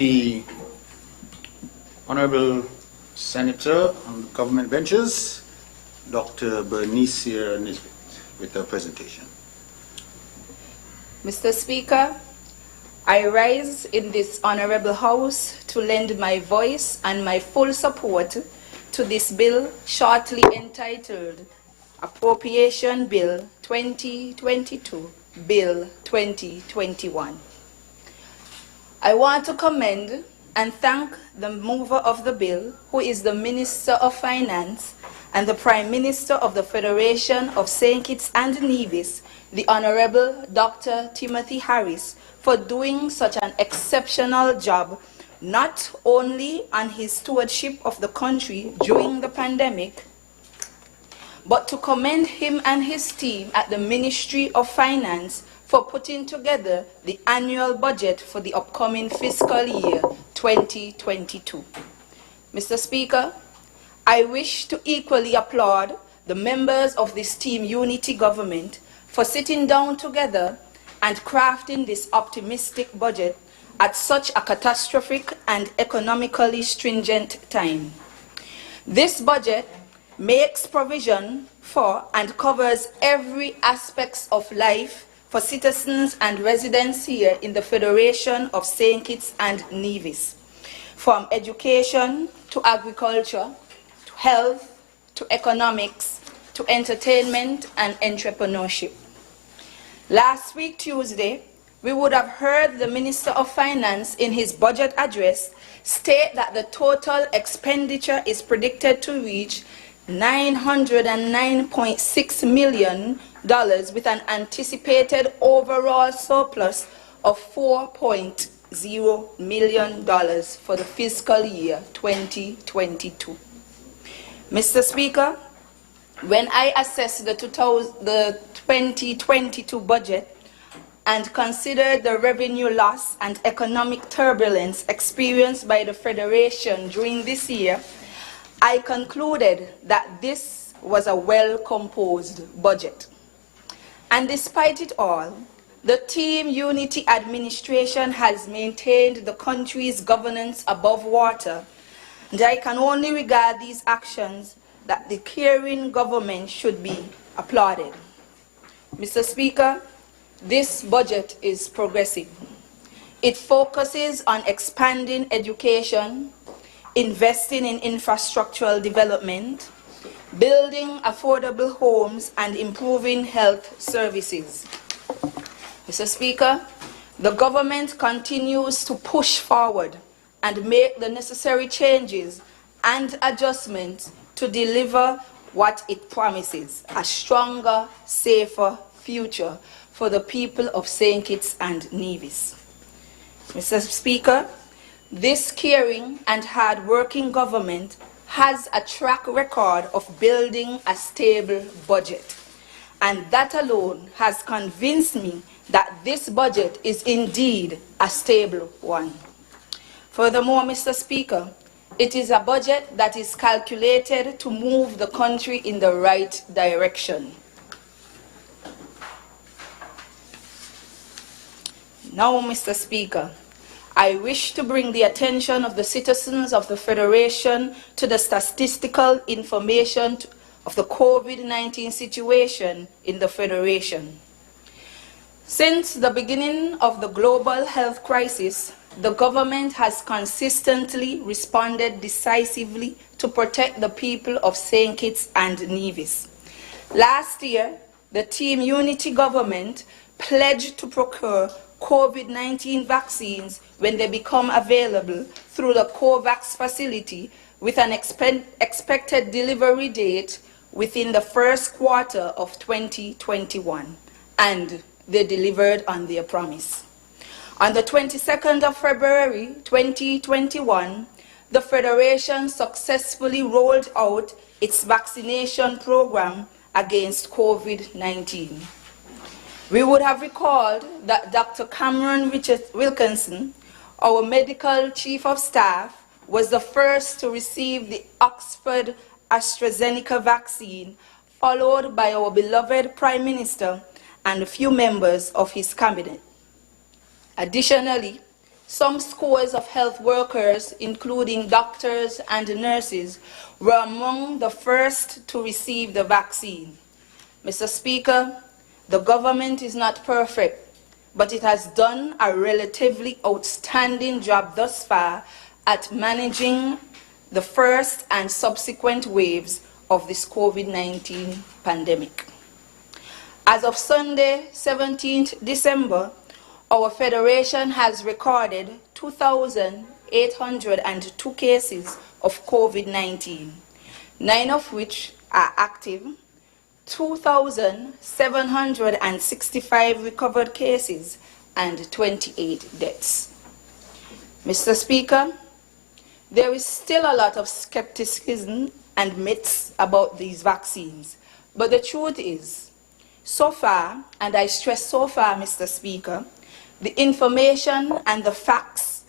The Honorable Senator on the government benches, Dr. Bernice Nevis, with her presentation. Mr. Speaker, I rise in this honorable House to lend my voice and my full support to this bill shortly entitled Appropriation Bill 2022, Bill 2021. I want to commend and thank the mover of the bill, who is the Minister of Finance and the Prime Minister of the Federation of St. Kitts and Nevis, the Honorable Dr. Timothy Harris, for doing such an exceptional job, not only on his stewardship of the country during the pandemic, but to commend him and his team at the Ministry of Finance for putting together the annual budget for the upcoming fiscal year 2022. Mr. Speaker, I wish to equally applaud the members of this Team Unity government for sitting down together and crafting this optimistic budget at such a catastrophic and economically stringent time. This budget makes provision for and covers every aspect of life for citizens and residents here in the Federation of St. Kitts and Nevis, from education to agriculture, to health, to economics, to entertainment and entrepreneurship. Last week, Tuesday, we would have heard the Minister of Finance in his budget address state that the total expenditure is predicted to reach $909.6 million with an anticipated overall surplus of $4.0 million for the fiscal year 2022. Mr. Speaker, when I assess the 2022 budget and consider the revenue loss and economic turbulence experienced by the Federation during this year, I concluded that this was a well-composed budget. And despite it all, the Team Unity administration has maintained the country's governance above water, and I can only regard these actions that the caring government should be applauded. Mr. Speaker, this budget is progressive. It focuses on expanding education, investing in infrastructural development, building affordable homes, and improving health services. Mr. Speaker, the government continues to push forward and make the necessary changes and adjustments to deliver what it promises: a stronger, safer future for the people of St. Kitts and Nevis. Mr. Speaker, this caring and hard-working government has a track record of building a stable budget, and that alone has convinced me that this budget is indeed a stable one. Furthermore, Mr. Speaker, it is a budget that is calculated to move the country in the right direction. Now, Mr. Speaker, I wish to bring the attention of the citizens of the Federation to the statistical information of the COVID-19 situation in the Federation. Since the beginning of the global health crisis, the government has consistently responded decisively to protect the people of St. Kitts and Nevis. Last year, the Team Unity government pledged to procure COVID-19 vaccines when they become available through the COVAX facility, with an expected delivery date within the first quarter of 2021, and they delivered on their promise. On the 22nd of February 2021, the Federation successfully rolled out its vaccination program against COVID-19. We would have recalled that Dr. Cameron Wilkinson, our medical chief of staff, was the first to receive the Oxford AstraZeneca vaccine, followed by our beloved Prime Minister and a few members of his cabinet. Additionally, some scores of health workers, including doctors and nurses, were among the first to receive the vaccine. Mr. Speaker, the government is not perfect, but it has done a relatively outstanding job thus far at managing the first and subsequent waves of this COVID-19 pandemic. As of Sunday, 17th December, our Federation has recorded 2,802 cases of COVID-19, 9 of which are active, 2,765 recovered cases, and 28 deaths. Mr. Speaker, there is still a lot of skepticism and myths about these vaccines, but the truth is, so far, and I stress so far, Mr. Speaker, the information and the facts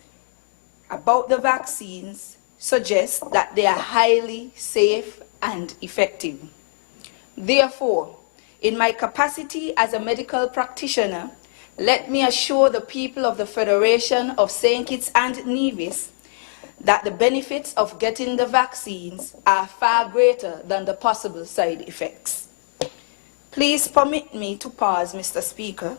about the vaccines suggest that they are highly safe and effective. Therefore, in my capacity as a medical practitioner, let me assure the people of the Federation of St. Kitts and Nevis that the benefits of getting the vaccines are far greater than the possible side effects. Please permit me to pause, Mr. Speaker,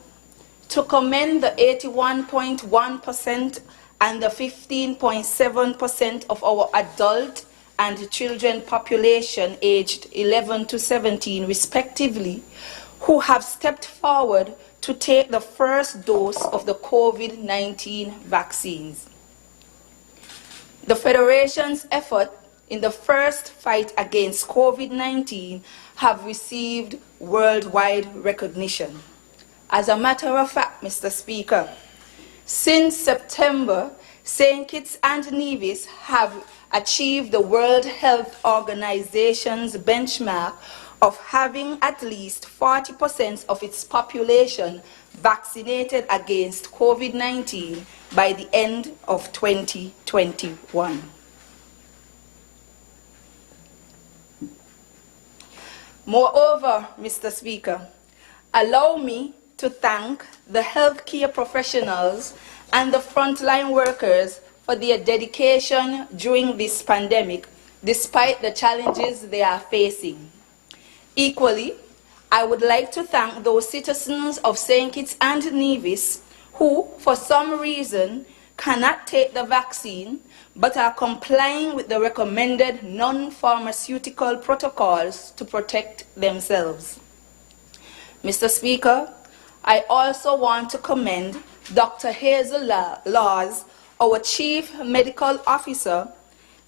to commend the 81.1% and the 15.7% of our adult and children population aged 11 to 17 respectively, who have stepped forward to take the first dose of the COVID-19 vaccines. The Federation's effort in the first fight against COVID-19 have received worldwide recognition. As a matter of fact, Mr. Speaker, since September, St. Kitts and Nevis have achieved the World Health Organization's benchmark of having at least 40% of its population vaccinated against COVID-19 by the end of 2021. Moreover, Mr. Speaker, allow me to thank the healthcare professionals and the frontline workers for their dedication during this pandemic, despite the challenges they are facing. Equally, I would like to thank those citizens of St. Kitts and Nevis who, for some reason, cannot take the vaccine but are complying with the recommended non-pharmaceutical protocols to protect themselves. Mr. Speaker, I also want to commend Dr. Hazel Laws, our Chief Medical Officer,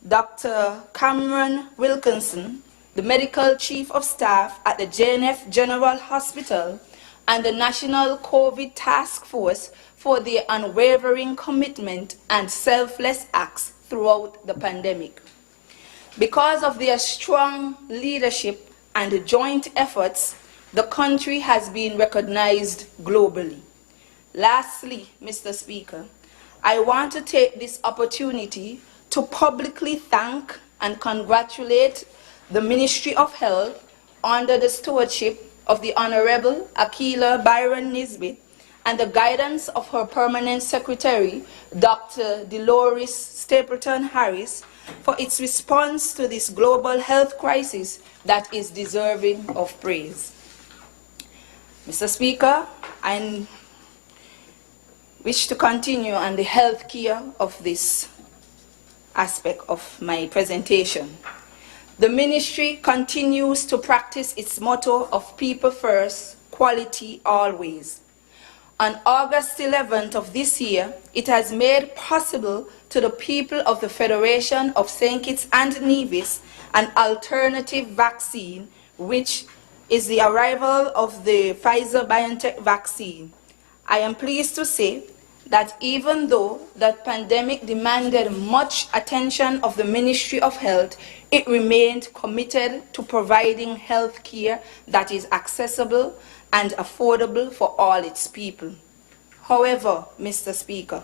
Dr. Cameron Wilkinson, the Medical Chief of Staff at the JNF General Hospital, and the National COVID Task Force for their unwavering commitment and selfless acts throughout the pandemic. Because of their strong leadership and joint efforts, the country has been recognized globally. Lastly, Mr. Speaker, I want to take this opportunity to publicly thank and congratulate the Ministry of Health under the stewardship of the Honorable Akila Byron Nisbet and the guidance of her Permanent Secretary, Dr. Dolores Stapleton Harris, for its response to this global health crisis that is deserving of praise. Mr. Speaker, I wish to continue on the health care of this aspect of my presentation. The ministry continues to practice its motto of people first, quality always. On August 11th of this year, it has made possible to the people of the Federation of St. Kitts and Nevis an alternative vaccine, which is the arrival of the Pfizer-BioNTech vaccine. I am pleased to say that even though the pandemic demanded much attention of the Ministry of Health, it remained committed to providing health care that is accessible and affordable for all its people. However, Mr. Speaker,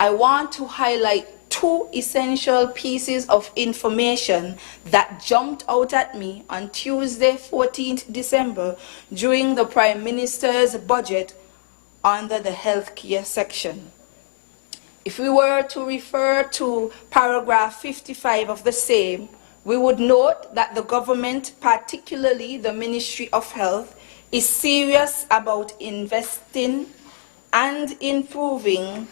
I want to highlight two essential pieces of information that jumped out at me on Tuesday, 14th December, during the Prime Minister's budget under the healthcare section. If we were to refer to paragraph 55 of the same, we would note that the government, particularly the Ministry of Health, is serious about investing and improving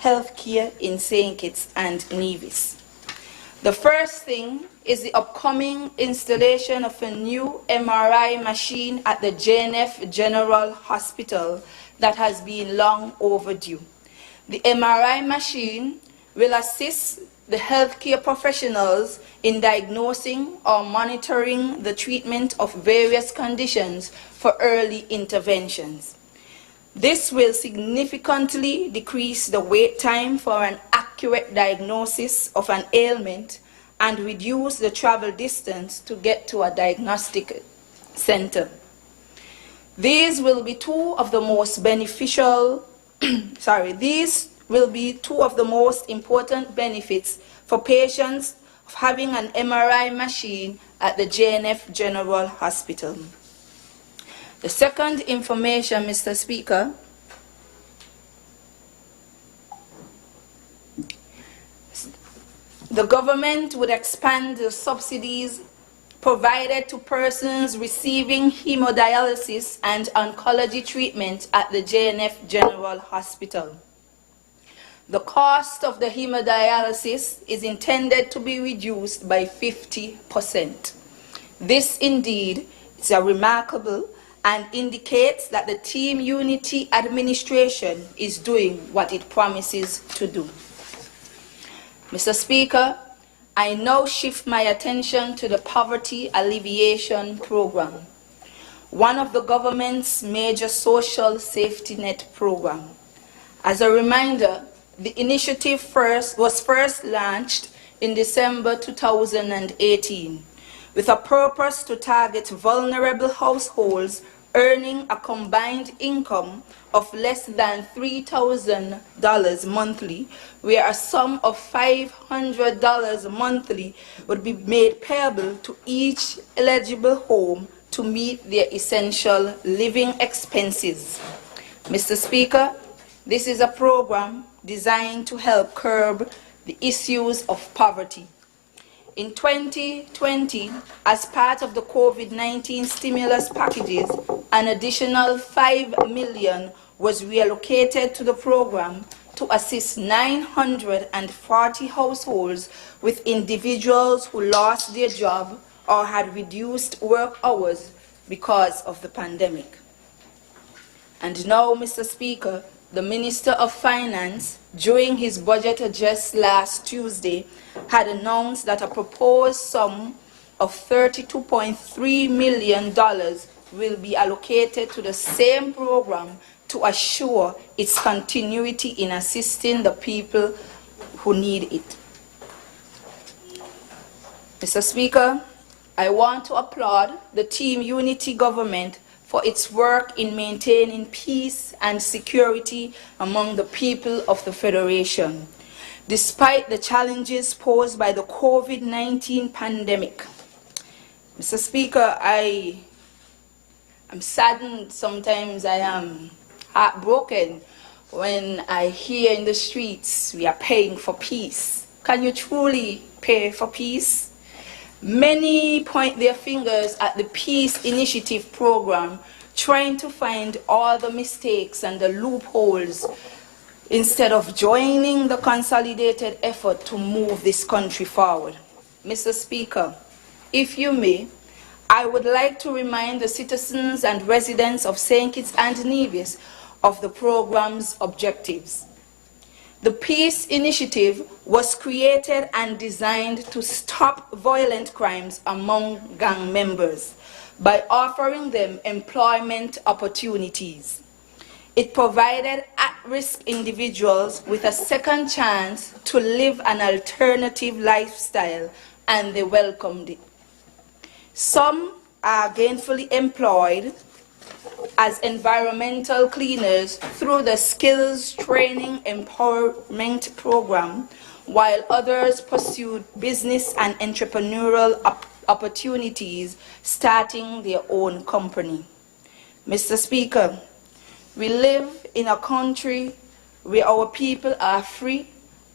healthcare in St. Kitts and Nevis. The first thing is the upcoming installation of a new MRI machine at the JNF General Hospital that has been long overdue. The MRI machine will assist the healthcare professionals in diagnosing or monitoring the treatment of various conditions for early interventions. This will significantly decrease the wait time for an accurate diagnosis of an ailment and reduce the travel distance to get to a diagnostic center. These will be two of the most beneficial, these will be two of the most important benefits for patients of having an MRI machine at the JNF General Hospital. The second information, Mr. Speaker, the government would expand the subsidies provided to persons receiving hemodialysis and oncology treatment at the JNF General Hospital. The cost of the hemodialysis is intended to be reduced by 50%. This indeed is a remarkable and indicates that the Team Unity administration is doing what it promises to do. Mr. Speaker, I now shift my attention to the Poverty Alleviation Program, one of the government's major social safety net program. As a reminder, the initiative was first launched in December 2018 with a purpose to target vulnerable households earning a combined income of less than $3,000 monthly, where a sum of $500 monthly would be made payable to each eligible home to meet their essential living expenses. Mr. Speaker, this is a program designed to help curb the issues of poverty. In 2020, as part of the COVID-19 stimulus packages, an additional $5 million was reallocated to the program to assist 940 households with individuals who lost their job or had reduced work hours because of the pandemic. And now, Mr. Speaker, the Minister of Finance, during his budget address last Tuesday, had announced that a proposed sum of $32.3 million will be allocated to the same program to assure its continuity in assisting the people who need it. Mr. Speaker, I want to applaud the Team Unity government for its work in maintaining peace and security among the people of the Federation, despite the challenges posed by the COVID-19 pandemic. Mr. Speaker, I am saddened, sometimes I am heartbroken when I hear in the streets we are paying for peace. Can you truly pay for peace? Many point their fingers at the Peace Initiative program, trying to find all the mistakes and the loopholes instead of joining the consolidated effort to move this country forward. Mr. Speaker, if you may, I would like to remind the citizens and residents of St. Kitts and Nevis of the program's objectives. The Peace Initiative was created and designed to stop violent crimes among gang members by offering them employment opportunities. It provided at-risk individuals with a second chance to live an alternative lifestyle, and they welcomed it. Some are gainfully employed as environmental cleaners through the Skills Training Empowerment Program, while others pursued business and entrepreneurial opportunities, starting their own company. Mr. Speaker, we live in a country where our people are free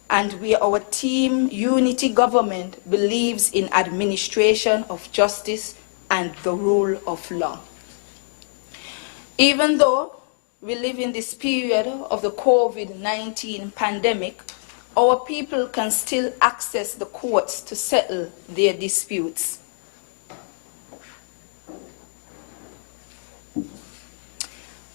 and where our team unity government believes in administration of justice and the rule of law. Even though we live in this period of the COVID-19 pandemic, our people can still access the courts to settle their disputes.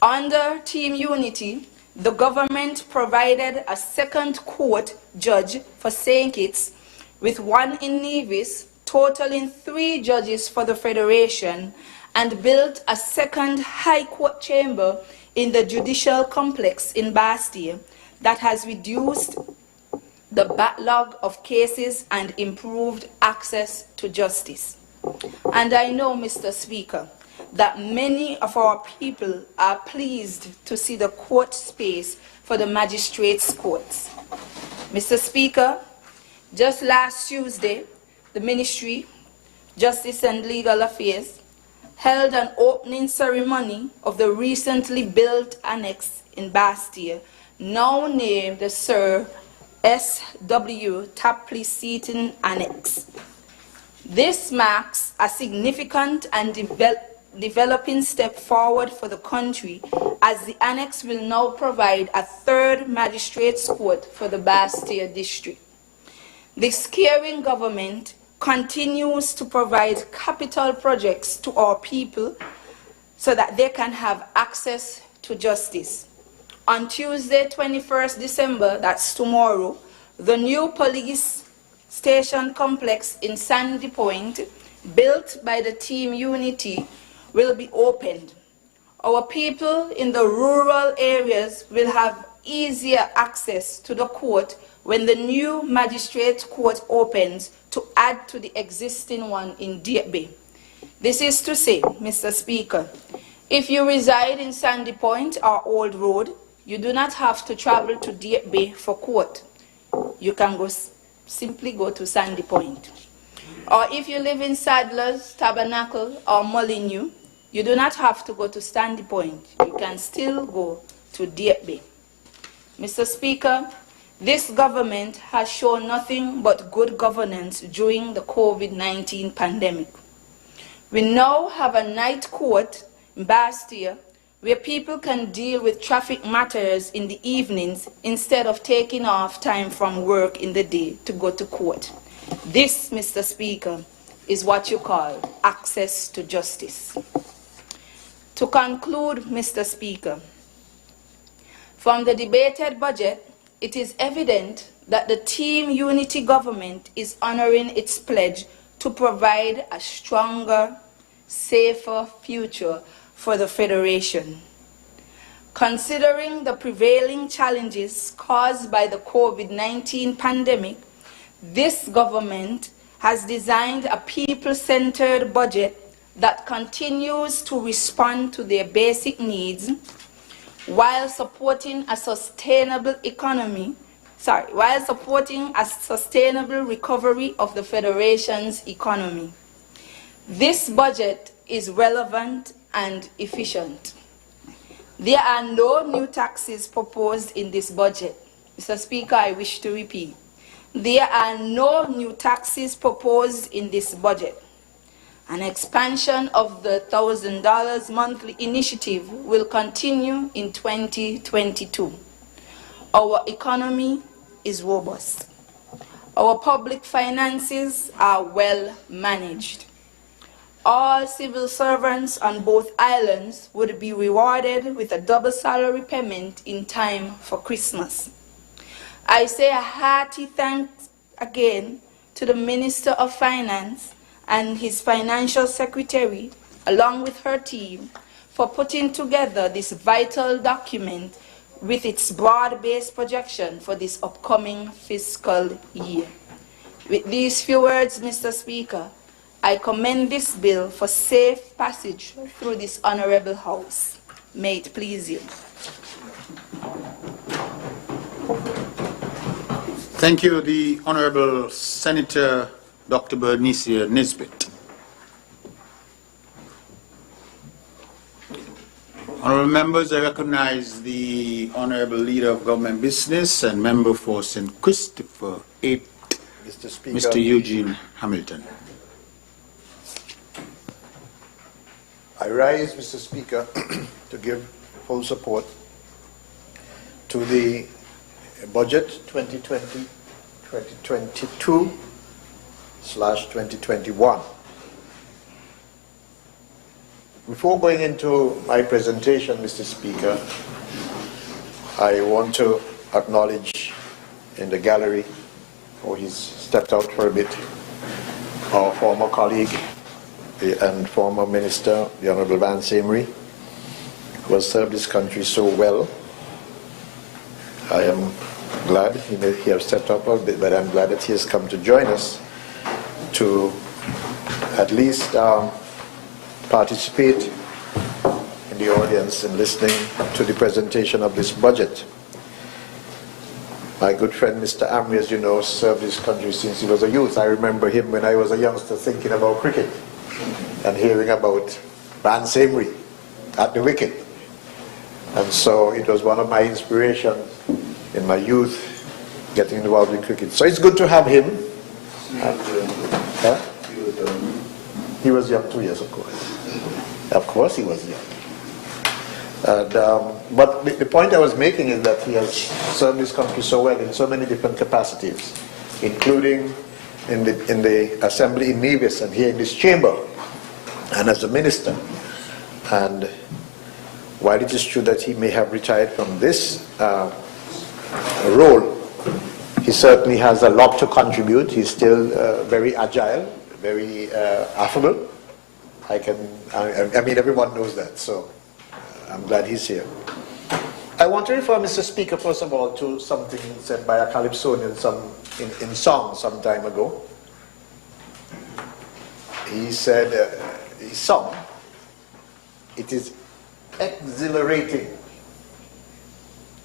Under Team Unity, the government provided a second court judge for St. Kitts, with one in Nevis, totaling 3 judges for the Federation, and built a second High Court chamber in the judicial complex in Bastia that has reduced the backlog of cases and improved access to justice. And I know, Mr. Speaker, that many of our people are pleased to see the court space for the magistrates' courts. Mr. Speaker, just last Tuesday, the Ministry, Justice and Legal Affairs, held an opening ceremony of the recently built annex in Bastia, now named the Sir S.W. Tapley Seaton Annex. This marks a significant and developing step forward for the country, as the annex will now provide a 3rd magistrates court for the Bastia district. This caring government continues to provide capital projects to our people so that they can have access to justice. On Tuesday, 21st December, that's tomorrow, the new police station complex in Sandy Point, built by the Team Unity, will be opened. Our people in the rural areas will have easier access to the court when the new magistrate court opens, to add to the existing one in Dietbe. This is to say, Mr. Speaker, if you reside in Sandy Point or Old Road, you do not have to travel to Dietbe for court. You can simply go to Sandy Point. Or if you live in Sadler's, Tabernacle, or Molyneux, you do not have to go to Sandy Point. You can still go to Dietbe. Mr. Speaker, this government has shown nothing but good governance during the COVID-19 pandemic. We now have a night court in Bastia where people can deal with traffic matters in the evenings instead of taking off time from work in the day to go to court. This, Mr. Speaker, is what you call access to justice. To conclude, Mr. Speaker, from the debated budget, it is evident that the Team Unity government is honoring its pledge to provide a stronger, safer future for the Federation. Considering the prevailing challenges caused by the COVID-19 pandemic, this government has designed a people-centered budget that continues to respond to their basic needs while supporting a sustainable recovery of the Federation's economy. This budget is relevant and efficient. There are no new taxes proposed in this budget. Mr. Speaker, I wish to repeat. There are no new taxes proposed in this budget. An expansion of the $1,000 monthly initiative will continue in 2022. Our economy is robust. Our public finances are well managed. All civil servants on both islands would be rewarded with a double salary payment in time for Christmas. I say a hearty thanks again to the Minister of Finance and his Financial Secretary, along with her team, for putting together this vital document with its broad-based projection for this upcoming fiscal year. With these few words, Mr. Speaker, I commend this bill for safe passage through this honorable House. May it please you. Thank you, the Honorable Senator Dr. Bernice Nisbet. Honourable members, I recognize the Honourable Leader of Government Business and Member for St. Christopher 8, Mr. Speaker, Mr. Eugene Hamilton. I rise, Mr. Speaker, to give full support to the budget 2020-2022/2021. Before going into my presentation, Mr. Speaker, I want to acknowledge in the gallery, he's stepped out for a bit, our former colleague and former Minister, the Honourable Vance Amory, who has served this country so well. I am glad he has stepped up a bit, but I'm glad that he has come to join us to at least participate in the audience and listening to the presentation of this budget. My good friend Mr. Amory, as you know, served this country since he was a youth. I remember him when I was a youngster thinking about cricket and hearing about Vance Amory at the wicket. And so it was one of my inspirations in my youth, getting involved in cricket. So it's good to have him. He was young 2 years, of course. Of course he was young. And, but the point I was making is that he has served this country so well in so many different capacities, including in the assembly in Nevis and here in this chamber, and as a minister. And while it is true that he may have retired from this role, he certainly has a lot to contribute. He's still very agile, very affable. I mean, everyone knows that, so I'm glad he's here. I want to refer, Mr. Speaker, first of all, to something said by a calypsonian in song some time ago. He said, he sung, "It is exhilarating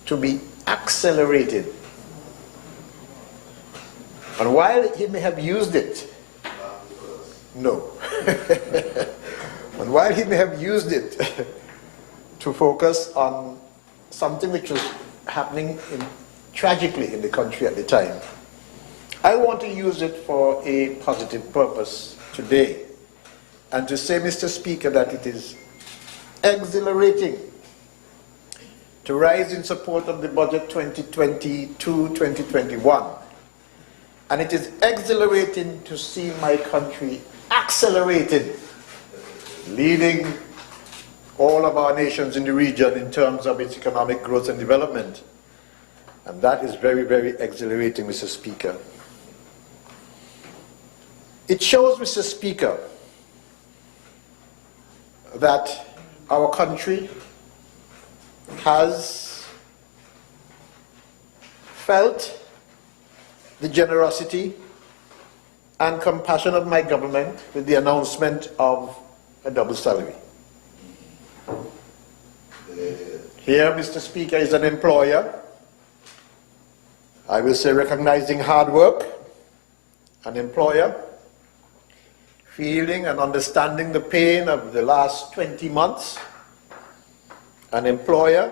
to be accelerated." And while he may have used it, no. And while he may have used it to focus on something which was happening tragically in the country at the time, I want to use it for a positive purpose today and to say, Mr. Speaker, that it is exhilarating to rise in support of the budget 2022-2021. And it is exhilarating to see my country accelerated, leading all of our nations in the region in terms of its economic growth and development. And that is very, very exhilarating, Mr. Speaker. It shows, Mr. Speaker, that our country has felt the generosity and compassion of my government with the announcement of a double salary. Here, Mr. Speaker, is an employer, I will say recognizing hard work, an employer feeling and understanding the pain of the last 20 months, an employer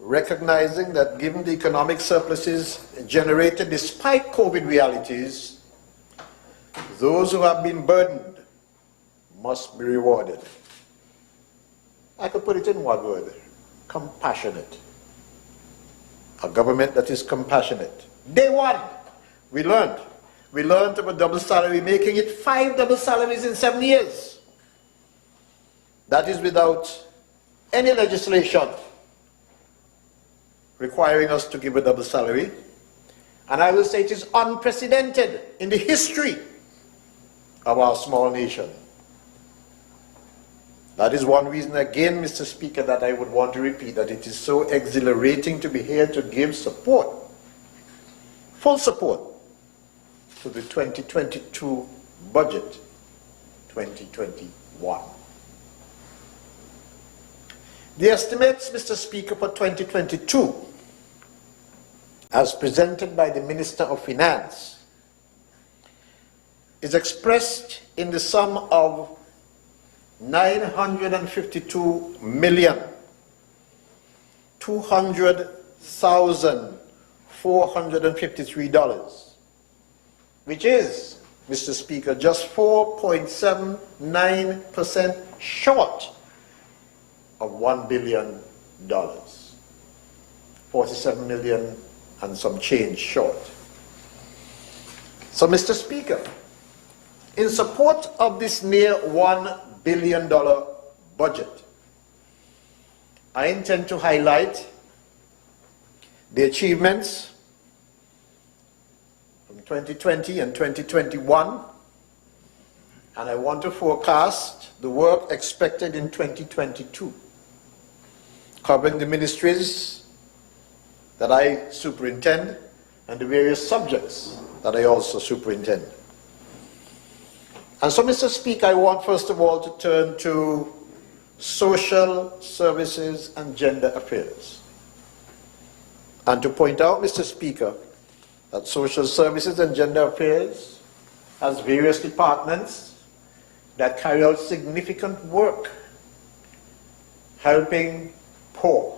recognizing that given the economic surpluses generated despite COVID realities, those who have been burdened must be rewarded. I could put it in one word: compassionate. A government that is compassionate. Day one, we learned of a double salary, making it 5 double salaries in 7 years. That is without any legislation requiring us to give a double salary. And I will say it is unprecedented in the history of our small nation. That is one reason, again, Mr. Speaker, that I would want to repeat that it is so exhilarating to be here to give support, full support, to the 2022 budget 2021. The estimates, Mr. Speaker, for 2022, as presented by the Minister of Finance, is expressed in the sum of 952 million $200,453, which is, Mr. Speaker, just 4.79% short of $1 billion. 47 million and some change short. So, Mr. Speaker, in support of this near $1 billion budget, I intend to highlight the achievements from 2020 and 2021, and I want to forecast the work expected in 2022, covering the ministries that I superintend and the various subjects that I also superintend. And so, Mr. Speaker, I want first of all to turn to social services and gender affairs, and to point out, Mr. Speaker, that social services and gender affairs has various departments that carry out significant work helping poor,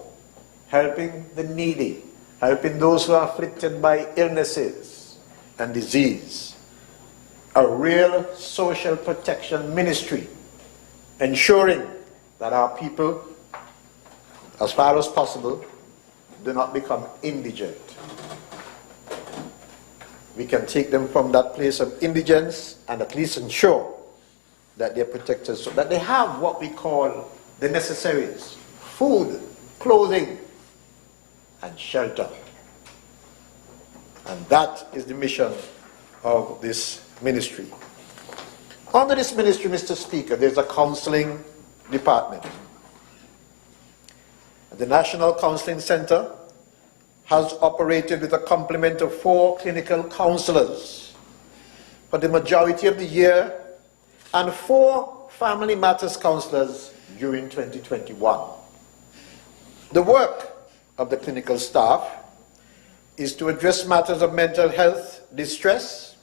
helping the needy, helping those who are afflicted by illnesses and disease. A real social protection ministry, ensuring that our people, as far as possible, do not become indigent. We can take them from that place of indigence and at least ensure that they're protected, so that they have what we call the necessaries: food, clothing, and shelter. And that is the mission of this ministry. Under this ministry, Mr. Speaker, there's a counseling department. The National Counseling Center has operated with a complement of 4 clinical counselors for the majority of the year and 4 family matters counselors during 2021. The work of the clinical staff is to address matters of mental health, distress,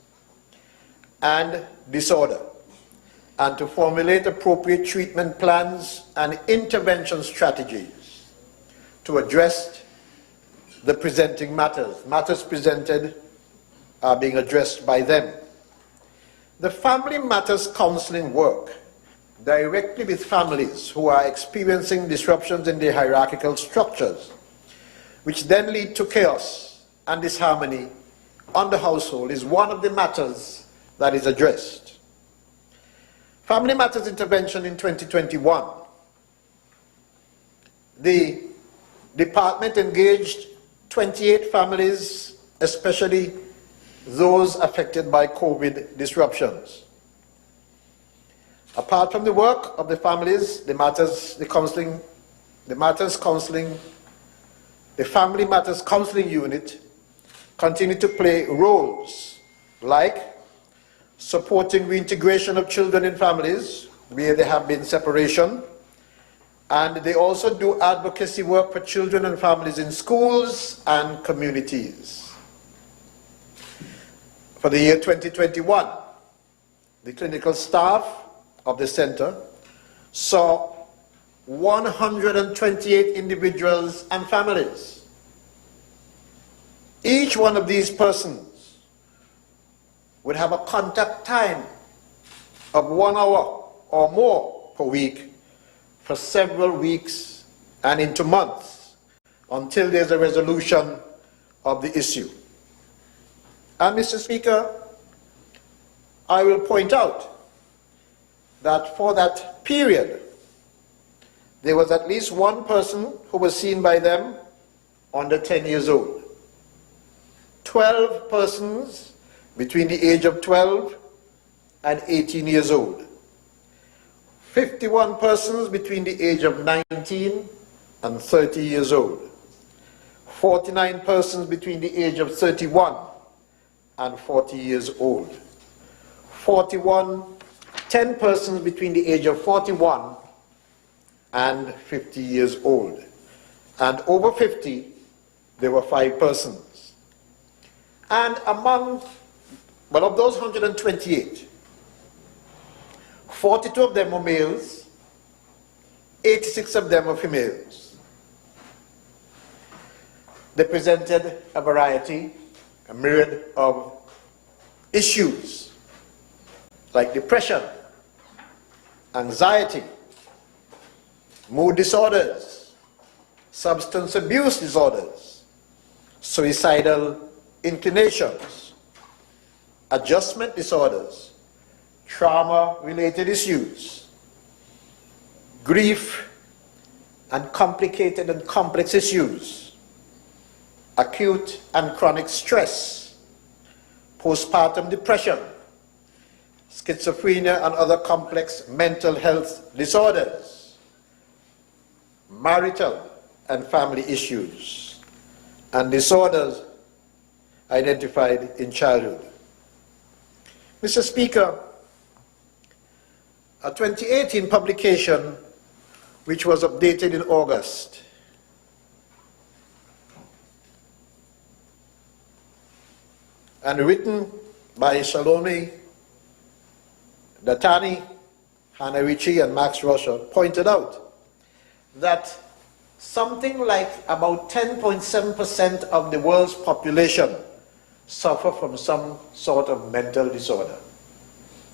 and disorder, and to formulate appropriate treatment plans and intervention strategies to address the presenting matters. Matters presented are being addressed by them. The family matters counseling work directly with families who are experiencing disruptions in their hierarchical structures, which then lead to chaos and disharmony on the household, is one of the matters that is addressed. Family Matters intervention in 2021. The department engaged 28 families, especially those affected by COVID disruptions. Apart from the work of the families, the Family Matters Counseling Unit continue to play roles like supporting reintegration of children in families where there have been separation, and they also do advocacy work for children and families in schools and communities. For the year 2021, the clinical staff of the center saw 128 individuals and families. Each one of these persons would have a contact time of 1 hour or more per week for several weeks and into months until there's a resolution of the issue. And Mr. Speaker, I will point out that for that period, there was at least one person who was seen by them under 10 years old. 12 persons between the age of 12 and 18 years old. 51 persons between the age of 19 and 30 years old. 49 persons between the age of 31 and 40 years old. 10 persons between the age of 41 and 50 years old. And over 50, there were 5 persons. And of those 128, 42 of them were males, 86 of them were females. They presented a variety, a myriad of issues like depression, anxiety, mood disorders, substance abuse disorders, suicidal inclinations, adjustment disorders, trauma-related issues, grief and complicated and complex issues, acute and chronic stress, postpartum depression, schizophrenia and other complex mental health disorders, marital and family issues, and disorders identified in childhood. Mr. Speaker, a 2018 publication which was updated in August and written by Salome Datani, Hannah Ritchie, and Max Rusher, pointed out that something like about 10.7% of the world's population suffer from some sort of mental disorder.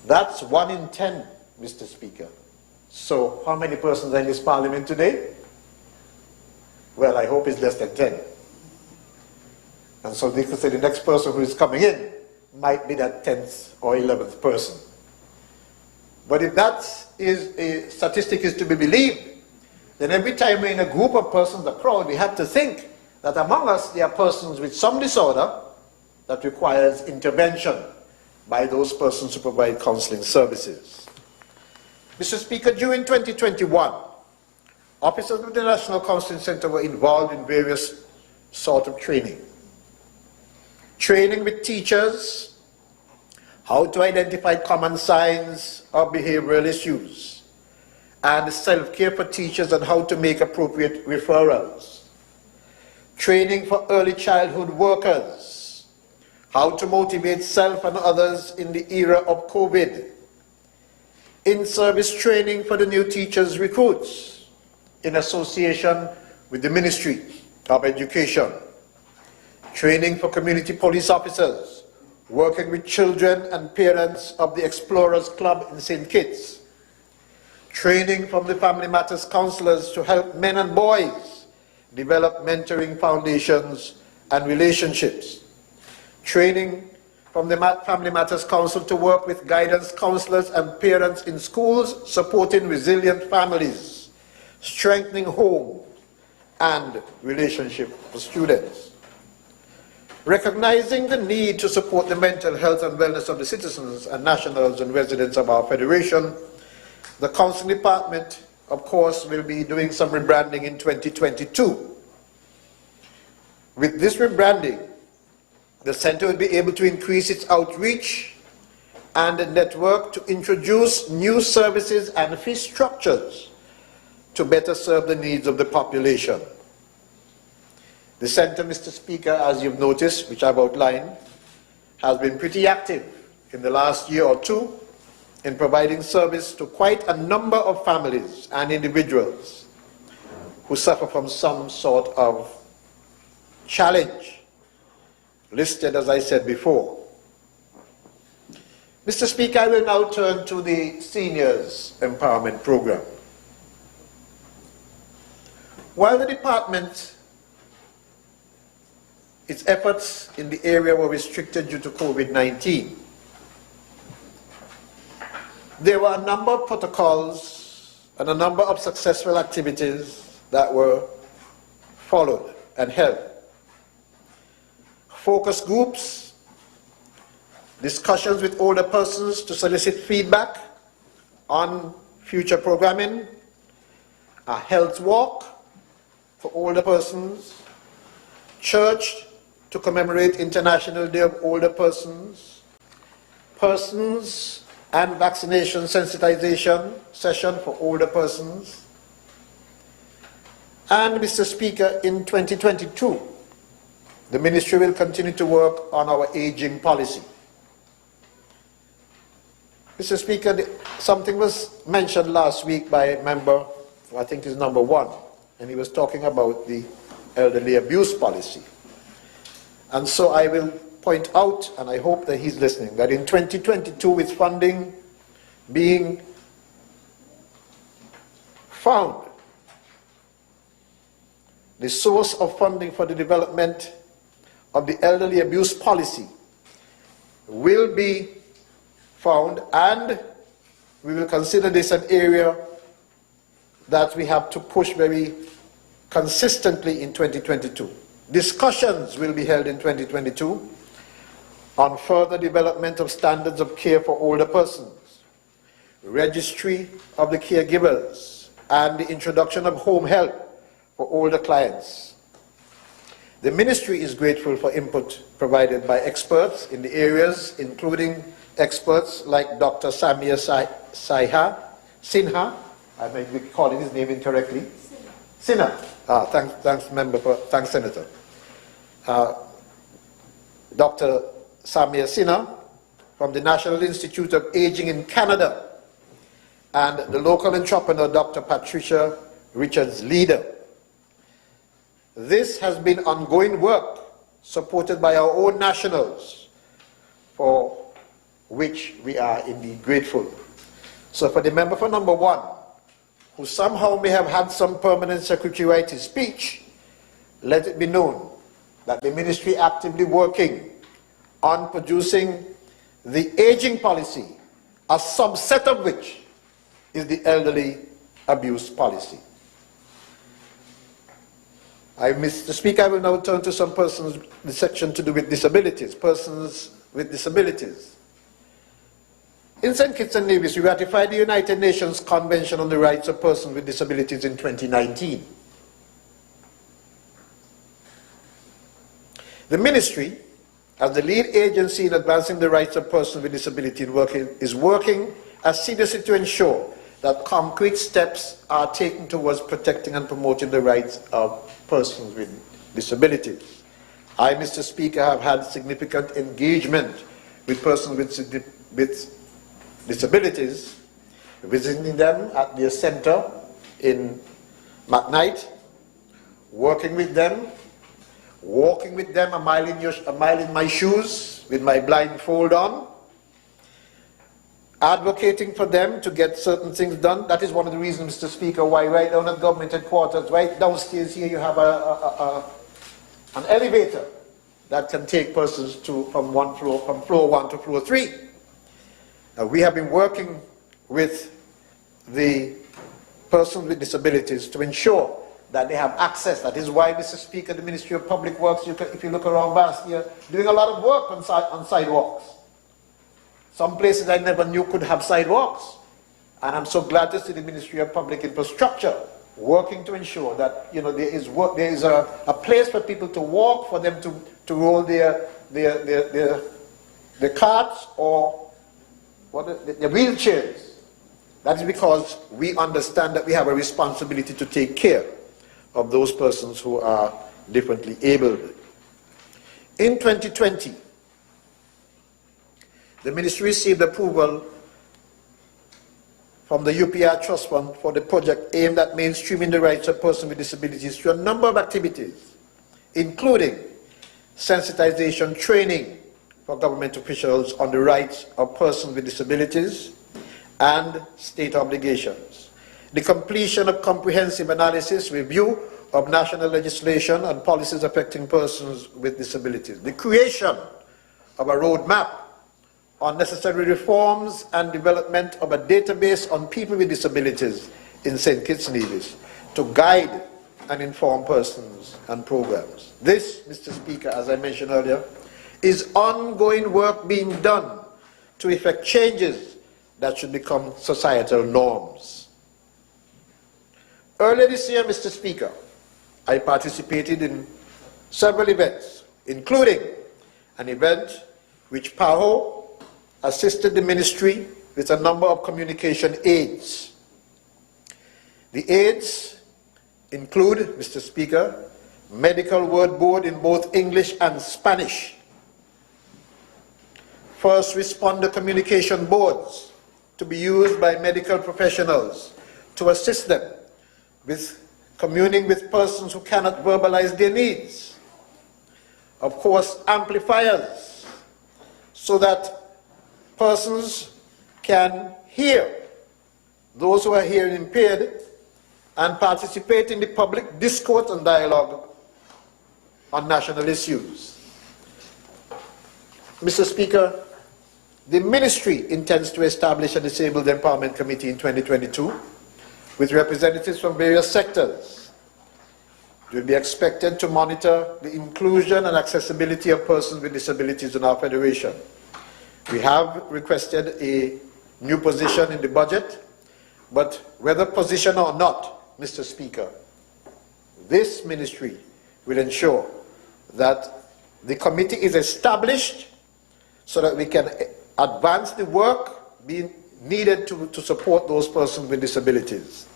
That's 1 in 10, Mr. Speaker. So how many persons are in this parliament today? Well, I hope it's less than 10. And so they could say the next person who is coming in might be that 10th or 11th person. But if that is a statistic is to be believed, then every time we're in a group of persons, a crowd, we have to think that among us there are persons with some disorder that requires intervention by those persons who provide counseling services. Mr. Speaker, during 2021, officers of the National Counseling Center were involved in various sort of training. Training with teachers, how to identify common signs of behavioral issues, and self-care for teachers on how to make appropriate referrals. Training for early childhood workers, how to motivate self and others in the era of COVID. In-service training for the new teachers recruits in association with the Ministry of Education. Training for community police officers, working with children and parents of the Explorers Club in St. Kitts. Training from the Family Matters counselors to help men and boys develop mentoring foundations and relationships. Training from the Family Matters Council to work with guidance counselors and parents in schools, supporting resilient families, strengthening home and relationship for students. Recognizing the need to support the mental health and wellness of the citizens and nationals and residents of our Federation, the Counseling Department, of course, will be doing some rebranding in 2022. With this rebranding, the Center will be able to increase its outreach and the network to introduce new services and fee structures to better serve the needs of the population. The Center, Mr. Speaker, as you've noticed, which I've outlined, has been pretty active in the last year or two in providing service to quite a number of families and individuals who suffer from some sort of challenge, listed as I said before. Mr. Speaker, I will now turn to the Seniors Empowerment Program. While the department, its efforts in the area were restricted due to COVID-19, there were a number of protocols and a number of successful activities that were followed and held. Focus groups, discussions with older persons to solicit feedback on future programming, a health walk for older persons, church to commemorate International Day of Older Persons, persons and vaccination sensitization session for older persons. And Mr. Speaker, in 2022, the Ministry will continue to work on our aging policy. Mr. Speaker, something was mentioned last week by a member, I think is number 1, and he was talking about the elderly abuse policy. And so I will point out, and I hope that he's listening, that in 2022, with funding being found, the source of funding for the development of the elderly abuse policy will be found, and we will consider this an area that we have to push very consistently in 2022. Discussions will be held in 2022 on further development of standards of care for older persons, registry of the caregivers, and the introduction of home help for older clients. The ministry is grateful for input provided by experts in the areas, including experts like Dr. Samir Sinha, I may be calling his name incorrectly. Sinha. Thanks, Senator. Dr. Samir Sinha from the National Institute of Aging in Canada, and the local entrepreneur Dr. Patricia Richards-Leader. This has been ongoing work supported by our own nationals, for which we are indeed grateful. So for the member for number 1, who somehow may have had some permanent secretary write his speech, let it be known that the ministry actively working on producing the aging policy, a subset of which is the elderly abuse policy. Mr. Speaker, I will now turn to some persons, the section to do with disabilities, persons with disabilities. In St. Kitts and Nevis, we ratified the United Nations Convention on the Rights of Persons with Disabilities in 2019. The ministry, as the lead agency in advancing the rights of persons with disabilities, is working assiduously to ensure that concrete steps are taken towards protecting and promoting the rights of persons with disabilities. I, Mr. Speaker, have had significant engagement with persons with disabilities, visiting them at their center in McKnight, working with them, walking with them a mile in my shoes with my blindfold on, advocating for them to get certain things done. That is one of the reasons, Mr. Speaker, why right down at government headquarters, right downstairs here, you have an elevator that can take persons from floor 1 to floor 3. We have been working with the persons with disabilities to ensure that they have access. That is why, Mr. Speaker, the Ministry of Public Works, if you look around last year, doing a lot of work on sidewalks. Some places I never knew could have sidewalks. And I'm so glad to see the Ministry of Public Infrastructure working to ensure that there is a place for people to walk, for them to roll their carts or their wheelchairs. That is because we understand that we have a responsibility to take care of those persons who are differently abled. In 2020, the ministry received approval from the UPR Trust Fund for the project aimed at mainstreaming the rights of persons with disabilities through a number of activities, including sensitization training for government officials on the rights of persons with disabilities and state obligations, the completion of comprehensive analysis, review of national legislation and policies affecting persons with disabilities, the creation of a roadmap on necessary reforms and development of a database on people with disabilities in St. Kitts and Nevis to guide and inform persons and programs. This, Mr. Speaker, as I mentioned earlier, is ongoing work being done to effect changes that should become societal norms. Earlier this year, Mr. Speaker, I participated in several events, including an event which PAHO assisted the ministry with a number of communication aids. The aids include, Mr. Speaker, medical word board in both English and Spanish, first responder communication boards to be used by medical professionals to assist them with communing with persons who cannot verbalize their needs. Of course, amplifiers, so that persons can hear, those who are hearing impaired, and participate in the public discourse and dialogue on national issues. Mr. Speaker, the ministry intends to establish a Disabled Empowerment Committee in 2022 with representatives from various sectors. It will be expected to monitor the inclusion and accessibility of persons with disabilities in our federation. We have requested a new position in the budget, but whether position or not, Mr. Speaker, this ministry will ensure that the committee is established so that we can advance the work being needed to support those persons with disabilities.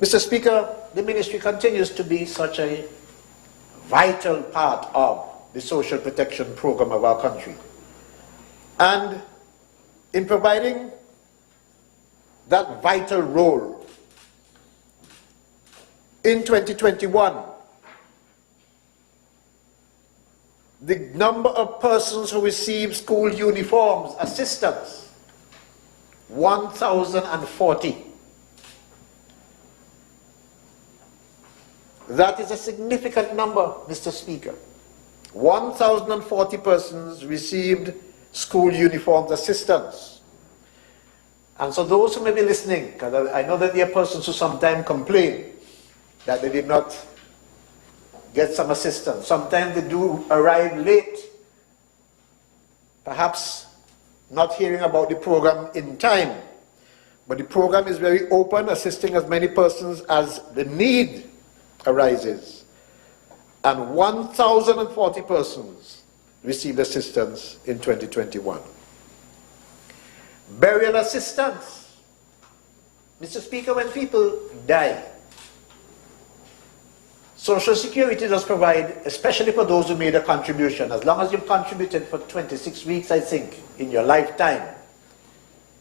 Mr. Speaker, the ministry continues to be such a vital part of the social protection program of our country. And in providing that vital role, in 2021, the number of persons who receive school uniforms, assistance, 1,040. That is a significant number, Mr. Speaker. 1,040 persons received school uniforms assistance. And so those who may be listening, because I know that there are persons who sometimes complain that they did not get some assistance. Sometimes they do arrive late, perhaps not hearing about the program in time. But the program is very open, assisting as many persons as the need arises. And 1,040 persons received assistance in 2021. Burial assistance. Mr. Speaker, when people die, Social Security does provide, especially for those who made a contribution, as long as you've contributed for 26 weeks, I think, in your lifetime,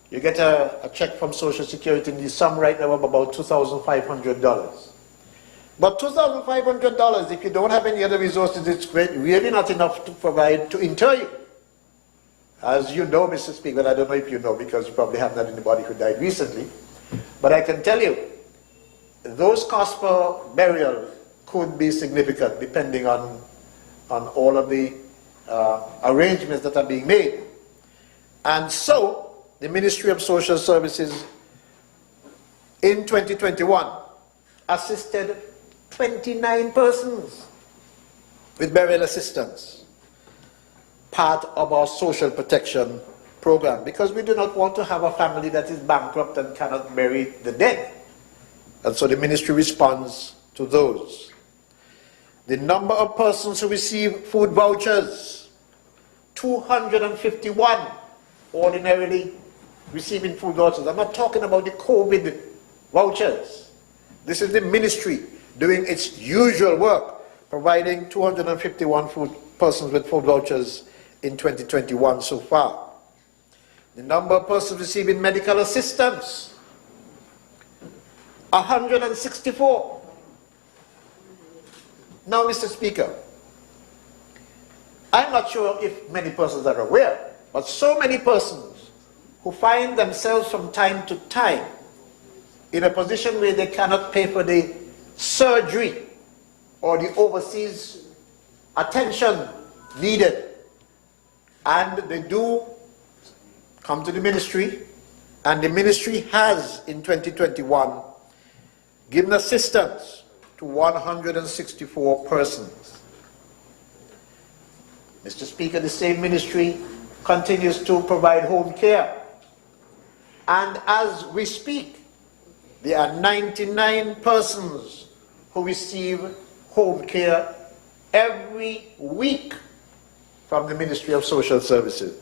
you get a check from Social Security in the sum right now of about $2,500. But $2,500, if you don't have any other resources, it's really not enough to provide to inter you. As you know, Mr. Speaker, and I don't know if you know because you probably haven't had anybody who died recently, but I can tell you, those costs for burial could be significant depending on all of the arrangements that are being made. And so, the Ministry of Social Services in 2021 assisted 29 persons with burial assistance, part of our social protection program, because we do not want to have a family that is bankrupt and cannot bury the dead. And so the ministry responds to those. The number of persons who receive food vouchers, 251 ordinarily receiving food vouchers. I'm not talking about the COVID vouchers. This is the ministry doing its usual work, providing 251 persons with food vouchers in 2021 so far. The number of persons receiving medical assistance, 164. Now, Mr. Speaker, I'm not sure if many persons are aware, but so many persons who find themselves from time to time in a position where they cannot pay for the surgery or the overseas attention needed, and they do come to the ministry, and the ministry has in 2021 given assistance to 164 persons. Mr. Speaker, the same ministry continues to provide home care, and as we speak, there are 99 persons who receive home care every week from the Ministry of Social Services.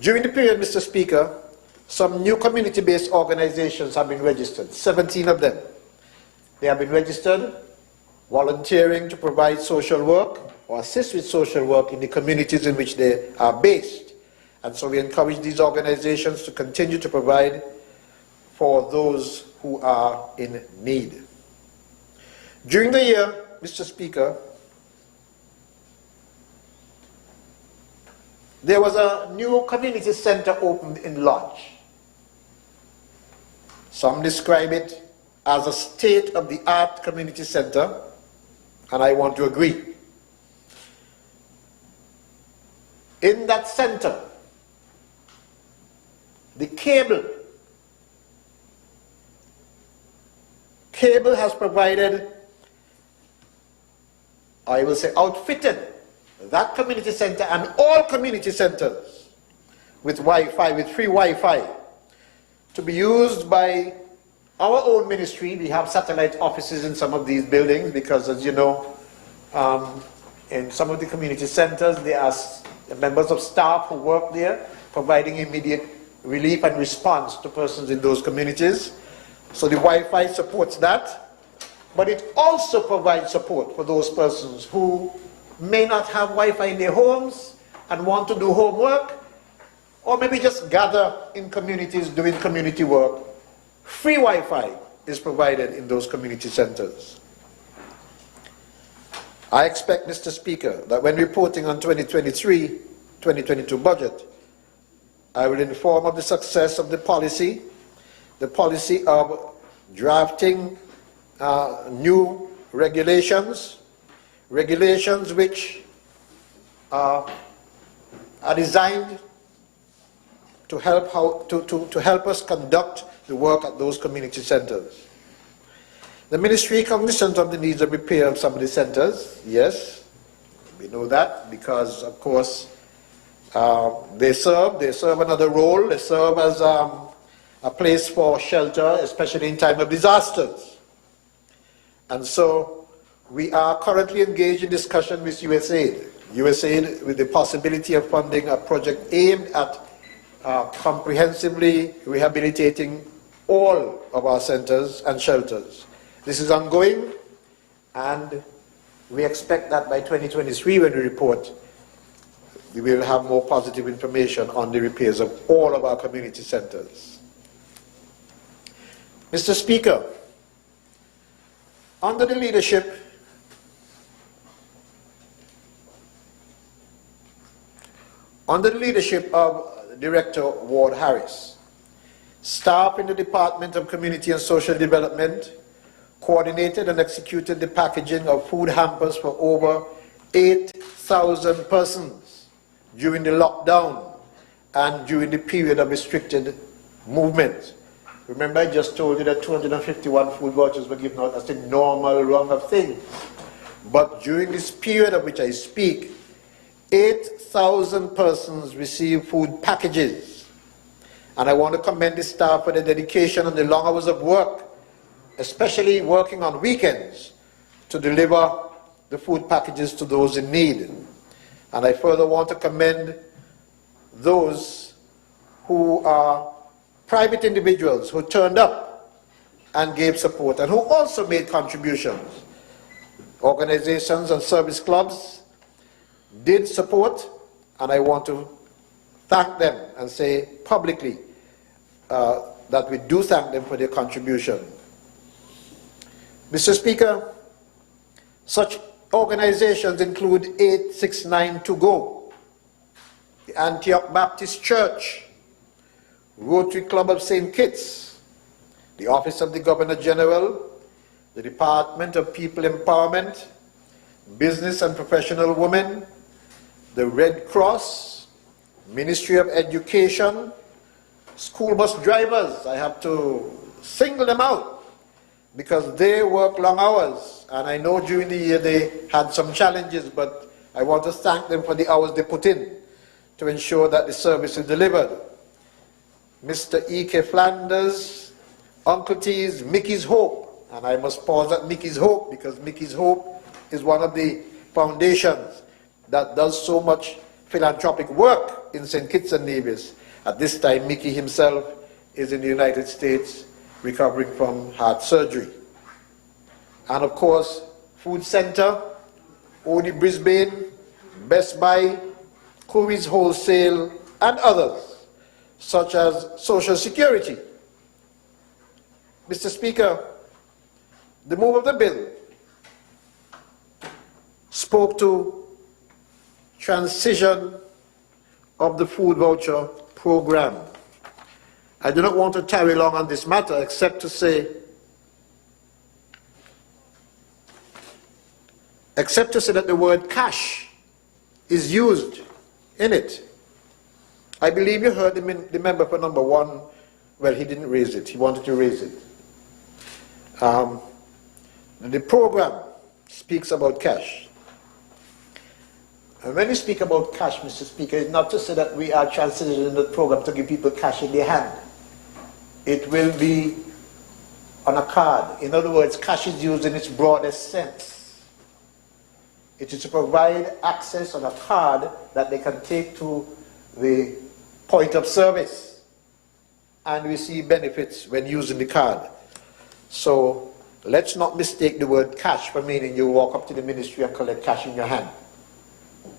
During the period, Mr. Speaker, some new community-based organizations have been registered, 17 of them. They have been registered, volunteering to provide social work or assist with social work in the communities in which they are based. And so we encourage these organizations to continue to provide for those who are in need. During the year, Mr. Speaker, there was a new community center opened in Lodge. Some describe it as a state-of-the-art community center, and I want to agree. In that center, the cable has provided, I will say outfitted, that community center and all community centers with Wi-Fi, with free Wi-Fi, to be used by our own ministry. We have satellite offices in some of these buildings because, as you know, in some of the community centers, there are members of staff who work there, providing immediate relief and response to persons in those communities. So the Wi-Fi supports that, but it also provides support for those persons who may not have Wi-Fi in their homes and want to do homework, or maybe just gather in communities doing community work. Free Wi-Fi is provided in those community centers. I expect, Mr. Speaker, that when reporting on 2023-2022 budget, I will inform of the success of the policy of drafting new regulations which are designed to help us conduct the work at those community centers. The ministry is cognizant of the needs of repair of some of the centers. Yes, we know that because, of course, they serve another role. They serve as a place for shelter, especially in time of disasters. And so we are currently engaged in discussion with USAID with the possibility of funding a project aimed at comprehensively rehabilitating all of our centers and shelters. This is ongoing, and we expect that by 2023, when we report, we will have more positive information on the repairs of all of our community centers. Mr. Speaker, under the leadership of Director Ward Harris, staff in the Department of Community and Social Development coordinated and executed the packaging of food hampers for over 8,000 persons during the lockdown and during the period of restricted movement. Remember, I just told you that 251 food vouchers were given out as the normal run of things. But during this period of which I speak, 8,000 persons received food packages. And I want to commend the staff for their dedication and the long hours of work, especially working on weekends, to deliver the food packages to those in need. And I further want to commend those who are private individuals who turned up and gave support and who also made contributions. Organizations and service clubs did support, and I want to thank them and say publicly that we do thank them for their contribution. Mr. Speaker, such organizations include 869 To Go, the Antioch Baptist Church, Rotary Club of St. Kitts, the Office of the Governor General, the Department of People Empowerment, Business and Professional Women, the Red Cross, Ministry of Education, school bus drivers. I have to single them out because they work long hours, and I know during the year they had some challenges, but I want to thank them for the hours they put in to ensure that the service is delivered. Mr. E.K. Flanders, Uncle T's, Mickey's Hope, and I must pause at Mickey's Hope because Mickey's Hope is one of the foundations that does so much philanthropic work in St. Kitts and Nevis. At this time, Mickey himself is in the United States recovering from heart surgery. And of course, Food Center, OD Brisbane, Best Buy, Curry's Wholesale, and others, such as Social Security. Mr. Speaker, the move of the bill spoke to transition of the food voucher program. I do not want to tarry long on this matter except to say that the word cash is used in it. I believe you heard the member for number 1, well, he didn't raise it, he wanted to raise it. The program speaks about cash. And when we speak about cash, Mr. Speaker, it's not to say that we are transitioning the program to give people cash in their hand. It will be on a card. In other words, cash is used in its broadest sense. It is to provide access on a card that they can take to the point of service and receive benefits when using the card. So let's not mistake the word cash for meaning you walk up to the ministry and collect cash in your hand.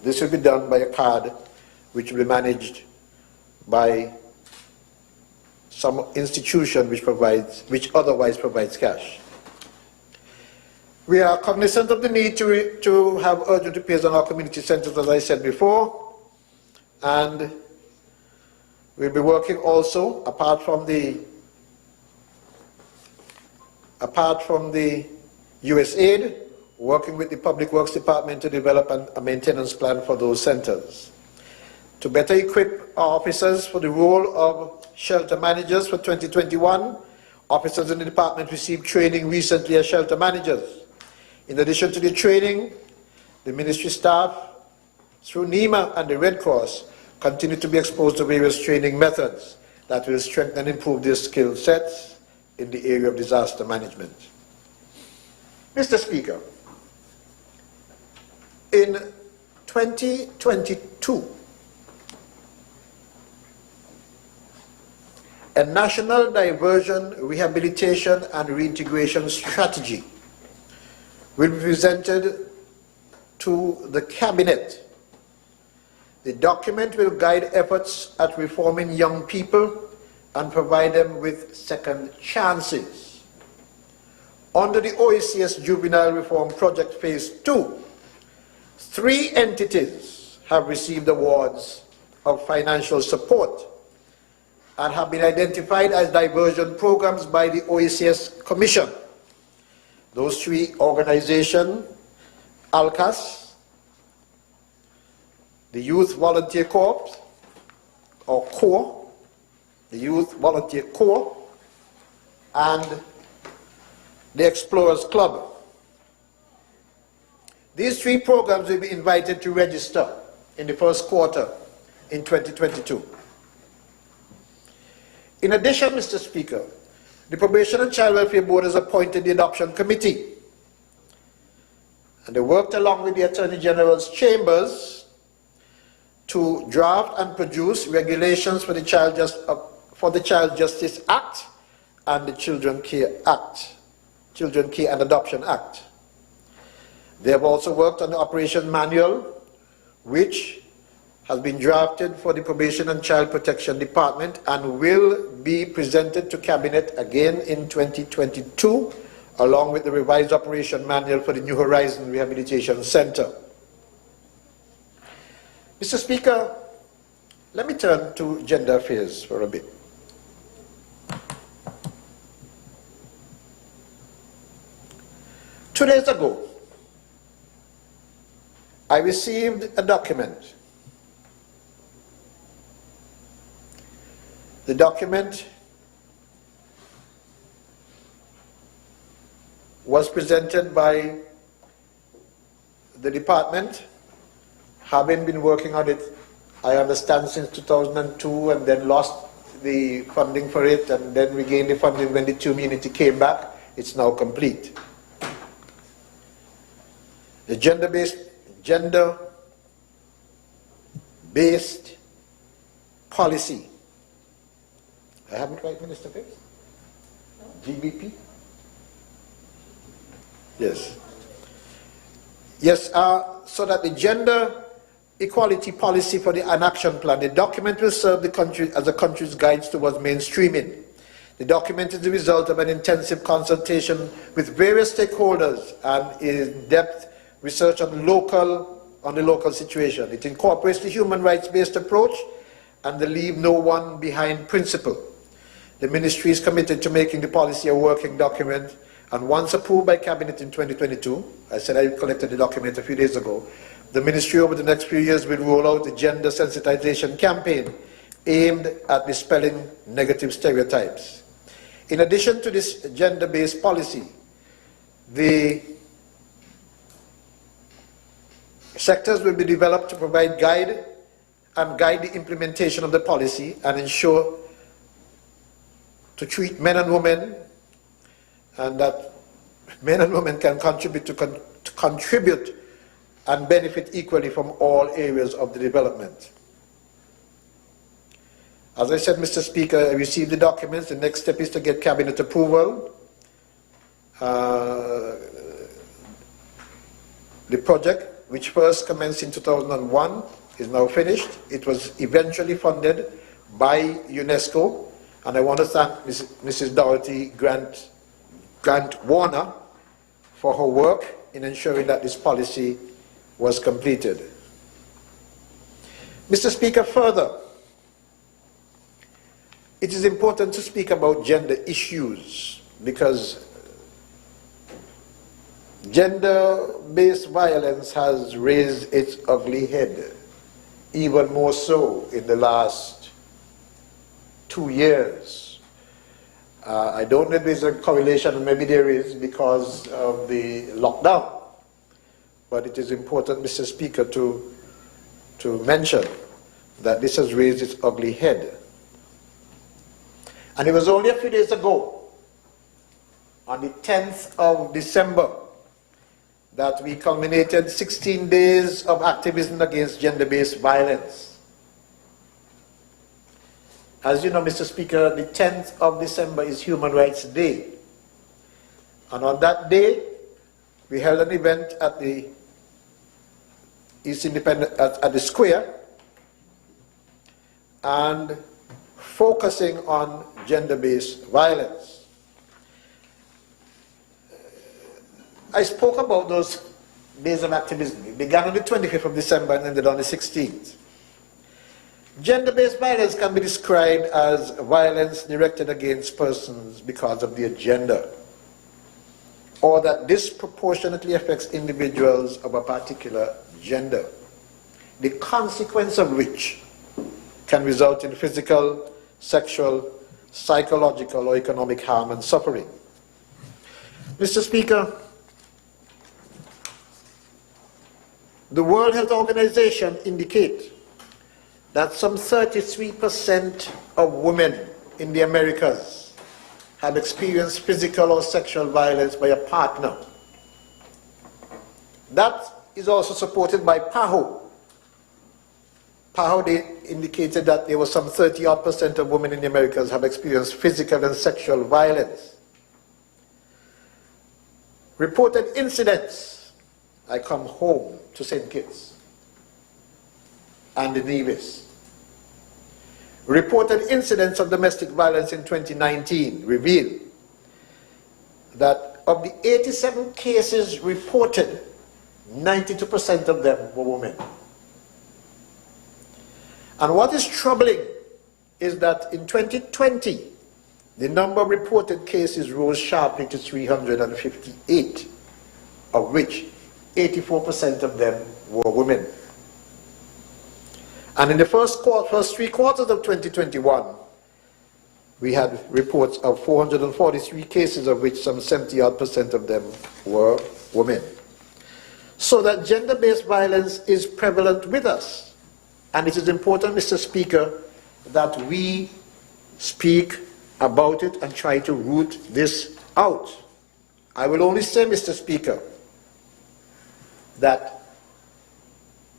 This will be done by a card which will be managed by some institution which otherwise provides cash. We are cognizant of the need to have urgent repairs on our community centers, as I said before, and we'll be working also, apart from the USAID, working with the Public Works Department to develop a maintenance plan for those centers. To better equip our officers for the role of shelter managers for 2021, officers in the department received training recently as shelter managers. In addition to the training, the ministry staff, through NEMA and the Red Cross, continue to be exposed to various training methods that will strengthen and improve their skill sets in the area of disaster management. Mr. Speaker, in 2022, a national diversion, rehabilitation and reintegration strategy will be presented to the Cabinet. The document will guide efforts at reforming young people and provide them with second chances. Under the OECS Juvenile Reform Project Phase 2, 3 entities have received awards of financial support and have been identified as diversion programs by the OECS Commission. Those 3 organizations, ALCAS, the Youth Volunteer Corps, or Corps, the Youth Volunteer Corps, and the Explorers Club. These 3 programs will be invited to register in the first quarter in 2022. In addition, Mr. Speaker, the Probation and Child Welfare Board has appointed the Adoption Committee, and they worked along with the Attorney General's chambers to draft and produce regulations for the Child Justice Act and the Children Care and Adoption Act. They have also worked on the Operation Manual, which has been drafted for the Probation and Child Protection Department and will be presented to Cabinet again in 2022, along with the revised Operation Manual for the New Horizon Rehabilitation Center. Mr. Speaker, let me turn to gender affairs for a bit. Two days ago, I received a document. The document was presented by the department, having been working on it, I understand, since 2002, and then lost the funding for it, and then regained the funding when the community came back. It's now complete. The gender-based policy. I haven't right, Minister Phipps? GBP? Yes. Yes, so that the equality policy for an action plan. The document will serve the country as the country's guides towards mainstreaming. The document is the result of an intensive consultation with various stakeholders and in-depth research on the local situation. It incorporates the human rights-based approach and the leave no one behind principle. The ministry is committed to making the policy a working document, and once approved by Cabinet in 2022, I said I collected the document a few days ago, the ministry over the next few years will roll out a gender sensitization campaign aimed at dispelling negative stereotypes. In addition to this gender-based policy, the sectors will be developed to guide the implementation of the policy and ensure to treat men and women, and that men and women can contribute and benefit equally from all areas of the development. As I said, Mr. Speaker, I received the documents. The next step is to get Cabinet approval. The project, which first commenced in 2001, is now finished. It was eventually funded by UNESCO, and I want to thank Mrs. Dorothy Grant Warner for her work in ensuring that this policy was completed. Mr. Speaker, further, it is important to speak about gender issues because gender-based violence has raised its ugly head, even more so in the last 2 years. I don't know if there's a correlation, maybe there is because of the lockdown, but it is important, Mr. Speaker, to mention that this has raised its ugly head. And it was only a few days ago, on the 10th of December, that we culminated 16 days of activism against gender-based violence. As you know, Mr. Speaker, the 10th of December is Human Rights Day. And on that day, we held an event at the East Independent, at the square, and focusing on gender-based violence. I spoke about those days of activism. It began on the 25th of December and ended on the 16th. Gender-based violence can be described as violence directed against persons because of their gender, or that disproportionately affects individuals of a particular gender, the consequence of which can result in physical, sexual, psychological, or economic harm and suffering. Mr. Speaker, the World Health Organization indicates that some 33% of women in the Americas have experienced physical or sexual violence by a partner. That is also supported by PAHO. PAHO, they indicated that there was some 30% of women in the Americas have experienced physical and sexual violence. Reported incidents, I come home to St. Kitts and the Nevis. Reported incidents of domestic violence in 2019 reveal that of the 87 cases reported, 92% of them were women. And what is troubling is that in 2020, the number of reported cases rose sharply to 358, of which 84% of them were women. And in the first 3 quarters of 2021, we had reports of 443 cases, of which some 70% of them were women. So that gender-based violence is prevalent with us. And it is important, Mr. Speaker, that we speak about it and try to root this out. I will only say, Mr. Speaker, that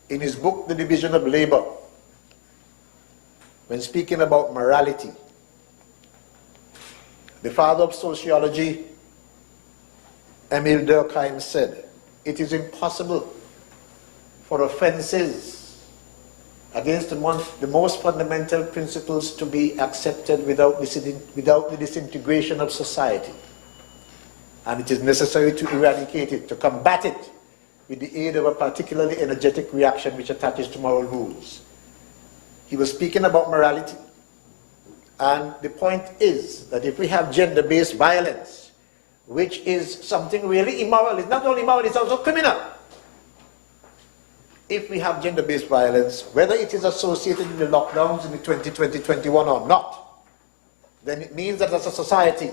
in his book, The Division of Labor, when speaking about morality, the father of sociology, Emile Durkheim, said, it is impossible for offenses against the most fundamental principles to be accepted without the disintegration of society. And it is necessary to eradicate it, to combat it, with the aid of a particularly energetic reaction which attaches to moral rules. He was speaking about morality. And the point is that if we have gender-based violence, which is something really immoral, it's not only immoral, it's also criminal. If we have gender-based violence, whether it is associated with the lockdowns in the 2020-21 or not, then it means that as a society,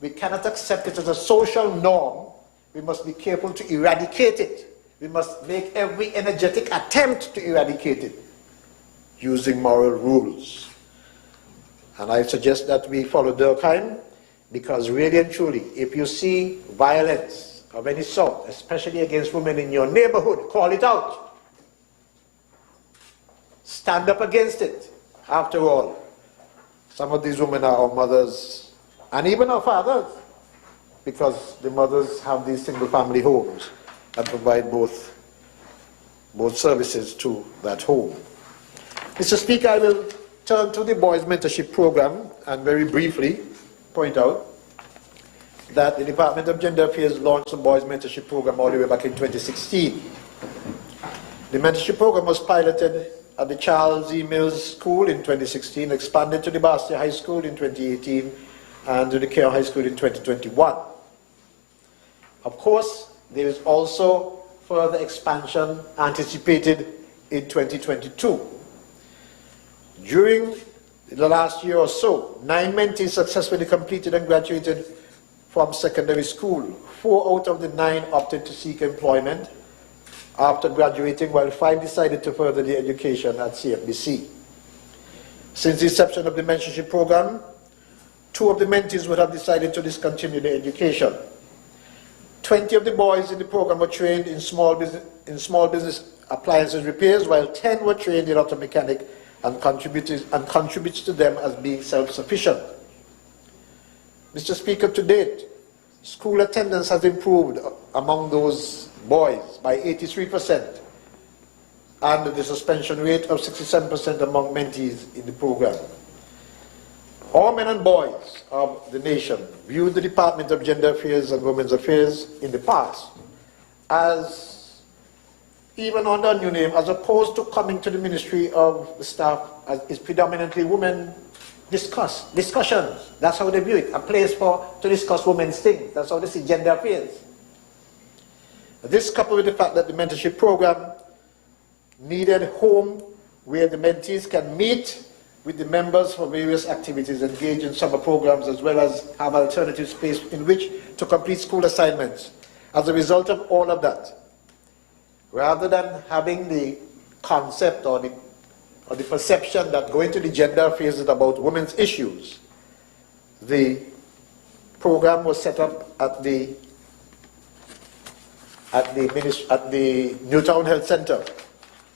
we cannot accept it as a social norm. We must be careful to eradicate it. We must make every energetic attempt to eradicate it using moral rules. And I suggest that we follow Durkheim, because really and truly, if you see violence of any sort, especially against women in your neighborhood, call it out. Stand up against it. After all, some of these women are our mothers and even our fathers, because the mothers have these single family homes and provide both services to that home. Mr. Speaker, I will turn to the Boys Mentorship Program and very briefly point out that the Department of Gender Affairs launched the Boys Mentorship Program all the way back in 2016. The mentorship program was piloted at the Charles E. Mills School in 2016, expanded to the Bastia High School in 2018, and to the Care High School in 2021. Of course, there is also further expansion anticipated in 2022. During the last year or so, 9 mentees successfully completed and graduated from secondary school. 4 out of the 9 opted to seek employment after graduating, while 5 decided to further their education at CFBC. Since the inception of the mentorship program, 2 of the mentees would have decided to discontinue their education. 20 of the boys in the program were trained in small business appliances repairs, while 10 were trained in auto mechanic and contributes to them as being self-sufficient. Mr. Speaker, to date, school attendance has improved among those boys by 83%, and the suspension rate of 67% among mentees in the program. All men and boys of the nation viewed the Department of Gender Affairs and Women's Affairs in the past as, even under a new name, as opposed to coming to the Ministry of the Staff as is predominantly women discussions. That's how they view it, a place to discuss women's things. That's how they see gender affairs. This, coupled with the fact that the mentorship program needed a home where the mentees can meet with the members for various activities, engage in summer programs, as well as have alternative space in which to complete school assignments. As a result of all of that, rather than having the concept or the perception that going to the gender affairs is about women's issues, the program was set up at the Newtown Health Center.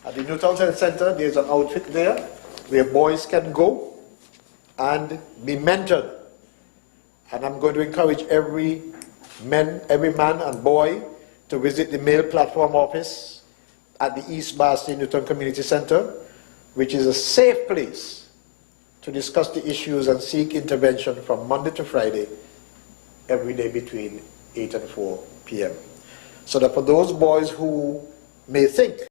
At the Newtown Health Center, there's an outfit there where boys can go and be mentored. And I'm going to encourage every man and boy to visit the male platform office at the East Bastia Newtown Community Center, which is a safe place to discuss the issues and seek intervention from Monday to Friday, every day between 8 and 4 p.m. So that for those boys who may think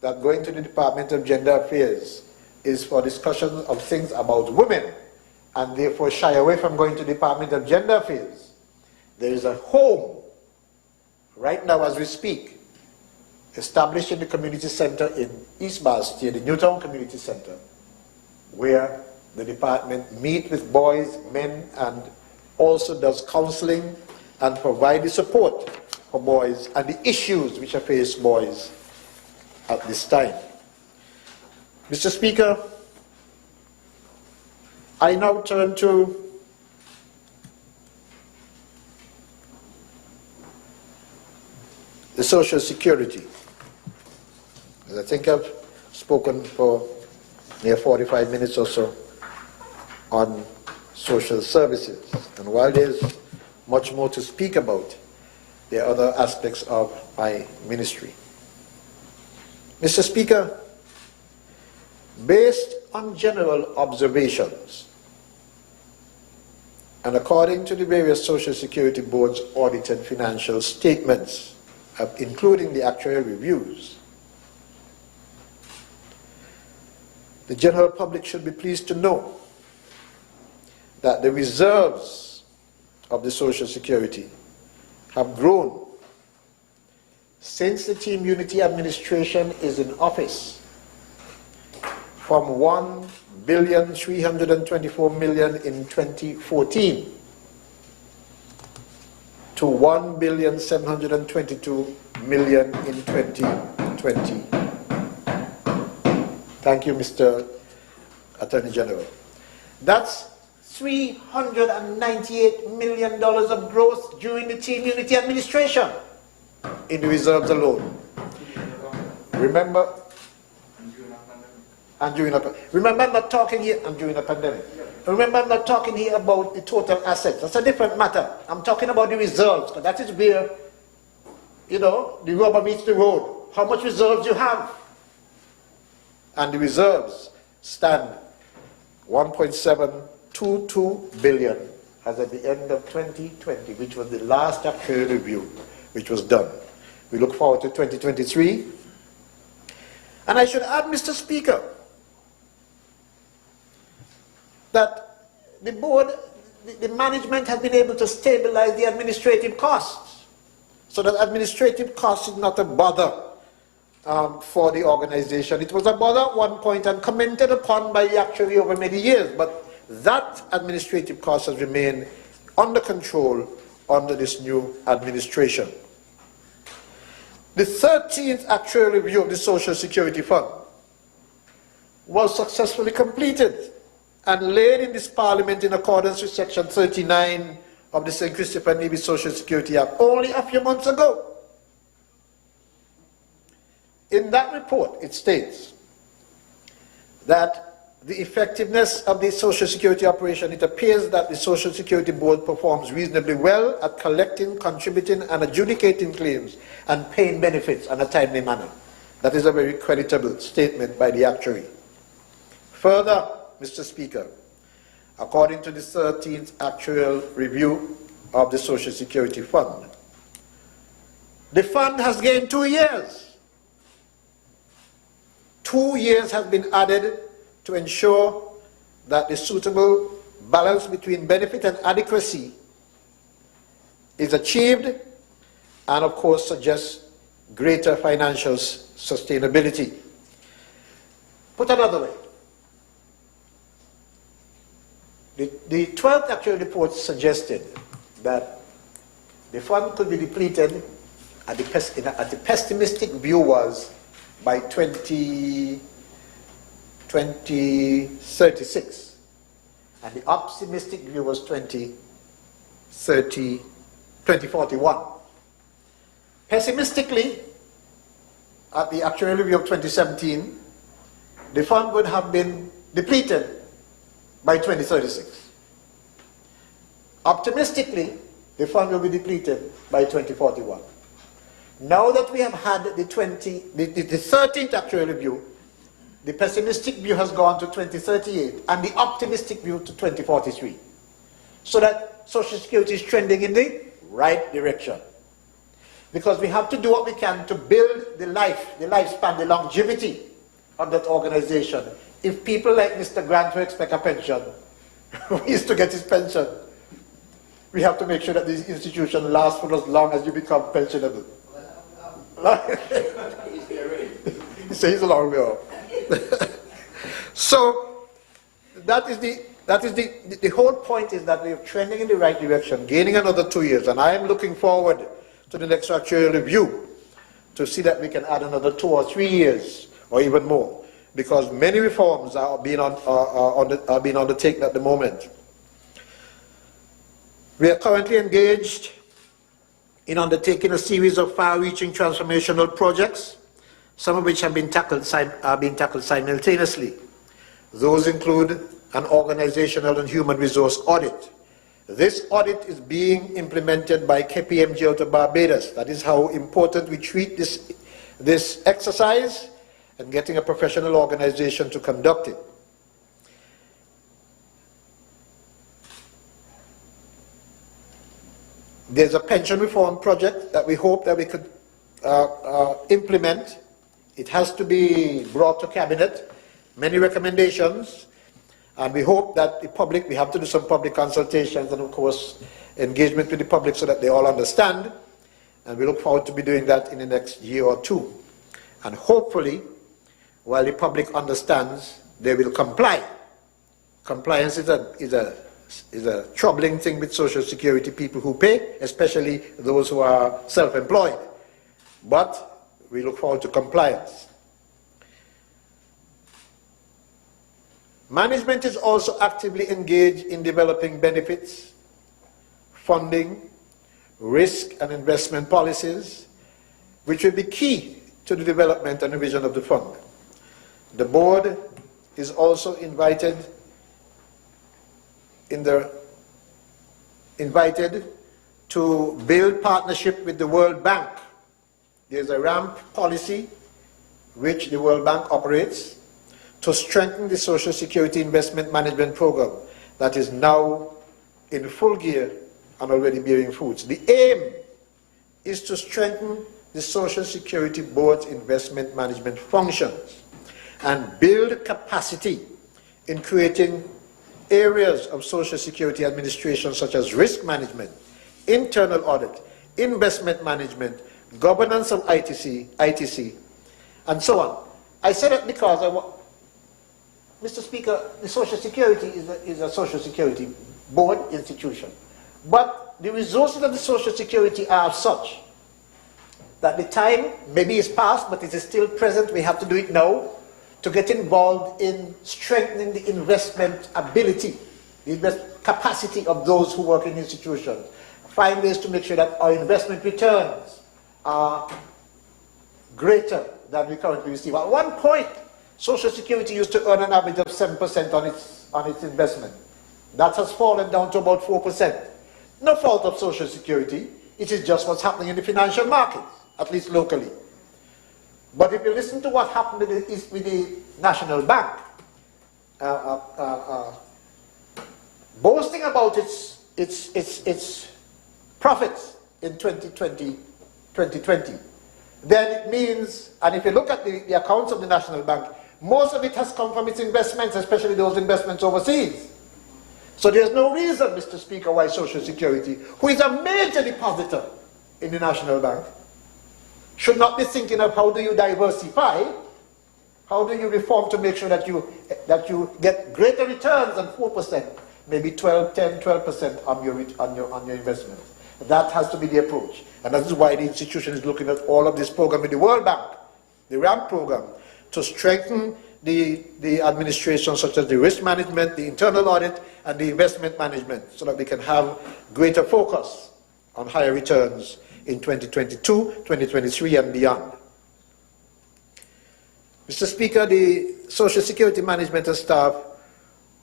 that going to the Department of Gender Affairs is for discussion of things about women, and therefore shy away from going to the Department of Gender Affairs, there is a home, right now as we speak, established in the community center in East Bastia, the Newtown Community Center, where the department meets with boys, men, and also does counseling and provide the support for boys and the issues which face boys at this time. Mr. Speaker, I now turn to the Social Security. I think I've spoken for near 45 minutes or so on social services. And while there's much more to speak about, there are other aspects of my ministry. Mr. Speaker, Based on general observations, and according to the various Social Security Board's audited financial statements, including the actuarial reviews, the general public should be pleased to know that the reserves of the Social Security have grown since the Team Unity administration is in office from $1,324,000,000 in 2014 to $1,722,000,000 in 2020. Thank you, Mr. Attorney General. That's $398 million of growth during the Team Unity administration in the reserves alone. Remember, and during remember, I'm not talking here, and during a pandemic. Remember, I'm not talking here about the total assets. That's a different matter. I'm talking about the reserves, because that is where, you know, the rubber meets the road. How much reserves you have? And the reserves stand $1.722 billion as at the end of 2020, which was the last actuarial review which was done. We look forward to 2023. And I should add, Mr. Speaker, that the board, the management has been able to stabilize the administrative costs, so that administrative costs is not a bother for the organization. It was a bother at one point and commented upon by the actuary over many years, but that administrative cost has remained under control under this new administration. The 13th actuarial review of the Social Security Fund was successfully completed and laid in this Parliament in accordance with Section 39 of the St. Christopher Nevis Social Security Act only a few months ago. In that report, it states that the effectiveness of the Social Security operation, it appears that the Social Security Board performs reasonably well at collecting, contributing, and adjudicating claims and paying benefits in a timely manner. That is a very creditable statement by the actuary. Further, Mr. Speaker, according to the 13th actuarial review of the Social Security Fund, the fund has gained 2 years. 2 years have been added to ensure that the suitable balance between benefit and adequacy is achieved, and of course suggests greater financial sustainability. Put another way, the 12th actual report suggested that the fund could be depleted, at the pessimistic view was by 2036, and the optimistic view was 2041. Pessimistically, at the actual review of 2017, the fund would have been depleted by 2036. Optimistically, the fund will be depleted by 2041. Now that we have had the 13th actual review, the pessimistic view has gone to 2038 and the optimistic view to 2043. So that Social Security is trending in the right direction. Because we have to do what we can to build the lifespan, the longevity of that organization. If people like Mr. Grant who expect a pension, who is to get his pension, we have to make sure that this institution lasts for as long as you become pensionable. He says he's a long way off. So that is the whole point, is that we are trending in the right direction, gaining another 2 years, and I am looking forward to the next actuarial review to see that we can add another 2 or 3 years or even more, because many reforms are being undertaken at the moment. We are currently engaged in undertaking a series of far-reaching transformational projects, some of which are being tackled simultaneously. Those include an organizational and human resource audit. This audit is being implemented by KPMG out of Barbados. That is how important we treat this exercise, and getting a professional organization to conduct it. There's a pension reform project that we hope that we could implement. It has to be brought to cabinet, many recommendations, and we hope that the public, we have to do some public consultations and of course engagement with the public so that they all understand, and we look forward to be doing that in the next year or two. And hopefully, while the public understands, they will comply. Compliance is a troubling thing with Social Security people who pay, especially those who are self-employed. But we look forward to compliance. Management is also actively engaged in developing benefits, funding, risk and investment policies, which will be key to the development and revision of the fund. The board is also invited to build partnership with the World Bank. There's a ramp policy which the World Bank operates to strengthen the Social Security Investment Management Program that is now in full gear and already bearing fruits. The aim is to strengthen the Social Security Board's investment management functions and build capacity in creating areas of Social Security administration such as risk management, internal audit, investment management, governance of ITC, and so on. I say that because, Mr. Speaker, the Social Security is a Social Security Board institution. But the resources of the Social Security are such that the time maybe is past, but it is still present. We have to do it now to get involved in strengthening the investment ability, the capacity of those who work in institutions. Find ways to make sure that our investment returns are greater than we currently receive. At one point, Social Security used to earn an average of 7% on its investment. That has fallen down to about 4%. No fault of Social Security. It is just what's happening in the financial markets, at least locally. But if you listen to what happened with the National Bank, boasting about its profits in 2020, then it means, and if you look at the accounts of the National Bank, most of it has come from its investments, especially those investments overseas. So there's no reason, Mr. Speaker, why Social Security, who is a major depositor in the National Bank, should not be thinking of how do you diversify, how do you reform to make sure that you get greater returns than 4%, maybe 12% on your investment. That has to be the approach. And that is why the institution is looking at all of this program with the World Bank, the RAMP program, to strengthen the administration such as the risk management, the internal audit, and the investment management so that we can have greater focus on higher returns in 2022, 2023 and beyond. Mr. Speaker, the Social Security Management and Staff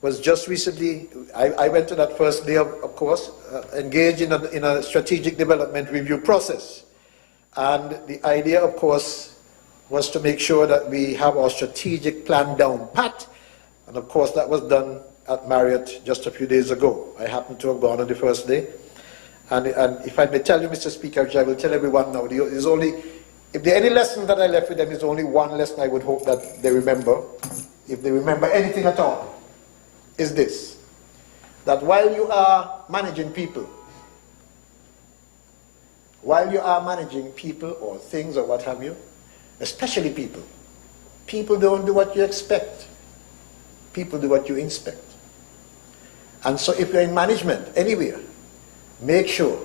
was just recently, I went to that first day of course, engaged in a strategic development review process. And the idea, of course, was to make sure that we have our strategic plan down pat. And of course, that was done at Marriott just a few days ago. I happened to have gone on the first day. And if I may tell you, Mr. Speaker, which I will tell everyone now, there's only, if there are any lessons that I left with them, there's only one lesson I would hope that they remember, if they remember anything at all, is this, that while you are managing people or things or what have you, especially people don't do what you expect. People do what you inspect. And so if you're in management anywhere, make sure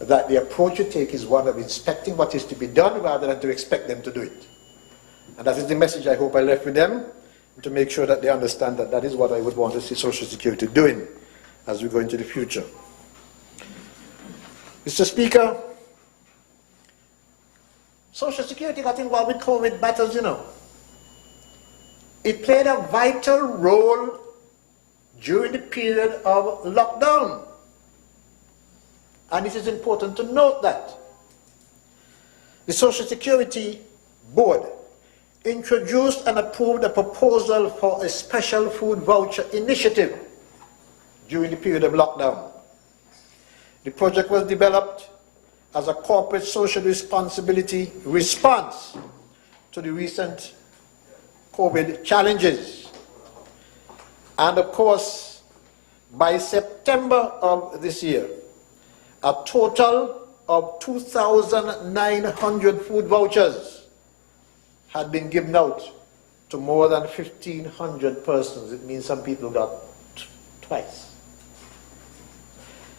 that the approach you take is one of inspecting what is to be done rather than to expect them to do it. And that is the message I hope I left with them, to make sure that they understand that that is what I would want to see Social Security doing as we go into the future. Mr. Speaker, Social Security got involved with COVID battles, you know. It played a vital role during the period of lockdown. And it is important to note that the Social Security Board introduced and approved a proposal for a special food voucher initiative during the period of lockdown. The project was developed as a corporate social responsibility response to the recent COVID challenges. And of course, by September of this year, a total of 2,900 food vouchers had been given out to more than 1,500 persons. It means some people got twice.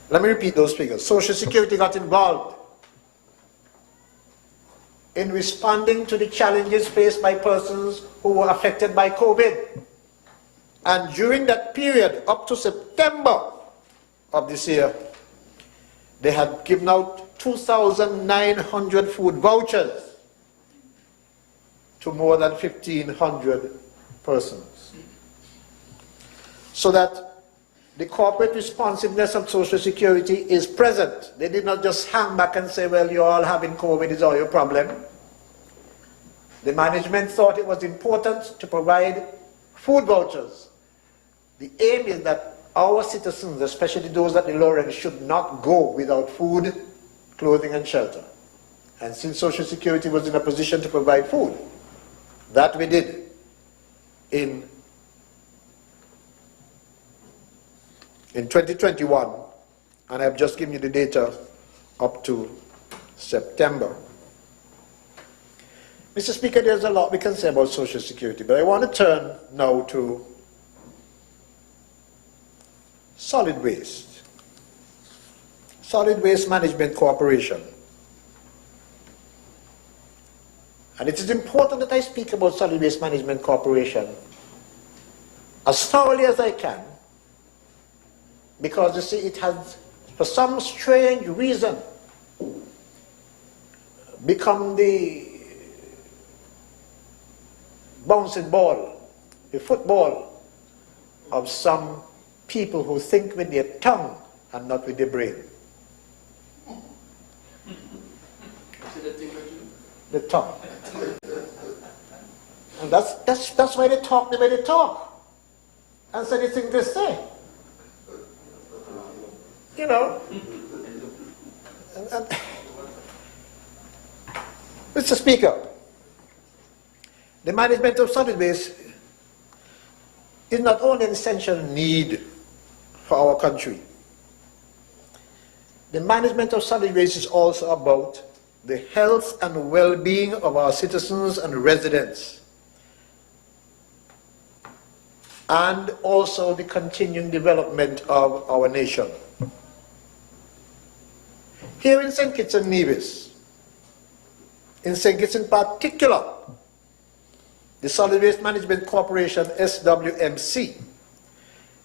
Let me repeat those figures. Social Security got involved in responding to the challenges faced by persons who were affected by COVID. And during that period, up to September of this year, they had given out 2,900 food vouchers to more than 1,500 persons. So that the corporate responsiveness of Social Security is present. They did not just hang back and say, well, you're all having COVID, it's all your problem. The management thought it was important to provide food vouchers. The aim is that our citizens, especially those at the lower end, should not go without food, clothing, and shelter. And since Social Security was in a position to provide food, that we did in 2021, and I've just given you the data up to September. Mr. Speaker, there's a lot we can say about Social Security, but I want to turn now to solid waste. Solid Waste Management Corporation. And it is important that I speak about Solid Waste Management Corporation as thoroughly as I can, because you see, it has, for some strange reason, become the bouncing ball, the football of some people who think with their tongue and not with their brain. The tongue. And that's why they talk the way they talk. And say the things they say. You know. And Mr. Speaker, the management of solid waste is not only an essential need for our country. The management of solid waste is also about the health and well-being of our citizens and residents, and also the continuing development of our nation. Here in St. Kitts and Nevis, in St. Kitts in particular, the Solid Waste Management Corporation, SWMC,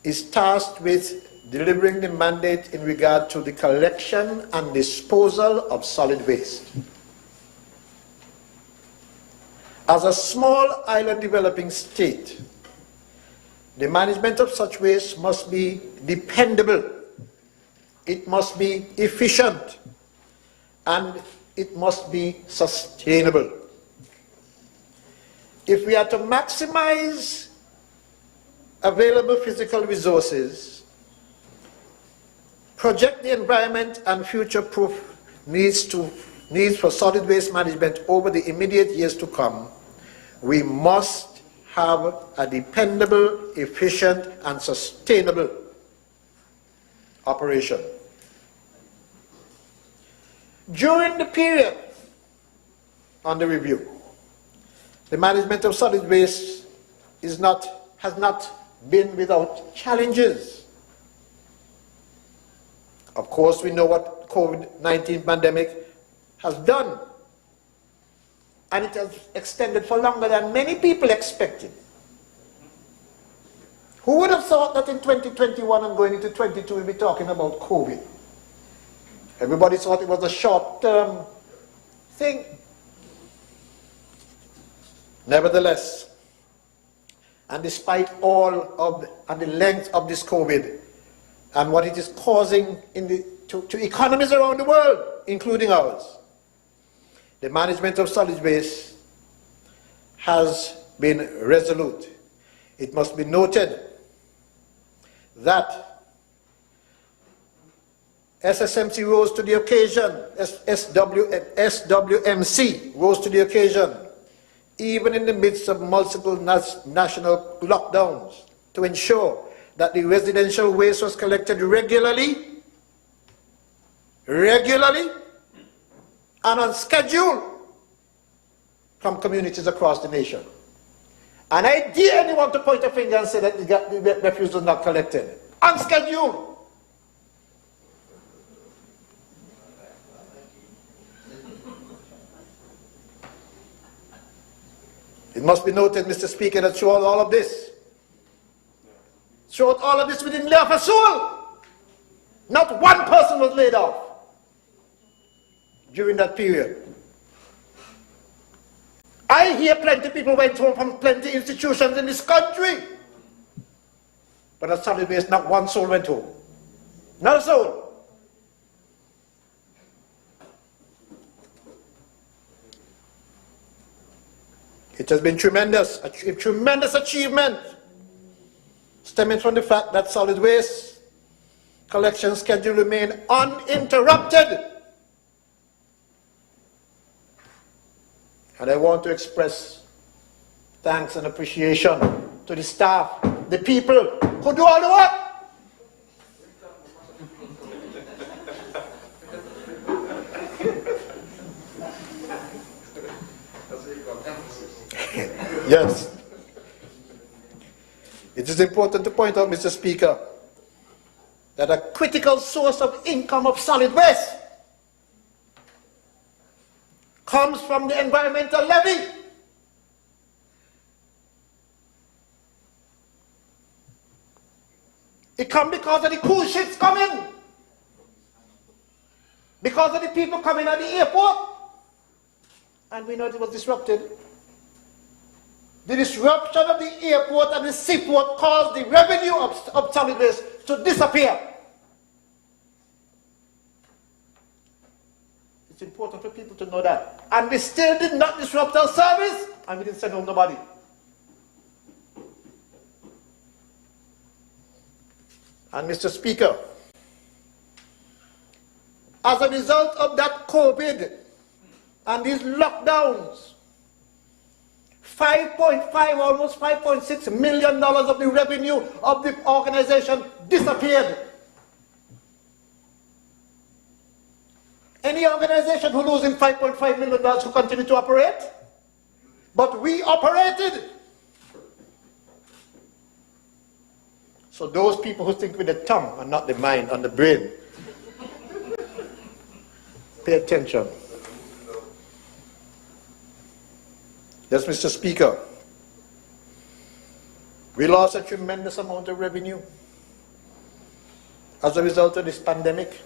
is tasked with delivering the mandate in regard to the collection and disposal of solid waste. As a small island developing state, the management of such waste must be dependable, it must be efficient, and it must be sustainable. If we are to maximize available physical resources, project the environment and future-proof needs for solid waste management over the immediate years to come, we must have a dependable, efficient, and sustainable operation. During the period under review, the management of solid waste has not been without challenges. Of course, we know what COVID-19 pandemic has done, and it has extended for longer than many people expected. Who would have thought that in 2021 and going into 22 we'll be talking about COVID? Everybody thought it was a short-term thing. Nevertheless, and despite all of the length of this COVID and what it is causing to economies around the world, including ours, the management of solid waste has been resolute. It must be noted that SSMC rose to the occasion, SWMC rose to the occasion, even in the midst of multiple national lockdowns, to ensure that the residential waste was collected regularly, and on schedule from communities across the nation. And I dare anyone to point a finger and say that the refuse was not collected. On schedule. It must be noted, Mr. Speaker, that throughout all of this, we didn't lay off a soul. Not one person was laid off during that period. I hear plenty of people went home from plenty of institutions in this country. But at solid waste, not one soul went home. Not a soul. It has been tremendous, a tremendous achievement, stemming from the fact that solid waste collection schedule remained uninterrupted. And I want to express thanks and appreciation to the staff, the people who do all the work. Yes. It is important to point out, Mr. Speaker, that a critical source of income of solid waste comes from the environmental levy. It comes because of the cruise ships coming, because of the people coming at the airport, and we know it was disrupted. The disruption of the airport and the seaport caused the revenue of solid waste to disappear. It's important for people to know that. And we still did not disrupt our service, and we didn't send home nobody. And Mr. Speaker, as a result of that COVID and these lockdowns, almost $5.6 million of the revenue of the organization disappeared. Any organization who losing $5.5 million who continue to operate? But we operated. So those people who think with the tongue and not the mind and the brain, pay attention. Yes, Mr. Speaker, we lost a tremendous amount of revenue as a result of this pandemic.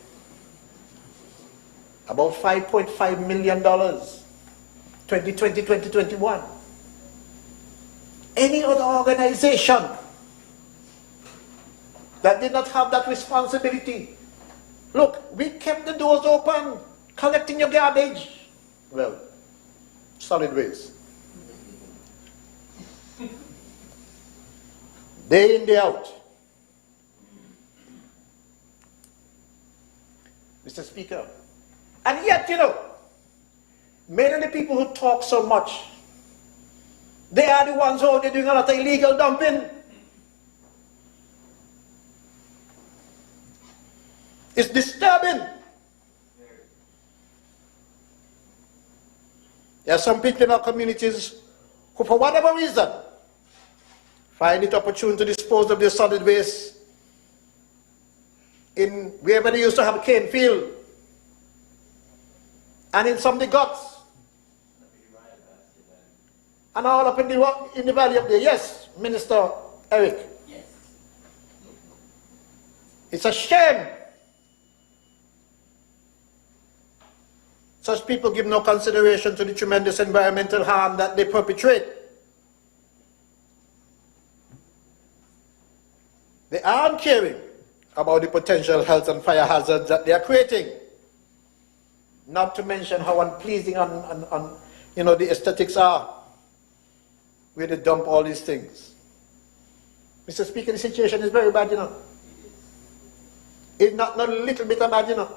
About $5.5 million, 2020, 2021. Any other organization that did not have that responsibility. Look, we kept the doors open, collecting your garbage. Well, solid waste. Day in, day out. Mr. Speaker, and yet, you know, many of the people who talk so much, they are the ones who are doing a lot of illegal dumping. It's disturbing. There are some people in our communities who, for whatever reason, find it opportune to dispose of their solid waste in wherever they used to have a cane field and in some of the guts and all up in the valley up there. Yes, Minister Eric. Yes. It's a shame. Such people give no consideration to the tremendous environmental harm that they perpetrate. They aren't caring about the potential health and fire hazards that they are creating. Not to mention how unpleasing and the aesthetics are. where they dump all these things. Mr. Speaker, the situation is very bad, you know. It's not a little bit bad, you know.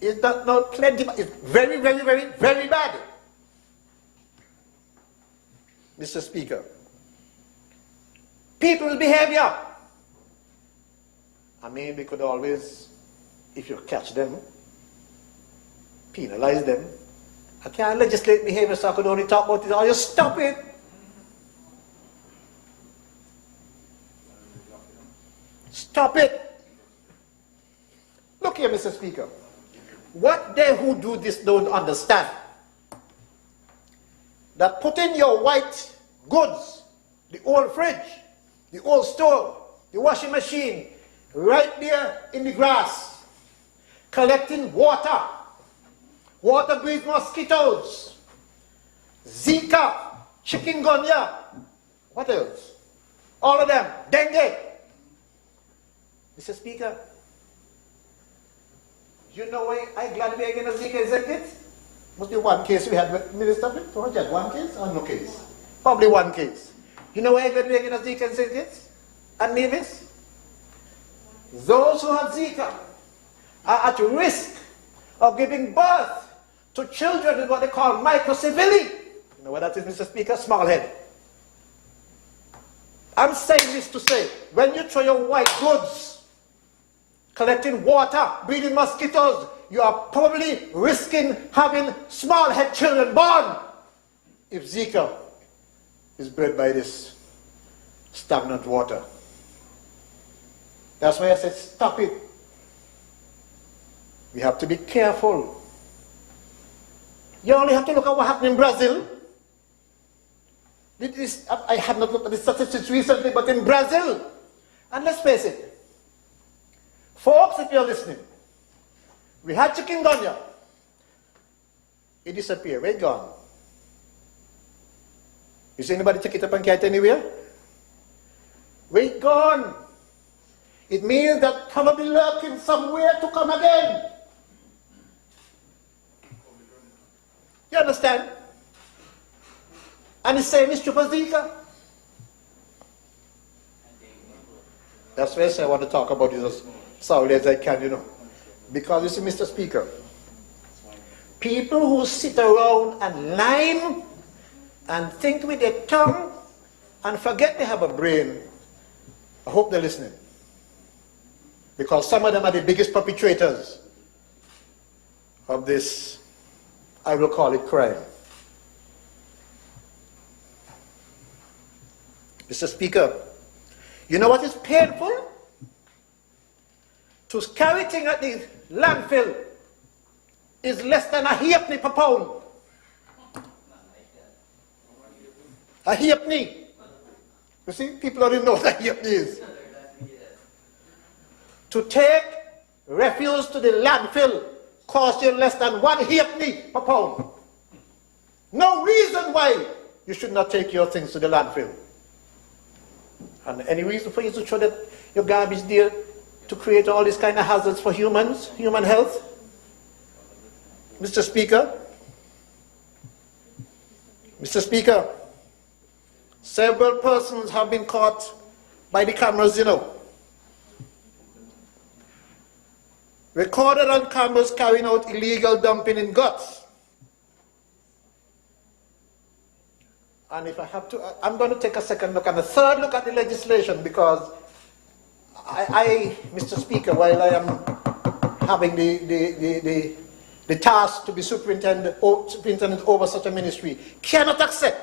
It's not plenty, but it's very, very, very, very bad. Mr. Speaker, people's behavior. I mean, we could always, if you catch them, penalize them. I can't legislate behavior, so I could only talk about it. Oh, you stop it. Stop it. Look here, Mr. Speaker. What they who do this don't understand, that putting your white goods, the old fridge, the old stove, the washing machine, right there in the grass, collecting water. Water breeds mosquitoes, Zika, chikungunya, what else? All of them, dengue. Mr. Speaker, you know why I'm glad we are going to Zika, isn't it? Must be one case we had with Minister of it. One case or no case? Probably one case. You know why I'm glad we are going to Zika, isn't it? And Nevis? Those who have Zika are at risk of giving birth to children with what they call microcephaly. You know what that is, Mr. Speaker? Small head. I'm saying this to say, when you throw your white goods, collecting water, breeding mosquitoes, you are probably risking having small head children born if Zika is bred by this stagnant water. That's why I said stop it. We have to be careful. You only have to look at what happened in Brazil. I have not looked at the statistics recently, but in Brazil, and let's face it, folks, if you're listening, we had chikungunya. It disappeared. Where it gone? You see anybody take it up and carry it anywhere? Where it gone? It means that probably lurking somewhere to come again. You understand? And the same is true for Zika. That's why I say I want to talk about this as solidly as I can, you know. Because you see, Mr. Speaker, people who sit around and lie and think with their tongue and forget they have a brain, I hope they're listening. Because some of them are the biggest perpetrators of this, I will call it, crime. Mr. Speaker, you know what is painful? To carry things at the landfill is less than a halfpenny per pound. A halfpenny. You see, people don't even know what a halfpenny is. To take refuse to the landfill costs you less than one halfpenny per pound. No reason why you should not take your things to the landfill. And any reason for you to throw that your garbage there to create all these kind of hazards for humans, human health? Mr. Speaker, several persons have been caught by the cameras, you know. Recorded on cameras carrying out illegal dumping in guts. And if I have to, I'm going to take a second look and a third look at the legislation, because Mr. Speaker, while I am having the task to be superintendent over such a ministry, cannot accept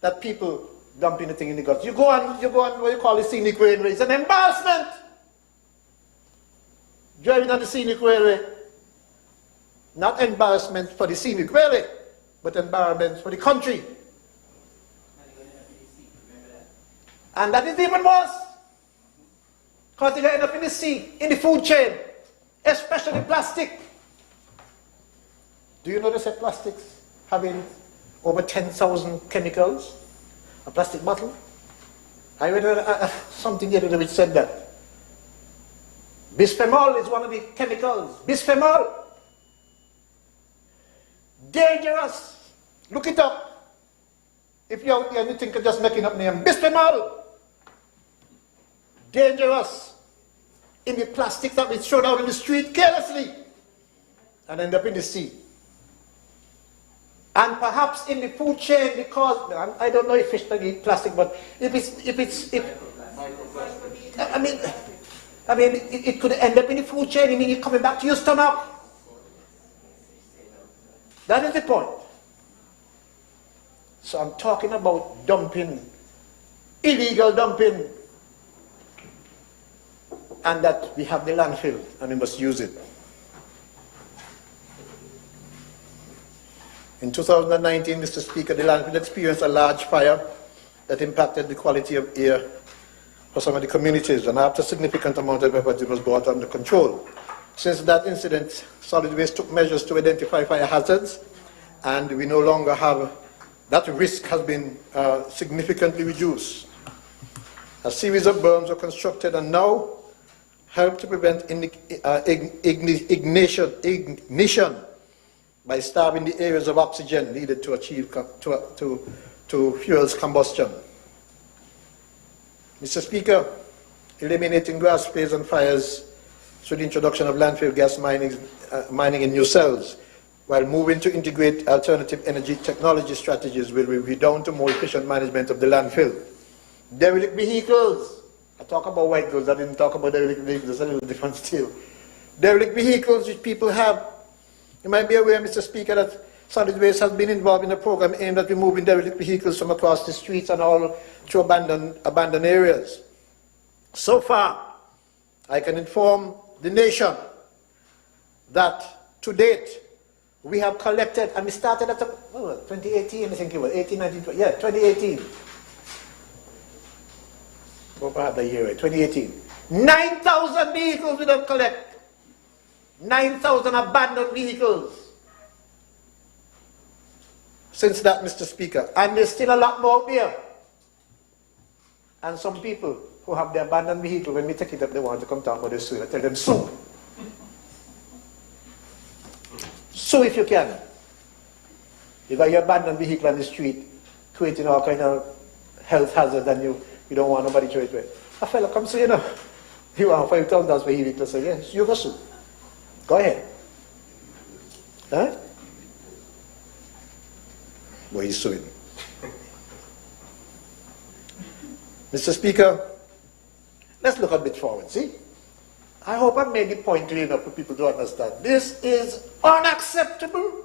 that people dump anything in the guts. You go on what you call the scenic railway. It's an embarrassment. Driving on the scenic railway, not embarrassment for the scenic railway, but embarrassment for the country. And that is even worse, because they end up in the sea, in the food chain, especially plastic. Do you know they say plastics having over 10,000 chemicals? A plastic bottle? I read something the other day which said that. Bisphenol is one of the chemicals. Bisphenol. Dangerous. Look it up. If you're out there and you think you're just making up name, bisphenol, dangerous. In the plastics that we throw down in the street carelessly and end up in the sea. And perhaps in the food chain, because I don't know if fish can eat plastic, but it could end up in the food chain. I mean, it's coming back to your stomach. That is the point. So I'm talking about dumping, illegal dumping, and that we have the landfill and we must use it. In 2019, Mr. Speaker, the landfill experienced a large fire that impacted the quality of air for some of the communities, and after a significant amount of effort, it was brought under control. Since that incident, Solid Waste took measures to identify fire hazards, and we no longer have, that risk has been significantly reduced. A series of berms were constructed and now help to prevent ignition by starving the areas of oxygen needed to achieve to fuel's combustion. Mr. Speaker, eliminating grass fires and fires through the introduction of landfill gas mining in new cells, while moving to integrate alternative energy technology strategies will be down to more efficient management of the landfill. Derelict vehicles. I talk about white goods, I didn't talk about derelict vehicles, it's a little different still. Derelict vehicles which people have. You might be aware, Mr. Speaker, that Solid Waste has been involved in a program aimed at removing derelict vehicles from across the streets and all through abandoned areas. So far, I can inform the nation that to date, we have collected, and we started at 2018, I think it was, 18, 19, 20, yeah, 2018. Or perhaps a year, 2018. 9,000 vehicles we don't collect. 9,000 abandoned vehicles. Since that, Mr. Speaker. And there's still a lot more out there. And some people who have the abandoned vehicle, when we take it up, they want to come talk about this sue. I tell them, sue. Sue if you can. You got your abandoned vehicle on the street, creating all kind of health hazards, and you don't want nobody to it. A fellow comes to you know, you want $5,000 for your vehicle, say, yes, you go sue. Go ahead. Huh? Well, he's suing. Mr. Speaker, let's look a bit forward, see? I hope I made the point clear enough for people to understand. This is unacceptable.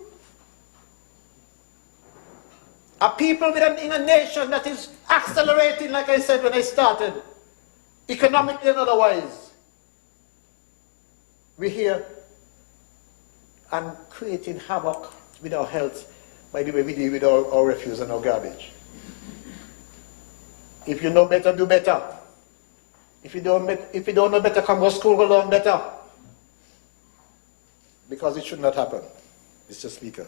A people in a nation that is accelerating, like I said when I started, economically and otherwise. We're here and creating havoc with our health by the way we deal with our refuse and our garbage. If you know better, do better. If you don't know better, come to school, go learn better. Because it should not happen, Mr. Speaker.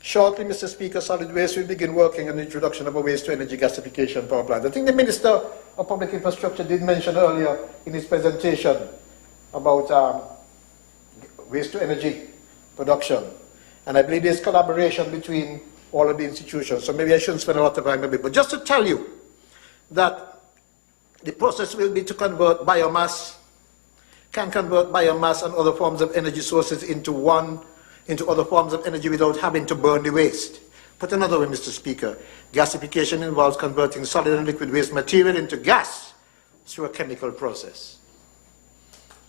Shortly, Mr. Speaker, Solid Waste will begin working on the introduction of a waste-to-energy gasification power plant. I think the Minister of Public Infrastructure did mention earlier in his presentation about waste-to-energy production. And I believe there's collaboration between all of the institutions. So maybe I shouldn't spend a lot of time on it. But just to tell you that the process will be to convert biomass, can convert biomass and other forms of energy sources into other forms of energy without having to burn the waste. Put another way, Mr. Speaker, gasification involves converting solid and liquid waste material into gas through a chemical process.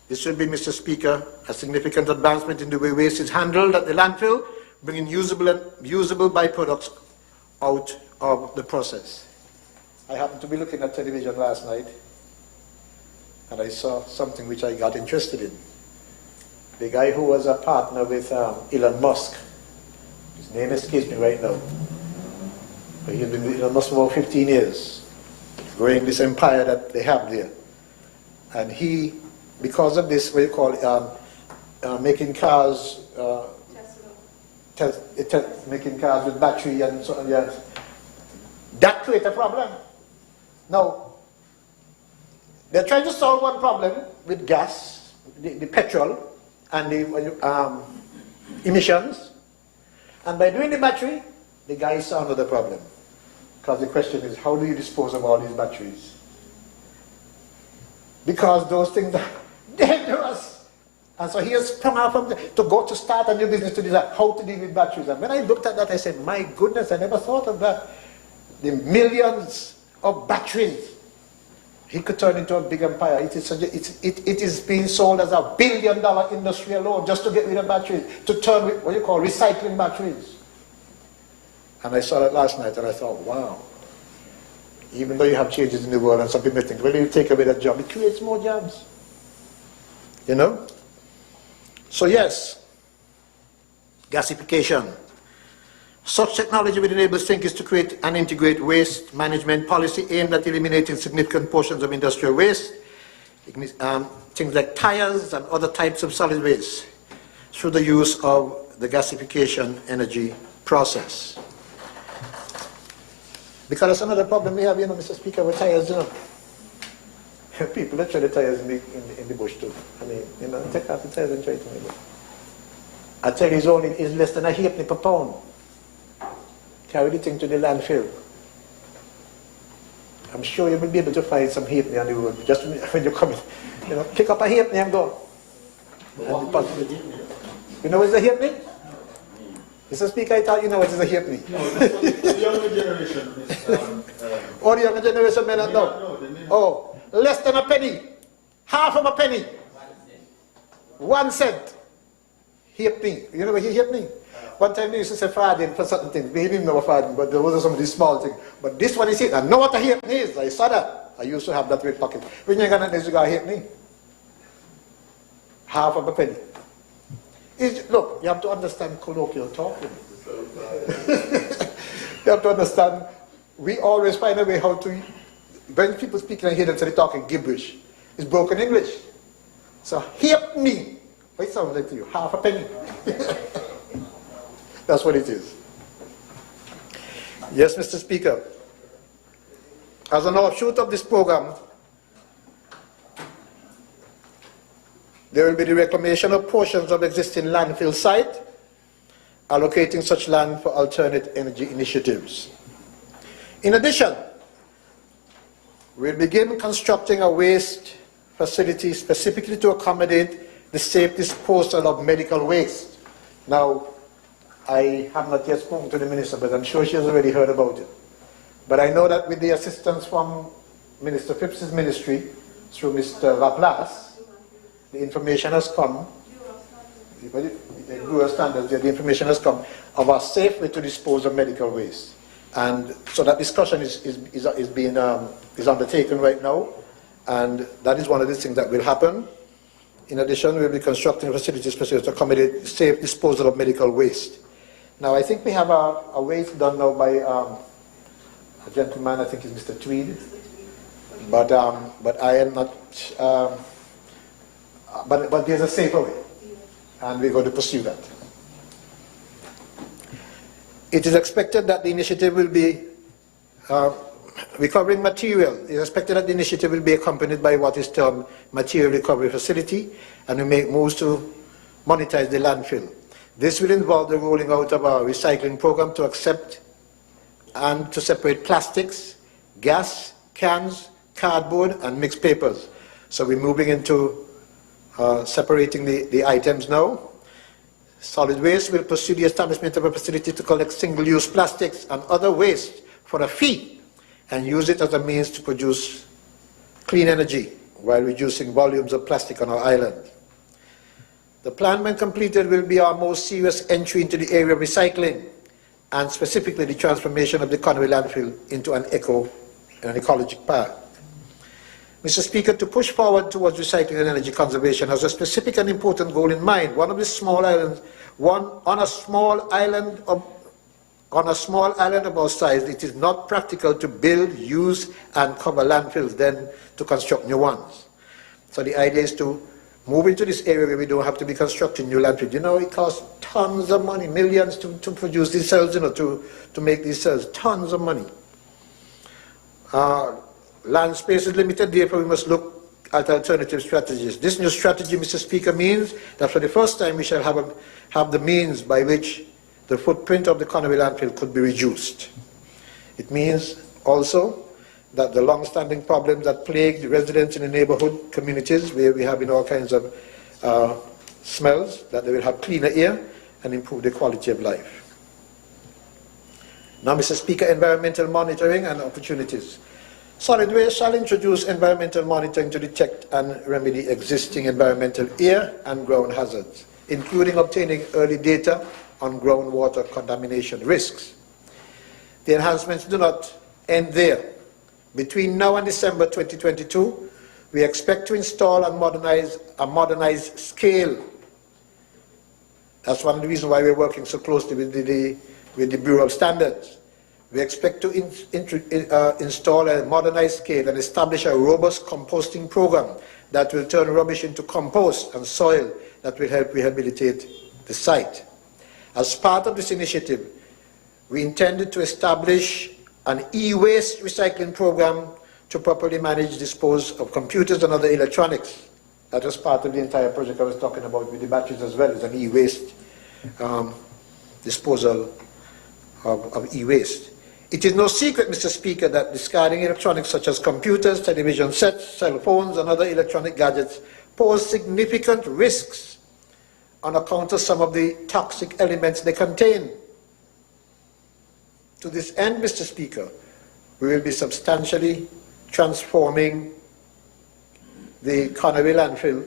This will be, Mr. Speaker, a significant advancement in the way waste is handled at the landfill, bringing usable byproducts out of the process. I happened to be looking at television last night, and I saw something which I got interested in. The guy who was a partner with Elon Musk, his name escapes me right now, but he's been with Elon Musk for about 15 years, growing this empire that they have there. And he, because of this, what you call it, making cars, making cars with battery and so on, yeah, that creates a problem. Now, they're trying to solve one problem with gas, the petrol, and the emissions. And by doing the battery, the guys solve another problem. Because the question is, how do you dispose of all these batteries? Because those things are dangerous. And so he has come out to start a new business to decide how to deal with batteries. And when I looked at that, I said, my goodness, I never thought of that. The millions of batteries. He could turn into a big empire. It is being sold as $1 billion industry alone just to get rid of batteries, to turn with what you call recycling batteries. And I saw that last night and I thought, wow. Even though you have changes in the world and some people think, well, you take away that job, it creates more jobs. You know? So yes, gasification. Such technology will enable thinkers to create and integrate waste management policy aimed at eliminating significant portions of industrial waste, things like tires and other types of solid waste, through the use of the gasification energy process. Because that's another problem we have, you know, Mr. Speaker, with tires, you know. People that try the tires in the bush too. I mean, you know, take off the tires and try it in the bush. I tell you, it's less than a halfpenny per pound. Carry the thing to the landfill. I'm sure you will be able to find some halfpenny on the road. Just when you come in, you know, pick up a halfpenny and go. You know what's a halfpenny? Mr. Speaker, I thought you know what is a halfpenny. No, the younger generation is... Oh, the younger generation may not know. Oh, less than a penny. Half of a penny. 1 cent. Halfpenny. You know what a halfpenny? One time they used to say farthing for certain things. We didn't know farthing, but there was some of these small things. But this one is it. I know what a halfpenny is. I saw that. I used to have that in my pocket. When you're going to you got a halfpenny. Half of a penny. Look, you have to understand colloquial talking. You have to understand, we always find a way how to, when people speak and I hear them say they're talking gibberish, it's broken English. So, halfpenny. What it sounds like to you? Half a penny. That's what it is. Yes, Mr. Speaker. As an offshoot of this program, there will be the reclamation of portions of existing landfill site, allocating such land for alternate energy initiatives. In addition, we'll begin constructing a waste facility specifically to accommodate the safe disposal of medical waste. Now, I have not yet spoken to the minister, but I'm sure she has already heard about it. But I know that with the assistance from Minister Phipps's ministry, through Mr. Laplace, the information has come, the Bureau standards, the information has come of a safe way to dispose of medical waste. And so that discussion is undertaken right now, and that is one of the things that will happen. In addition, we'll be constructing facilities specifically to accommodate safe disposal of medical waste. Now, I think we have a waste done now by a gentleman, I think it's Mr. Tweed, but I am not, but there's a safer way, and we're going to pursue that. It is expected that the initiative will be recovering material. It is expected that the initiative will be accompanied by what is termed material recovery facility, and we make moves to monetize the landfill. This will involve the rolling out of our recycling program to accept and to separate plastics, gas, cans, cardboard, and mixed papers. So we're moving into separating the items now. Solid Waste will pursue the establishment of a facility to collect single-use plastics and other waste for a fee and use it as a means to produce clean energy while reducing volumes of plastic on our island. The plan, when completed, will be our most serious entry into the area of recycling, and specifically the transformation of the Conway landfill into an ecological park. Mr. Speaker, to push forward towards recycling and energy conservation has a specific and important goal in mind. On a small island of our size, it is not practical to build, use, and cover landfills, then to construct new ones. So the idea is to move into this area where we don't have to be constructing new landfills. You know, it costs tons of money, millions to produce these cells, you know, to make these cells, tons of money. Land space is limited, therefore we must look at alternative strategies. This new strategy, Mr. Speaker, means that for the first time we shall have the means by which the footprint of the Conway landfill could be reduced. It means also that the long-standing problems that plague the residents in the neighborhood communities, where we have all kinds of smells, that they will have cleaner air and improve the quality of life. Now, Mr. Speaker, environmental monitoring and opportunities. Solid Waste shall introduce environmental monitoring to detect and remedy existing environmental air and ground hazards, including obtaining early data on groundwater contamination risks. The enhancements do not end there. Between now and December 2022, we expect to install and modernize a modernized scale. That's one of the reasons why we're working so closely with the Bureau of Standards. We expect to install a modernized scale and establish a robust composting program that will turn rubbish into compost and soil that will help rehabilitate the site. As part of this initiative, we intended to establish an e-waste recycling program to properly manage, dispose of computers and other electronics. That was part of the entire project I was talking about with the batteries as well, as an e-waste disposal of e-waste. It is no secret, Mr. Speaker, that discarding electronics such as computers, television sets, cell phones, and other electronic gadgets pose significant risks on account of some of the toxic elements they contain. To this end, Mr. Speaker, we will be substantially transforming the Connery landfill,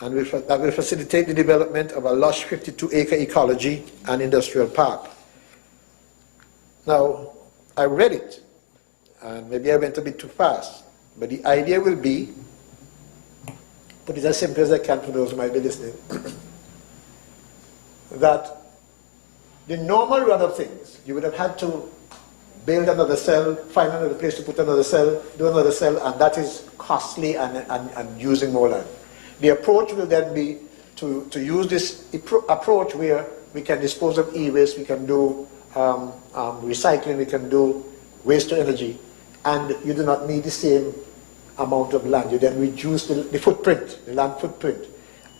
and that will facilitate the development of a lush 52-acre ecology and industrial park. Now, I read it, and maybe I went a bit too fast, but the idea will be, put it as simple as I can for those who might be listening, that the normal run of things, you would have had to build another cell, find another place to put another cell, do another cell, and that is costly and using more land. The approach will then be to use this approach where we can dispose of e-waste, we can do recycling, we can do waste to energy, and you do not need the same amount of land. You then reduce the footprint, the land footprint.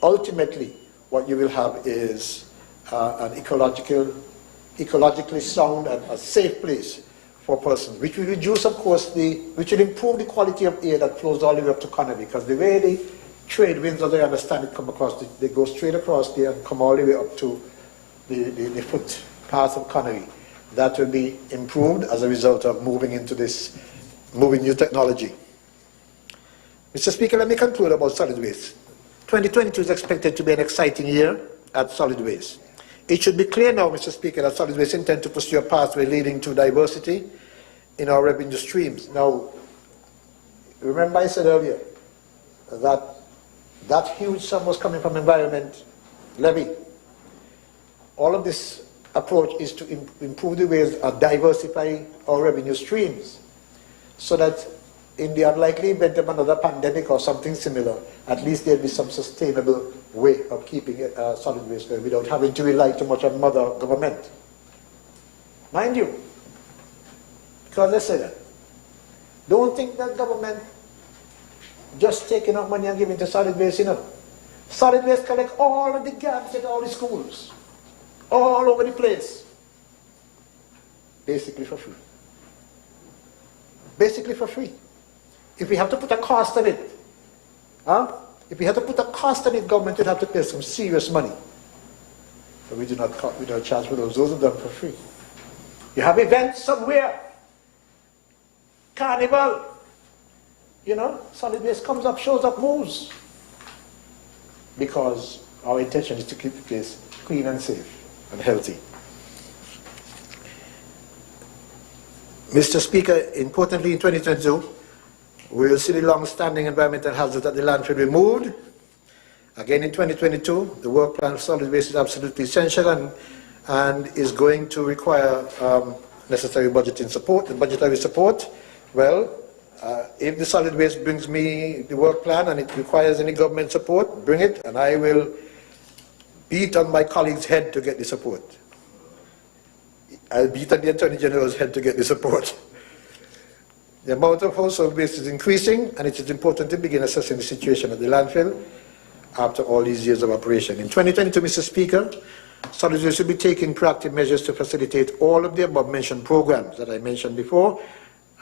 Ultimately, what you will have is an ecologically sound and a safe place for persons, which will reduce, of course, which will improve the quality of air that flows all the way up to Connery, because the way the trade winds, as I understand it, come across, they go straight across there and come all the way up to the footpath of Connery. That will be improved as a result of moving into this new technology. Mr. Speaker, let me conclude about solid waste. 2022 is expected to be an exciting year at solid waste. It should be clear now, Mr. Speaker, that solid waste intends to pursue a pathway leading to diversity in our revenue streams. Now, remember I said earlier that that huge sum was coming from environment levy. All of this approach is to improve the ways of diversifying our revenue streams, so that in the unlikely event of another pandemic or something similar, at least there'll be some sustainable way of keeping solid waste going without having to rely too much on mother government. Mind you, because let's say that, don't think that government just taking out money and giving to solid waste, you know. Solid waste collect all of the gaps at all the schools, all over the place, basically for free. Basically for free. If we have to put a cost on it, if we have to put a cost on it, government would have to pay some serious money. But we do not charge for those. Those are done for free. You have events somewhere, carnival, you know, solid waste comes up, shows up, moves. Because our intention is to keep the place clean and safe and healthy. Mr. Speaker, importantly in 2022, we will see the long-standing environmental hazards at the landfill removed. Again in 2022, the work plan for solid waste is absolutely essential and is going to require necessary budgetary support. Well, if the solid waste brings me the work plan and it requires any government support, bring it, and I will beat on my colleague's head to get the support. I'll beat on the Attorney General's head to get the support. The amount of household waste is increasing, and it is important to begin assessing the situation at the landfill after all these years of operation. In 2022, Mr. Speaker, Solid Waste will be taking proactive measures to facilitate all of the above-mentioned programs that I mentioned before,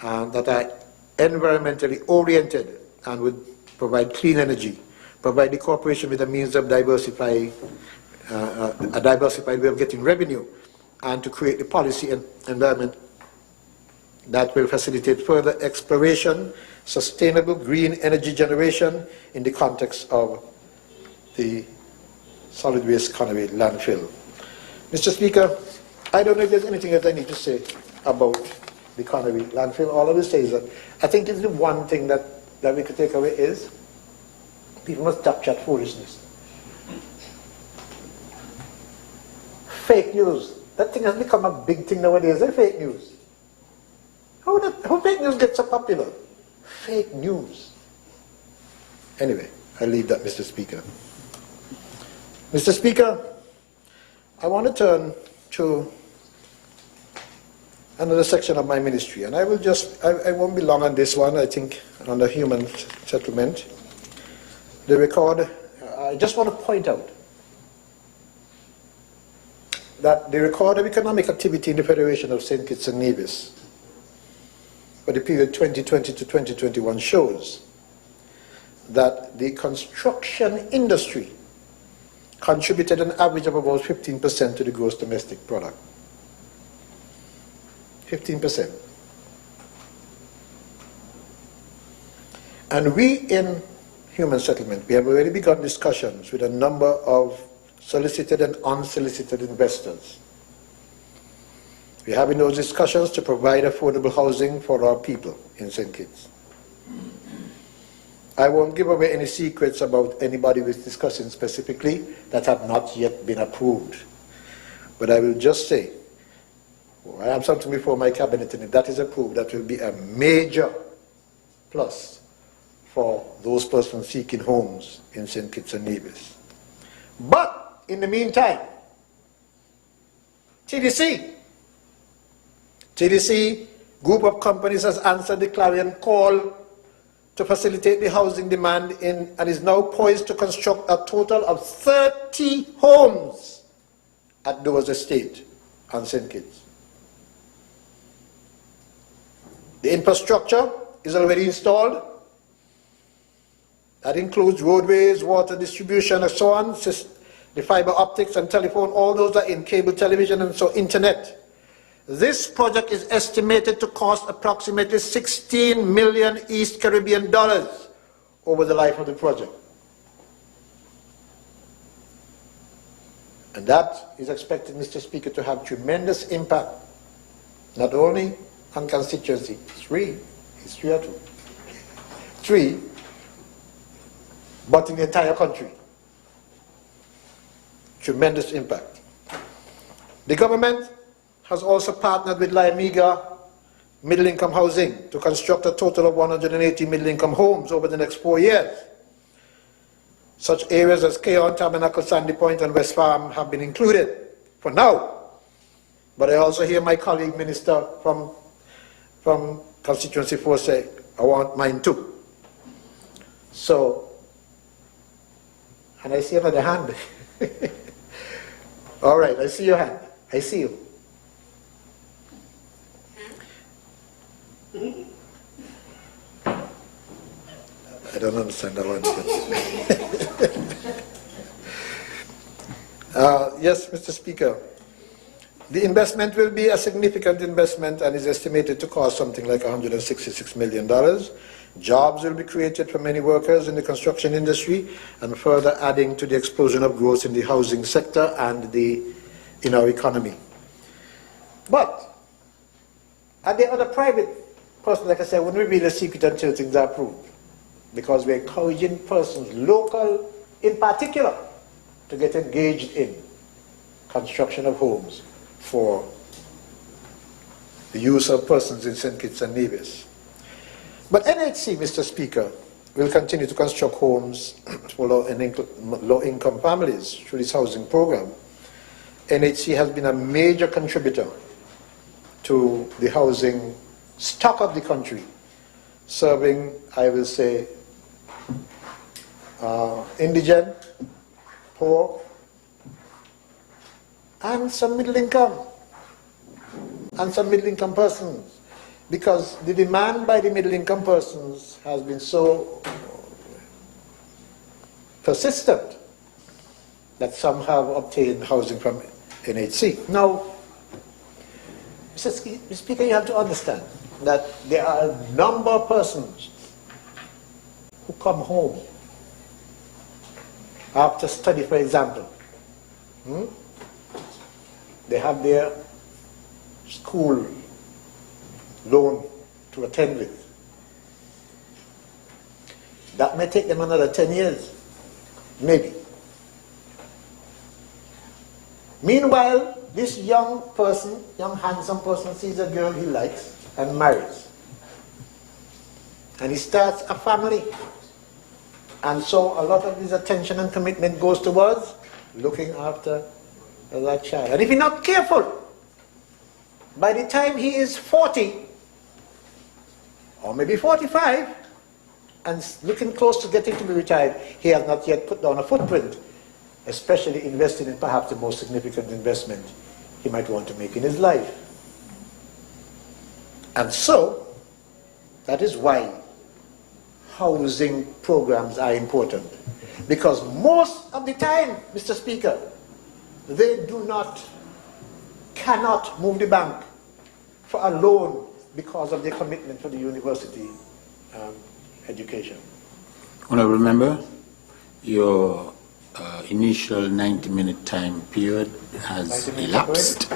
that are environmentally oriented and would provide clean energy, provide the corporation with a means of diversifying, a diversified way of getting revenue, and to create the policy and environment that will facilitate further exploration, sustainable green energy generation in the context of the solid waste Conway landfill. Mr. Speaker, I don't know if there's anything that I need to say about the Conway landfill. All I will say is that I think it's the one thing that we could take away is people must stop chat foolishness. Fake news. That thing has become a big thing nowadays, fake news. How fake news gets so popular? Fake news. Anyway, I'll leave that, Mr. Speaker. Mr. Speaker, I want to turn to another section of my ministry, and I won't be long on this one, I think, on the human settlement. The record, I just want to point out that the record of economic activity in the Federation of St. Kitts and Nevis for the period 2020 to 2021 shows that the construction industry contributed an average of about 15% to the gross domestic product. 15%. And we in human settlement, we have already begun discussions with a number of solicited and unsolicited investors. We're having those discussions to provide affordable housing for our people in St. Kitts. I won't give away any secrets about anybody we're discussing specifically that have not yet been approved. But I will just say, I have something before my cabinet, and if that is approved, that will be a major plus for those persons seeking homes in St. Kitts and Nevis. But in the meantime, TDC group of companies has answered the clarion call to facilitate the housing demand and is now poised to construct a total of 30 homes at Dover's Estate on St. Kitts. The infrastructure is already installed. That includes roadways, water distribution, and so on, the fiber optics and telephone, all those are in cable television and so internet. This project is estimated to cost approximately 16 million East Caribbean dollars over the life of the project. And that is expected, Mr. Speaker, to have tremendous impact, not only on constituency 3, but in the entire country. Tremendous impact. The government has also partnered with Limega Middle-Income Housing to construct a total of 180 middle-income homes over the next 4 years. Such areas as Keon, Tabernacle, Sandy Point, and West Farm have been included for now. But I also hear my colleague minister from Constituency 4 say, I want mine too. So, and I see another hand. All right, I see your hand. I see you. I don't understand that one. Yes, Mr. Speaker. The investment will be a significant investment and is estimated to cost something like $166 million. Jobs will be created for many workers in the construction industry and further adding to the explosion of growth in the housing sector and in our economy. But at the other private person, like I said, wouldn't reveal a secret until things are approved, because we're encouraging persons, local in particular, to get engaged in construction of homes for the use of persons in St. Kitts and Nevis. But NHC, Mr. Speaker, will continue to construct homes for low-income families through this housing program. NHC has been a major contributor to the housing stock of the country, serving, I will say, indigent, poor, and some middle income, and some middle income persons, because the demand by the middle income persons has been so persistent that some have obtained housing from NHC. Now, Mr. Speaker, you have to understand that there are a number of persons who come home after study, for example. They have their school loan to attend with. That may take them another 10 years, maybe. Meanwhile, this young person, young handsome person, sees a girl he likes and marries. And he starts a family. And so a lot of his attention and commitment goes towards looking after that child. And if he's not careful, by the time he is 40, or maybe 45, and looking close to getting to be retired, he has not yet put down a footprint, especially investing in perhaps the most significant investment he might want to make in his life. And so, that is why housing programs are important. Because most of the time, Mr. Speaker, they cannot move the bank for a loan because of their commitment for the university education. Honourable Member, your initial 90-minute time period has elapsed.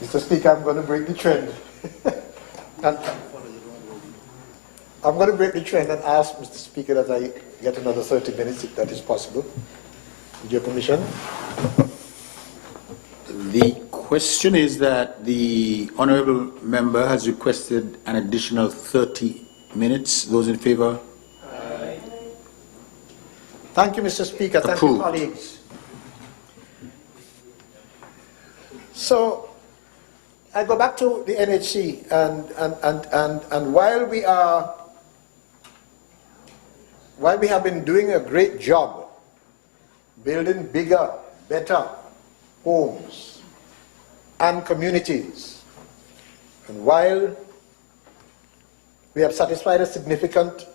Mr. Speaker, I'm going to break the trend. And I'm going to break the trend and ask Mr. Speaker that I get another 30 minutes, if that is possible. With your permission. The question is that the Honourable Member has requested an additional 30 minutes. Those in favour? Aye. Thank you, Mr. Speaker. Thank Approved. you, colleagues. So, I go back to the NHC, and while we have been doing a great job building bigger, better homes and communities, and while we have satisfied a significant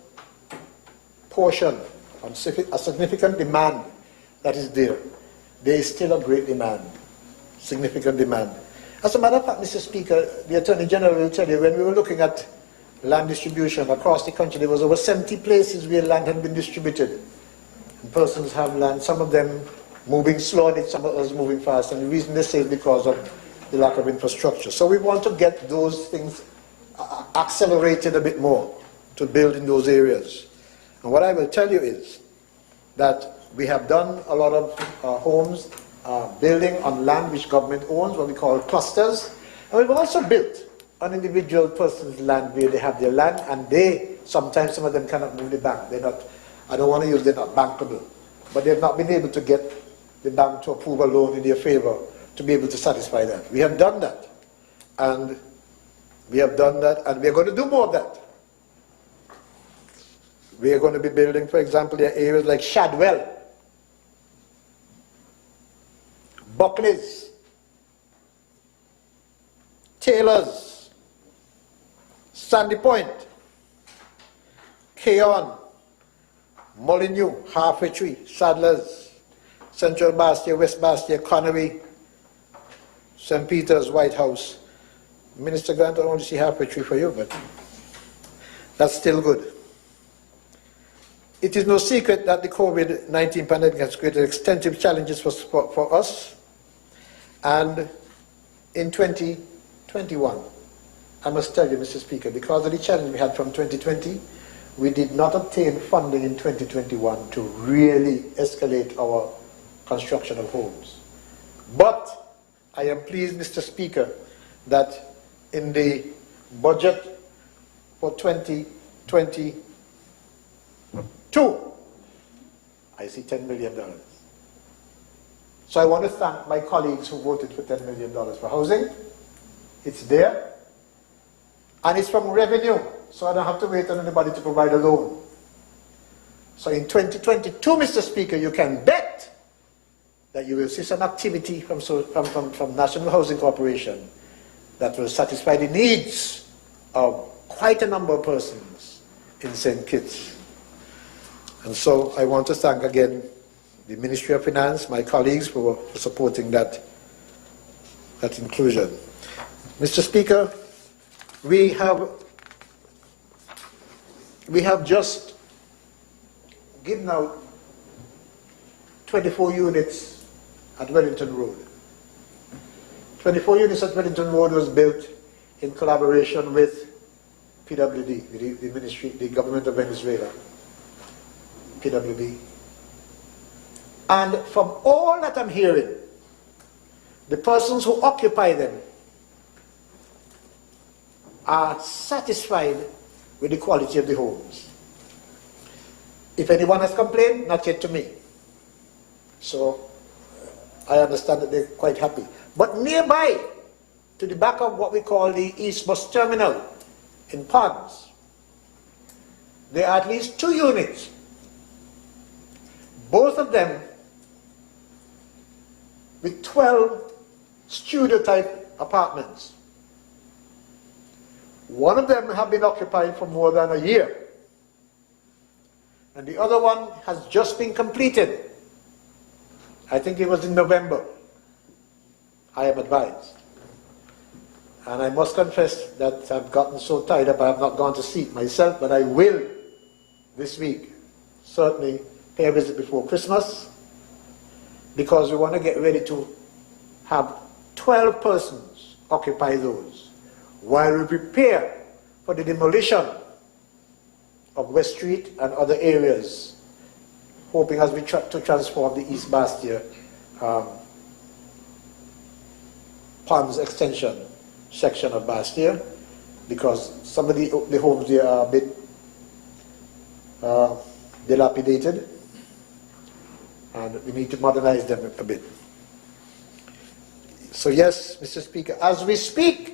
portion, a significant demand that is there is still a great demand, significant demand. As a matter of fact, Mr. Speaker, the Attorney General will tell you, when we were looking at land distribution across the country, there was over 70 places where land had been distributed. And persons have land, some of them moving slowly, some of us moving fast, and the reason they say is because of the lack of infrastructure. So we want to get those things accelerated a bit more to build in those areas. And what I will tell you is that we have done a lot of homes, building on land which government owns, what we call clusters. And we've also built on individual person's land where they have their land, and sometimes some of them cannot move the bank. They're not, I don't want to use they're not bankable, but they've not been able to get the bank to approve a loan in their favor to be able to satisfy that. We have done that. And we are going to do more of that. We are going to be building, for example, there are areas like Shadwell, Buckley's, Taylor's, Sandy Point, Keon, Molyneux, Halfway Tree, Sadler's, Central Bastia, West Bastia, Connery, St. Peter's, White House. Minister Grant, I don't want to see Halfway Tree for you, but that's still good. It is no secret that the COVID-19 pandemic has created extensive challenges for us. And in 2021, I must tell you, Mr. Speaker, because of the challenge we had from 2020, we did not obtain funding in 2021 to really escalate our construction of homes. But I am pleased, Mr. Speaker, that in the budget for 2022, I see $10 million. So I want to thank my colleagues who voted for $10 million for housing. It's there. And it's from revenue, so I don't have to wait on anybody to provide a loan. So in 2022, Mr. Speaker, you can bet that you will see some activity from National Housing Corporation that will satisfy the needs of quite a number of persons in St. Kitts. And so I want to thank again the Ministry of Finance, my colleagues, for supporting that inclusion. Mr. Speaker, we have just given out 24 units at Wellington Road. 24 units at Wellington Road was built in collaboration with PWD, the ministry, the government of Venezuela, PWD. And from all that I'm hearing, the persons who occupy them are satisfied with the quality of the homes. If anyone has complained, not yet to me. So I understand that they're quite happy. But nearby, to the back of what we call the East Bus Terminal in Ponds, there are at least 2 units. Both of them with 12 studio-type apartments. One of them have been occupied for more than a year, and the other one has just been completed. I think it was in November, I am advised. And I must confess that I've gotten so tied up I have not gone to see it myself, but I will this week certainly pay a visit before Christmas, because we want to get ready to have 12 persons occupy those while we prepare for the demolition of West Street and other areas, hoping as we try to transform the East Bastia Ponds extension section of Bastia, because some of the homes there are a bit dilapidated, and we need to modernize them a bit. So yes, Mr. Speaker, as we speak,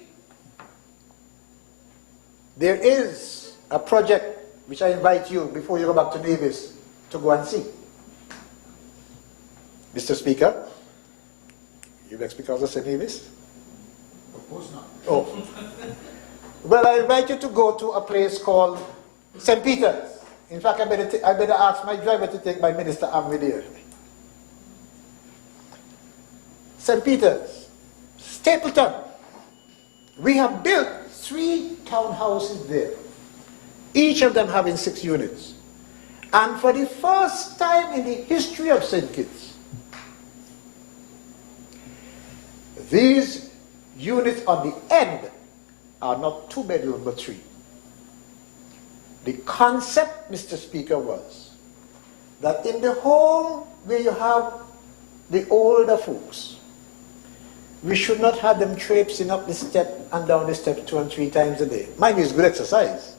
there is a project which I invite you, before you go back to Nevis, to go and see. Mr. Speaker, you next because of St. Nevis? Of course not. Oh. Well, I invite you to go to a place called St. Peter's. In fact, I better ask my driver to take my Minister Amri there. St. Peter's, Stapleton. We have built 3 townhouses there, each of them having 6 units. And for the first time in the history of St. Kitts, these units on the end are not 2-bedroom but 3. The concept, Mr. Speaker, was that in the home where you have the older folks, we should not have them traipsing up the step and down the step 2 and 3 times a day. Mind you, it's good exercise.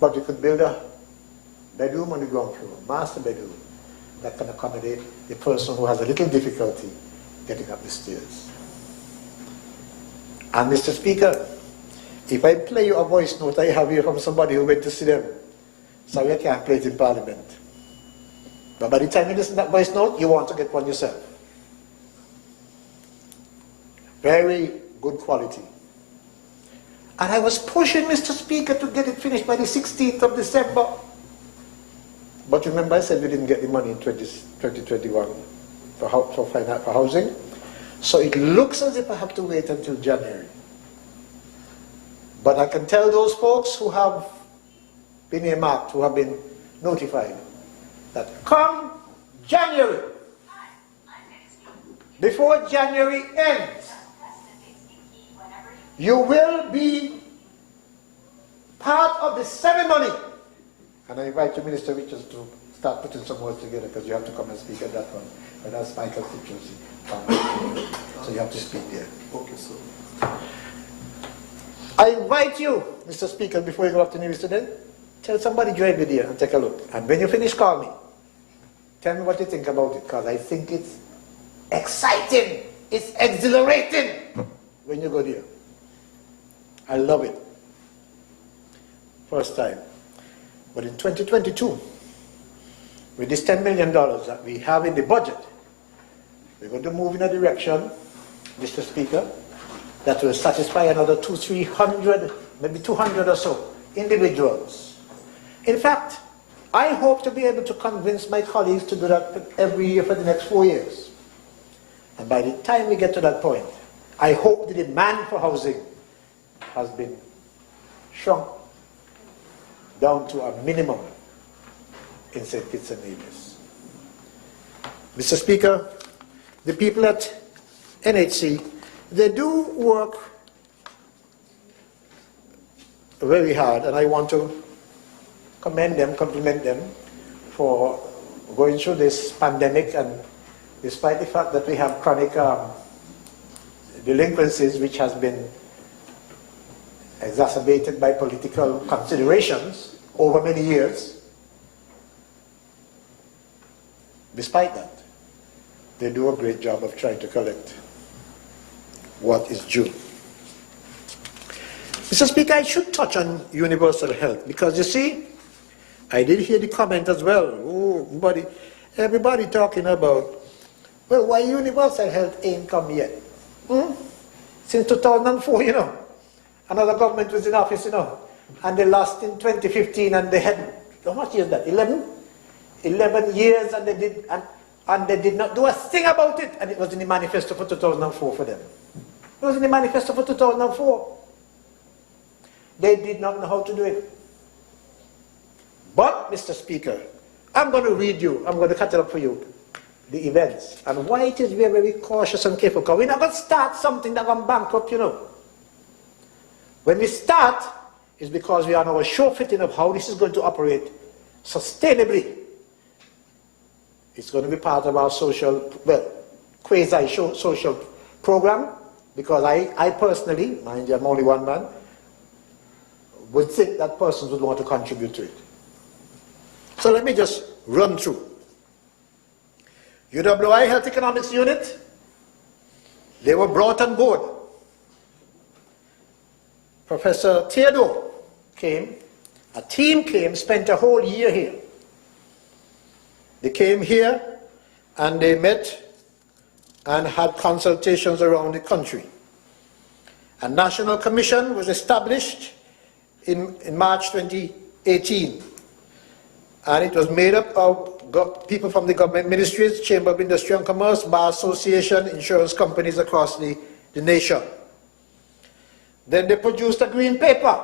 But you could build a bedroom on the ground floor, master bedroom, that can accommodate the person who has a little difficulty getting up the stairs. And Mr. Speaker, if I play you a voice note I have here from somebody who went to see them, sorry I can't play it in Parliament. But by the time you listen to that voice note, you want to get one yourself. Very good quality. And I was pushing Mr. Speaker to get it finished by the 16th of December. But remember I said we didn't get the money in 2021 for housing. So it looks as if I have to wait until January. But I can tell those folks who have been earmarked, who have been notified, that come January, before January ends, you will be part of the ceremony. And I invite you, Minister Richards, to start putting some words together, because you have to come and speak at that one. And that's my constituency. So you have to speak there. Okay, sir. I invite you, Mr. Speaker, before you go up to Nevis today, tell somebody drive you there and take a look. And when you finish, call me. Tell me what you think about it, because I think it's exciting. It's exhilarating when you go there. I love it. First time. But in 2022, with this $10 million that we have in the budget, we're going to move in a direction, Mr. Speaker, that will satisfy another 300, maybe 200 or so individuals. In fact, I hope to be able to convince my colleagues to do that every year for the next 4 years. And by the time we get to that point, I hope the demand for housing has been shrunk down to a minimum in St. Kitts and Nevis. Mr. Speaker, the people at NHC, they do work very hard, and I want to commend them, compliment them for going through this pandemic, and despite the fact that we have chronic delinquencies which has been exacerbated by political considerations over many years, despite that, they do a great job of trying to collect what is due. Mr. Speaker, I should touch on universal health, because you see, I did hear the comment as well. Oh, everybody talking about, well, why universal health ain't come yet? Since 2004, you know. Another government was in office, you know, and they lost in 2015, and they had, how much years that? 11? 11 years, and they did not do a thing about it, and it was in the manifesto for 2004 for them. It was in the manifesto for 2004. They did not know how to do it. But, Mr. Speaker, I'm going to read you, I'm going to cut it up for you, the events, and why it is we are very cautious and careful, because we're not going to start something that's going bankrupt, you know. When we start, it's because we are on our sure footing of how this is going to operate sustainably. It's going to be part of our social, well, quasi-social program, because I personally, mind you, I'm only one man, would think that persons would want to contribute to it. So let me just run through. UWI Health Economics Unit, they were brought on board. Professor Theodore came, a team came, spent a whole year here. They came here and they met and had consultations around the country. A national commission was established in March 2018, and it was made up of people from the government ministries, Chamber of Industry and Commerce, Bar Association, insurance companies across the nation. Then they produced a green paper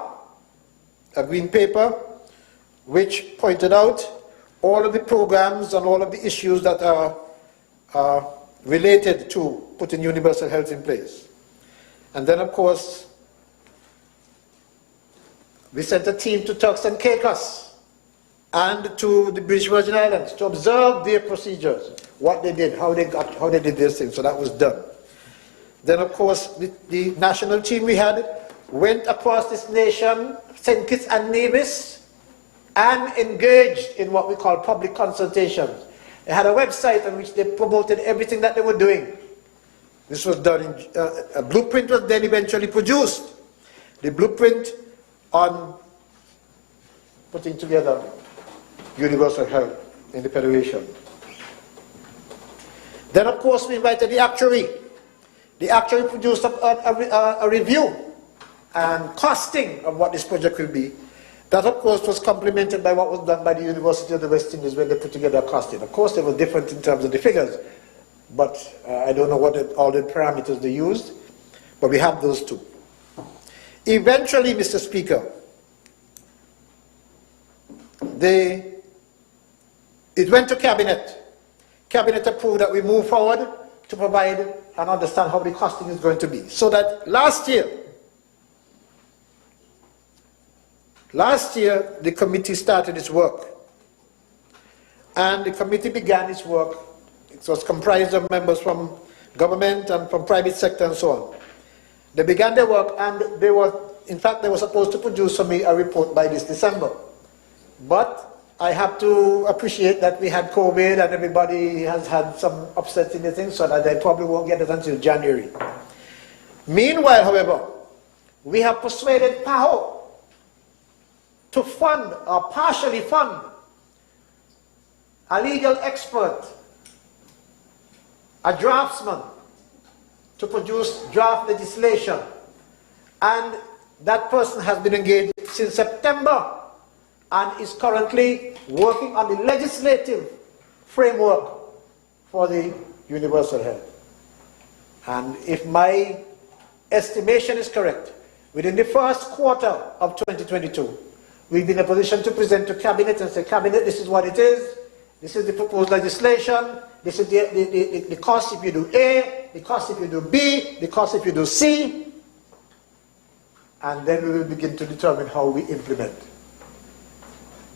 which pointed out all of the programs and all of the issues that are related to putting universal health in place. And then, of course, we sent a team to Turks and Caicos and to the British Virgin Islands to observe their procedures, what they did, how they did this thing. So that was done. Then, of course, the national team we had went across this nation, St. Kitts and Nevis, and engaged in what we call public consultations. They had a website on which they promoted everything that they were doing. This was done in, a blueprint was then eventually produced. The blueprint on putting together universal health in the Federation. Then, of course, we invited the actuary. The actuary produced a review and costing of what this project will be. That, of course, was complemented by what was done by the University of the West Indies when they put together a costing. Of course, they were different in terms of the figures, but I don't know what all the parameters they used, but we have those two. Eventually, Mr. Speaker, it went to Cabinet. Cabinet approved that we move forward to provide and understand how the costing is going to be. So that last year, the committee started its work. And the committee began its work. It was comprised of members from government and from private sector and so on. They began their work, and they were supposed to produce for me a report by this December. But I have to appreciate that we had COVID and everybody has had some upsets in the thing, so that they probably won't get it until January. Meanwhile, however, we have persuaded PAHO to fund or partially fund a legal expert, a draftsman, to produce draft legislation. And that person has been engaged since September and is currently working on the legislative framework for the universal health. And if my estimation is correct, within the first quarter of 2022, we'll be in a position to present to Cabinet and say, Cabinet, this is what it is, this is the proposed legislation, this is the cost if you do A, the cost if you do B, the cost if you do C, and then we will begin to determine how we implement.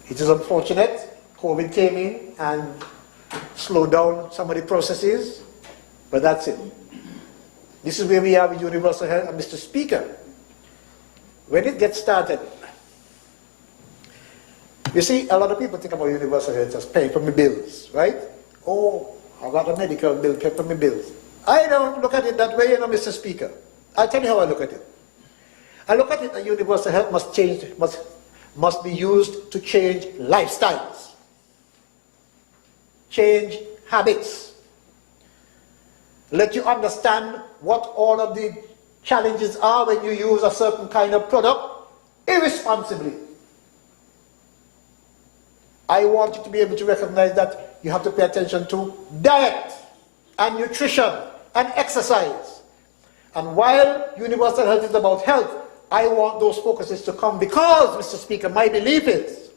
It is unfortunate, COVID came in and slowed down some of the processes, but that's it. This is where we are with universal health. And Mr. Speaker, when it gets started, you see, a lot of people think about universal health as paying for my bills, right? Oh, I got a medical bill, pay for my bills. I don't look at it that way, Mr. Speaker. I'll tell you how I look at it. I look at it that universal health must be used to change lifestyles, change habits, let you understand what all of the challenges are when you use a certain kind of product irresponsibly. I want you to be able to recognize that you have to pay attention to diet and nutrition and exercise. And while universal health is about health, I want those focuses to come because, Mr. Speaker, my belief is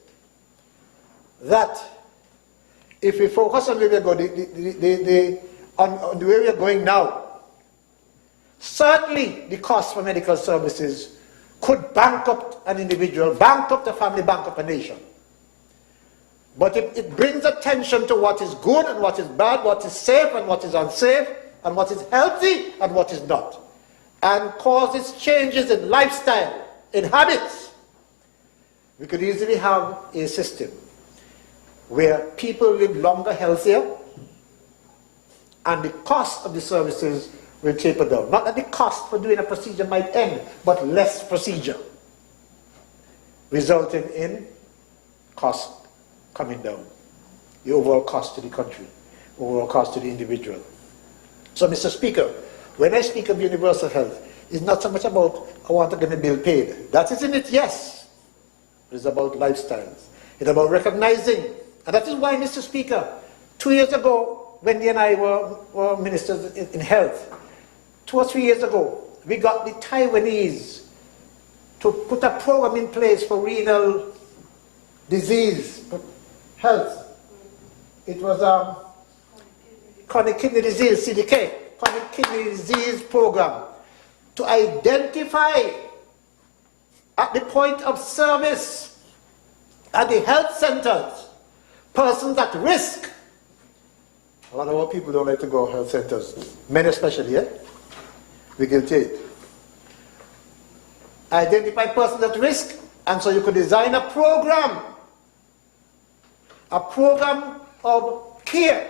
that if we focus on where we are going, on the way we are going now, certainly the cost for medical services could bankrupt an individual, bankrupt a family, bankrupt a nation. But it brings attention to what is good and what is bad, what is safe and what is unsafe, and what is healthy and what is not, and causes changes in lifestyle, in habits. We could easily have a system where people live longer, healthier, and the cost of the services will taper down. Not that the cost for doing a procedure might end, but less procedure, resulting in cost coming down, the overall cost to the country, overall cost to the individual. So, Mr. Speaker, when I speak of universal health, it's not so much about I want to get my bill paid. That is in it, yes. It's about lifestyles. It's about recognizing, and that is why, Mr. Speaker, 2 years ago, Wendy and I were ministers in health. 2 or 3 years ago, we got the Taiwanese to put a program in place for renal disease health. It was chronic kidney disease, CDK, chronic kidney disease program, to identify at the point of service at the health centers persons at risk. A lot of our people don't like to go to health centers, men especially, yeah? We guilty it. Identify persons at risk, and so you could design a program of care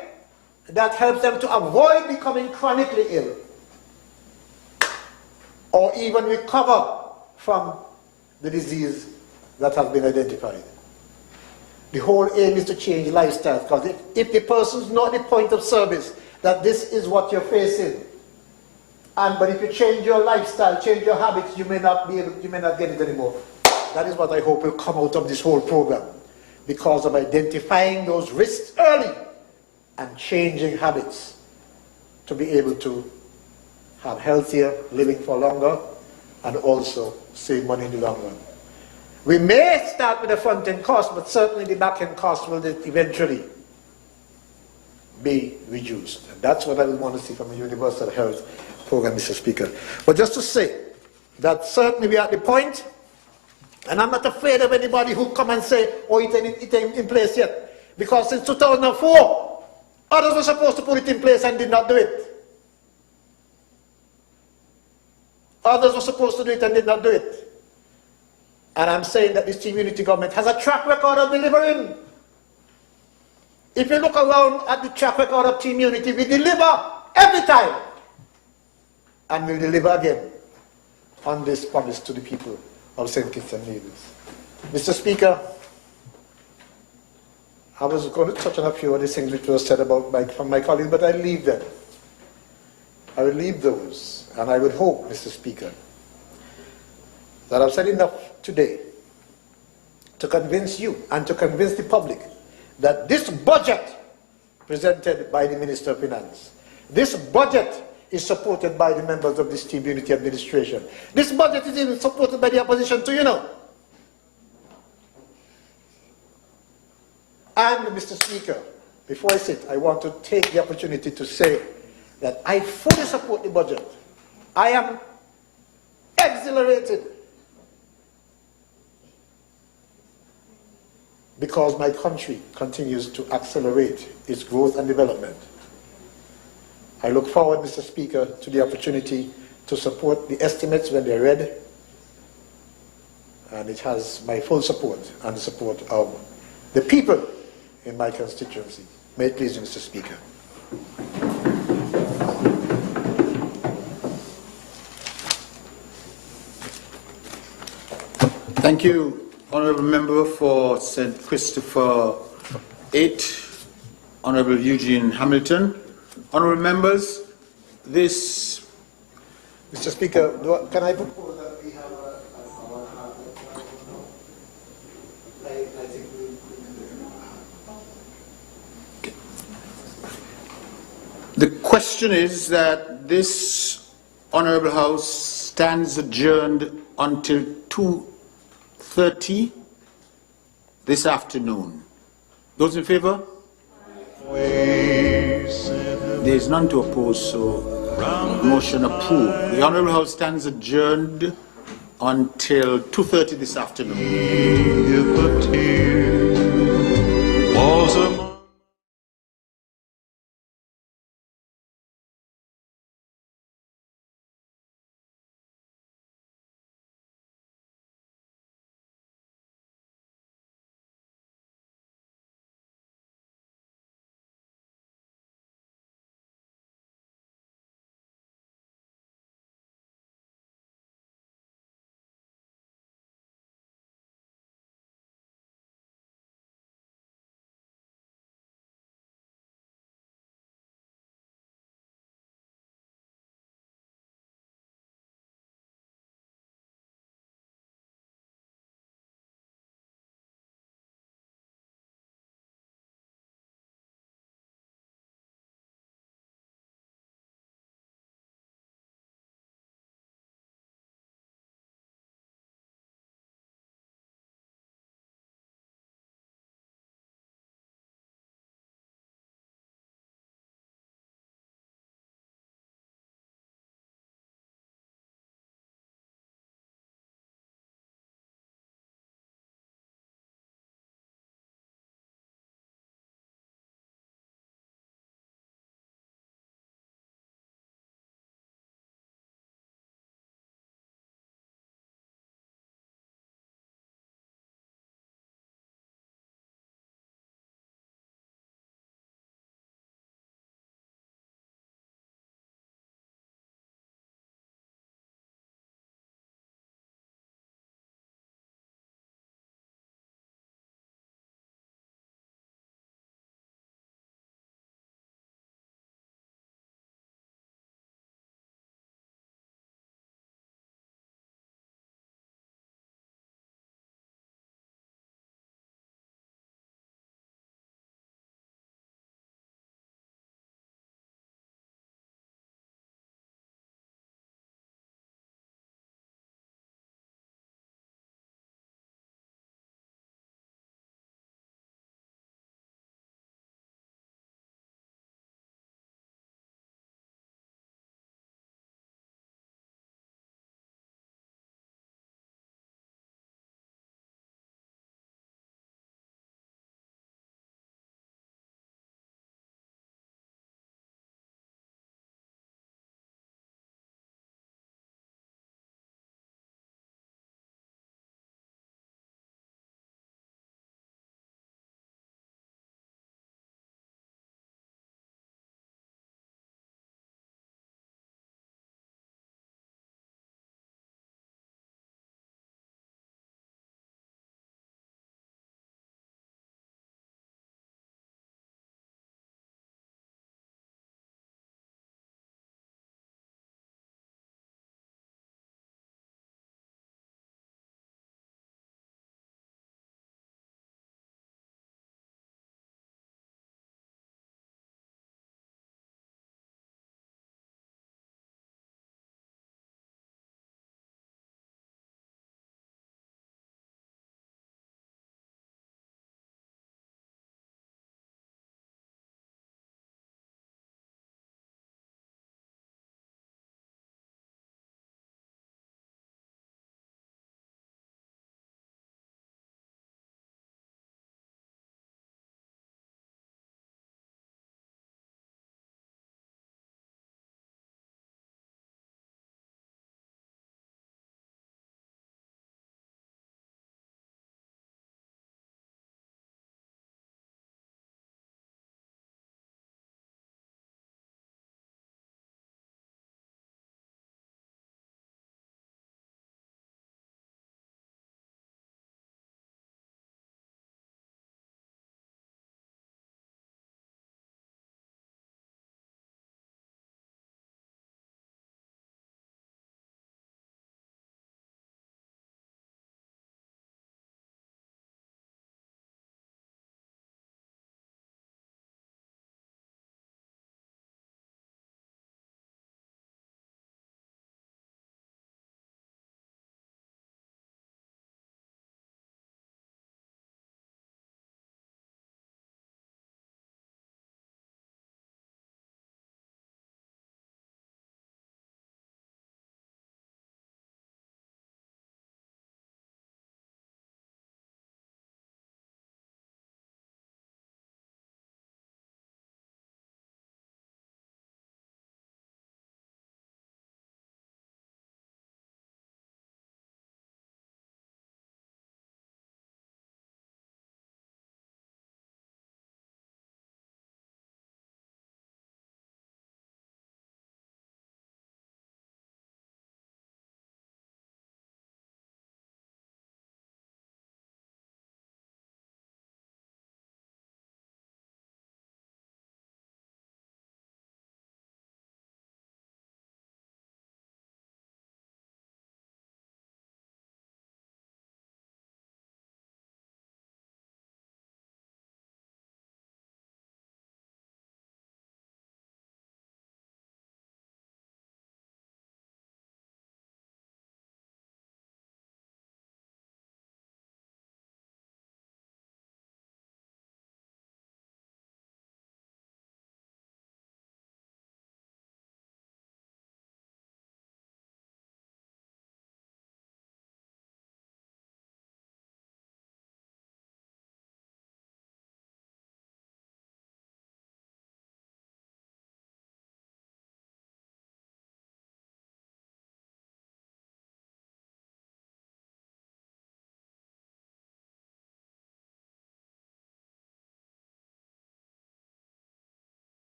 that helps them to avoid becoming chronically ill or even recover from the disease that has been identified. The whole aim is to change lifestyles, because if the persons know at the point of service that this is what you're facing, but if you change your lifestyle, change your habits, you may not get it anymore. That is what I hope will come out of this whole program, because of identifying those risks early and changing habits to be able to have healthier living for longer and also save money in the long run. We may start with the front-end cost, but certainly the back-end cost will eventually be reduced. And that's what I would want to see from a universal health program, Mr. Speaker. But just to say that certainly we are at the point, and I'm not afraid of anybody who come and say, oh, it ain't in place yet. Because since 2004, others were supposed to put it in place and did not do it. Others were supposed to do it and did not do it. And I'm saying that this team unity government has a track record of delivering. If you look around at the track record of team unity, we deliver every time. And we'll deliver again on this promise to the people of St. Kitts and Nevis. Mr. Speaker, I was going to touch on a few of the things which were said from my colleagues, but I leave them. I will leave those, and I would hope, Mr. Speaker, that I've said enough today to convince you and to convince the public that this budget presented by the Minister of Finance, this budget is supported by the members of the Team Unity Administration. This budget is even supported by the opposition too, you know. And, Mr. Speaker, before I sit, I want to take the opportunity to say that I fully support the budget. I am exhilarated because my country continues to accelerate its growth and development. I look forward, Mr. Speaker, to the opportunity to support the estimates when they're ready, and it has my full support and the support of the people in my constituency. May it please you, Mr. Speaker. Thank you, Honourable Member for St. Christopher 8, Honourable Eugene Hamilton. Honourable Members, this... Mr. Speaker, can I propose that we have I think The question is that this Honourable House stands adjourned until 2:30 this afternoon. Those in favour? There is none to oppose, so motion approved. The Honourable House stands adjourned until 2:30 this afternoon.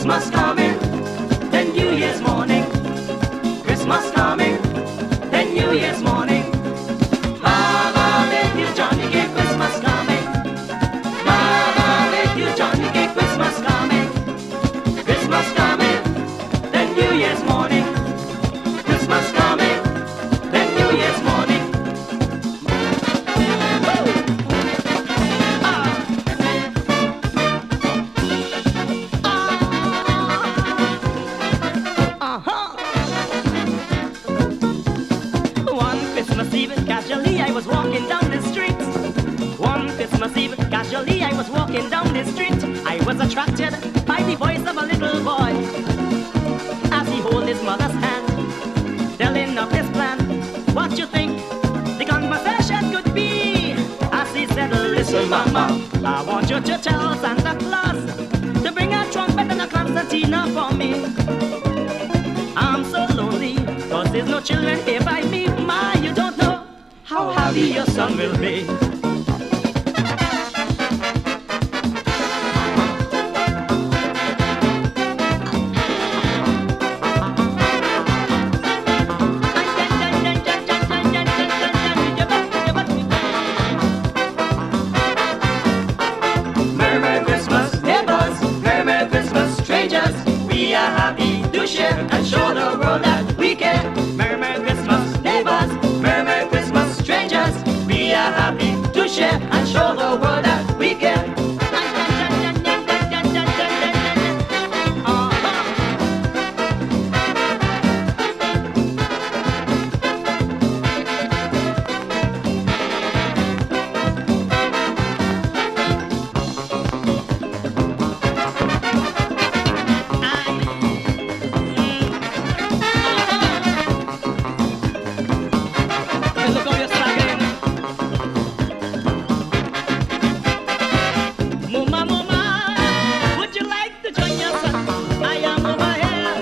Christmas coming, then New Year's morning. Christmas coming, then New Year's morning. Mama, make you Johnny cake, Christmas coming. Mama, make you Johnny cake, Christmas coming. Christmas coming, then New Year's morning. Christmas coming, then New Year's morning. Casually I was walking down the street. One Christmas Eve, casually I was walking down the street. I was attracted by the voice of a little boy as he held his mother's hand, telling of his plan. What you think the conversation could be? As he said, listen mama, I want you to tell Santa Claus to bring a trumpet and a concertina for me. I'm so lonely, cause there's no children here by me. Ma, you don't know how happy your son will be. Merry Christmas, neighbors, Merry Christmas, strangers. We are happy to share and show the world that we care. Merry Christmas, neighbors, Merry Christmas, strangers. We are happy to share and show the world that we care. Look how you're staggering. Mama, mama, would you like to join your son? I am over here,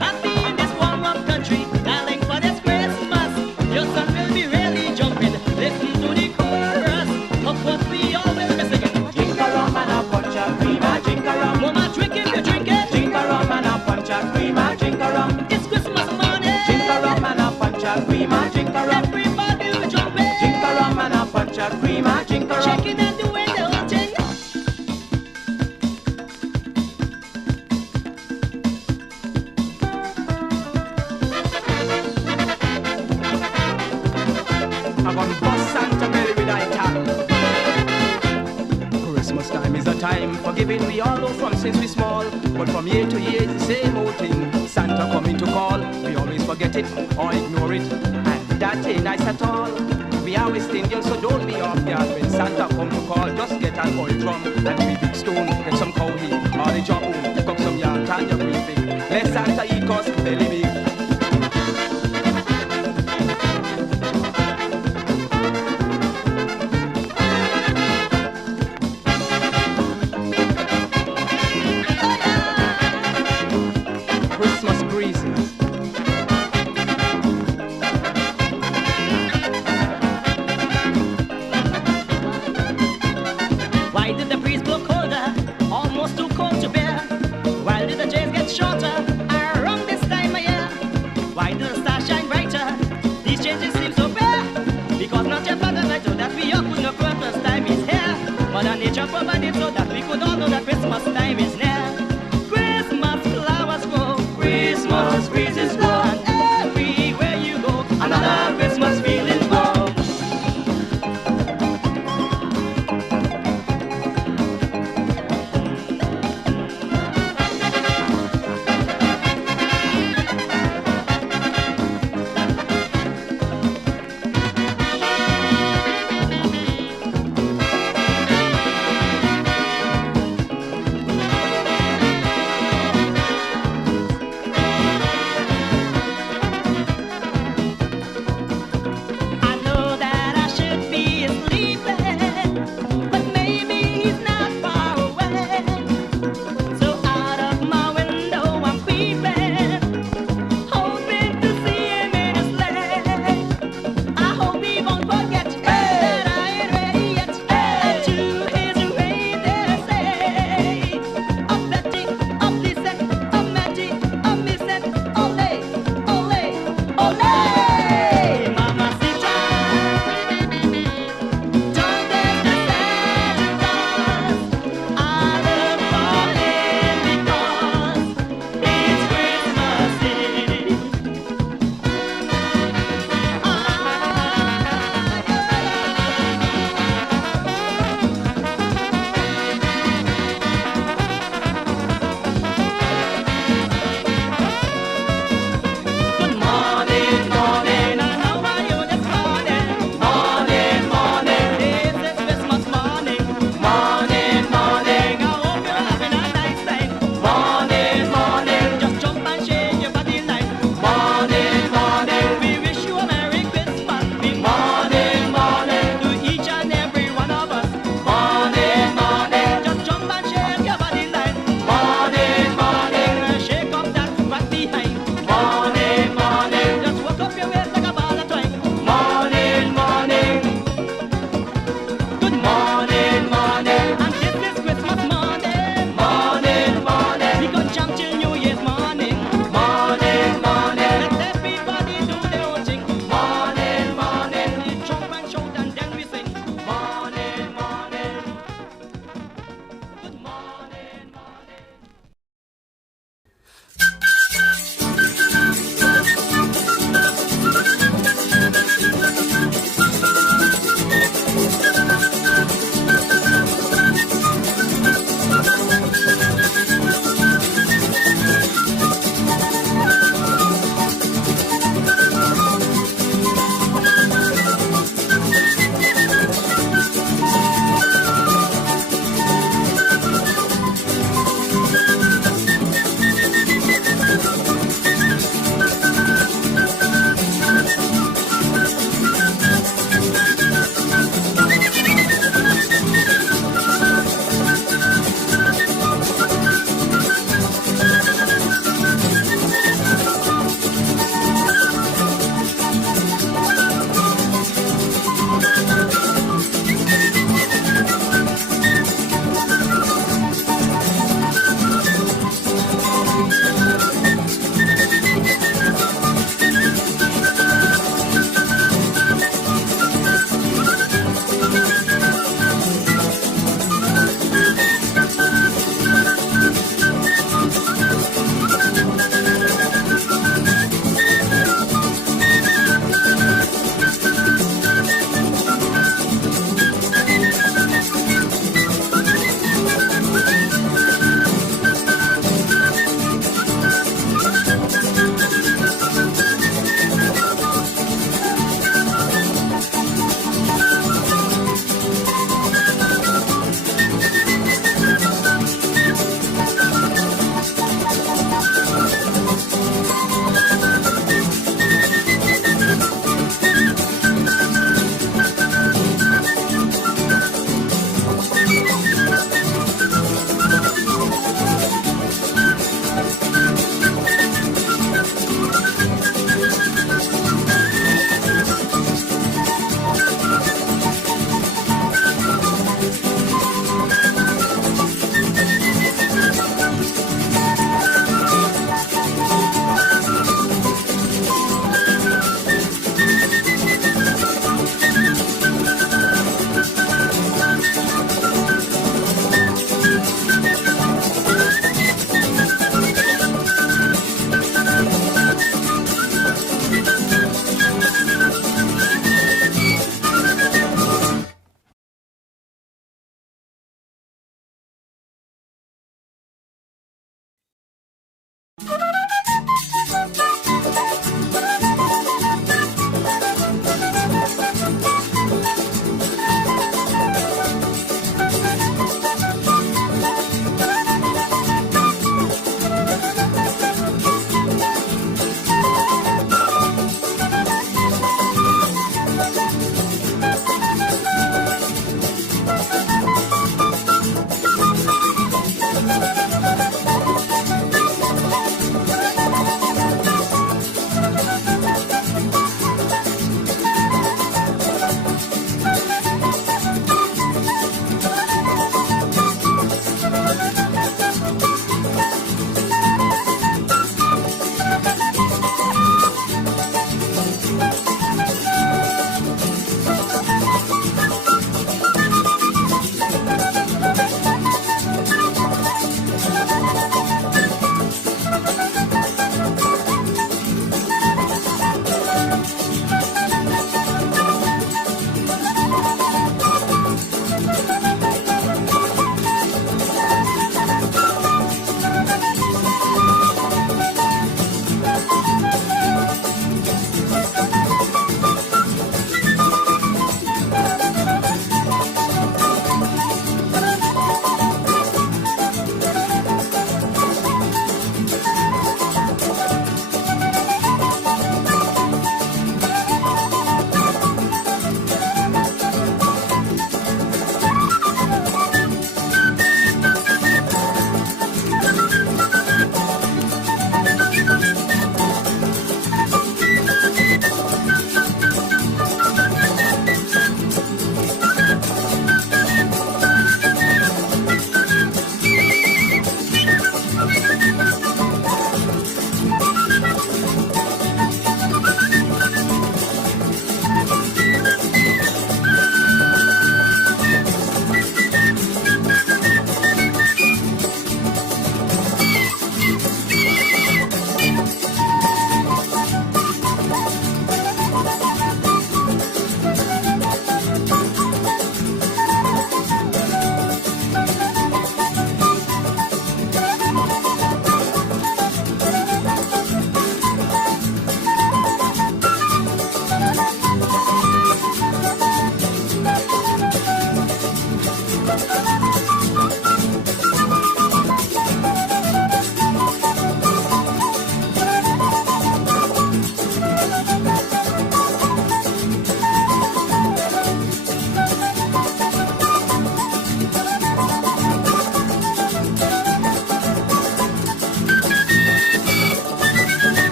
happy in this warm-up country, darling, for this Christmas. Your son will be really jumping. Listen to the chorus of what we always be singing. Drink a rum and a punch of cream, drink a rum. Mama, drink it, you drink it. Drink a rum and a punch of cream, drink a rum. It's Christmas morning. Drink a rum and a punch of cream, drink a rum. Everybody will jump in. Drink a rum and a punch of cream, drink a rum. Shaking and doing the whole thing. I'm gonna bust Santa belly with a tap. Christmas time is a time for giving. We all know from since we small, but from year to year it's the same old thing. Santa coming to call, we always forget it or ignore it, and that ain't nice at all. We always stingy, so don't be off guard when Santa come to call. Just get an oil drum and 3 big stone, get some cow heat or the job home, cook some yam, can you breathe big. Let Santa eat cause belly big. Christmas breezes. Why did the breeze blow colder? Almost too cold to bear.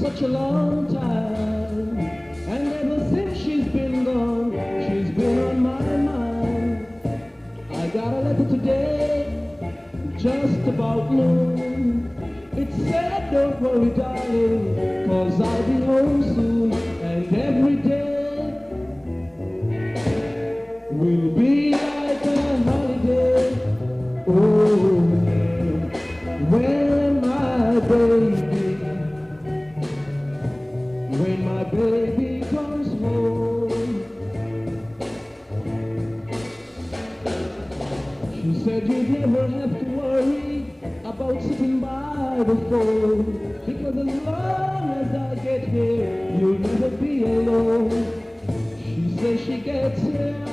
such a long time, and ever since she's been gone, she's been on my mind. I got a letter today, just about noon. It said, don't worry darling, cause I'll be home soon. And every day will be like a holiday. Oh yeah, when my baby comes home. She said you'd never have to worry about sitting by the phone, because as long as I get here, you'll never be alone. She says she gets here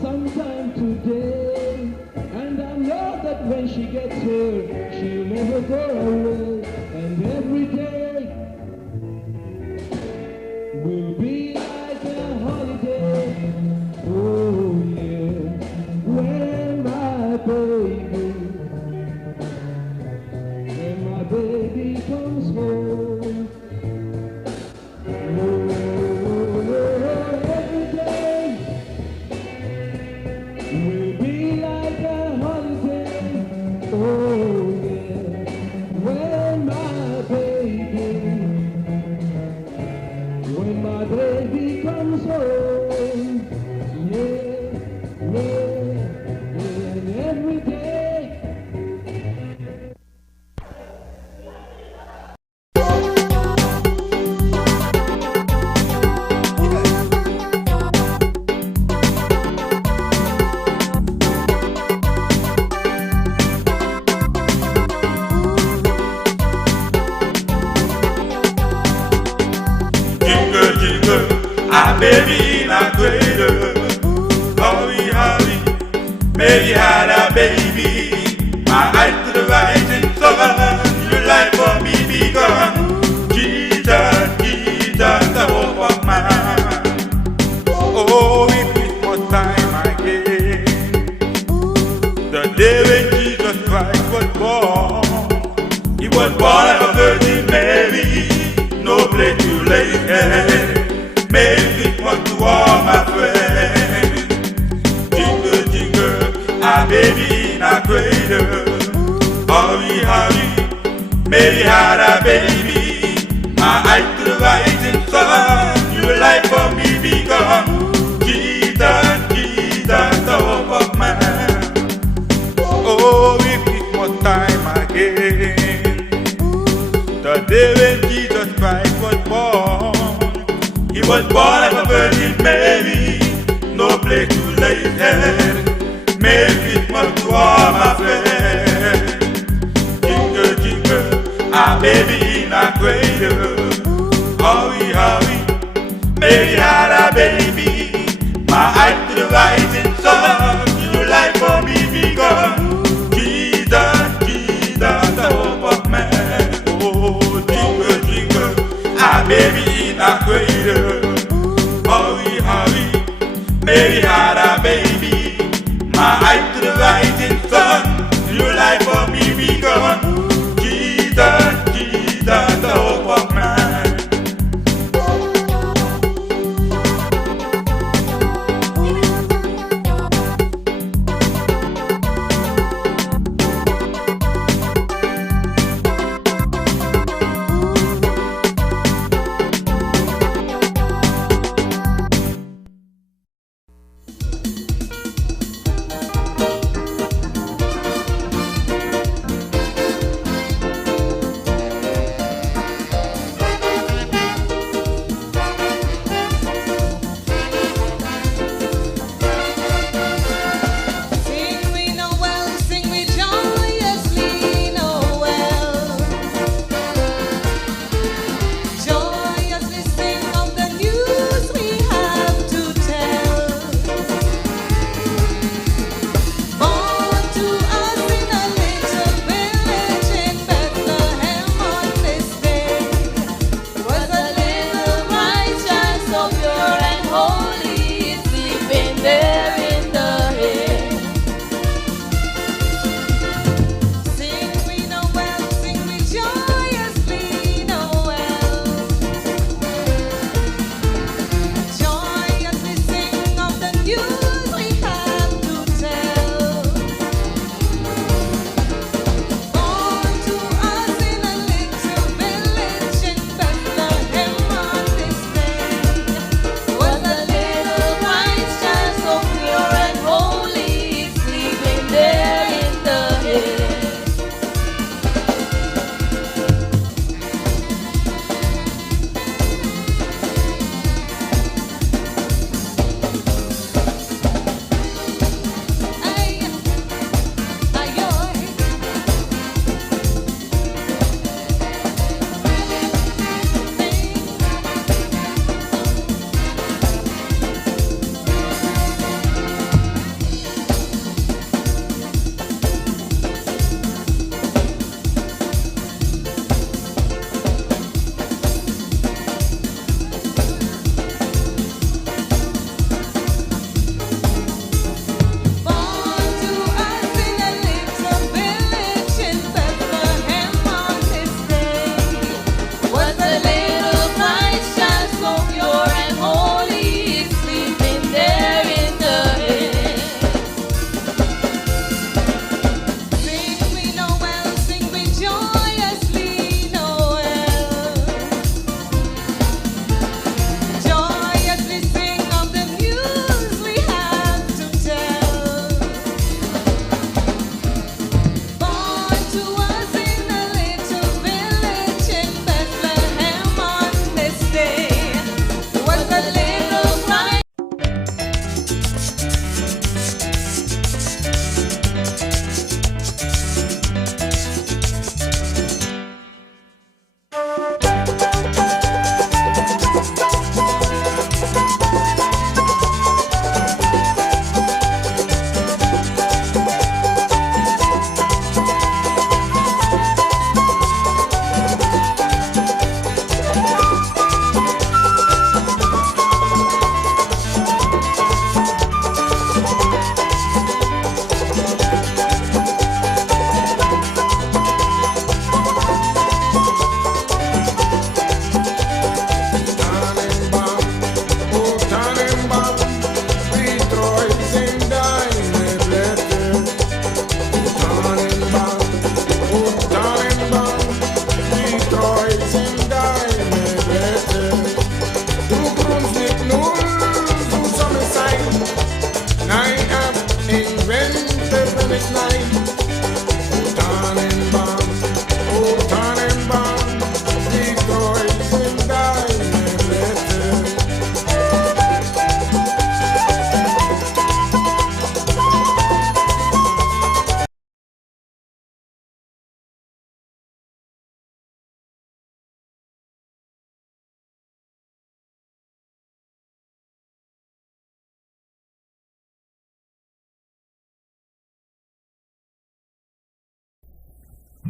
sometime today, and I know that when she gets here, she'll never go away. And every day will be like a holiday. Oh yeah, when my baby comes home. Oh, every day will be like a holiday. Oh yeah, when my baby comes home. Yeah, yeah, yeah, every day. Ah, baby, not greater. Hurry, hurry, Mary had a baby. My eyes to the rising sun. Your life for me begun. Jesus, Jesus, the hope of man. Oh, if it was time again, the day when Jesus Christ was born. He was born of a Virgin Mary. No place to lay his head. Make it one to all my friends. Jingle, jingle, our baby in a cradle. Hurry, hurry, Mary had a baby. My eyes to the rising sun. Your life for me begun. Jesus, Jesus, the hope of man. Oh, if it was time again, the day when Jesus Christ was born. He was born of a Virgin Mary, no place to lay his head. Make it much to all my friends. Jingle, jingle, our baby in a cradle. Hurry, hurry, Mary had a baby. My eyes to the rising sun. Your life for me begun. Jesus, Jesus, the hope of man. Oh, jingle, jingle, our baby in a cradle. Hurry, hurry, Mary had a baby. My eyes to the rising sun. Your life for me begun. Jesus, Jesus, the hope of man.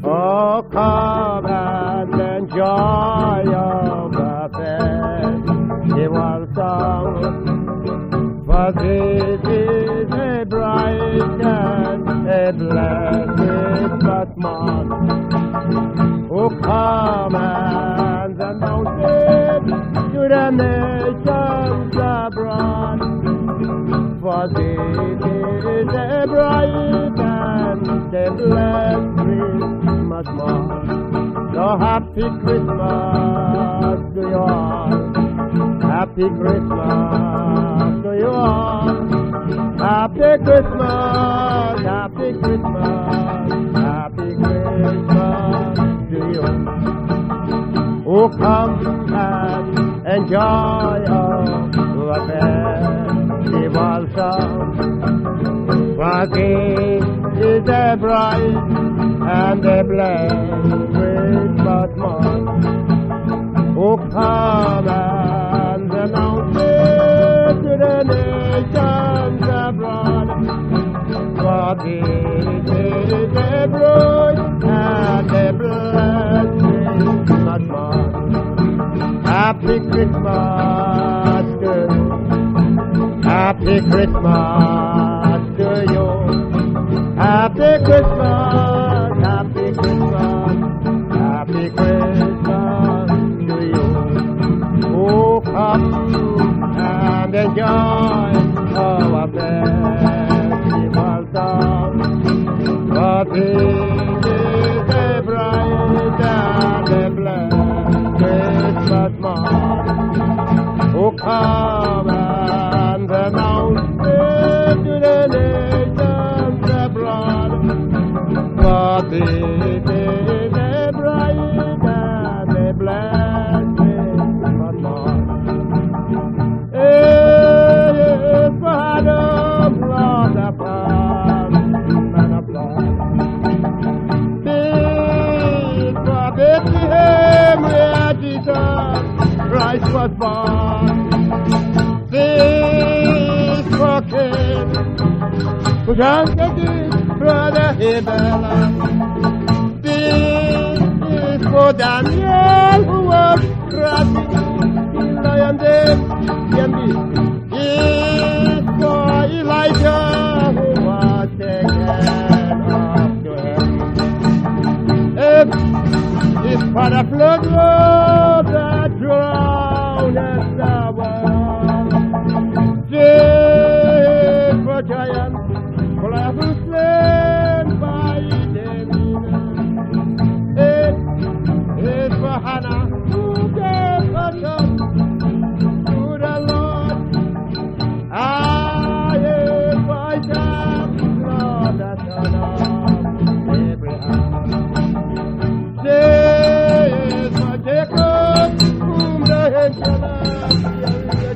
Oh, come and enjoy your festival song, for this is a bright and a blessed Christmas morn. Oh, come and announce it to the nations abroad, for this is a bright and a blessed Christmas morn. So happy Christmas to you all. Happy Christmas to you all. Happy Christmas, happy Christmas, happy Christmas to you. Oh, come and enjoy our festival song. For this is a bright and a blessed Christmas morn. Oh, come and announce it to the nations abroad, for this is a bright and a blessed Christmas morn. Happy Christmas to you. Happy Christmas to you. Happy Christmas, happy Christmas, happy Christmas to you. Oh, come and enjoy our festival song, for this is a bright and a blessed Christmas morn. Oh, come and announce it to the nations abroad, for this is a bright and a blessed Christmas morn. If Adam lost a farm and a blood, this for Bethlehem where Jesus Christ was born. This for King who drank again brother Abel. This is for Daniel who was crafty in lion den. This for Elijah who was taken up to heaven. It's for the flood road that drowned the world. This for giants, for life was slain by them. It is for Hannah who gave her son to the Lord. I am for Isaac, Lord, the son of Abraham. This for Jacob, whom the angel of the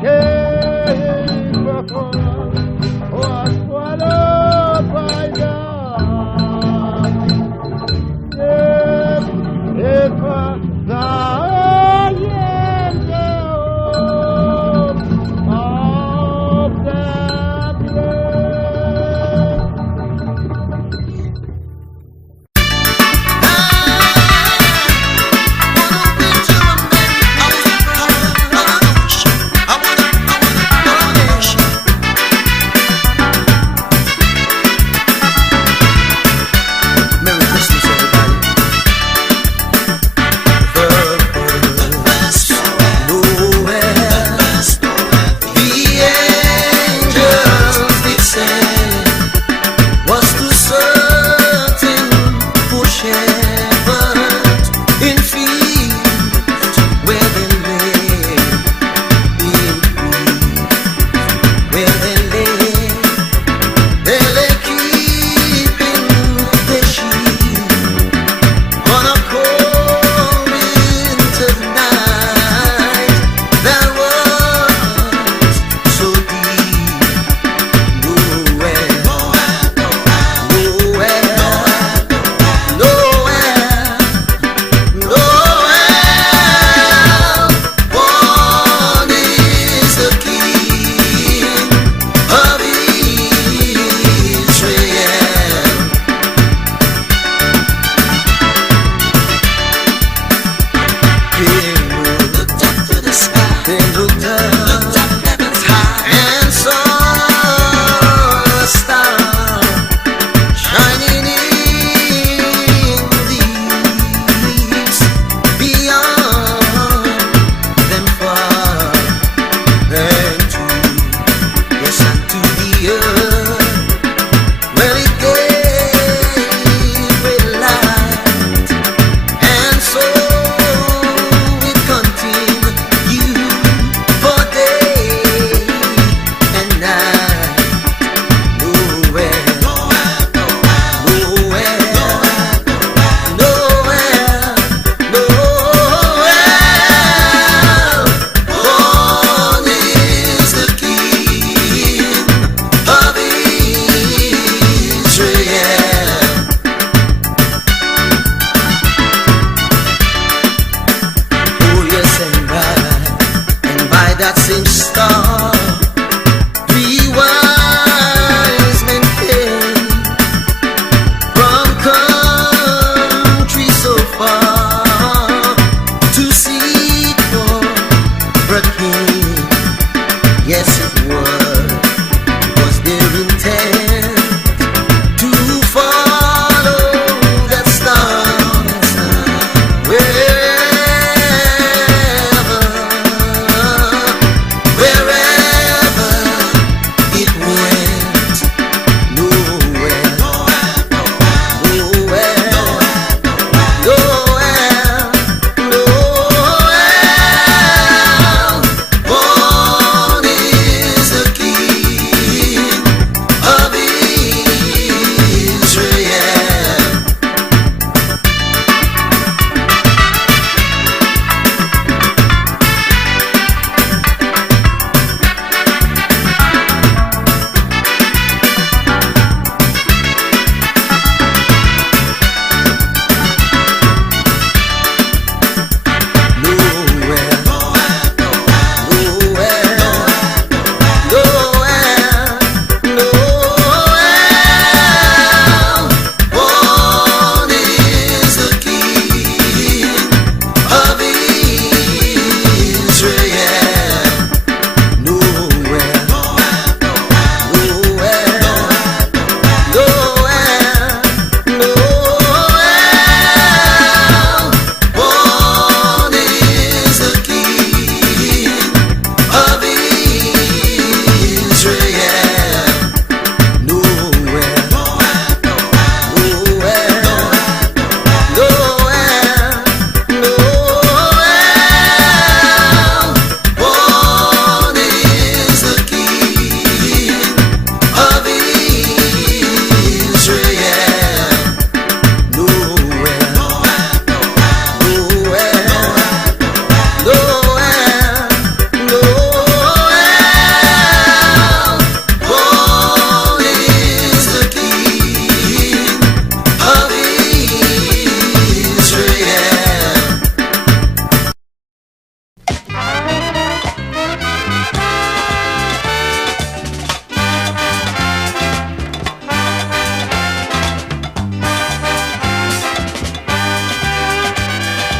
came for Korah, was swallowed by God. This is for Zion, the home of the blessed. Wanna be to a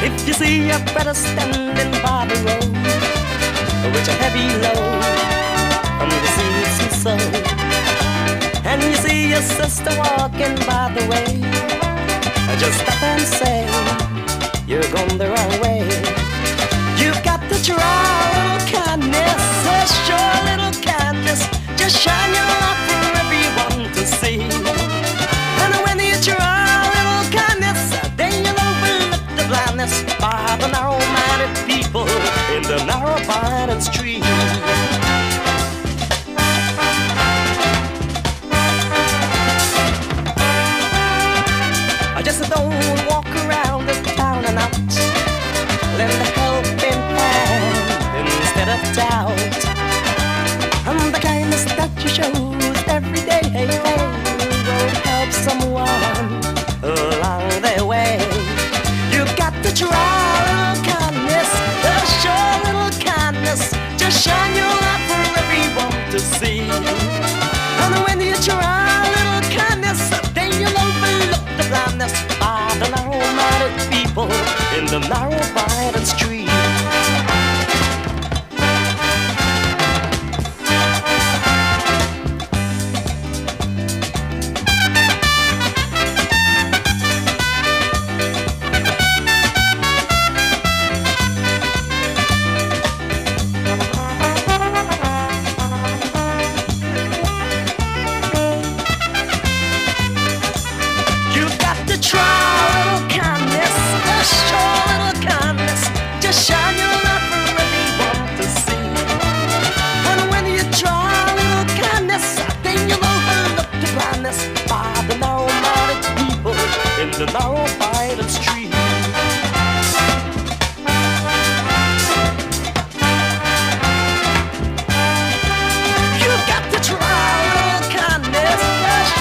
If you see a brother standing by the road with a heavy load from the seeds he sowed, and you see your sister walking by the way, just stop and say, you're going the wrong way. You've got to try a little kindness, show a little kindness, just shine your light for everyone to see. And when you try a little kindness, then you'll overlook the blindness by the narrow-minded people in the narrow-minded street. I just don't walk around the town and out, lend a helping hand instead of doubt. And the kindness that you show every day will help someone along their way. You've got to try a little kindness, show a little kindness, just shine your light for everyone to see. And when you try a little kindness, then you'll overlook the blindness by the narrow-minded people in the narrow-minded street. The narrow-minded street. You got to try a little kindness,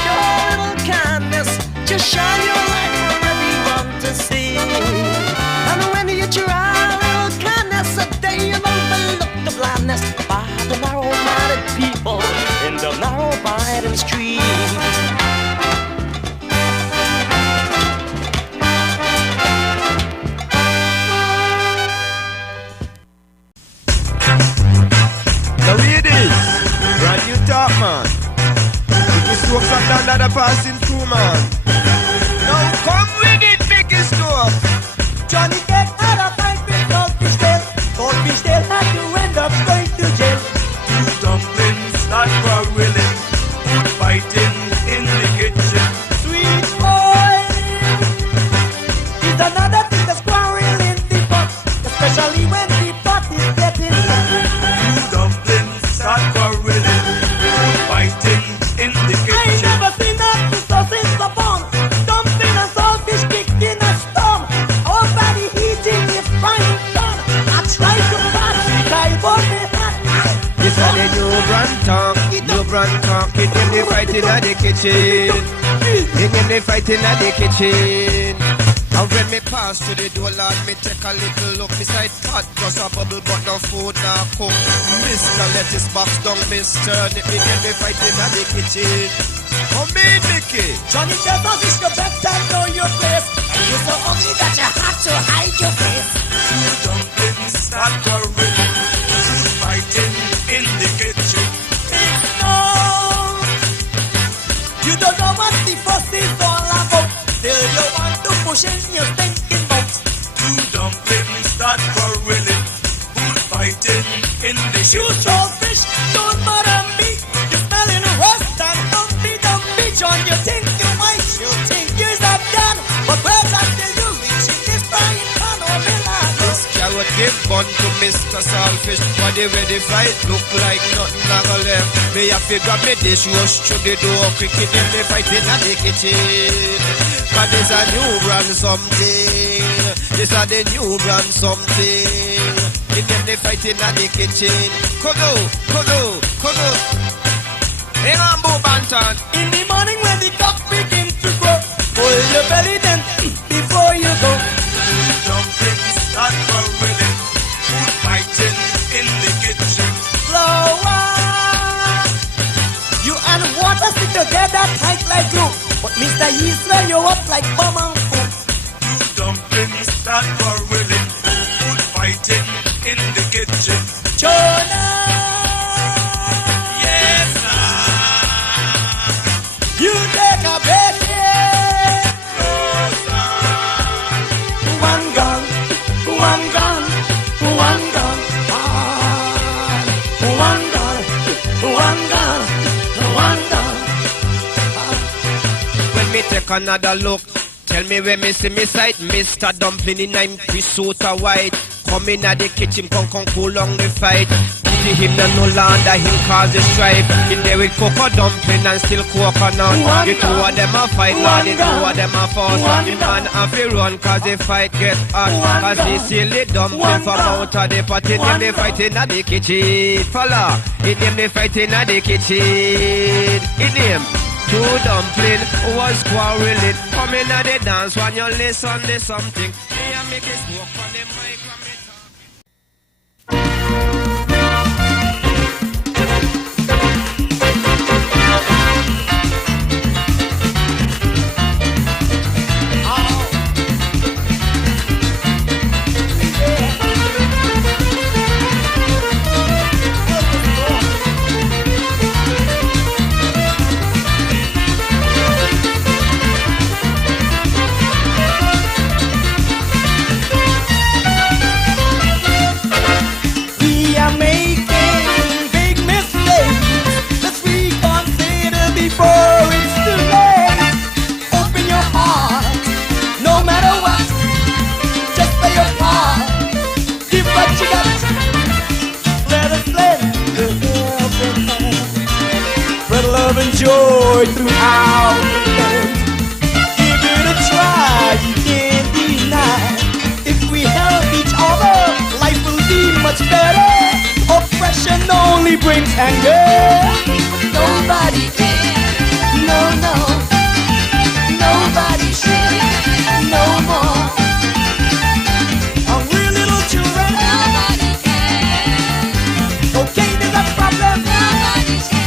show a little kindness, just shine your light for everyone to see. And when you try a little kindness, then you overlook the blindness by the narrow-minded people in the narrow-minded street. Talk, man. If you smoke some down that are passing through, man. Now come with it, big store. Johnny get out of fight with Goldfish Tail. Goldfish Tail had to end up going to jail. Two dumplings that were willing, food fighting in the kitchen. Sweet boy is another thing that's quarrel in the pot, especially when the pot is getting hot. Two dumplings that were willing, fighting in the kitchen. I ain't never seen that so since the born. Dumpling and saltfish kicked in a storm. All body heating is frying pan. I tried to pass it, I bought me hat. This is the new brand talk. New brand talk. It them they fighting at the kitchen. It them they fighting at the kitchen. And when me pass to the door, Lord, me take a little look. Beside pot, just a bubble, but no food, now cook. Mr. Lettuce box down, Mr. It me fighting at the kitchen. Come in, Mickey. Johnny get a fish, you better know your place. And you're so ugly that you have to hide your face. Two dumplings that were willing, fighting in the kitchen. Big snow. You don't know what the fuss is all about. Till you want to push in your thinking box. Two dumplings that were willing, food fighting in the You kitchen. saltfish, don't bother me. You're smelling rust and dumpy. John, you think you might, you think you're that done. But where's that till you reach in this frying pan or Milan? This carrot give bun to Mr. Saltfish. Body ready fight, look like nothing like a left. Me have to grab me dish, rush through the door. Quick in them, they fighting at the kitchen. But this a new brand something. This a the new brand something. In them, they fighting at the kitchen. Kodo, kodo, kodo. Hang on, Bo Banton. In the morning when the cock begins to crow, hold your belly then before you go. Dumplings that were willing, food fighting in the kitchen. Flour. You and water stick together tight like glue. But Mr. Yeast swell you up like bomb and food. Two dumplings that were willing, take another look. Tell me where me see me sight, Mr. Dumpling in I'm Minnesota white. Come in at the kitchen, come cool on the fight. To him no land, him cause the strife. In there with cocoa dumpling and still coconut. The two of them a fight, Lord, the two of them a fuss. The man have to run cause the fight get hot. Cause he silly dumpling from out of the pot. In them they fighting at the kitchen, fella. In them they fighting at the kitchen. In them. Two dumpling was quarreling. Come in at the dance when you listen to something. Me and make it smoke on the mic. Joy throughout the land. Give it a try, you can't deny. If we help each other, life will be much better. Oppression only brings anger. Nobody cares, no. Nobody should, no more. Hungry little children, nobody cares. Okay, there's a problem. Nobody cares.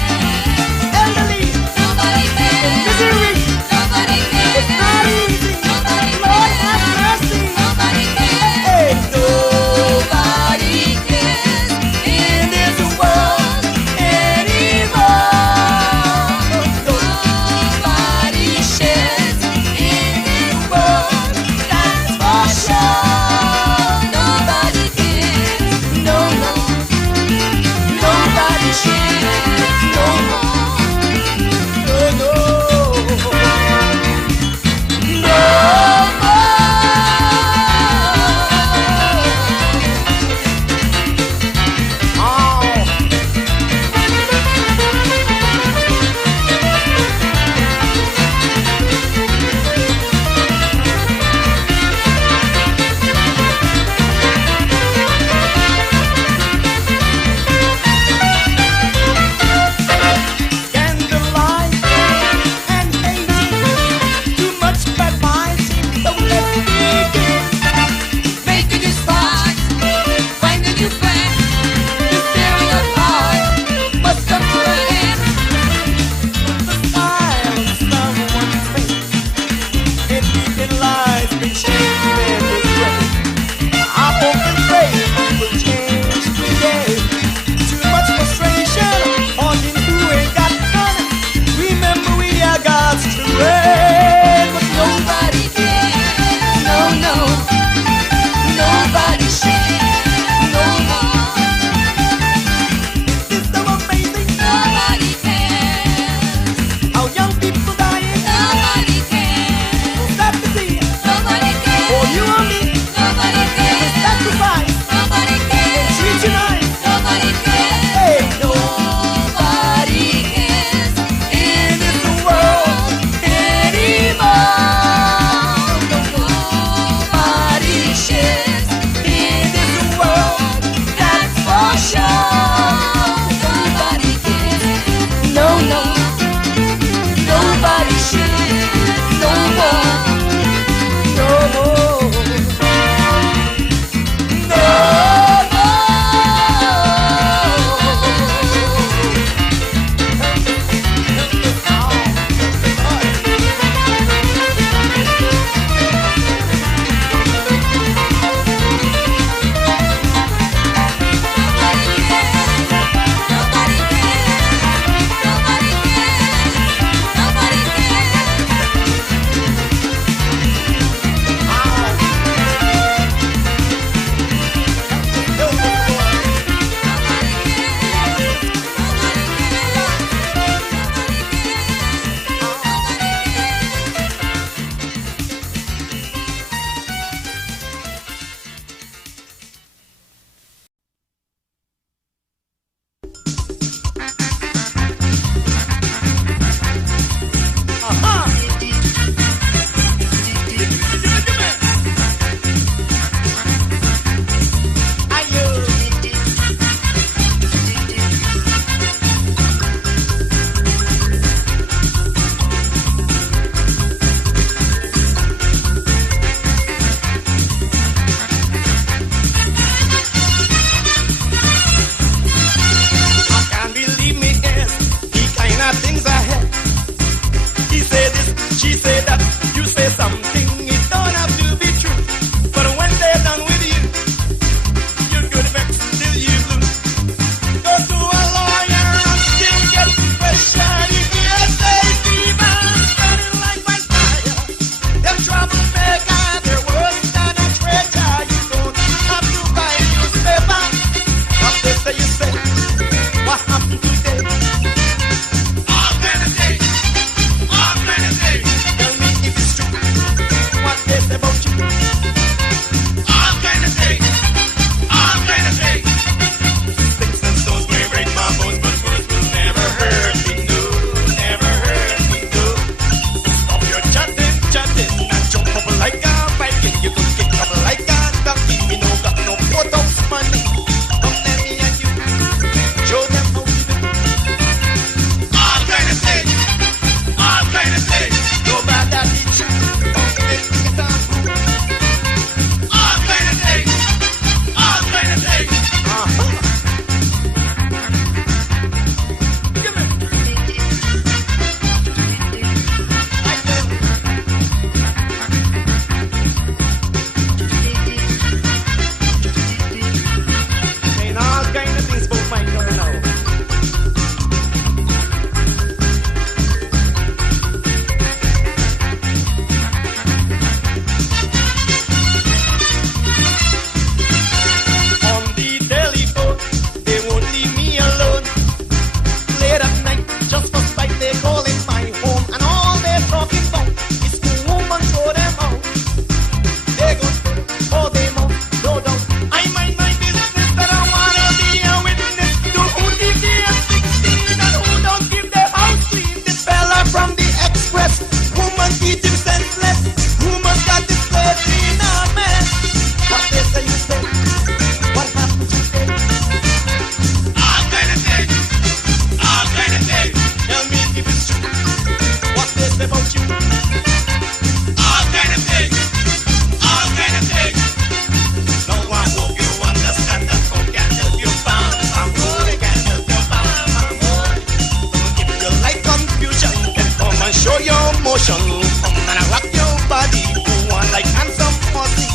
motion. Come and I rock your body. You want like handsome pussy.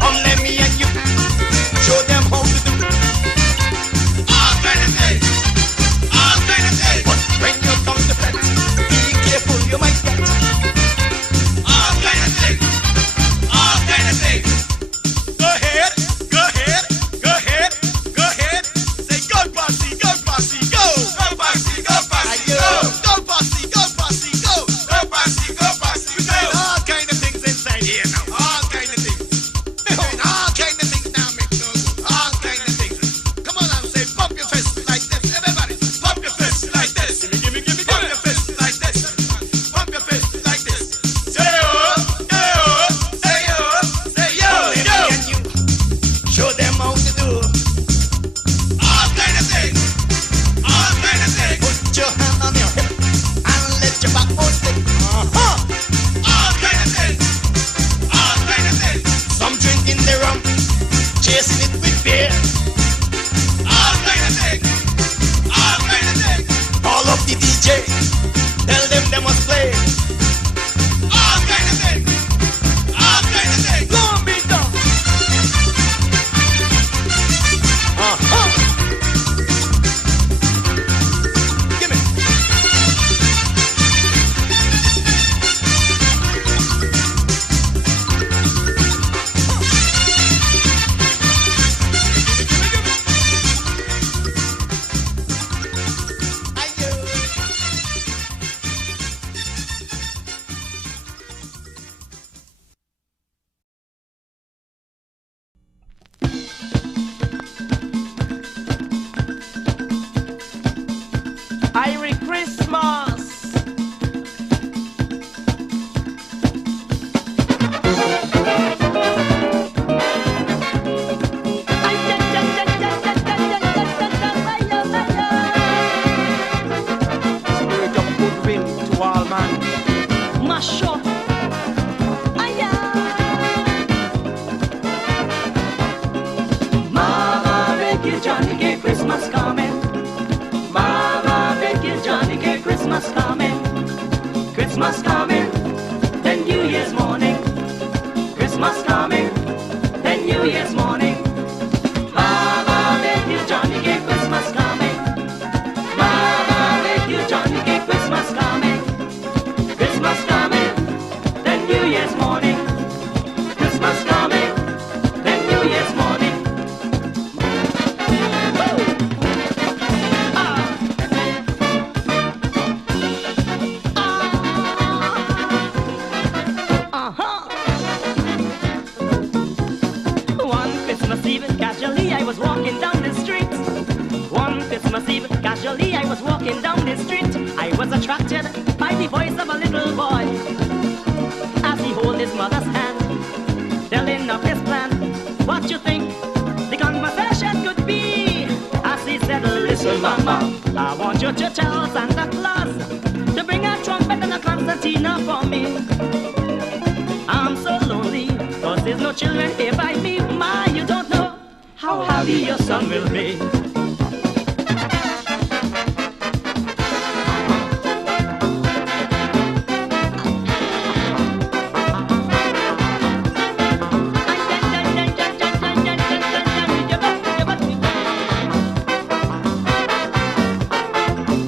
Come let me and you show them how to do. All kind of things. All kind of things. But when you come to pet, be careful, you might get all kind of things. All kind of things. Go ahead, go ahead, go ahead, go ahead. Say go bossy, go bossy, go. Go bossy, go bossy, go. Go bossy, go bossy, go. Go bossy, go bossy, go. We're doing all kind of things inside here now. All kind of things. We're doing all kind of things now, make no good. All kind of things. Come on and say pump your fist like this. Everybody, pump your fist like this. Gimme, pump your fist like this. Pump your fist like this. Say oh, say oh, say oh, say yo, yo. And you show them how to do all kind of things. All kind of things. Put your hand on your hip and let your backbone stick. All kind of things. All kind of things. Some drinking their rum, chasing it with beer. All kind of things. All kind of things. Call up the DJ, tell them they must play. All kind of things. All kind of things. Go on, beat down. Give me. Irie Christmas. Spirit of goodwill to all man. Mash up. Mama, make you Johnny K Christmas coming. Mama, make you Johnny K Christmas coming. Christmas coming, then New Year's morning. Christmas coming, then New Year's morning. Mama, make you Johnny K Christmas coming. Mama, make you Johnny K Christmas coming. Christmas coming, then New Year's morning. Christmas coming, then New Year's morning. One Christmas Eve, casually I was walking down the street. One Christmas Eve, casually I was walking down the street. I was attracted by the voice of a little boy as he held his mother's hand, telling of his plan. What you think the conversation could be? As he said, listen, Mama, I want you to tell Santa Claus to bring a trumpet and a concertina for me. I'm so lonely, cause there's no children here by me. My, you don't know how happy your son will be.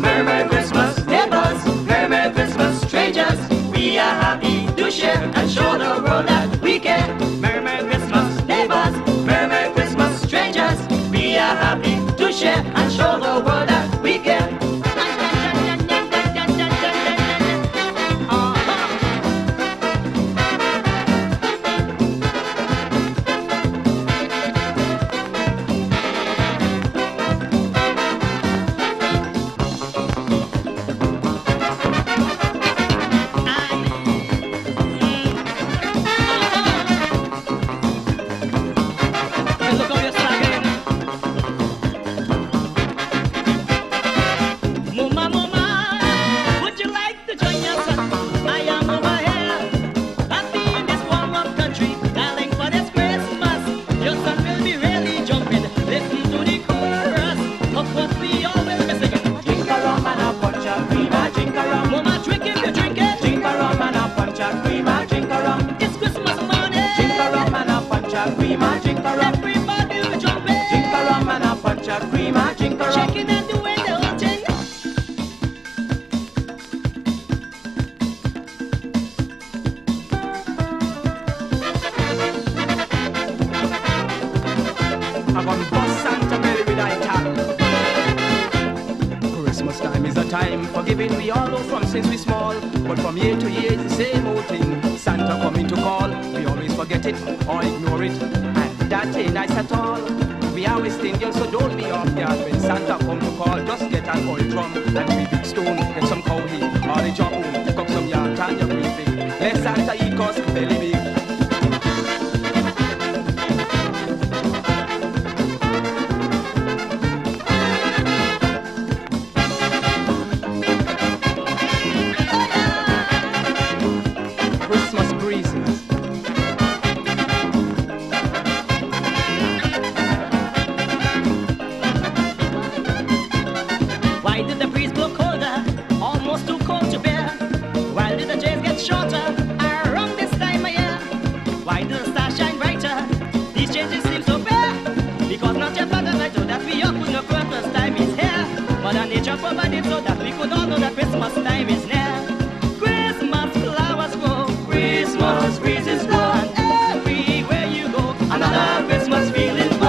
Merry Christmas, neighbors, Merry Christmas, strangers. We are happy to share and show the world that we care. Merry Christmas, neighbors, Merry Christmas, strangers. We are happy that cream and drink a rum. Shaking and doing the whole thing. I'm gonna bust Santa belly with I tap. Christmas time is a time for giving. We all know from since we small, but from year to year it's the same old thing. Santa coming to call, we always forget it or ignore it, and that ain't nice at all. We always think young, so don't be off guard when Santa come to call. Just get an old drum and 3 big stone, get some cow hay, or a job home, pick up some yard and your green thing. Let Santa eat cause belly big. Christmas breezes. Why did the breeze blow colder? Almost too cold to bear. Why did the days get shorter around this time of year? Why did the stars shine brighter? These changes seem so fair. Because not yet but I know that we all could know Christmas time is here. Mother Nature provided so that we could all know that Christmas time is near. Christmas flowers grow, Christmas breezes blow, and everywhere you go, another Christmas feeling flow.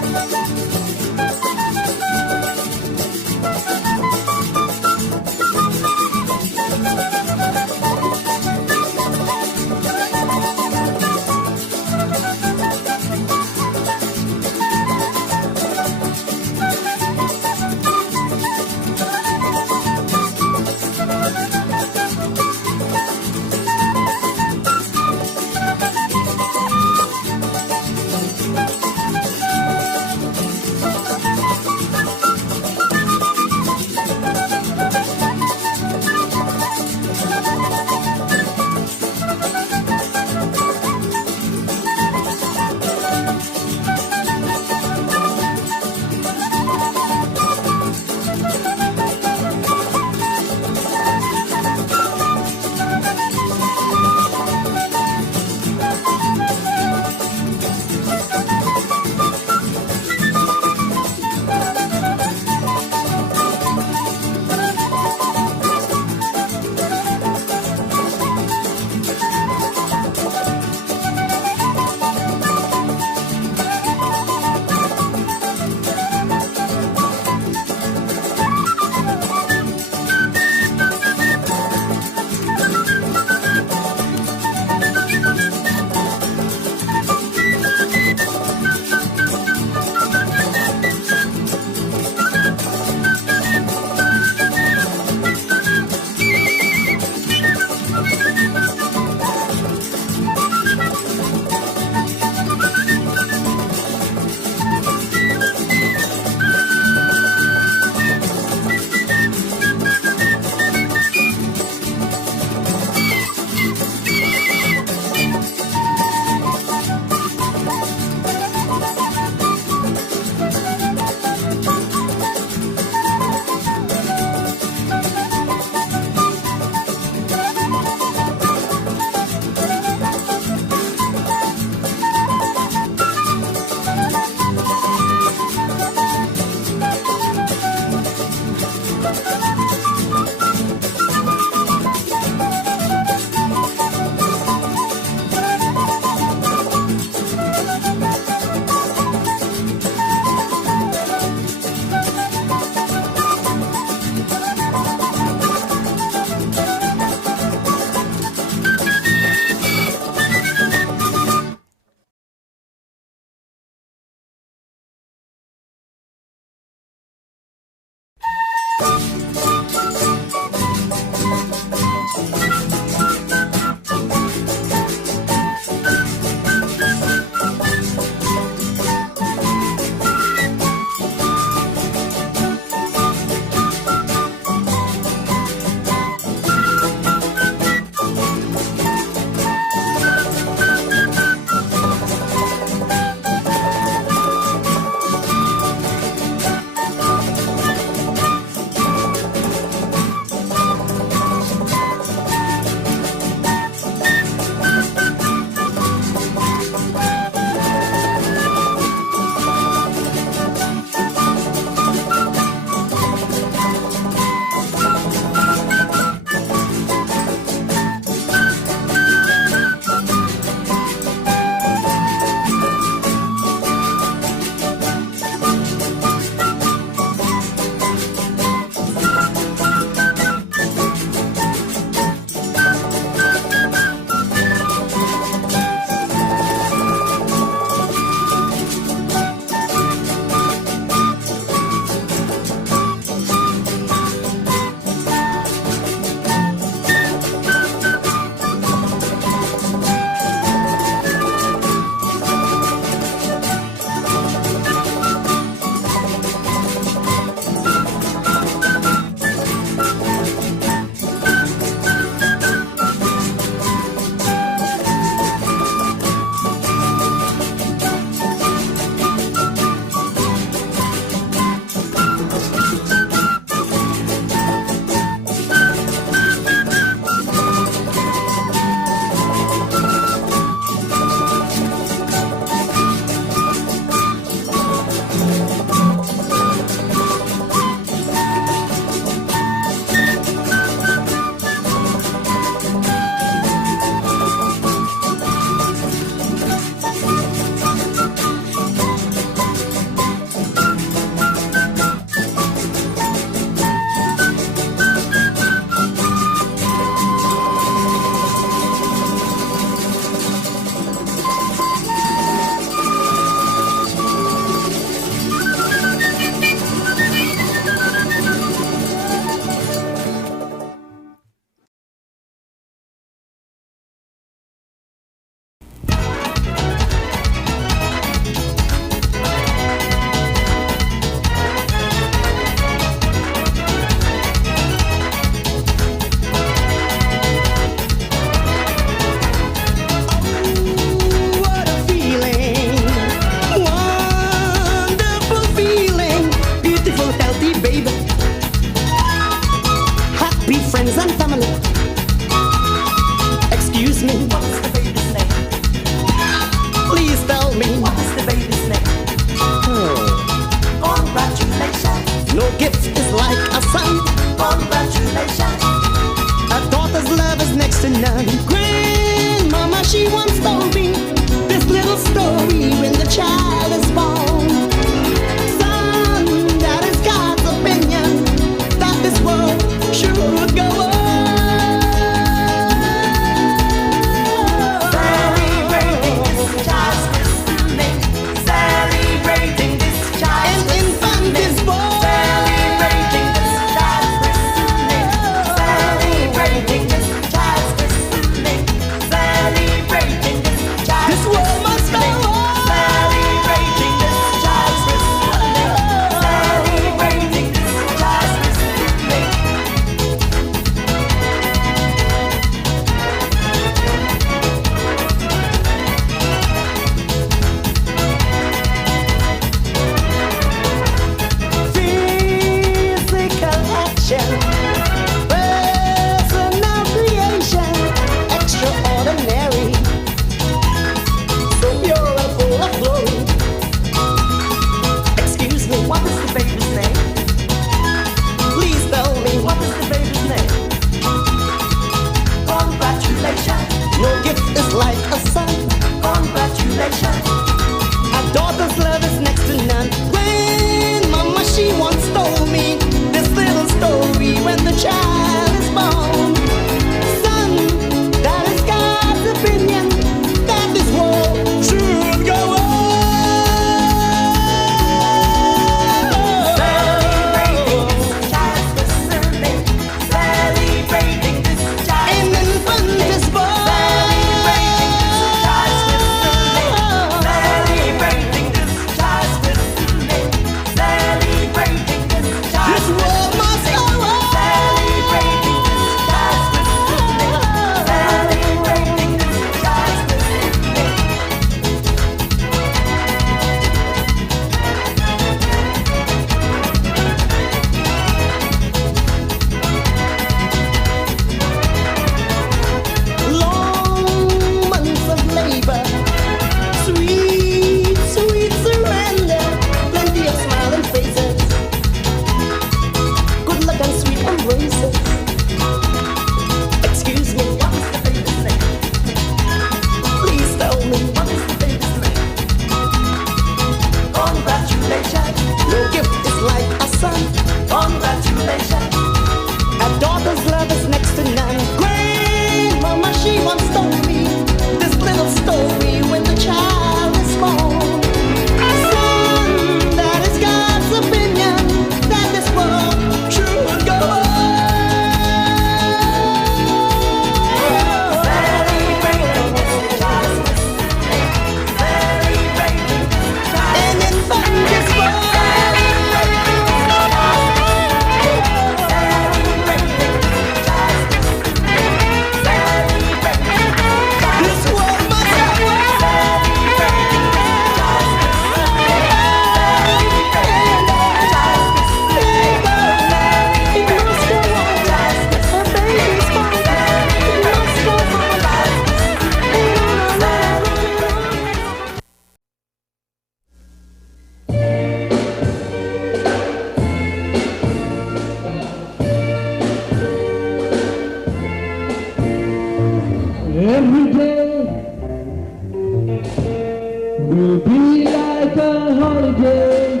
will be like a holiday.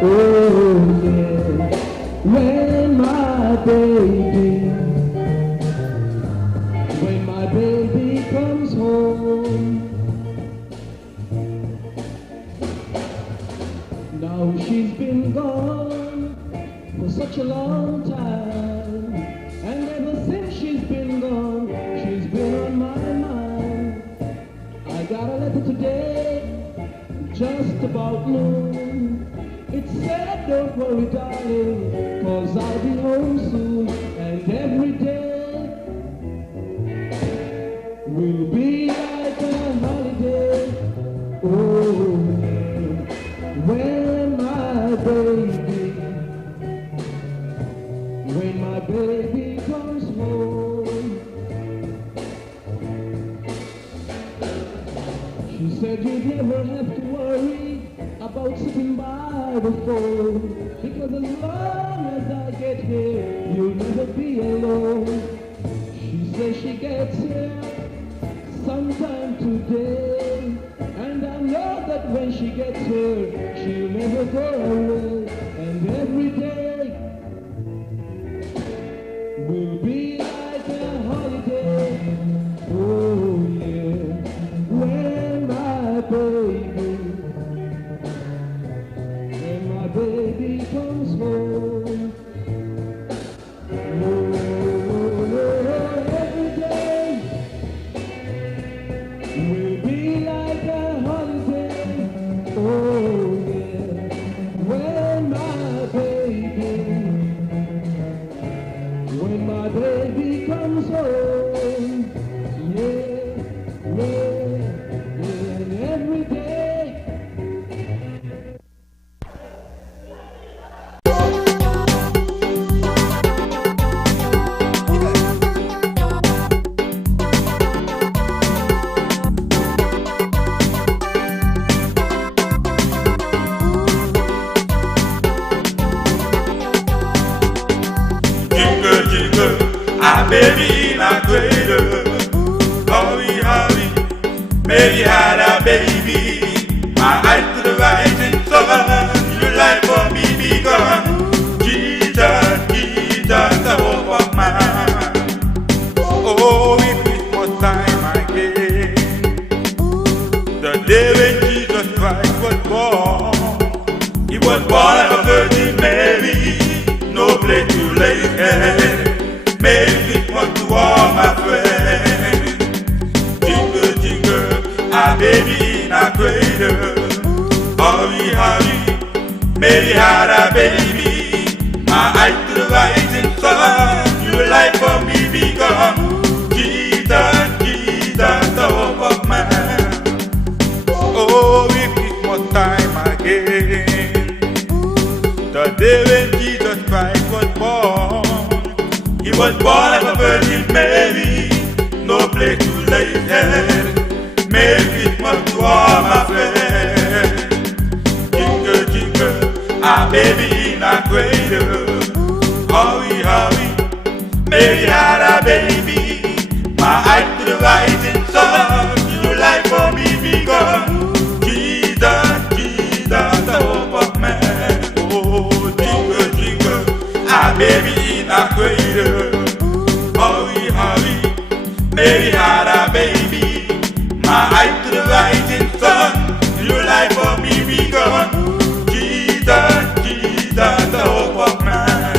Oh yeah, when my baby comes home. Now she's been gone for such a long time, and ever since she's been gone, she's been on my mind. I got a letter today, just about noon. It said, don't worry darling, 'cause I'll be home soon. And every day will be like a holiday. Oh yeah, when my baby comes home. She said you'd never have to worry about sitting by the phone, because as long as I get here, you'll never be alone. She says she gets here sometime today, and I know that when she gets here, she'll never go away. And every day will be like a holiday. Oh yeah, when my baby comes home. Oh, every day will be like a holiday. Oh yeah, when my baby comes home. Yeah, every day. Jingle, jingle, ah baby in a cradle. Hurry, hurry, Mary had a baby. My eyes to the rising sun. Your life for me begun. Jesus, Jesus, the hope of man. Oh, if it was time again, the day when Jesus Christ was born. He was born of a Virgin Mary. No place to lay his head. Make it one to all my friends. Jingle, jingle, our baby in a cradle. Hurry, hurry, Mary had a baby. My eyes to the rising sun. Your life for me begun. Jesus, Jesus, the hope of man. Oh, if it was time again, the day when Jesus Christ was born. He was born of a Virgin Mary. No place to lay his head. Make Christmas to all my friends. Jingle, jingle, our baby in a cradle. Hurry, hurry, Mary had a baby. My eyes to the rising sun. Your life for me begun. Jesus, Jesus, the hope of man. Oh, jingle, jingle, our baby in a cradle. Hurry, hurry, Mary had a baby. My eyes to the rising sun. Your life for me begun. Jesus, Jesus, the hope of man.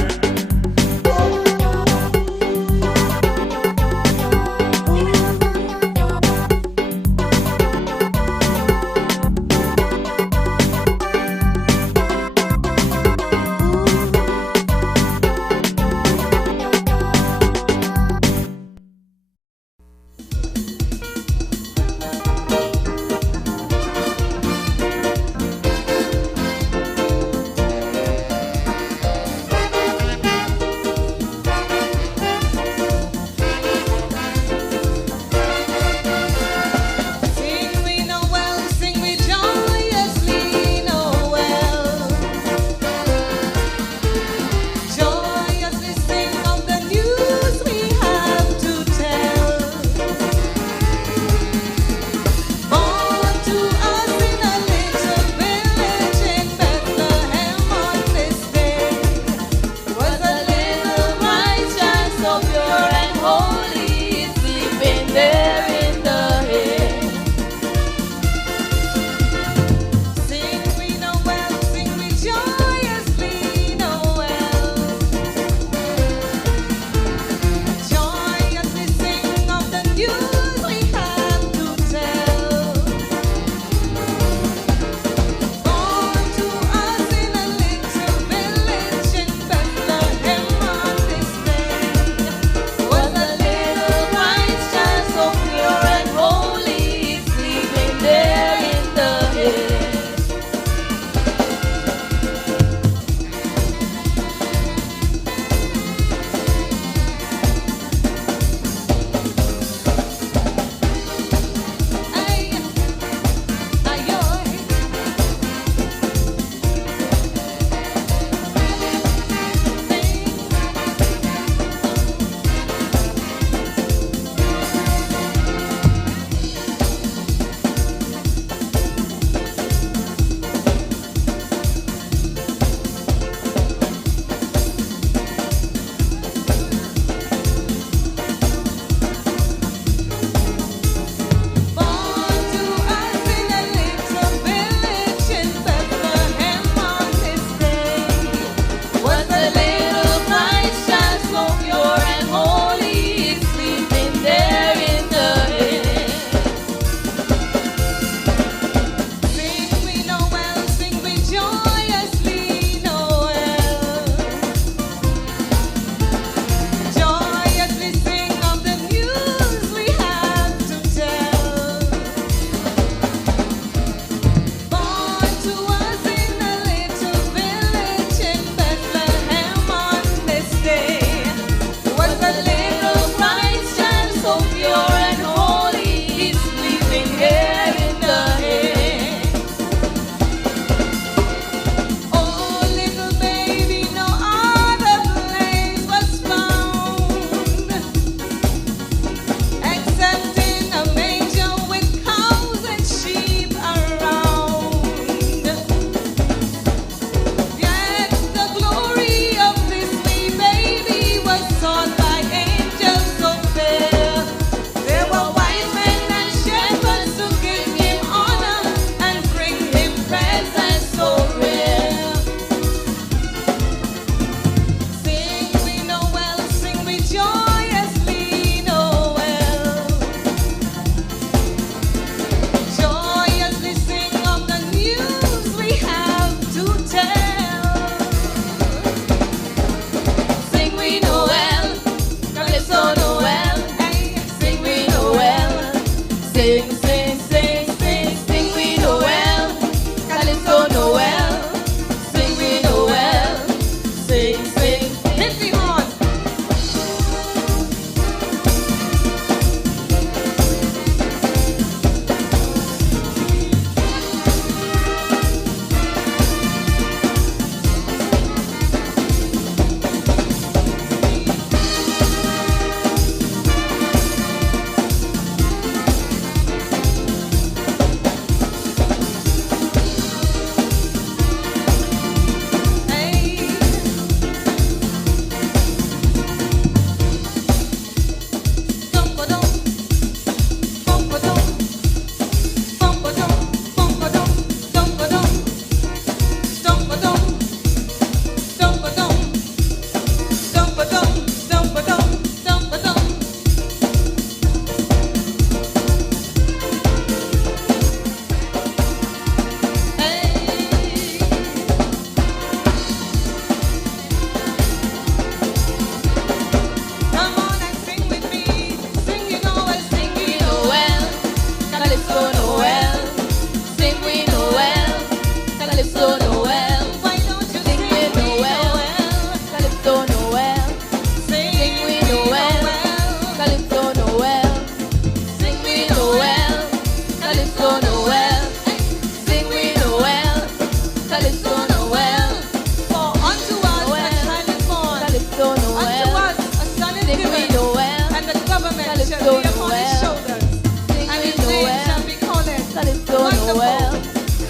Noel,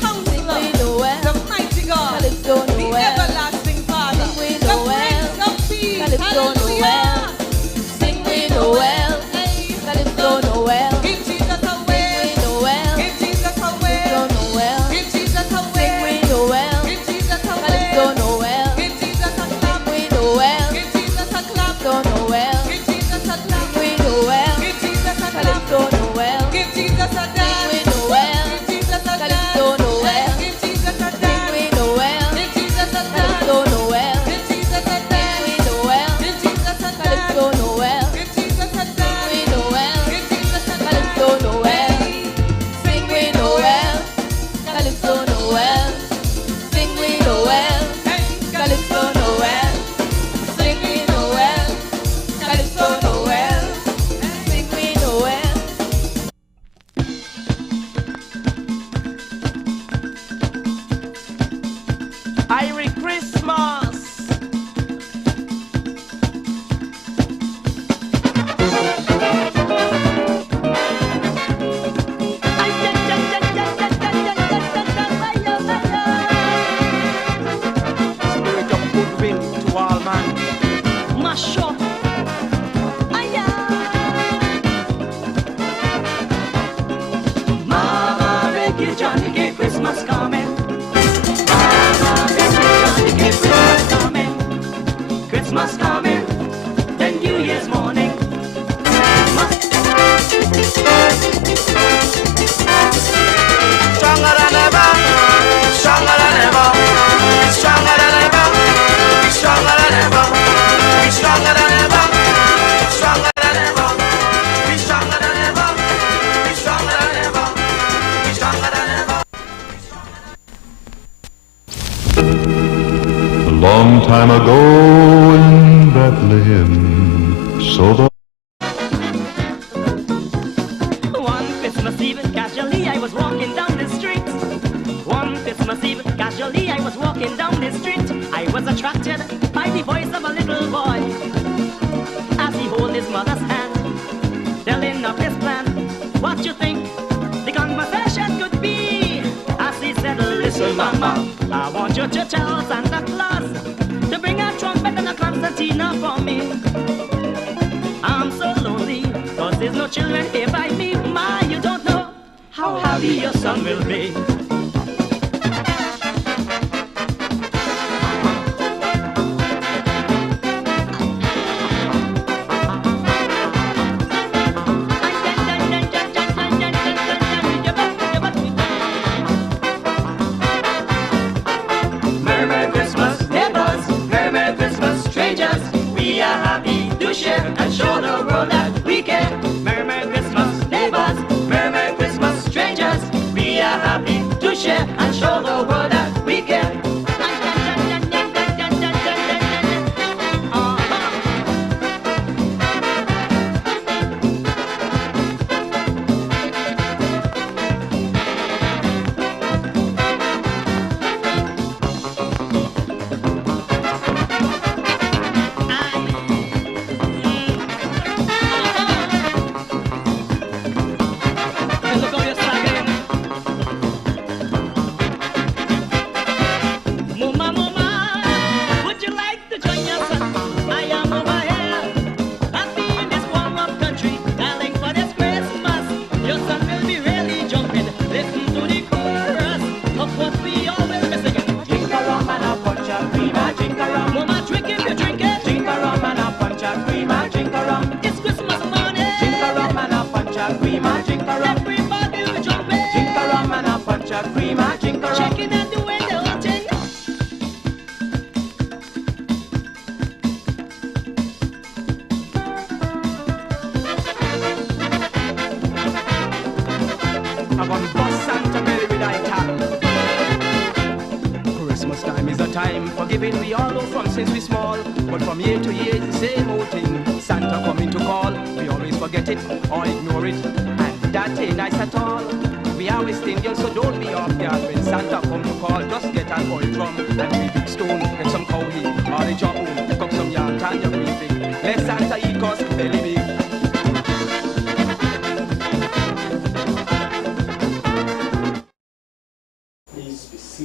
Counselor, the mighty God, the everlasting Father, the Prince of Peace. Hallelujah. Sing we Noel, Calypso Noel, Give Jesus a way. Noel, Give Jesus a way. Noel, Give Jesus a sing way. we Noel, Give Jesus a Calypso way. Noel, Give Jesus a clap. we Noel, Give Jesus a clap. Noel, Give Jesus a clap. we Noel, Give Jesus a clap. Calypso Noel, Give Jesus a dance. we Noel, Give Jesus a Calypso dance. Noel, Give Jesus a dance. we Noel, Give Jesus a Calypso dance. Noel, Give Jesus a dance. we Noel, Give Jesus a Calypso dance. Noel, Give Jesus a dance. we Noel, Give Jesus a Calypso dance. Noel, sing we Noel, Calypso Noel, sing we Noel, Calypso Noel, sing we Noel, Calypso Noel, sing we Noel. Irie Christmas. Spirit of goodwill to all man. Mash up. Mama, reggae Johnny gave Christmas coming. Christmas coming, then New Year's morning. Stronger than ever, stronger than ever, stronger than ever, stronger than ever, stronger than ever, stronger than ever, stronger than ever, stronger than ever, stronger than ever. A long time ago in Bethlehem, so the One Christmas Eve, casually I was walking down the street. One Christmas Eve, casually I was walking down the street. I was attracted by the voice of a little boy as he held his mother's hand, telling of his plan. What you think the conversation could be? As he said, listen, Mama, I want you to tell Santa Claus to bring a trumpet and a concertina for me. I'm so lonely, cause there's no children here by me. My, you don't know how happy your son will be. Merry Christmas, neighbors, Merry Christmas, strangers. We are happy to share and show the world that we care. Merry Christmas, neighbors, Merry Christmas, strangers. We are happy to share and show the world that we care. Look how you're staggering. Mama, mama, would you like to join us? I am over here, happy in this warm up country, darling, for this Christmas. Your son will be really jumping. Listen to the chorus of what we all will be singing. Drink a rum and a punch of cream, drink a rum. Mama, drink if you drink it. Drink a rum and a punch of cream, drink a rum. It's Christmas morning. Drink a rum and a punch of cream, drink a rum. Everybody will jump in. Drink a rum and a punch of cream, drink a rum. Checking and doing the whole thing. I'm on bus Santa Mary with I tap. Christmas time is a time for giving. We all know from since we small, but from year to year it's the same old thing. Santa coming to call, we always forget it or ignore it, and that ain't nice at all. We are West Indians, so don't be off guard when Santa come to call. Just get an oil drum and a big stone, get some cow hay or a jawbone, pick up some yam, tan your green big. Let Santa eat cause he belly big.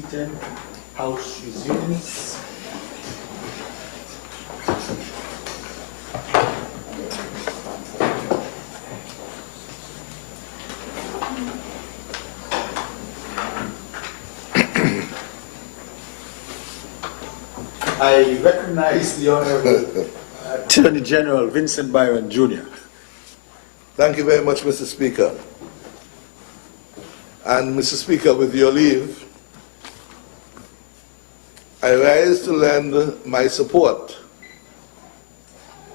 seated. House resumes. I recognize the Honorable Attorney General Vincent Byron Jr. Thank you very much, Mr. Speaker. And Mr. Speaker, with your leave, I rise to lend my support,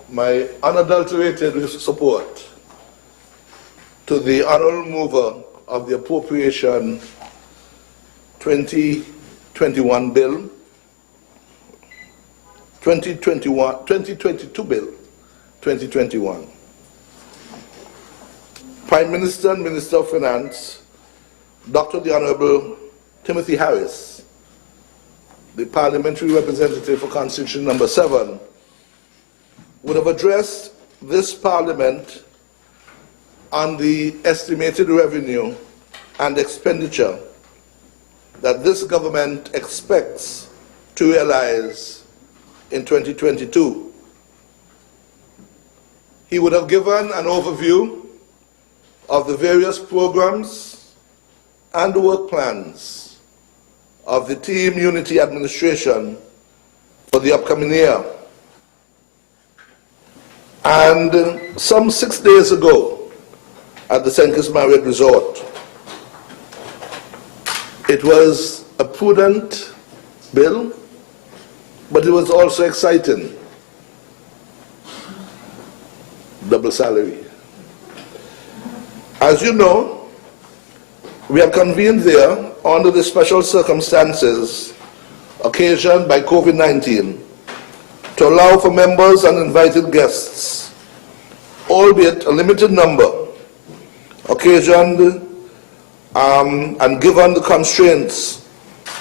my unadulterated support, to the honorable mover of the Appropriation 2021 Bill, 2022 Bill, 2021. Prime Minister and Minister of Finance, Dr. the Honorable Timothy Harris, the parliamentary representative for Constitution number 7, would have addressed this Parliament on the estimated revenue and expenditure that this government expects to realize in 2022. He would have given an overview of the various programs and work plans of the Team Unity administration for the upcoming year. And some 6 days ago at the St. Kitts Marriott Resort, it was a prudent bill, but it was also exciting. Double salary. As you know, we have convened there under the special circumstances occasioned by COVID-19 to allow for members and invited guests, albeit a limited number, occasioned and given the constraints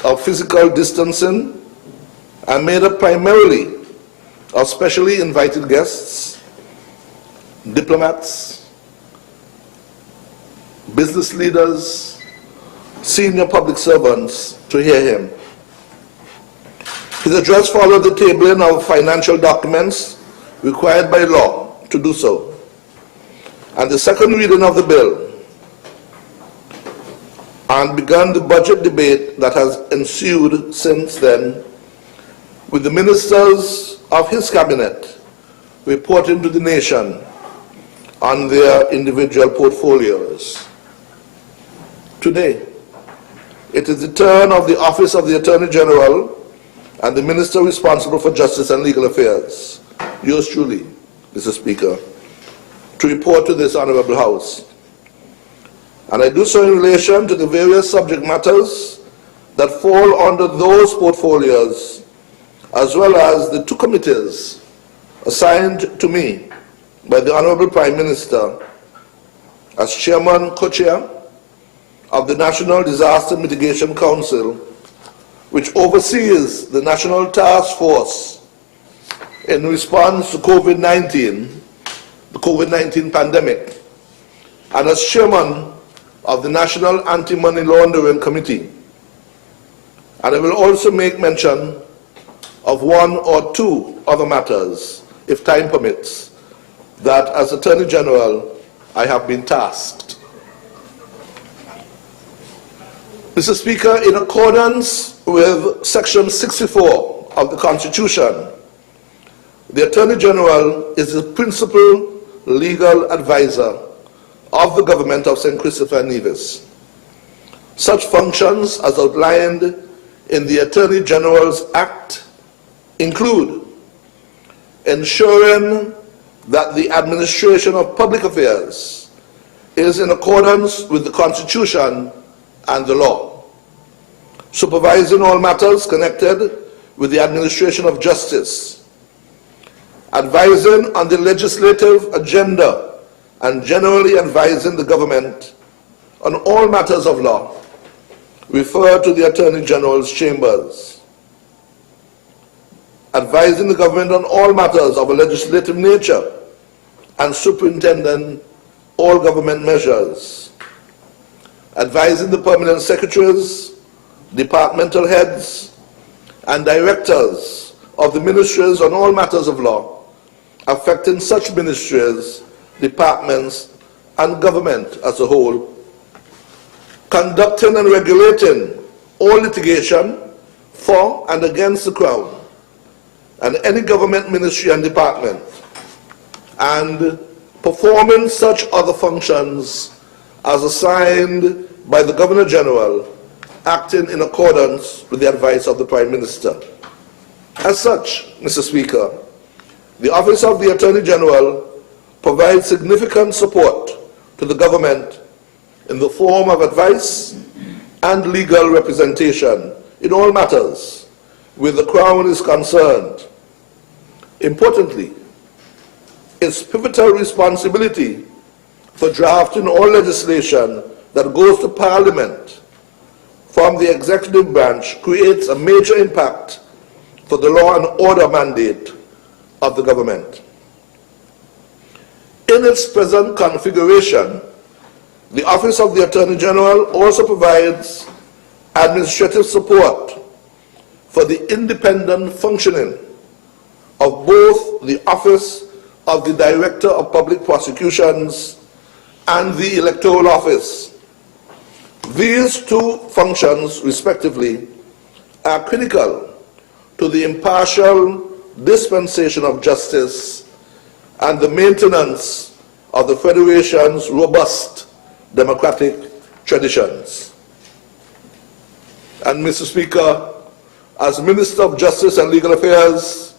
of physical distancing, and made up primarily of specially invited guests, diplomats, business leaders, senior public servants, to hear him. His address followed the tabling of financial documents required by law to do so, and the second reading of the bill, and began the budget debate that has ensued since then, with the ministers of his cabinet reporting to the nation on their individual portfolios. Today, it is the turn of the Office of the Attorney General and the Minister responsible for Justice and Legal Affairs, yours truly, Mr. Speaker, to report to this Honorable House. And I do so in relation to the various subject matters that fall under those portfolios, as well as the two committees assigned to me by the Honorable Prime Minister as Chairman, Co-Chair of the National Disaster Mitigation Council, which oversees the National Task Force in response to COVID-19, the COVID-19 pandemic, and as Chairman of the National Anti-Money Laundering Committee. And I will also make mention of one or two other matters, if time permits, that as Attorney General I have been tasked. Mr. Speaker, in accordance with Section 64 of the Constitution, the Attorney General is the principal legal advisor of the government of St. Christopher and Nevis. Such functions as outlined in the Attorney General's Act include ensuring that the administration of public affairs is in accordance with the Constitution and the law, supervising all matters connected with the administration of justice, advising on the legislative agenda and generally advising the government on all matters of law, refer to the Attorney General's chambers, advising the government on all matters of a legislative nature and superintending all government measures, advising the permanent secretaries departmental heads, and directors of the ministries on all matters of law affecting such ministries, departments, and government as a whole, conducting and regulating all litigation for and against the Crown and any government ministry and department, and performing such other functions as assigned by the Governor General, acting in accordance with the advice of the Prime Minister. As such, Mr. Speaker, the Office of the Attorney General provides significant support to the government in the form of advice and legal representation in all matters where the Crown is concerned. Importantly, its pivotal responsibility for drafting all legislation that goes to Parliament from the executive branch creates a major impact for the law and order mandate of the government. In its present configuration, the Office of the Attorney General also provides administrative support for the independent functioning of both the Office of the Director of Public Prosecutions and the Electoral Office. These two functions, respectively, are critical to the impartial dispensation of justice and the maintenance of the Federation's robust democratic traditions. And, Mr. Speaker, as Minister of Justice and Legal Affairs,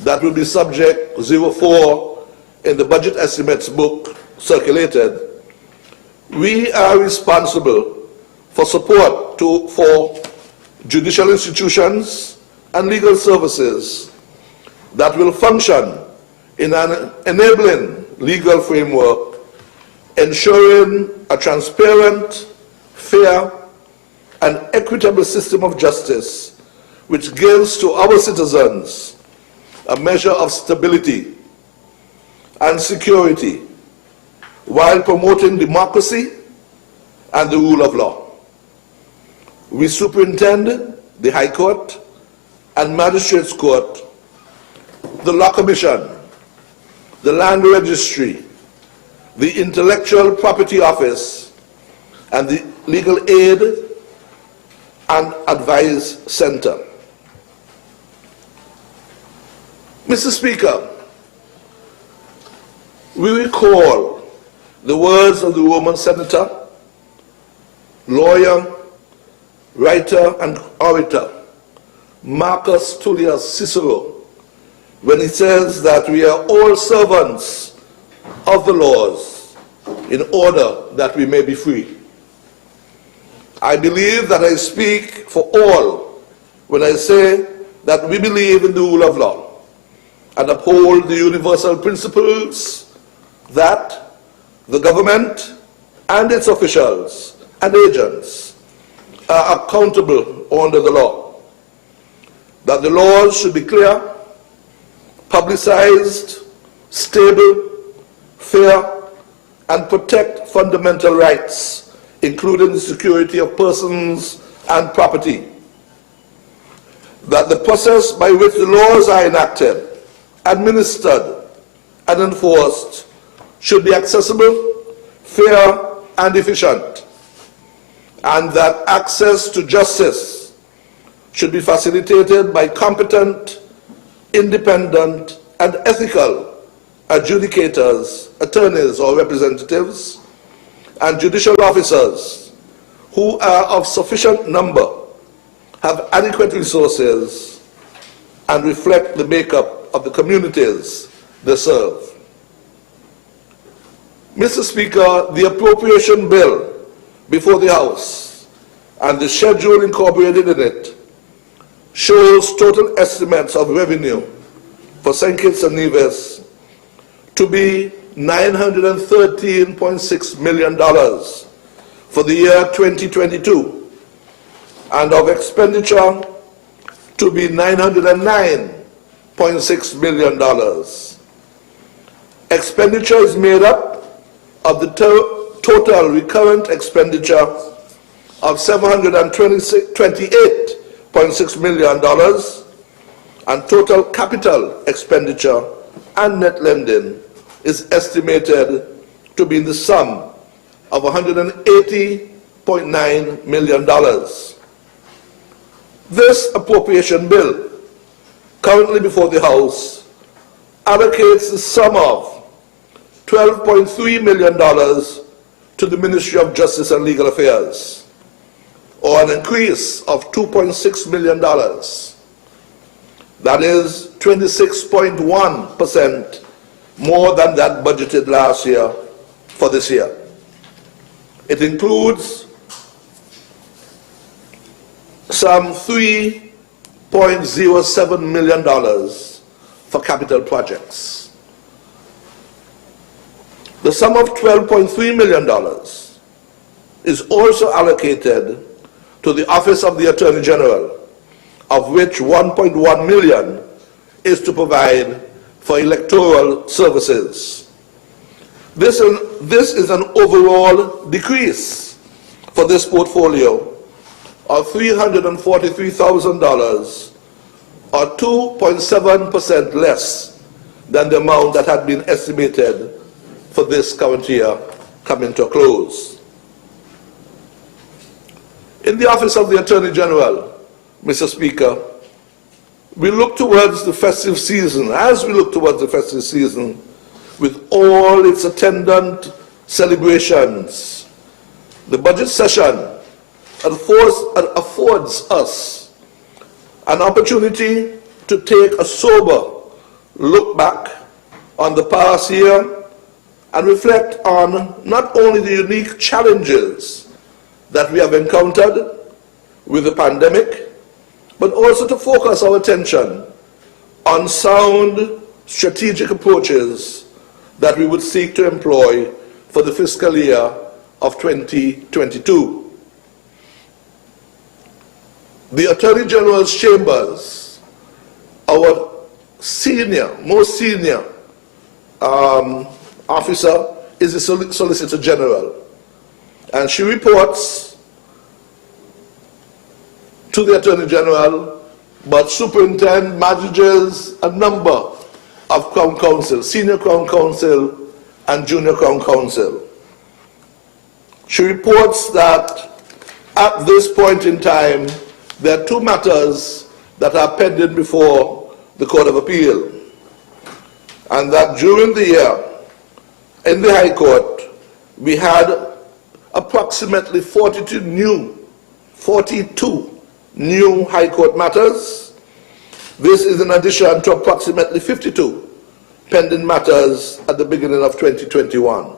that will be subject 04 in the budget estimates book circulated, we are responsible for support for judicial institutions and legal services that will function in an enabling legal framework, ensuring a transparent, fair, and equitable system of justice which gives to our citizens a measure of stability and security while promoting democracy and the rule of law. We superintend the High Court and Magistrates Court, the Law Commission, the Land Registry, the Intellectual Property Office, and the Legal Aid and Advice Center. Mr. Speaker, we recall the words of the Roman senator, lawyer, writer, and orator Marcus Tullius Cicero when he says that we are all servants of the laws in order that we may be free. I believe that I speak for all when I say that we believe in the rule of law and uphold the universal principles that the government and its officials and agents are accountable under the law, that the laws should be clear, publicized, stable, fair, and protect fundamental rights, including the security of persons and property, that the process by which the laws are enacted, administered, and enforced should be accessible, fair, and efficient, and that access to justice should be facilitated by competent, independent, and ethical adjudicators, attorneys or representatives, and judicial officers who are of sufficient number, have adequate resources, and reflect the makeup of the communities they serve. Mr. Speaker, the appropriation bill before the House and the schedule incorporated in it shows total estimates of revenue for St. Kitts and Nevis to be $913.6 million for the year 2022, and of expenditure to be $909.6 million. Expenditure is made up of the total recurrent expenditure of $728.6 million, and total capital expenditure and net lending is estimated to be in the sum of $180.9 million. This appropriation bill, currently before the House, allocates the sum of $12.3 million to the Ministry of Justice and Legal Affairs, or an increase of $2.6 million. That is 26.1% more than that budgeted last year for this year. It includes some $3.07 million for capital projects. The sum of $12.3 million is also allocated to the Office of the Attorney General, of which $1.1 million is to provide for electoral services. This is an overall decrease for this portfolio of $343,000, or 2.7% less than the amount that had been estimated for this current year coming to a close. In the Office of the Attorney General, Mr. Speaker, we look towards the festive season, as we look towards the festive season, with all its attendant celebrations. The budget session affords us an opportunity to take a sober look back on the past year and reflect on not only the unique challenges that we have encountered with the pandemic, but also to focus our attention on sound strategic approaches that we would seek to employ for the fiscal year of 2022. The Attorney General's Chambers, our most senior officer, is the Solicitor General, and she reports to the Attorney General, but superintend, manages a number of Crown Counsel, Senior Crown Counsel and Junior Crown Counsel. She reports that at this point in time, there are two matters that are pending before the Court of Appeal, and that during the year in the High Court, we had approximately 42 new High Court matters. This is in addition to approximately 52 pending matters at the beginning of 2021.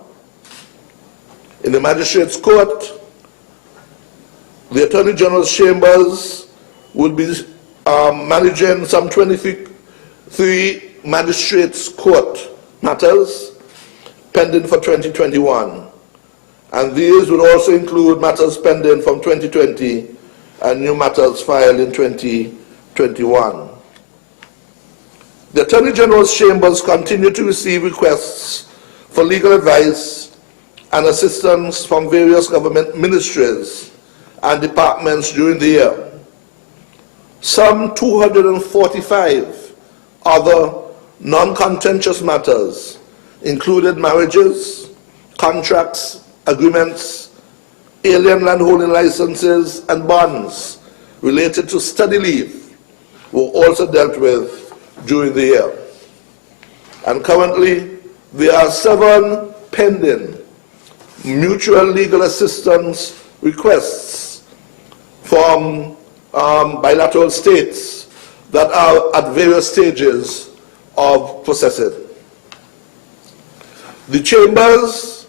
In the Magistrates' Court, the Attorney General's Chambers will be managing some 23 Magistrates' Court matters pending for 2021. And these will also include matters pending from 2020 and new matters filed in 2021. The Attorney General's Chambers continue to receive requests for legal advice and assistance from various government ministries and departments during the year. Some 245 other non-contentious matters included marriages, contracts, agreements, alien landholding licenses, and bonds related to study leave were also dealt with during the year. And currently, there are 7 pending mutual legal assistance requests from bilateral states that are at various stages of processing. The Chambers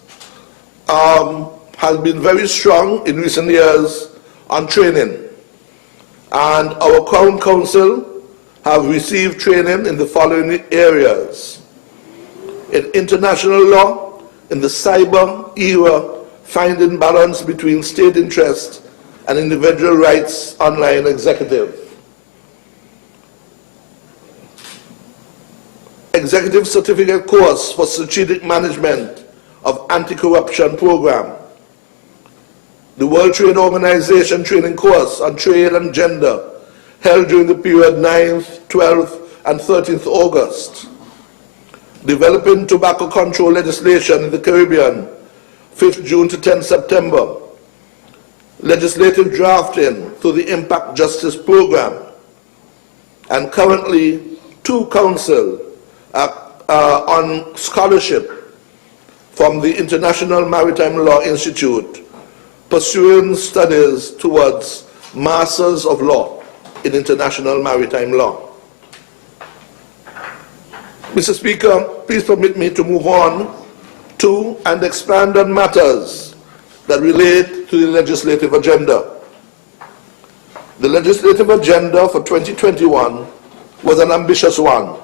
has been very strong in recent years on training, and our Crown Counsel have received training in the following areas: in international law, in the cyber era, finding balance between state interest and individual rights, online executive certificate course for strategic management of anti-corruption program, the World Trade Organization training course on trade and gender held during the period 9th, 12th, and 13th August. Developing tobacco control legislation in the Caribbean, 5th June to 10th September. Legislative drafting through the Impact Justice Program. And currently, 2 council on scholarship from the International Maritime Law Institute, pursuing studies towards Masters of Law in International Maritime Law. Mr. Speaker, please permit me to move on to and expand on matters that relate to the legislative agenda. The legislative agenda for 2021 was an ambitious one,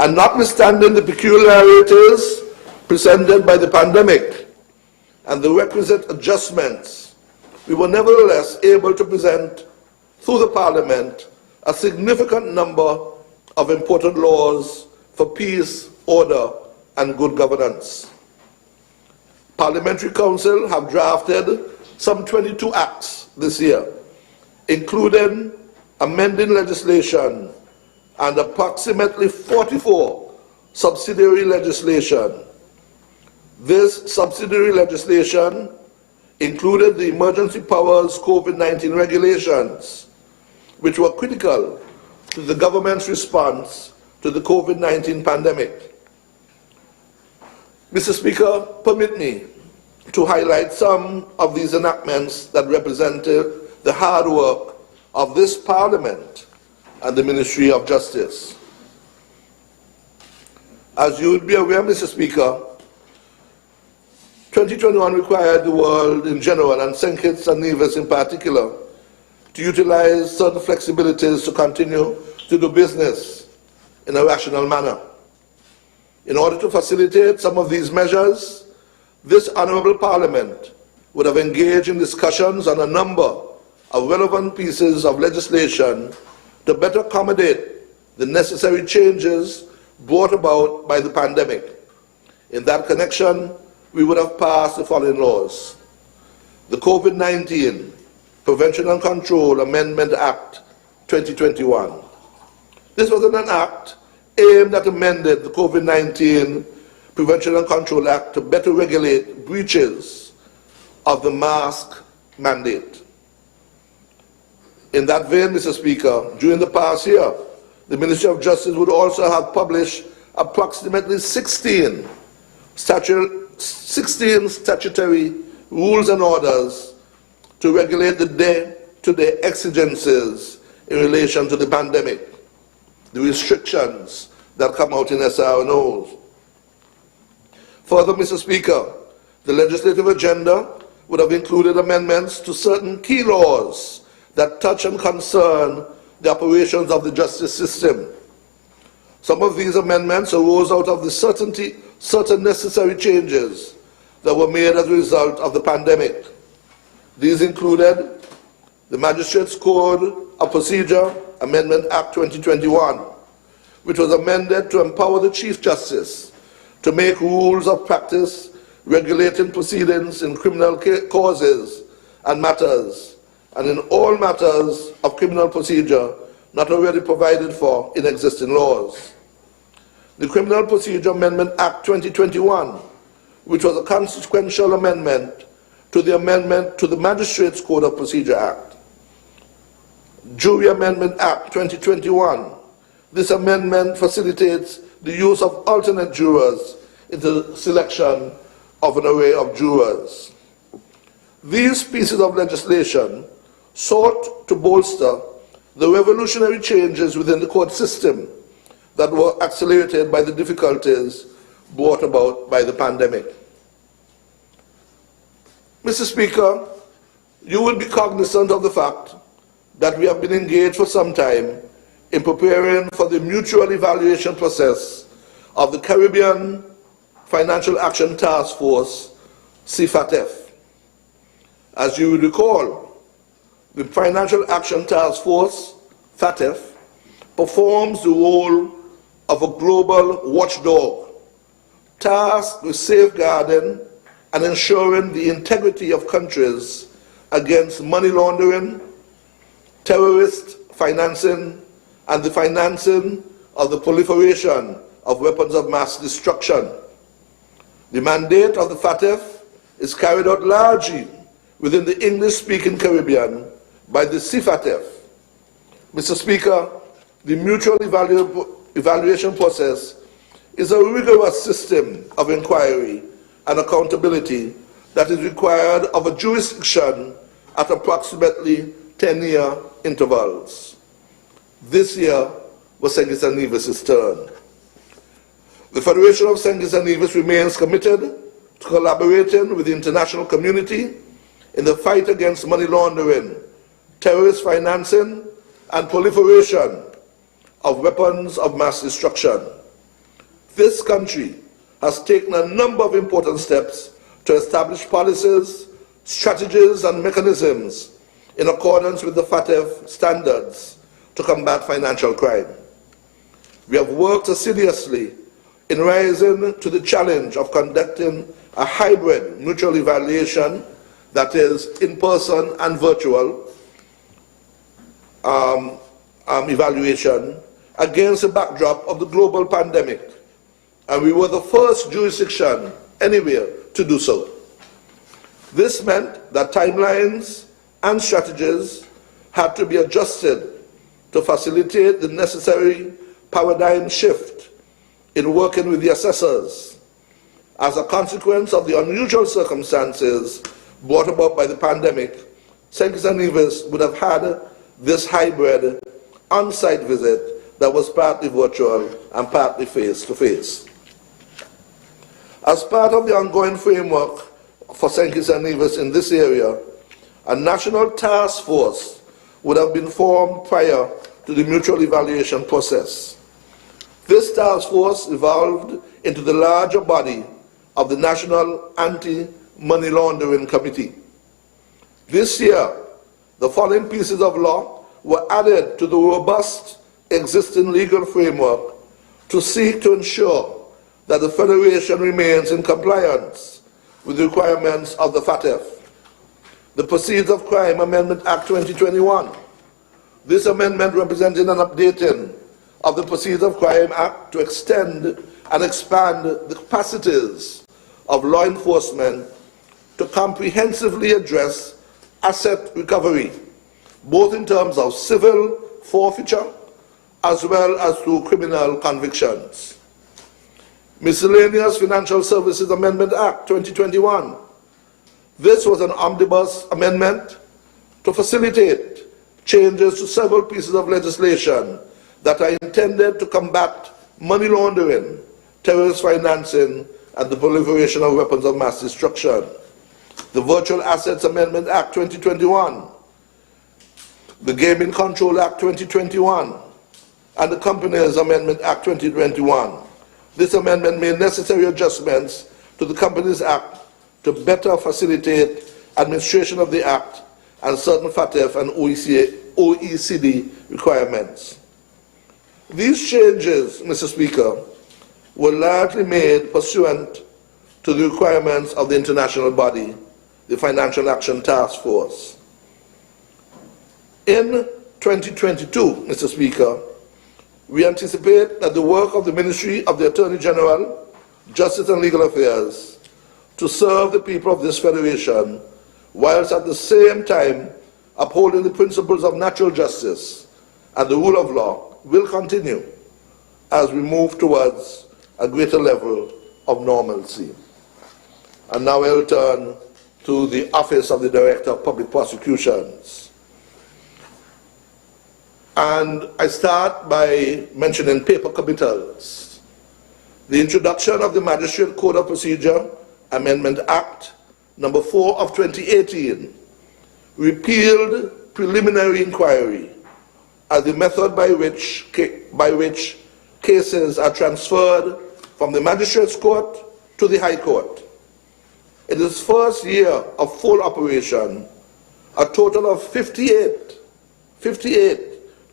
and notwithstanding the peculiarities presented by the pandemic and the requisite adjustments, we were nevertheless able to present through the Parliament a significant number of important laws for peace, order, and good governance. Parliamentary Council have drafted some 22 acts this year, including amending legislation and approximately 44 subsidiary legislation. This subsidiary legislation included the Emergency Powers COVID-19 regulations, which were critical to the government's response to the COVID-19 pandemic. Mr. Speaker, permit me to highlight some of these enactments that represented the hard work of this Parliament and the Ministry of Justice. As you would be aware, Mr. Speaker, 2021 required the world in general, and St. Kitts and Nevis in particular, to utilize certain flexibilities to continue to do business in a rational manner. In order to facilitate some of these measures, this Honourable Parliament would have engaged in discussions on a number of relevant pieces of legislation to better accommodate the necessary changes brought about by the pandemic. In that connection, we would have passed the following laws. The COVID-19 Prevention and Control Amendment Act 2021. This was an act aimed at amending the COVID-19 Prevention and Control Act to better regulate breaches of the mask mandate. In that vein, Mr. Speaker, during the past year, the Ministry of Justice would also have published approximately 16 statutory rules and orders to regulate the day-to-day exigencies in relation to the pandemic, the restrictions that come out in SRNOs. Further, Mr. Speaker, the legislative agenda would have included amendments to certain key laws that touch and concern the operations of the justice system. Some of these amendments arose out of the certain necessary changes that were made as a result of the pandemic. These included the Magistrates' Code of Procedure Amendment Act 2021, which was amended to empower the Chief Justice to make rules of practice regulating proceedings in criminal causes and matters, and in all matters of criminal procedure not already provided for in existing laws. The Criminal Procedure Amendment Act 2021, which was a consequential amendment to the Magistrates' Code of Procedure Act. Jury Amendment Act 2021. This amendment facilitates the use of alternate jurors in the selection of an array of jurors. These pieces of legislation sought to bolster the revolutionary changes within the court system that were accelerated by the difficulties brought about by the pandemic. Mr. Speaker, you will be cognizant of the fact that we have been engaged for some time in preparing for the mutual evaluation process of the Caribbean Financial Action Task Force, CFATF. As you will recall, the Financial Action Task Force, FATF, performs the role of a global watchdog, tasked with safeguarding and ensuring the integrity of countries against money laundering, terrorist financing, and the financing of the proliferation of weapons of mass destruction. The mandate of the FATF is carried out largely within the English-speaking Caribbean by the CFATF. Mr. Speaker, the mutual evaluation process is a rigorous system of inquiry and accountability that is required of a jurisdiction at approximately 10-year intervals. This year was St. Kitts and Nevis' turn. The Federation of St. Kitts and Nevis remains committed to collaborating with the international community in the fight against money laundering, terrorist financing, and proliferation of weapons of mass destruction. This country has taken a number of important steps to establish policies, strategies, and mechanisms in accordance with the FATF standards to combat financial crime. We have worked assiduously in rising to the challenge of conducting a hybrid mutual evaluation, that is, in-person and virtual evaluation, against the backdrop of the global pandemic. And we were the first jurisdiction anywhere to do so. This meant that timelines and strategies had to be adjusted to facilitate the necessary paradigm shift in working with the assessors. As a consequence of the unusual circumstances brought about by the pandemic, St. Kitts and Nevis would have had this hybrid on-site visit that was partly virtual and partly face-to-face. As part of the ongoing framework for St. Kitts and Nevis in this area, a national task force would have been formed prior to the mutual evaluation process. This task force evolved into the larger body of the National Anti-Money Laundering Committee. This year, the following pieces of law were added to the robust existing legal framework to seek to ensure that the Federation remains in compliance with the requirements of the FATF. The Proceeds of Crime Amendment Act 2021. This amendment represented an updating of the Proceeds of Crime Act to extend and expand the capacities of law enforcement to comprehensively address asset recovery, both in terms of civil forfeiture as well as through criminal convictions. Miscellaneous Financial Services Amendment Act 2021. This was an omnibus amendment to facilitate changes to several pieces of legislation that are intended to combat money laundering, terrorist financing, and the proliferation of weapons of mass destruction. The Virtual Assets Amendment Act 2021, the Gaming Control Act 2021, and the Companies Amendment Act 2021. This amendment made necessary adjustments to the Companies Act to better facilitate administration of the Act and certain FATF and OECD requirements. These changes, Mr. Speaker, were largely made pursuant to the requirements of the international body, the Financial Action Task Force. In 2022, Mr. Speaker, we anticipate that the work of the Ministry of the Attorney General, Justice and Legal Affairs to serve the people of this Federation, whilst at the same time upholding the principles of natural justice and the rule of law, will continue as we move towards a greater level of normalcy. And now I will turn to the Office of the Director of Public Prosecutions. And I start by mentioning paper committals. The introduction of the Magistrate Code of Procedure Amendment Act number 4 of 2018 repealed preliminary inquiry as the method by which cases are transferred from the Magistrates Court to the High Court. In its first year of full operation, a total of 58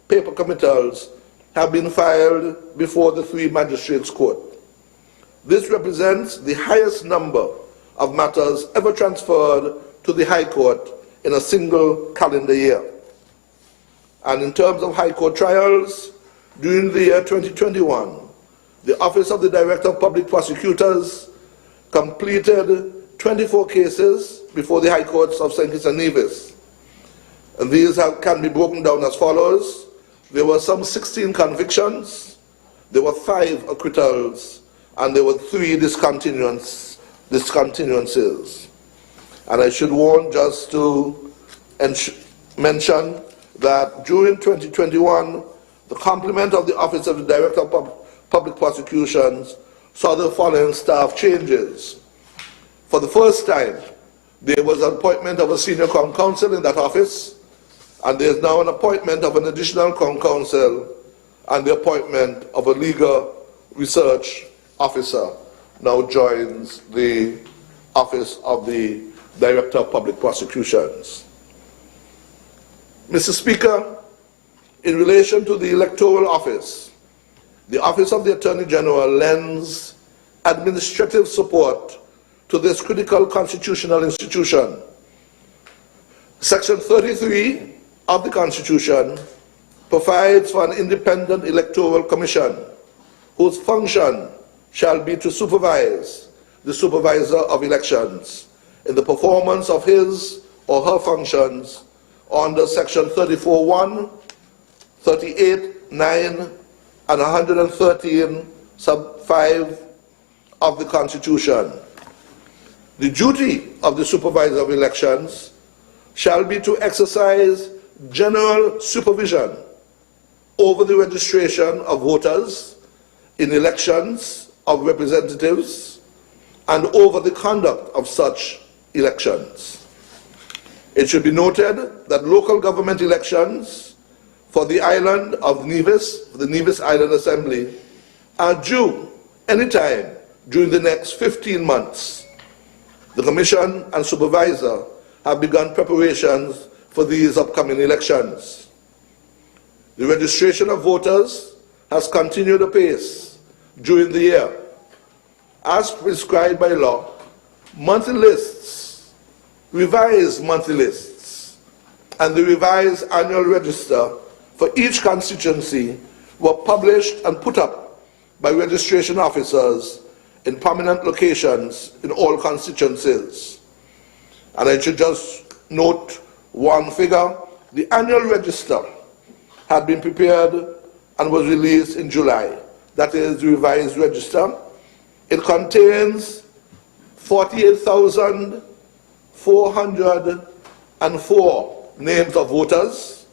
paper committals have been filed before the 3 Magistrates Court. This represents the highest number of matters ever transferred to the High Court in a single calendar year. And in terms of High Court trials, during the year 2021, the Office of the Director of Public Prosecutors completed 24 cases before the High Courts of St. Kitts and Nevis. And these can be broken down as follows. There were some 16 convictions, there were 5 acquittals, and there were 3 discontinuances. And I should warn just to mention that during 2021, the complement of the Office of the Director of Public Prosecutions saw the following staff changes. For the first time, there was an appointment of a senior Crown Counsel in that office, and there is now an appointment of an additional Crown Counsel and the appointment of a legal research officer now joins the Office of the Director of Public Prosecutions. Mr. Speaker, in relation to the electoral office, the Office of the Attorney General lends administrative support to this critical constitutional institution. Section 33 of the Constitution provides for an independent electoral commission whose function shall be to supervise the supervisor of elections in the performance of his or her functions under Section 34(1), 38(9), and 113, sub 5 of the Constitution. The duty of the supervisor of elections shall be to exercise general supervision over the registration of voters in elections of representatives and over the conduct of such elections. It should be noted that local government elections for the island of Nevis, the Nevis Island Assembly, are due anytime during the next 15 months. The Commission and Supervisor have begun preparations for these upcoming elections. The registration of voters has continued apace during the year. As prescribed by law, monthly lists, revised monthly lists, and the revised annual register for each constituency were published and put up by registration officers in prominent locations in all constituencies. And I should just note one figure. The annual register had been prepared and was released in July. That is the revised register. It contains 48,404 names of voters,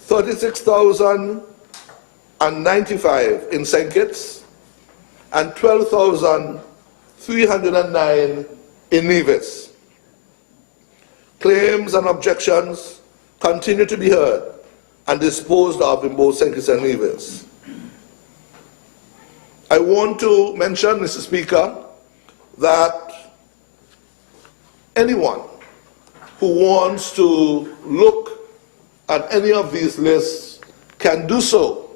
36,095 in St. Kitts, and 12,309 in Nevis. Claims and objections continue to be heard and disposed of in both St. Kitts and Nevis. I want to mention, Mr. Speaker, that anyone who wants to look at any of these lists can do so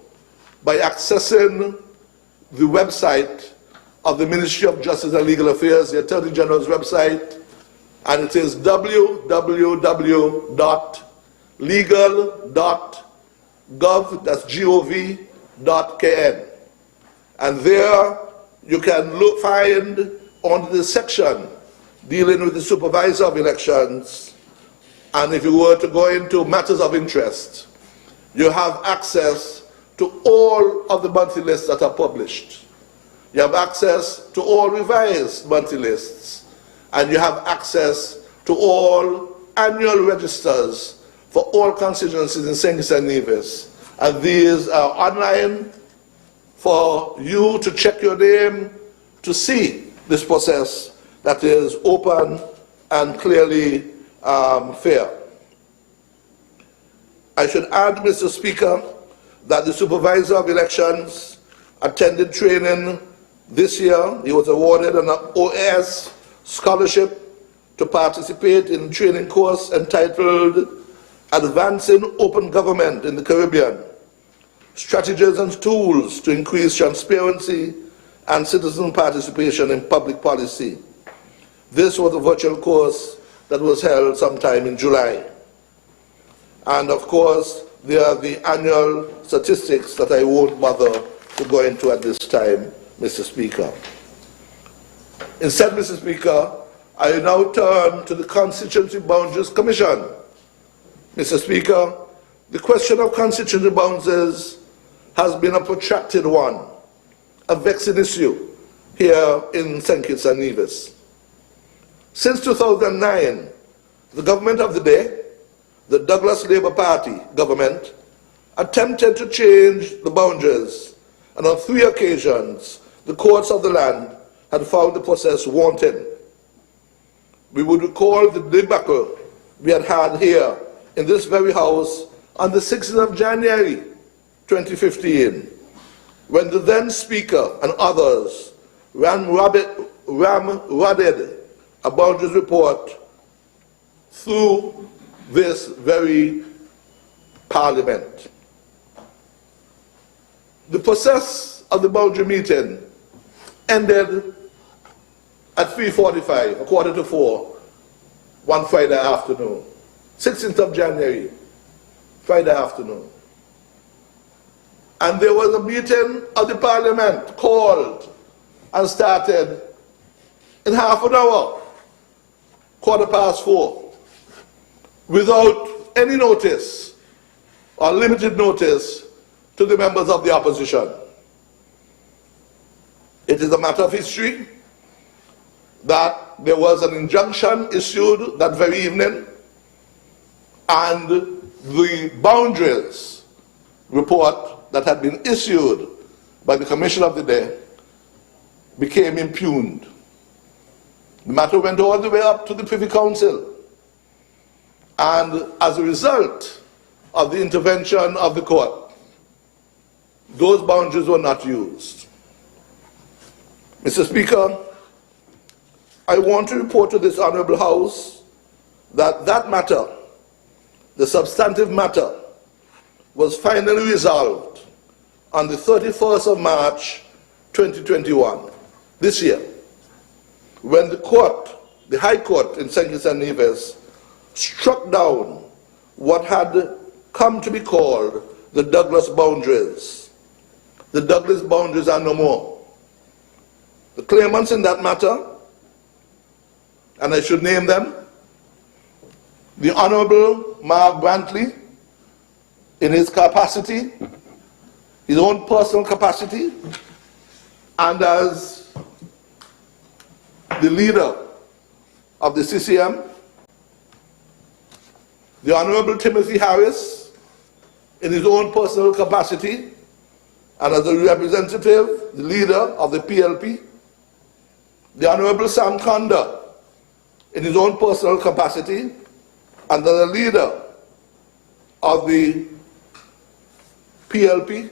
by accessing the website of the Ministry of Justice and Legal Affairs, the Attorney General's website, and it is www.legal.gov.kn. And there you can find on the section dealing with the supervisor of elections, and if you were to go into matters of interest, you have access to all of the monthly lists that are published. You have access to all revised monthly lists, and you have access to all annual registers for all constituencies in St. Kitts and Nevis. And these are online for you to check your name to see this process that is open and clearly fair. I should add, Mr. Speaker, that the supervisor of elections attended training this year. He was awarded an OS scholarship to participate in a training course entitled Advancing Open Government in the Caribbean, Strategies and Tools to Increase Transparency and Citizen Participation in Public Policy. This was a virtual course that was held sometime in July. And of course, there are the annual statistics that I won't bother to go into at this time, Mr. Speaker. Instead, Mr. Speaker, I now turn to the Constituency Boundaries Commission. Mr. Speaker, the question of constituency boundaries has been a protracted one, a vexing issue here in St. Kitts and Nevis. Since 2009, the government of the day, the Douglas Labour Party government, attempted to change the boundaries, and on 3 occasions, the courts of the land had found the process wanting. We would recall the debacle we had here in this very house on the 6th of January 2015, when the then Speaker and others ramrodded a boundaries report through this very Parliament. The process of the boundary meeting ended at 3:45, a quarter to 4, one Friday afternoon, 16th of January, Friday afternoon. And there was a meeting of the Parliament called and started in half an hour, 4:15, without any notice or limited notice to the members of the opposition. It is a matter of history that there was an injunction issued that very evening, and the boundaries report that had been issued by the Commission of the day became impugned. The matter went all the way up to the Privy Council, and as a result of the intervention of the court, those boundaries were not used. Mr. Speaker, I want to report to this Honourable House that that matter, the substantive matter, was finally resolved on the 31st of March 2021, this year, when the court, the High Court in St. Kitts and Nevis, struck down what had come to be called the Douglas boundaries. The Douglas boundaries are no more. The claimants in that matter, and I should name them, the Honourable Mark Brantley, in his capacity, his own personal capacity, and as the leader of the CCM, the Honourable Timothy Harris, in his own personal capacity, and as a representative, the leader of the PLP, the Honourable Sam Conda, in his own personal capacity, and the leader of the PLP,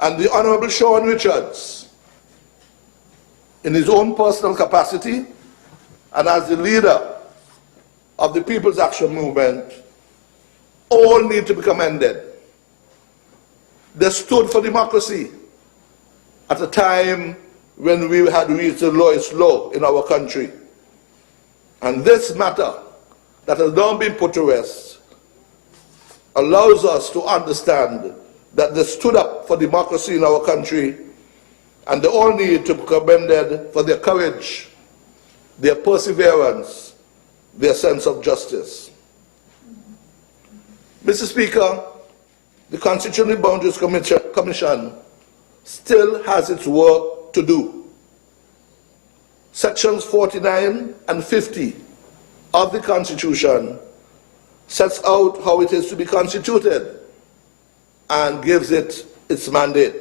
and the Honourable Sean Richards, in his own personal capacity, and as the leader of the People's Action Movement, all need to be commended. They stood for democracy at a time when we had reached the lowest low in our country. And this matter that has now been put to rest allows us to understand that they stood up for democracy in our country, and they all need to be commended for their courage, their perseverance, their sense of justice. Mr. Speaker, the Constitutional Boundaries Commission still has its work to do. Sections 49 and 50 of the Constitution sets out how it is to be constituted and gives it its mandate.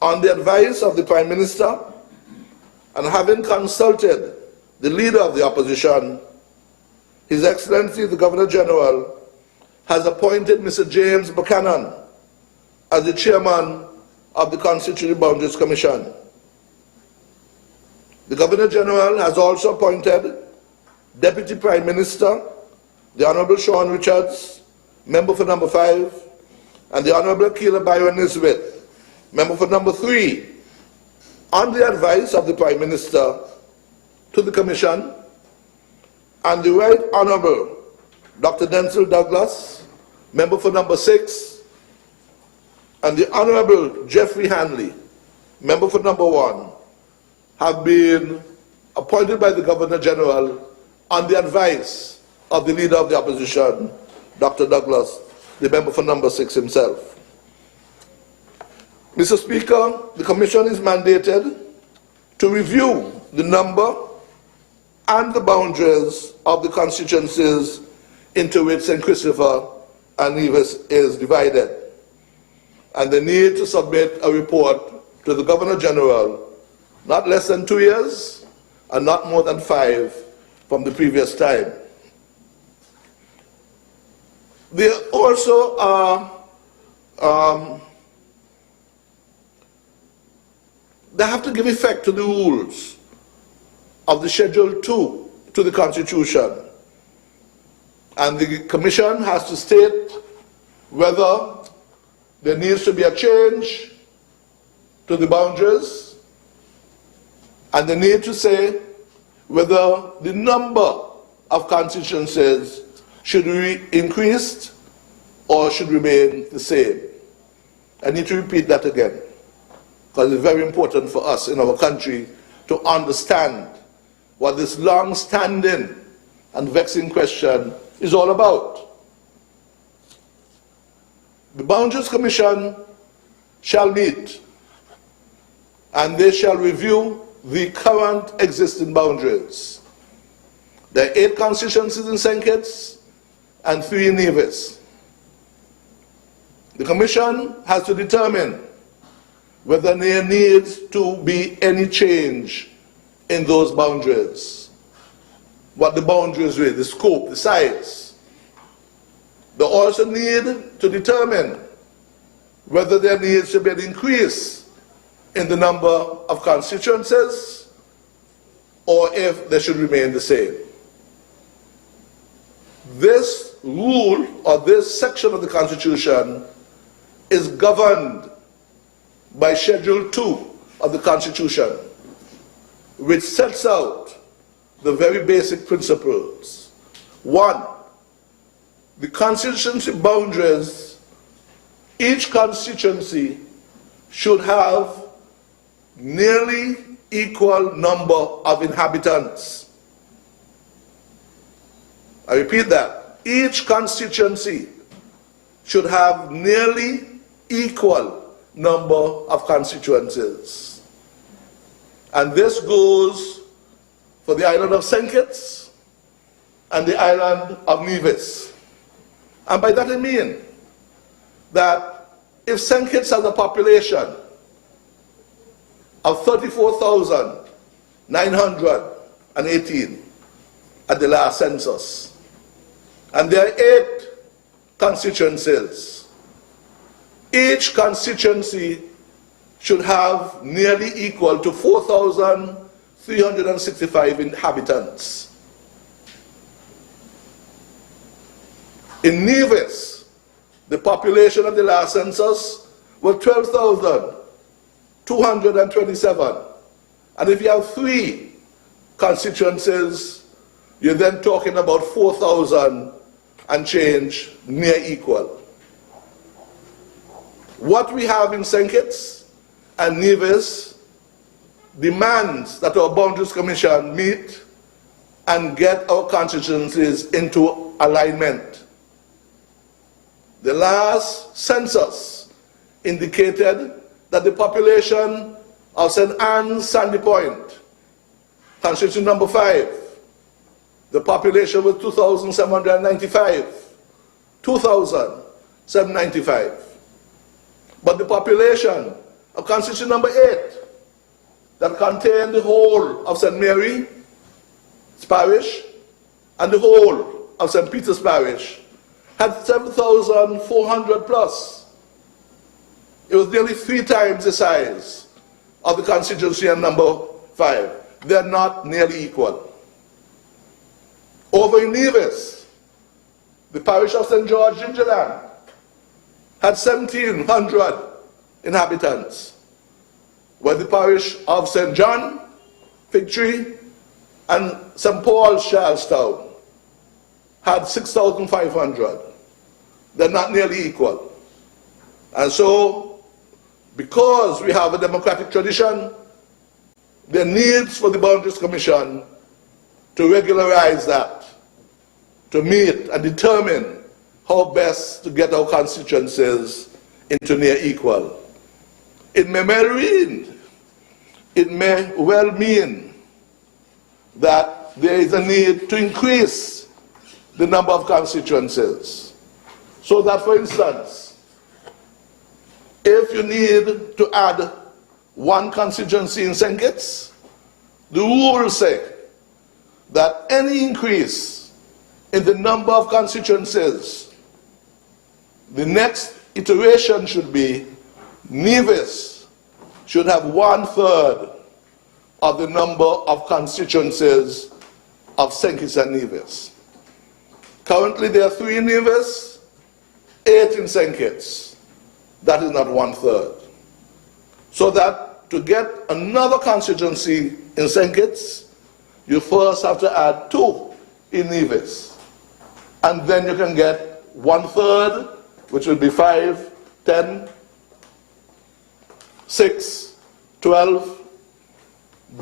On the advice of the Prime Minister, and having consulted the leader of the opposition, His Excellency the Governor-General has appointed Mr. James Buchanan as the chairman of the Constitutional Boundaries Commission. The Governor-General has also appointed Deputy Prime Minister, the Honourable Sean Richards, member for number 5, and the Honourable Keela Byron Nisbet, member for number 3, on the advice of the Prime Minister, to the Commission and the Right Honourable Dr. Denzel Douglas, member for number 6, and the Honourable Jeffrey Hanley, member for number 1, have been appointed by the Governor General on the advice of the Leader of the Opposition, Dr. Douglas, the member for number 6 himself. Mr. Speaker, the Commission is mandated to review the number and the boundaries of the constituencies into which St. Christopher and Nevis is divided, and they need to submit a report to the Governor General not less than 2 years and not more than 5 from the previous time. There also are they have to give effect to the rules of the Schedule 2 to the Constitution. And the Commission has to state whether there needs to be a change to the boundaries, and they need to say whether the number of constituencies should be increased or should remain the same. I need to repeat that again, because it's very important for us in our country to understand what this long-standing and vexing question is all about. The Boundaries Commission shall meet, and they shall review the current existing boundaries. There are 8 constituencies in St. Kitts and 3 in Nevis. The Commission has to determine whether there needs to be any change in those boundaries. What the boundaries are, the scope, the size. They also need to determine whether there needs to be an increase in the number of constituencies or if they should remain the same. This rule or this section of the Constitution is governed by Schedule 2 of the Constitution, which sets out the very basic principles. 1, the constituency boundaries, each constituency should have nearly equal number of inhabitants. I repeat that. Each constituency should have nearly equal number of constituencies. And this goes for the island of St. Kitts and the island of Nevis. And by that I mean that if St. Kitts has a population of 34,918 at the last census, and there are 8 constituencies, each constituency should have nearly equal to 4,365 inhabitants. In Nevis, the population of the last census was 12,227. And if you have 3 constituencies, you're then talking about 4,000 and change, near equal. What we have in St. Kitts and Nevis demands that our Boundaries Commission meet and get our constituencies into alignment. The last census indicated that the population of St. Anne's Sandy Point, constituency number 5, the population was 2,795. 2,795. But the population of constituency number 8, that contained the whole of St. Mary's Parish and the whole of St. Peter's Parish, had 7,400 plus. It was nearly 3 times the size of the constituency number 5. They're not nearly equal. Over in Nevis, the parish of St. George, Gingerland, had 1,700 inhabitants, while the parish of St. John, Fig Tree, and St. Paul's, Charlestown had 6,500. They're not nearly equal. And so, because we have a democratic tradition, there needs for the Boundaries Commission to regularize that, to meet and determine how best to get our constituencies into near equal. It may well mean that there is a need to increase the number of constituencies. So that, for instance, if you need to add one constituency in St. Kitts, the rules say that any increase in the number of constituencies, the next iteration should be Nevis should have 1/3 of the number of constituencies of St. Kitts and Nevis. Currently there are 3 in Nevis, 8 in St. Kitts. That is not 1/3. So that to get another constituency in St. Kitts, you first have to add 2 in Nevis. And then you can get 1/3, which will be 5, 10, 6, 12.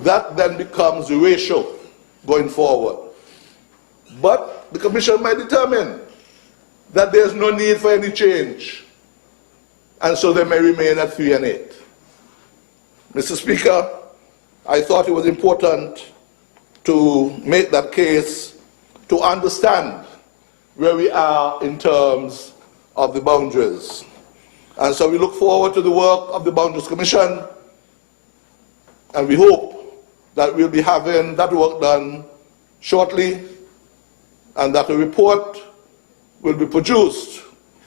That then becomes the ratio going forward. But the Commission might determine that there's no need for any change, and so they may remain at 3 and 8. Mr. Speaker, I thought it was important to make that case, to understand where we are in terms of the boundaries. And so we look forward to the work of the Boundaries Commission, and we hope that we'll be having that work done shortly, and that a report will be produced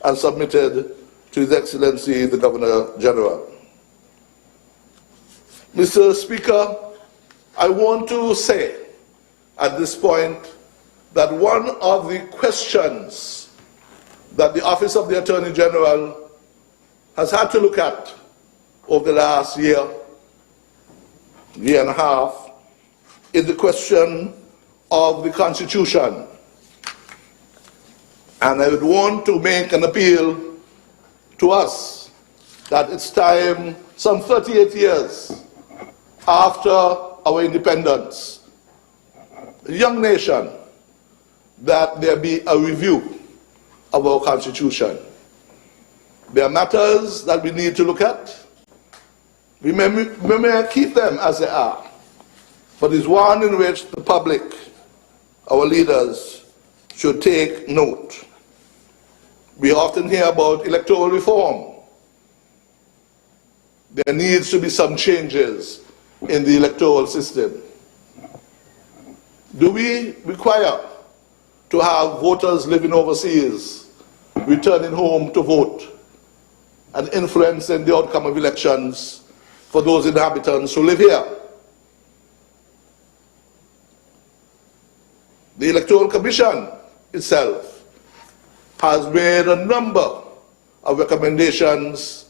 and submitted to His Excellency the Governor General. Mr. Speaker, I want to say at this point that one of the questions that the Office of the Attorney General has had to look at over the last year and a half, is the question of the Constitution. And I would want to make an appeal to us that it's time, some 38 years after our independence, a young nation, that there be a review of our Constitution. There are matters that we need to look at. We may keep them as they are, but it's one in which the public, our leaders, should take note. We often hear about electoral reform. There needs to be some changes in the electoral system. Do we require to have voters living overseas returning home to vote and influencing the outcome of elections for those inhabitants who live here? The Electoral Commission itself has made a number of recommendations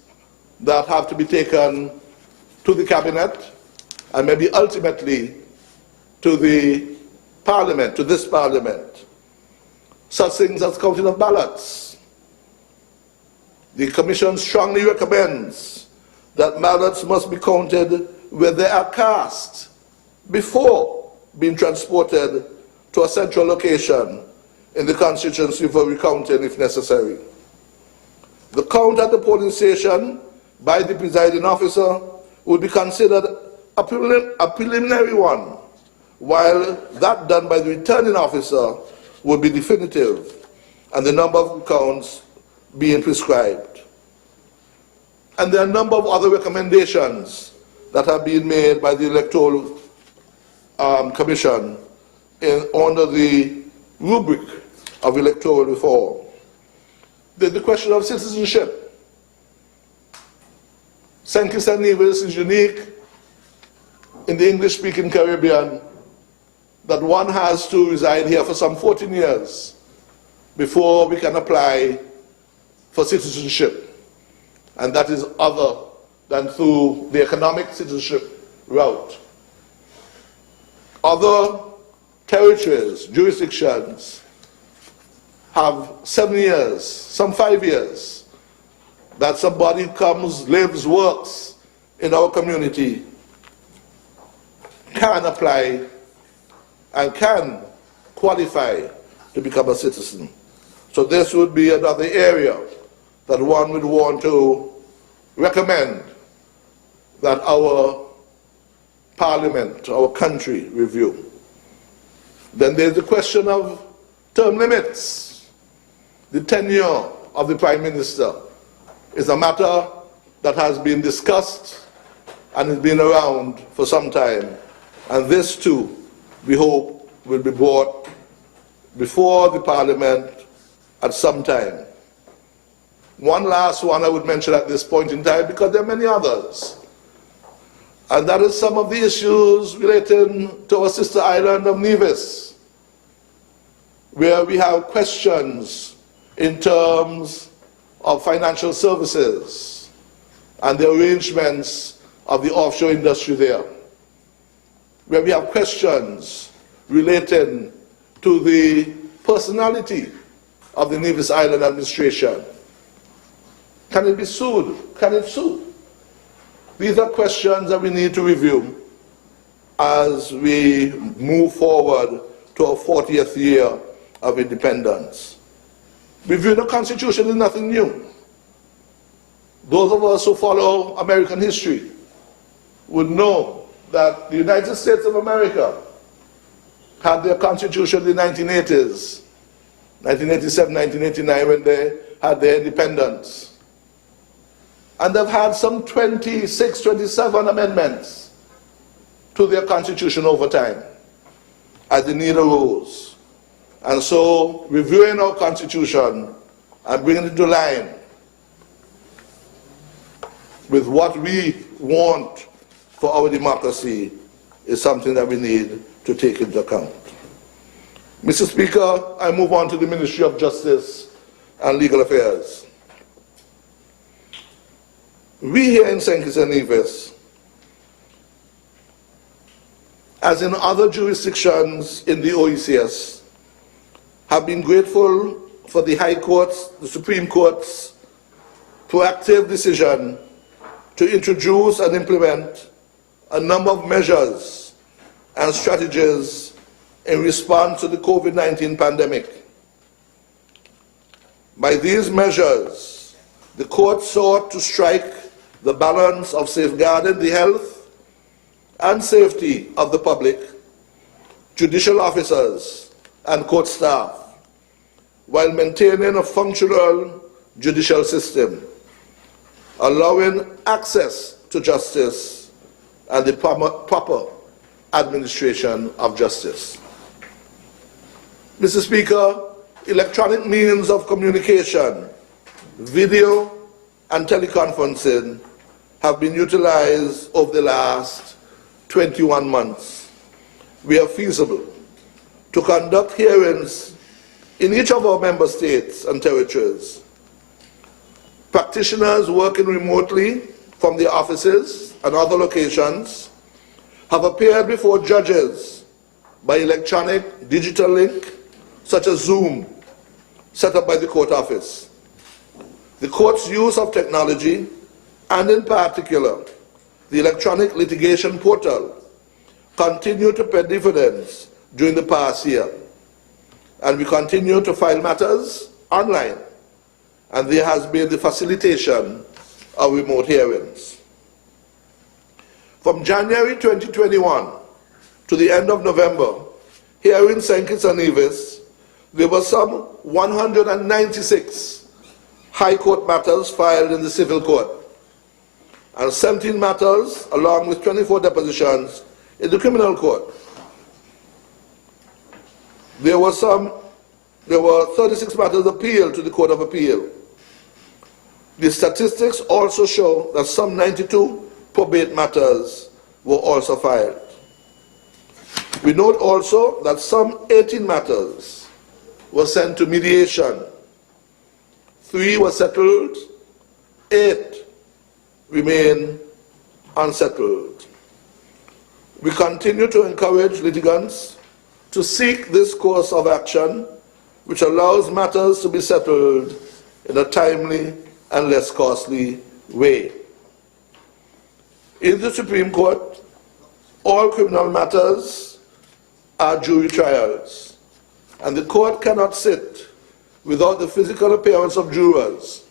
that have to be taken to the Cabinet and maybe ultimately to the Parliament, to this Parliament. Such things as counting of ballots. The Commission strongly recommends that ballots must be counted where they are cast before being transported to a central location in the constituency for recounting if necessary. The count at the polling station by the presiding officer would be considered a preliminary one, while that done by the returning officer would be definitive, and the number of counts being prescribed. And there are a number of other recommendations that have been made by the Electoral Commission under the rubric of electoral reform. There's the question of citizenship. St. Kitts and Nevis is unique in the English-speaking Caribbean that one has to reside here for some 14 years before we can apply for citizenship. And that is other than through the economic citizenship route. Other territories, jurisdictions, have 7 years, some 5 years, that somebody comes, lives, works in our community can apply and can qualify to become a citizen. So this would be another area that one would want to recommend that our parliament, our country review. Then there's the question of term limits. The tenure of the Prime Minister is a matter that has been discussed and has been around for some time. And this too, we hope, will be brought before the Parliament at some time. One last one I would mention at this point in time, because there are many others, and that is some of the issues relating to our sister island of Nevis, where we have questions in terms of financial services and the arrangements of the offshore industry there, where we have questions relating to the personality of the Nevis Island administration. Can it be sued? Can it sue? These are questions that we need to review as we move forward to our 40th year of independence. Reviewing the Constitution is nothing new. Those of us who follow American history would know that the United States of America had their Constitution in the 1980s, 1987, 1989, when they had their independence. And they've had some 26, 27 amendments to their Constitution over time as the need arose. And so reviewing our Constitution and bringing it to line with what we want for our democracy is something that we need to take into account. Mr. Speaker, I move on to the Ministry of Justice and Legal Affairs. We here in St. Kitts and Nevis, as in other jurisdictions in the OECS, have been grateful for the High Court's, the Supreme Court's proactive decision to introduce and implement a number of measures and strategies in response to the COVID-19 pandemic. By these measures, the court sought to strike the balance of safeguarding the health and safety of the public, judicial officers, and court staff, while maintaining a functional judicial system, allowing access to justice and the proper administration of justice. Mr. Speaker, electronic means of communication, video and teleconferencing have been utilized over the last 21 months. We are feasible to conduct hearings in each of our member states and territories. Practitioners working remotely from their offices and other locations have appeared before judges by electronic digital link such as Zoom, set up by the court office. The court's use of technology, and in particular, the electronic litigation portal, continued to pay dividends during the past year. And we continue to file matters online, and there has been the facilitation of remote hearings. From January 2021 to the end of November, here in St. Kitts and Nevis, there were some 196 High Court matters filed in the Civil Court, and 17 matters, along with 24 depositions, in the Criminal Court. There were 36 matters appealed to the Court of Appeal. The statistics also show that some 92 probate matters were also filed. We note also that some 18 matters were sent to mediation. 3 were settled, 8 remain unsettled. We continue to encourage litigants to seek this course of action which allows matters to be settled in a timely and less costly way. In the Supreme Court, all criminal matters are jury trials, and the court cannot sit without the physical appearance of jurors.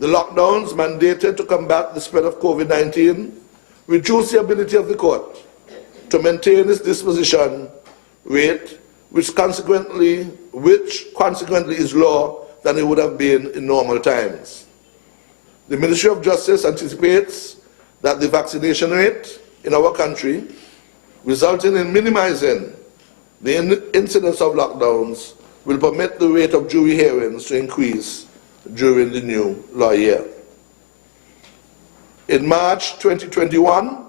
The lockdowns mandated to combat the spread of COVID-19 reduce the ability of the court to maintain its disposition rate, which consequently is lower than it would have been in normal times. The Ministry of Justice anticipates that the vaccination rate in our country, resulting in minimizing the incidence of lockdowns, will permit the rate of jury hearings to increase during the new law year. In March 2021,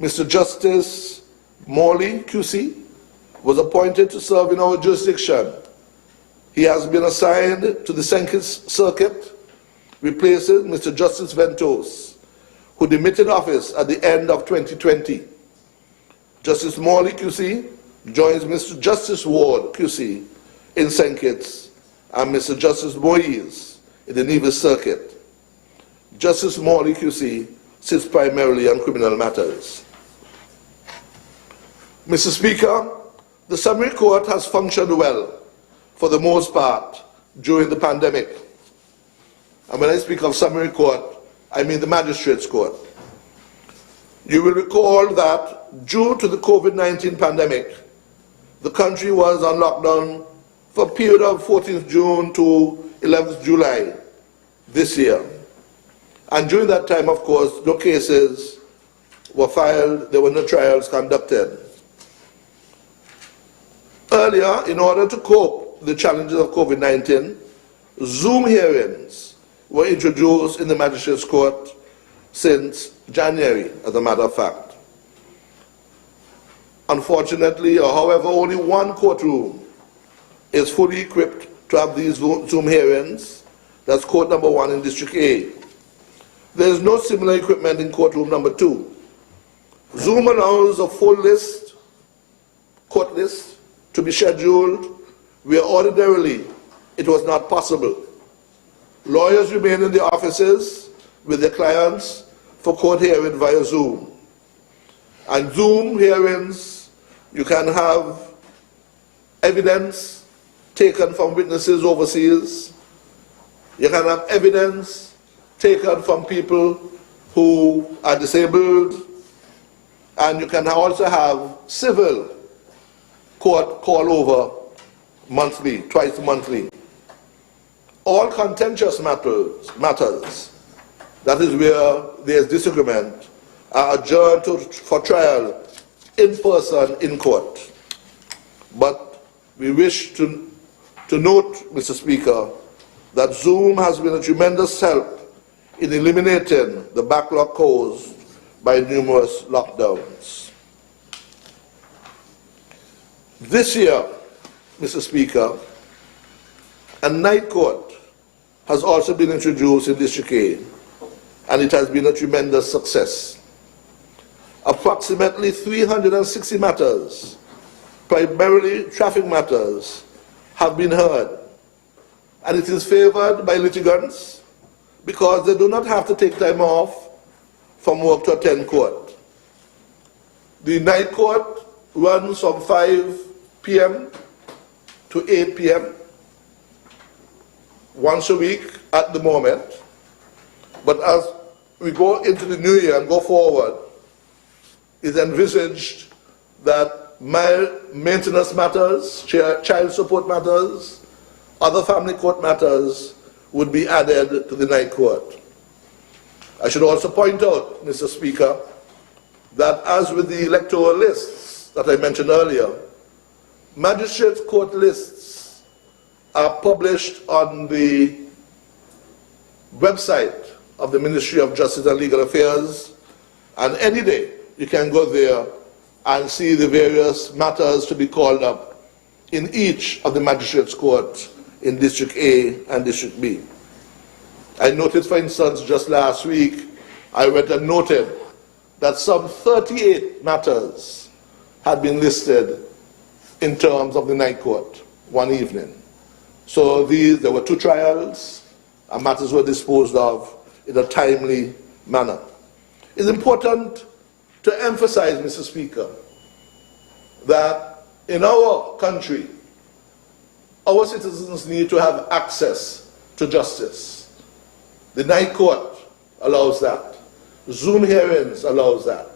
Mr. Justice Morley, QC, was appointed to serve in our jurisdiction. He has been assigned to the Senkis Circuit, replacing Mr. Justice Ventos, who demitted office at the end of 2020. Justice Morley, QC, joins Mr. Justice Ward, QC, in Senkits, and Mr. Justice Moise in the Nevis Circuit. Justice Morley, QC, sits primarily on criminal matters. Mr. Speaker, the Summary Court has functioned well, for the most part, during the pandemic. And when I speak of Summary Court, I mean the Magistrates' Court. You will recall that due to the COVID-19 pandemic, the country was on lockdown for a period of 14th June to 11th July this year. And during that time, of course, no cases were filed, there were no trials conducted. Earlier, in order to cope with the challenges of COVID-19, Zoom hearings were introduced in the Magistrates' Court since January, as a matter of fact. Unfortunately, or however, only one courtroom is fully equipped to have these Zoom hearings. That's court number 1 in District A. There is no similar equipment in courtroom number 2. Zoom allows a full list, court list, to be scheduled where ordinarily it was not possible. Lawyers remain in the offices with their clients for court hearing via Zoom. And Zoom hearings, you can have evidence taken from witnesses overseas. You can have evidence taken from people who are disabled. And you can also have civil court call over monthly, twice monthly. All contentious matters, that is where there's disagreement, are adjourned for trial in person in court. But we wish to note, Mr. Speaker, that Zoom has been a tremendous help in eliminating the backlog caused by numerous lockdowns. This year, Mr. Speaker, a night court has also been introduced in District A, and it has been a tremendous success. Approximately 360 matters, primarily traffic matters, have been heard, and it is favored by litigants because they do not have to take time off from work to attend court. The night court runs from 5 p.m. to 8 p.m. once a week at the moment, but as we go into the new year and go forward, it's envisaged that maintenance matters, child support matters, other family court matters would be added to the night court. I should also point out, Mr. Speaker, that as with the electoral lists that I mentioned earlier, magistrates' court lists are published on the website of the Ministry of Justice and Legal Affairs, and any day you can go there and see the various matters to be called up in each of the magistrates' courts in District A and District B. I noticed, for instance, just last week, I read and noted that some 38 matters had been listed in terms of the night court. one evening. So there were 2 trials, and matters were disposed of in a timely manner. It's important to emphasize, Mr. Speaker, that in our country, our citizens need to have access to justice. The night court allows that. Zoom hearings allows that.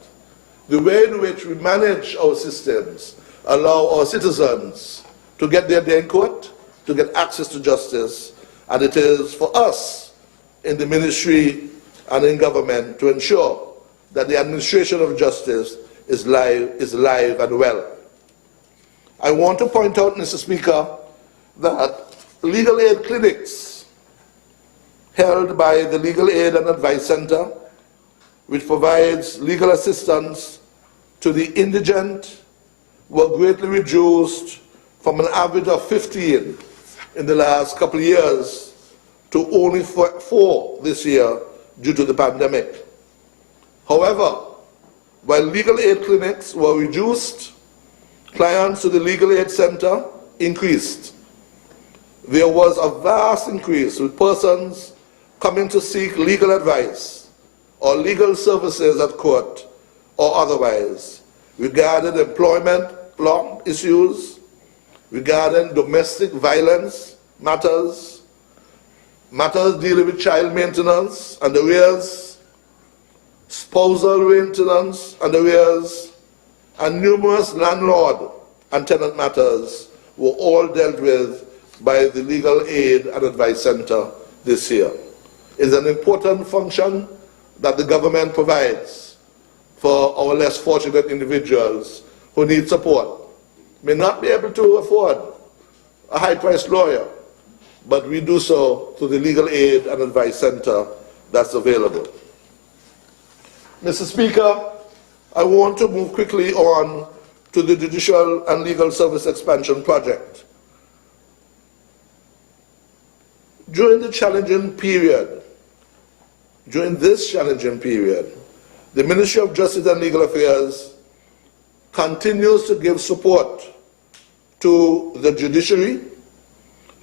The way in which we manage our systems allow our citizens to get their day in court, to get access to justice, and it is for us in the ministry and in government to ensure that the administration of justice is live and well. I want to point out, Mr. Speaker, that legal aid clinics held by the Legal Aid and Advice Center, which provides legal assistance to the indigent, were greatly reduced from an average of 15 in the last couple of years to only 4 this year due to the pandemic. However, while legal aid clinics were reduced, clients to the Legal Aid Center increased. There was a vast increase with persons coming to seek legal advice or legal services at court or otherwise regarding employment law issues, regarding domestic violence matters, matters dealing with child maintenance and arrears, spousal maintenance and arrears, and numerous landlord and tenant matters were all dealt with by the Legal Aid and Advice Center this year. It's an important function that the government provides for our less fortunate individuals who need support, may not be able to afford a high-priced lawyer, but we do so through the Legal Aid and Advice Center that's available. Mr. Speaker, I want to move quickly on to the Judicial and Legal Service Expansion Project. During this challenging period, the Ministry of Justice and Legal Affairs continues to give support to the judiciary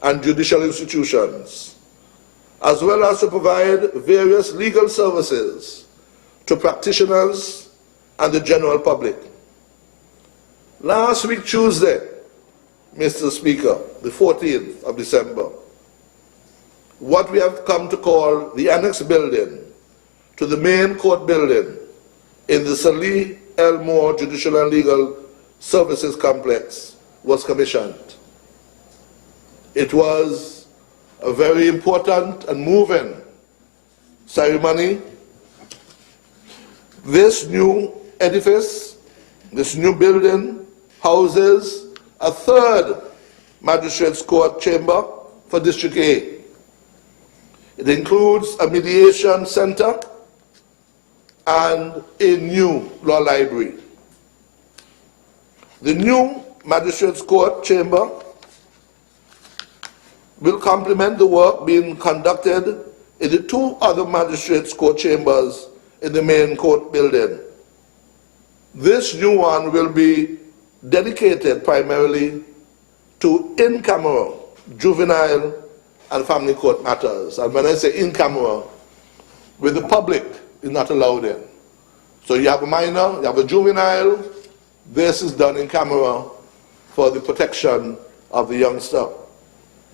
and judicial institutions, as well as to provide various legal services to practitioners and the general public. Last week, Tuesday, Mr. Speaker, the 14th of December, what we have come to call the annex building to the main court building in the Salih Elmore Judicial and Legal Services Complex was commissioned. It was a very important and moving ceremony. This new edifice, this new building, houses a 3rd Magistrates Court chamber for District A. It includes a mediation center and a new law library. The new Magistrates Court chamber will complement the work being conducted in the 2 other Magistrates Court chambers in the main court building. This new one will be dedicated primarily to in-camera, juvenile, and family court matters. And when I say in-camera, with the public is not allowed in. So you have a minor, you have a juvenile, this is done in camera for the protection of the youngster.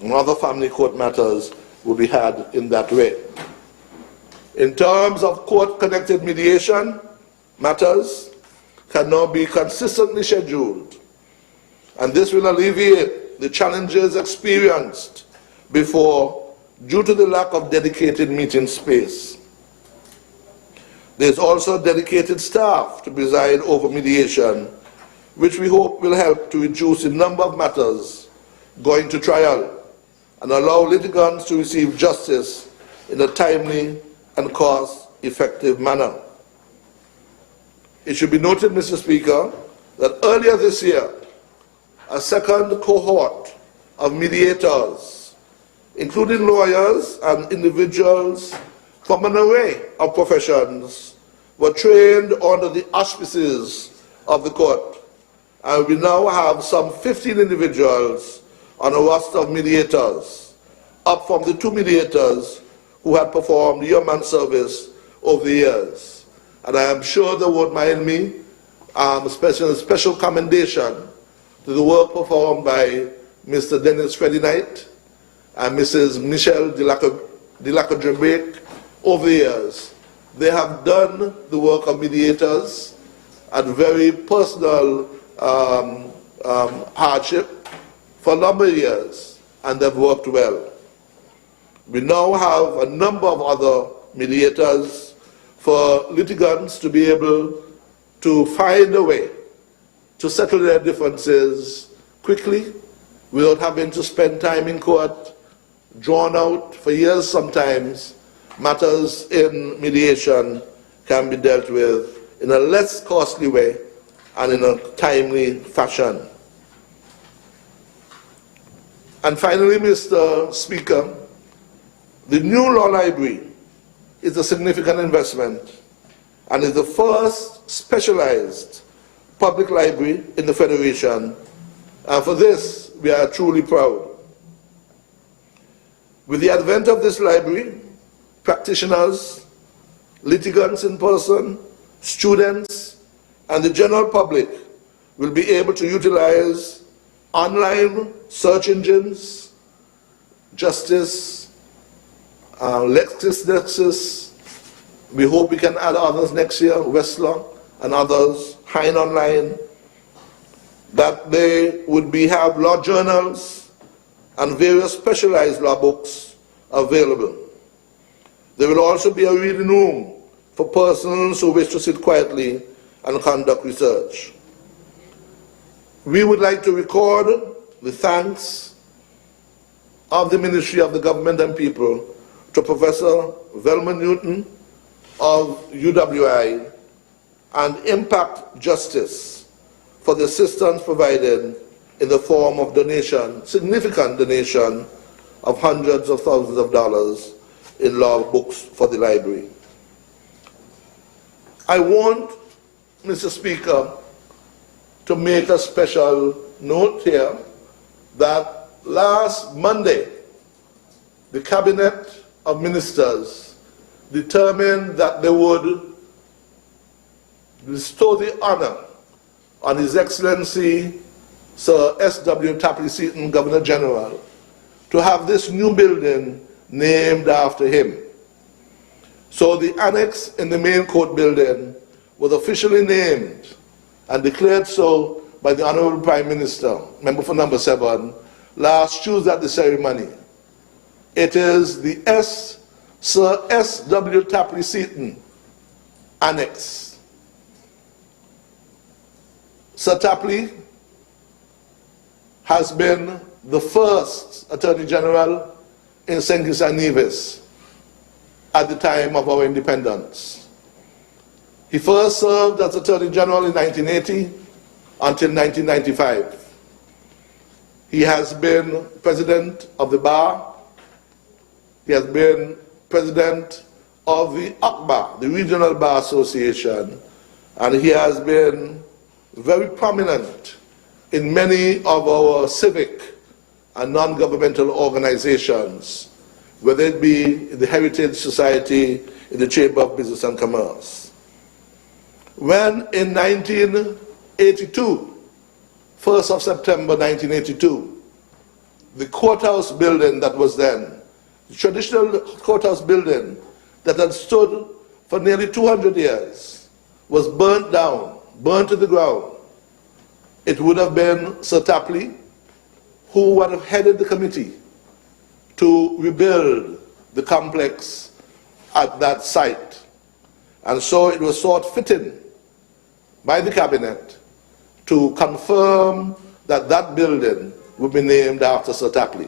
And other family court matters will be had in that way. In terms of court-connected mediation, matters can now be consistently scheduled, and this will alleviate the challenges experienced before due to the lack of dedicated meeting space. There's also dedicated staff to preside over mediation, which we hope will help to reduce the number of matters going to trial and allow litigants to receive justice in a timely and cost-effective manner. It should be noted, Mr. Speaker, that earlier this year, a 2nd cohort of mediators, including lawyers and individuals from an array of professions, were trained under the auspices of the court. And we now have some 15 individuals on a roster of mediators, up from the 2 mediators who had performed yeoman service over the years. And I am sure they won't mind me special commendation to the work performed by Mr. Dennis Freddy Knight and Mrs. Michelle Delacadrebeck over the years. They have done the work of mediators at very personal hardship for a number of years, and they've worked well. We now have a number of other mediators for litigants to be able to find a way to settle their differences quickly without having to spend time in court, drawn out for years sometimes. Matters in mediation can be dealt with in a less costly way and in a timely fashion. And finally, Mr. Speaker, the new law library is a significant investment and is the first specialized public library in the Federation, and for this we are truly proud. With the advent of this library, practitioners, litigants in person, students, and the general public will be able to utilize online search engines, Justice, LexisNexis. We hope we can add others next year, Westlaw and others, Hein Online, that they would have law journals and various specialized law books available. There will also be a reading room for persons who wish to sit quietly and conduct research. We would like to record the thanks of the Ministry of the Government and People to Professor Velma Newton of UWI and Impact Justice for the assistance provided in the form of donation, significant donation of hundreds of thousands of dollars in law books for the library. I want, Mr. Speaker, to make a special note here that last Monday, the Cabinet of Ministers determined that they would bestow the honor on His Excellency Sir S.W. Tapley Seaton, Governor General, to have this new building named after him. So the annex in the main court building was officially named and declared so by the Honorable Prime Minister, member for number 7, last Tuesday at the ceremony. It is the Sir S.W. Tapley Seaton Annex. Sir Tapley has been the first Attorney General in St. Kitts and Nevis at the time of our independence. He first served as Attorney General in 1980 until 1995. He has been President of the Bar. He has been President of the ACBA, the Regional Bar Association, and he has been very prominent in many of our civic and non-governmental organizations, whether it be in the Heritage Society, in the Chamber of Business and Commerce. When in 1982, 1st of September 1982, the courthouse building that was then, the traditional courthouse building that had stood for nearly 200 years, was burnt down, burnt to the ground, it would have been Sir Tapley who would have headed the committee to rebuild the complex at that site. And so it was thought fitting by the Cabinet to confirm that that building would be named after Sir Tapley.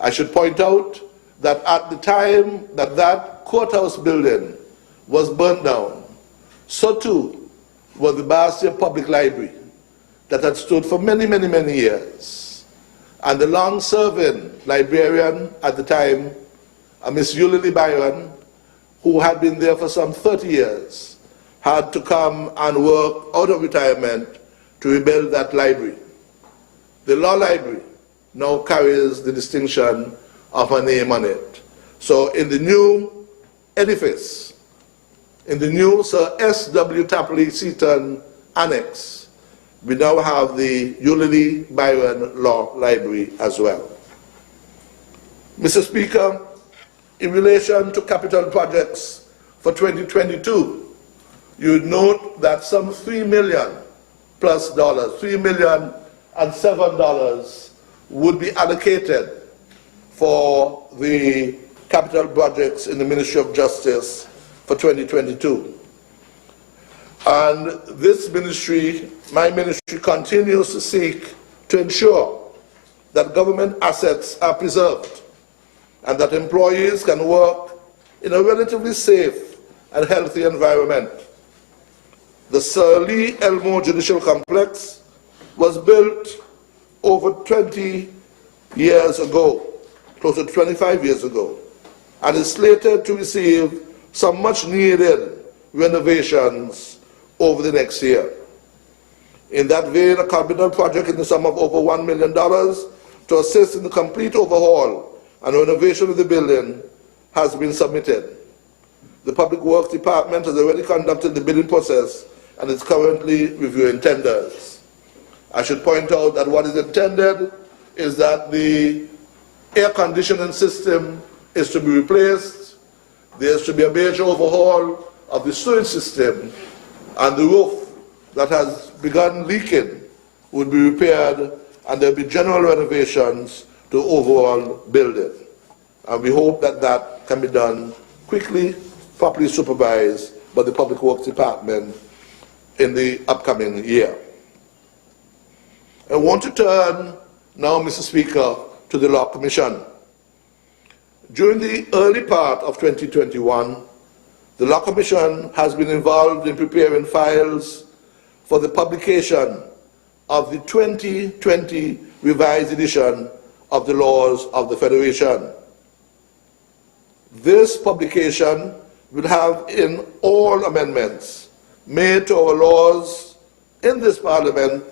I should point out that at the time that that courthouse building was burnt down, so too was the Barstow Public Library that had stood for many, many, many years. And the long-serving librarian at the time, Miss Eulalie Byron, who had been there for some 30 years, had to come and work out of retirement to rebuild that library. the Law Library now carries the distinction of a name on it. So in the new edifice, in the new Sir S.W. Tapley Seaton Annex, we now have the Eulerly Byron Law Library as well. Mr. Speaker, in relation to capital projects for 2022, you would note that some $3 million plus $3,007,000 would be allocated for the capital projects in the Ministry of Justice for 2022. And this ministry, my ministry, continues to seek to ensure that government assets are preserved and that employees can work in a relatively safe and healthy environment. The Sir Lee Elmore Judicial Complex was built over 20 years ago, close to 25 years ago, and is slated to receive some much needed renovations over the next year. In that vein, a capital project in the sum of over $1 million to assist in the complete overhaul and renovation of the building has been submitted. The Public Works Department has already conducted the bidding process and is currently reviewing tenders. I should point out that what is intended is that the air conditioning system is to be replaced, there is to be a major overhaul of the sewage system, and the roof that has begun leaking would be repaired, and there will be general renovations to overall building. And we hope that that can be done quickly, properly supervised by the Public Works Department in the upcoming year. I want to turn now, Mr. Speaker, to the Law Commission. During the early part of 2021, the Law Commission has been involved in preparing files for the publication of the 2020 revised edition of the laws of the Federation. This publication will have in all amendments made to our laws in this Parliament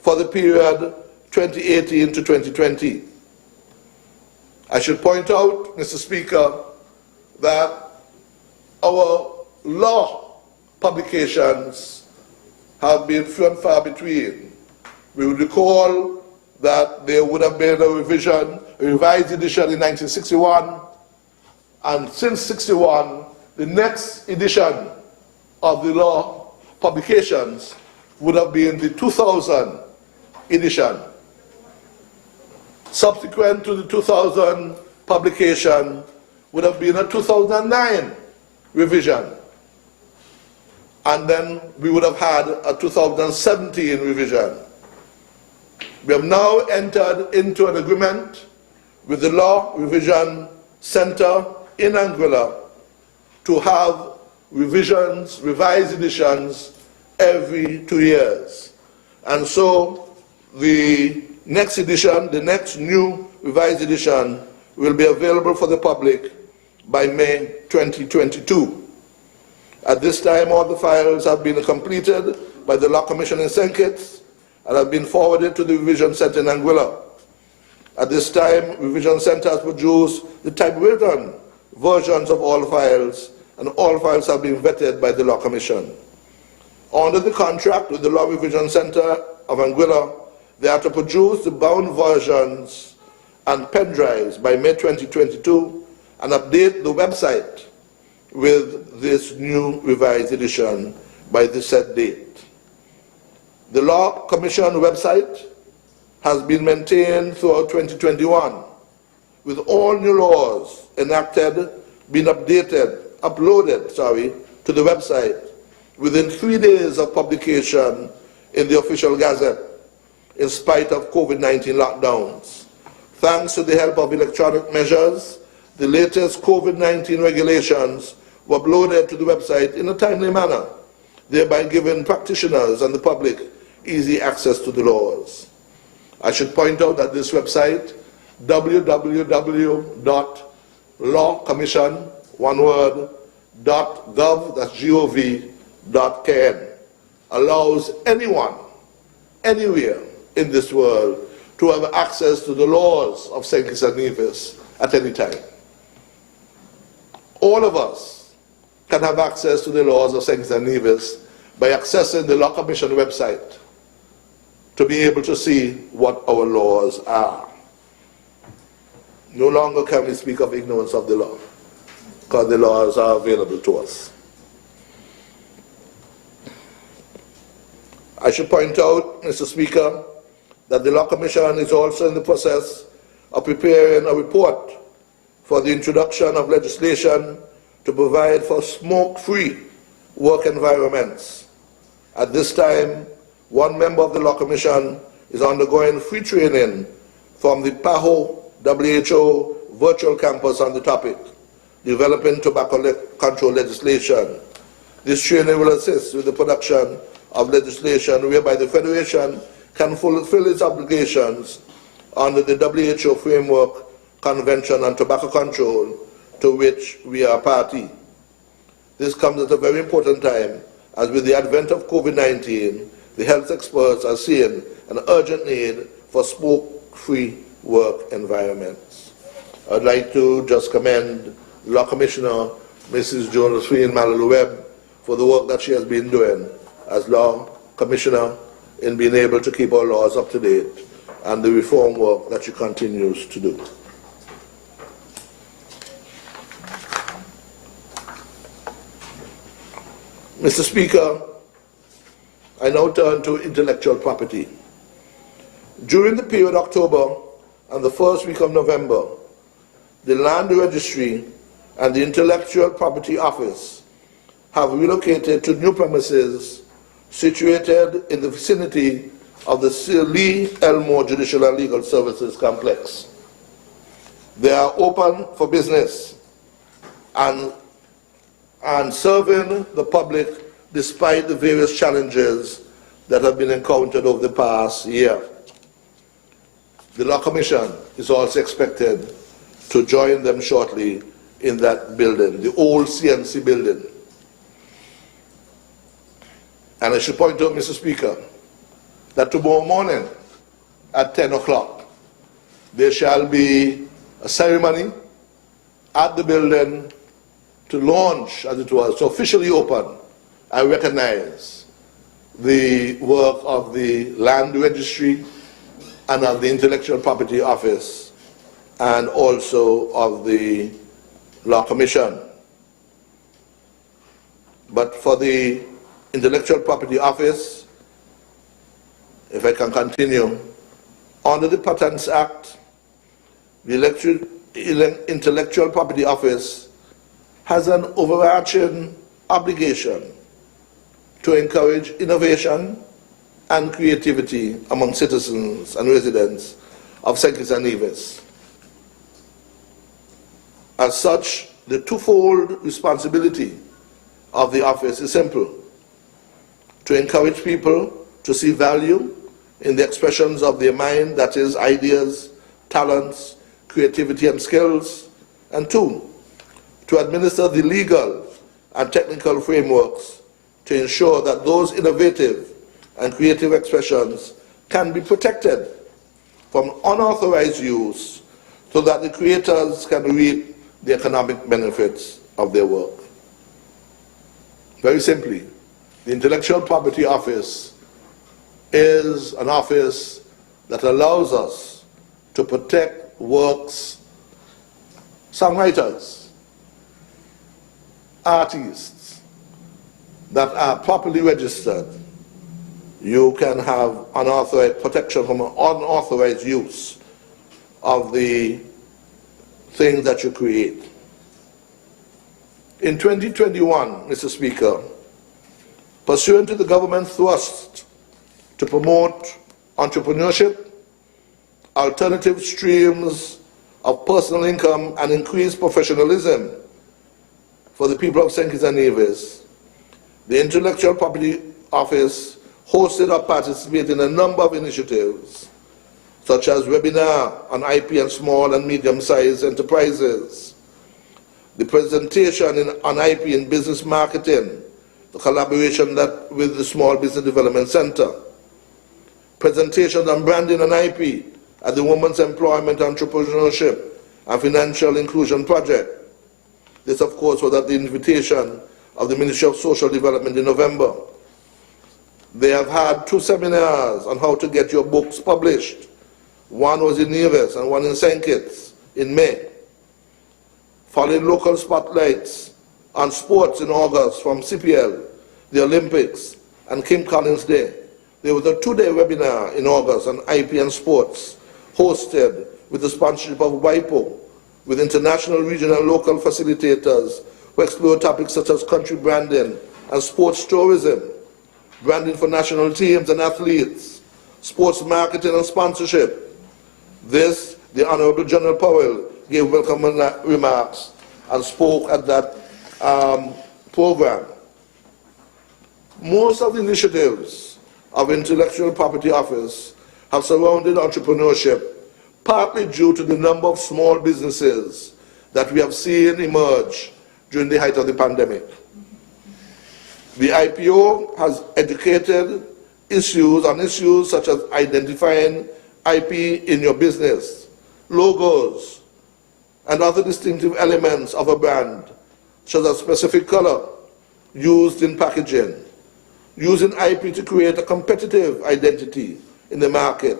for the period 2018 to 2020. I should point out, Mr. Speaker, that our law publications have been few and far between. We would recall that there would have been a revision, a revised edition in 1961, and since 61, the next edition of the law publications would have been the 2000 edition. Subsequent to the 2000 publication would have been a 2009 revision. And then we would have had a 2017 revision. We have now entered into an agreement with the Law Revision Center in Anguilla to have revisions, revised editions every 2 years. And so the next edition, the next new revised edition, will be available for the public by May 2022. At this time, all the files have been completed by the Law Commission in St. Kitts and have been forwarded to the Revision Center in Anguilla. At this time, Revision Center has produced the typewritten versions of all files, and all files have been vetted by the Law Commission. Under the contract with the Law Revision Center of Anguilla, they are to produce the bound versions and pen drives by May 2022 and update the website with this new revised edition by the set date. The Law Commission website has been maintained throughout 2021, with all new laws enacted being uploaded to the website within 3 days of publication in the official gazette, in spite of COVID-19 lockdowns. Thanks to the help of electronic measures, the latest COVID-19 regulations were uploaded to the website in a timely manner, thereby giving practitioners and the public easy access to the laws. I should point out that this website, www.lawcommission.gov.kn, allows anyone, anywhere in this world, to have access to the laws of St. Kitts and Nevis at any time. All of us can have access to the laws of St. Kitts and Nevis by accessing the Law Commission website to be able to see what our laws are. No longer can we speak of ignorance of the law, because the laws are available to us. I should point out, Mr. Speaker, that the Law Commission is also in the process of preparing a report for the introduction of legislation to provide for smoke-free work environments. At this time, one member of the Law Commission is undergoing free training from the PAHO WHO virtual campus on the topic, developing tobacco control legislation. This training will assist with the production of legislation whereby the Federation can fulfill its obligations under the WHO Framework Convention on Tobacco Control, to which we are party. This comes at a very important time, as with the advent of COVID-19, the health experts are seeing an urgent need for smoke-free work environments. I'd like to just commend Law Commissioner Mrs. Josephine Malalu-Webb for the work that she has been doing as Law Commissioner in being able to keep our laws up to date, and the reform work that she continues to do. Mr. Speaker, I now turn to intellectual property. During the period October and the first week of November, the Land Registry and the Intellectual Property Office have relocated to new premises situated in the vicinity of the Sir Lee Elmore Judicial and Legal Services Complex. They are open for business and serving the public despite the various challenges that have been encountered over the past year. The Law Commission is also expected to join them shortly in that building, the old CNC building. And I should point out, Mr. Speaker, that tomorrow morning at 10 o'clock, there shall be a ceremony at the building to launch, as it was, to officially open and recognize the work of the Land Registry and of the Intellectual Property Office and also of the Law Commission. But for the Intellectual Property Office, if I can continue, under the Patents Act, the Intellectual Property Office has an overarching obligation to encourage innovation and creativity among citizens and residents of St. Kitts and Nevis. As such, the twofold responsibility of the office is simple: to encourage people to see value in the expressions of their mind, that is, ideas, talents, creativity and skills, and two, to administer the legal and technical frameworks to ensure that those innovative and creative expressions can be protected from unauthorized use so that the creators can reap the economic benefits of their work. Very simply, the Intellectual Property Office is an office that allows us to protect works, songwriters, artists that are properly registered. You can have unauthorized protection from unauthorized use of the things that you create. In 2021, Mr. Speaker, pursuant to the government's thrust to promote entrepreneurship, alternative streams of personal income, and increase professionalism for the people of St. Kitts and Nevis, the Intellectual Property Office hosted or participated in a number of initiatives, such as webinar on IP and small and medium-sized enterprises, the presentation on IP in business marketing, the collaboration with the Small Business Development Center, presentations on branding and IP at the Women's Employment, Entrepreneurship and Financial Inclusion Project. This, of course, was at the invitation of the Ministry of Social Development in November. They have had 2 seminars on how to get your books published. One was in Nevis and one in St. Kitts in May. Following local spotlights on sports in August from CPL, the Olympics, and Kim Collins Day, there was a 2-day webinar in August on IP and sports, hosted with the sponsorship of WIPO, with international, regional, and local facilitators who explore topics such as country branding and sports tourism, branding for national teams and athletes, sports marketing and sponsorship. This, the Honorable General Powell gave welcome remarks and spoke at that program. Most of the initiatives of Intellectual Property Office have surrounded entrepreneurship, partly due to the number of small businesses that we have seen emerge during the height of the pandemic. The IPO has educated on issues such as identifying IP in your business, logos, and other distinctive elements of a brand, such as specific color used in packaging, using IP to create a competitive identity in the market,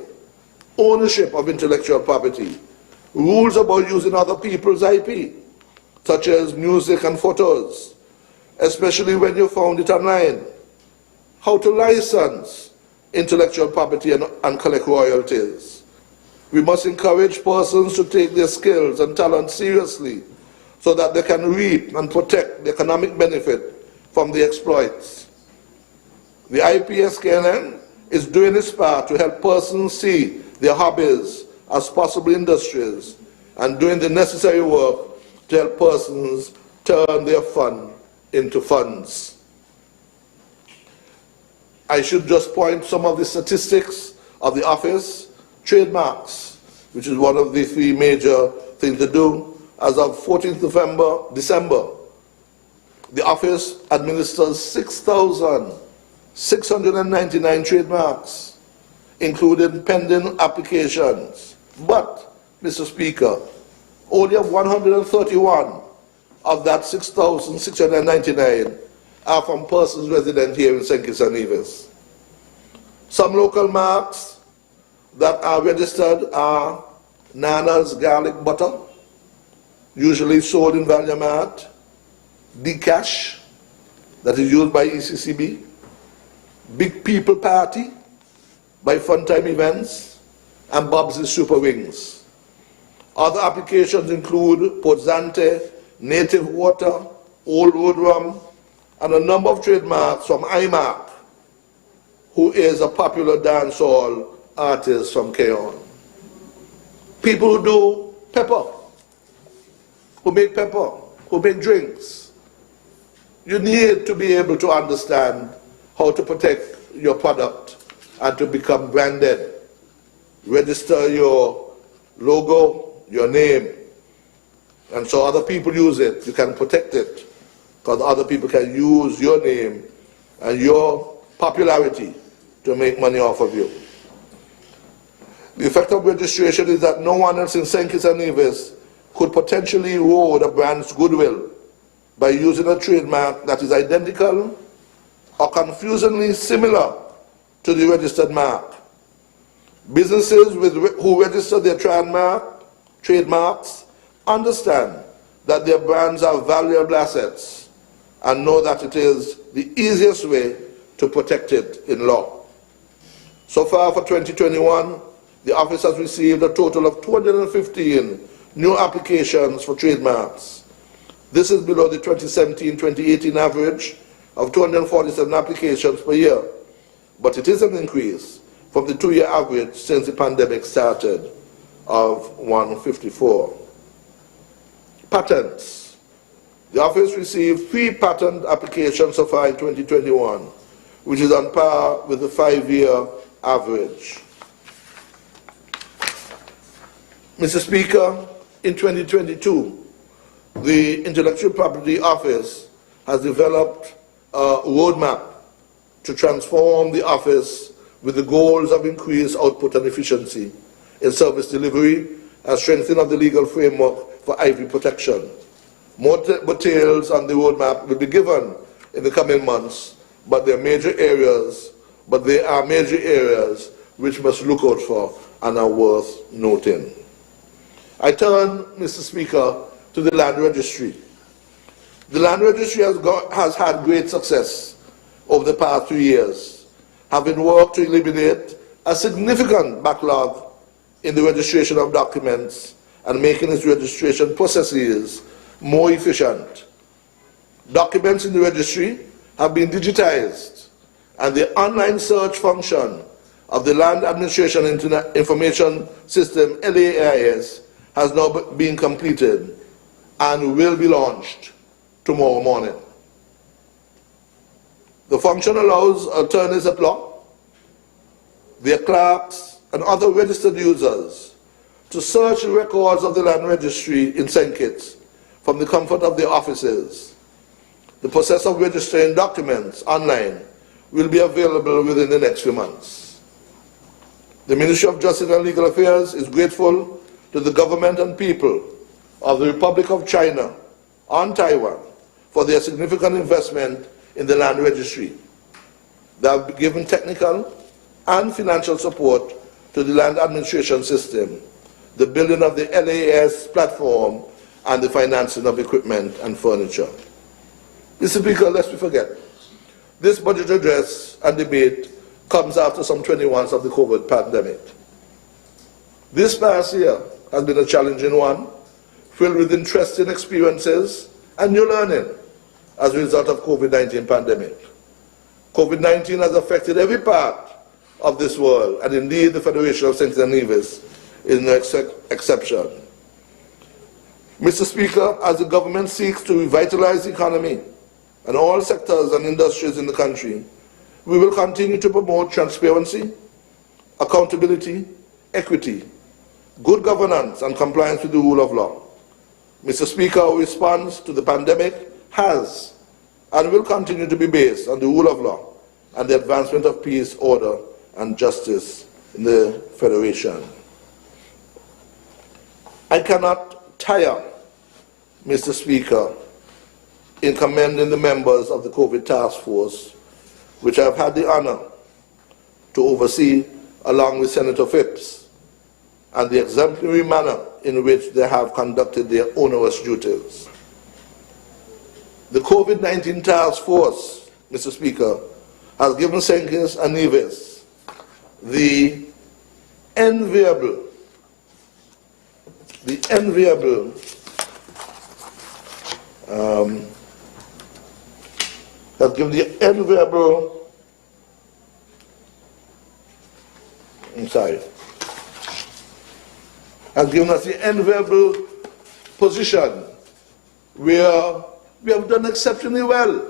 ownership of intellectual property, rules about using other people's IP, such as music and photos, especially when you found it online, how to license intellectual property and collect royalties. We must encourage persons to take their skills and talents seriously so that they can reap and protect the economic benefit from the exploits. The IPSKNN is doing its part to help persons see their hobbies as possible industries and doing the necessary work to help persons turn their fun into funds. I should just point some of the statistics of the office. Trademarks, which is one of the 3 major things to do. As of 14th December, the office administers 6,699 trademarks, including pending applications. But, Mr. Speaker, only 131 of that 6,699 are from persons resident here in St. Kitts and Nevis. Some local marks that are registered are Nana's garlic butter, usually sold in Value Mart, Dcash, that is used by ECCB, Big People Party by Funtime Events, and Bob's Super Wings. Other applications include Pozzante, Native Water, Old Road Rum, and a number of trademarks from IMAC, who is a popular dancehall artist from Keon. People who do pepper, who make drinks. You need to be able to understand how to protect your product and to become branded. Register your logo, your name, and so other people use it. You can protect it because other people can use your name and your popularity to make money off of you. The effect of registration is that no one else in St. Kitts and Nevis could potentially erode a brand's goodwill by using a trademark that is identical or confusingly similar to the registered mark. Businesses who register their trademarks understand that their brands are valuable assets and know that it is the easiest way to protect it in law. So far for 2021, the office has received a total of 215 new applications for trademarks. This is below the 2017-2018 average of 247 applications per year, but it is an increase from the 2-year average since the pandemic started of 154. Patents. The office received 3 patent applications so far in 2021, which is on par with the 5-year average. Mr. Speaker, in 2022, the Intellectual Property Office has developed a roadmap to transform the office with the goals of increased output and efficiency, in service delivery and strengthening of the legal framework for ivory protection. More details on the roadmap will be given in the coming months, but there are major areas which must look out for and are worth noting. I turn, Mr. Speaker, to the land registry. The land registry has had great success over the past 2 years, having worked to eliminate a significant backlog in the registration of documents and making its registration processes more efficient. Documents in the registry have been digitized, and the online search function of the Land Administration Information System, LAIS, has now been completed and will be launched tomorrow morning. The function allows attorneys at law, their clerks, and other registered users to search the records of the land registry in St. from the comfort of their offices. The process of registering documents online will be available within the next few months. The Ministry of Justice and Legal Affairs is grateful to the government and people of the Republic of China and Taiwan for their significant investment in the land registry. They have given technical and financial support to the land administration system, the building of the LAS platform, and the financing of equipment and furniture. Mr. Speaker, lest we forget, this budget address and debate comes after some 20 months of the COVID pandemic. This past year has been a challenging one, filled with interesting experiences and new learning as a result of COVID-19 pandemic. COVID-19 has affected every part of this world, and indeed the Federation of St. Nevis is no exception. Mr. Speaker, as the government seeks to revitalize the economy and all sectors and industries in the country, we will continue to promote transparency, accountability, equity, good governance, and compliance with the rule of law. Mr. Speaker, our response to the pandemic has and will continue to be based on the rule of law and the advancement of peace, order, and justice in the Federation. I cannot tire, Mr. Speaker, in commending the members of the COVID task force, which I have had the honor to oversee along with Senator Phipps, and the exemplary manner in which they have conducted their onerous duties. The COVID-19 task force, Mr. Speaker, has given St. Kitts and Nevis the enviable has given us the enviable position where we have done exceptionally well.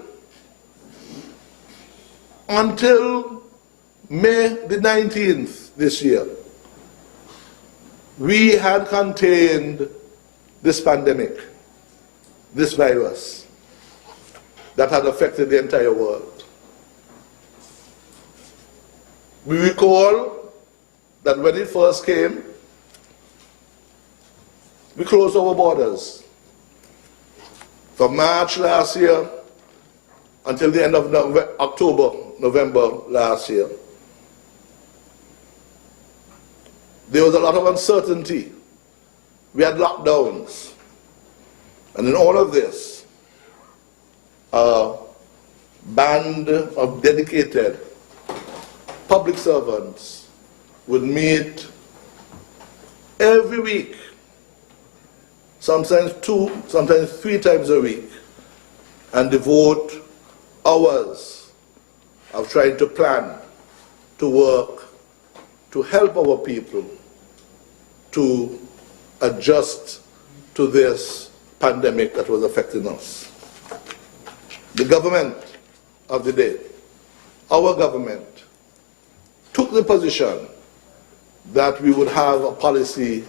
Until May the 19th this year, we had contained this pandemic, this virus that had affected the entire world. We recall that when it first came, we closed our borders. From March last year until the end of November last year. There was a lot of uncertainty. We had lockdowns. And in all of this, a band of dedicated public servants would meet every week, sometimes 2, sometimes 3 times a week, and devote hours of trying to plan, to work, to help our people to adjust to this pandemic that was affecting us. The government of the day, our government, took the position that we would have a policy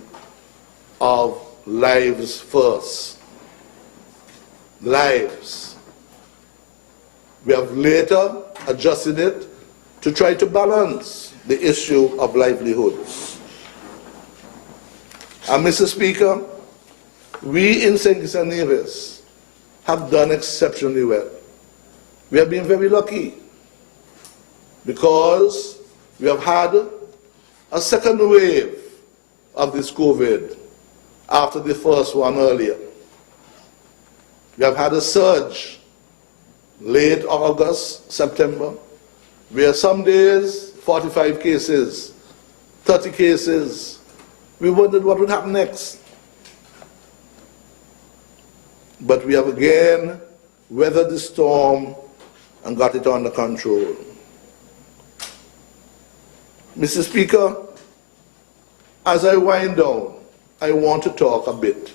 of lives first. Lives. We have later adjusted it to try to balance the issue of livelihoods. And Mr. Speaker, we in St. Kitts and Nevis have done exceptionally well. We have been very lucky because we have had a second wave of this COVID after the first one earlier. We have had a surge late August, September, where some days 45 cases, 30 cases. We wondered what would happen next. But we have again weathered the storm and got it under control. Mr. Speaker, as I wind down, I want to talk a bit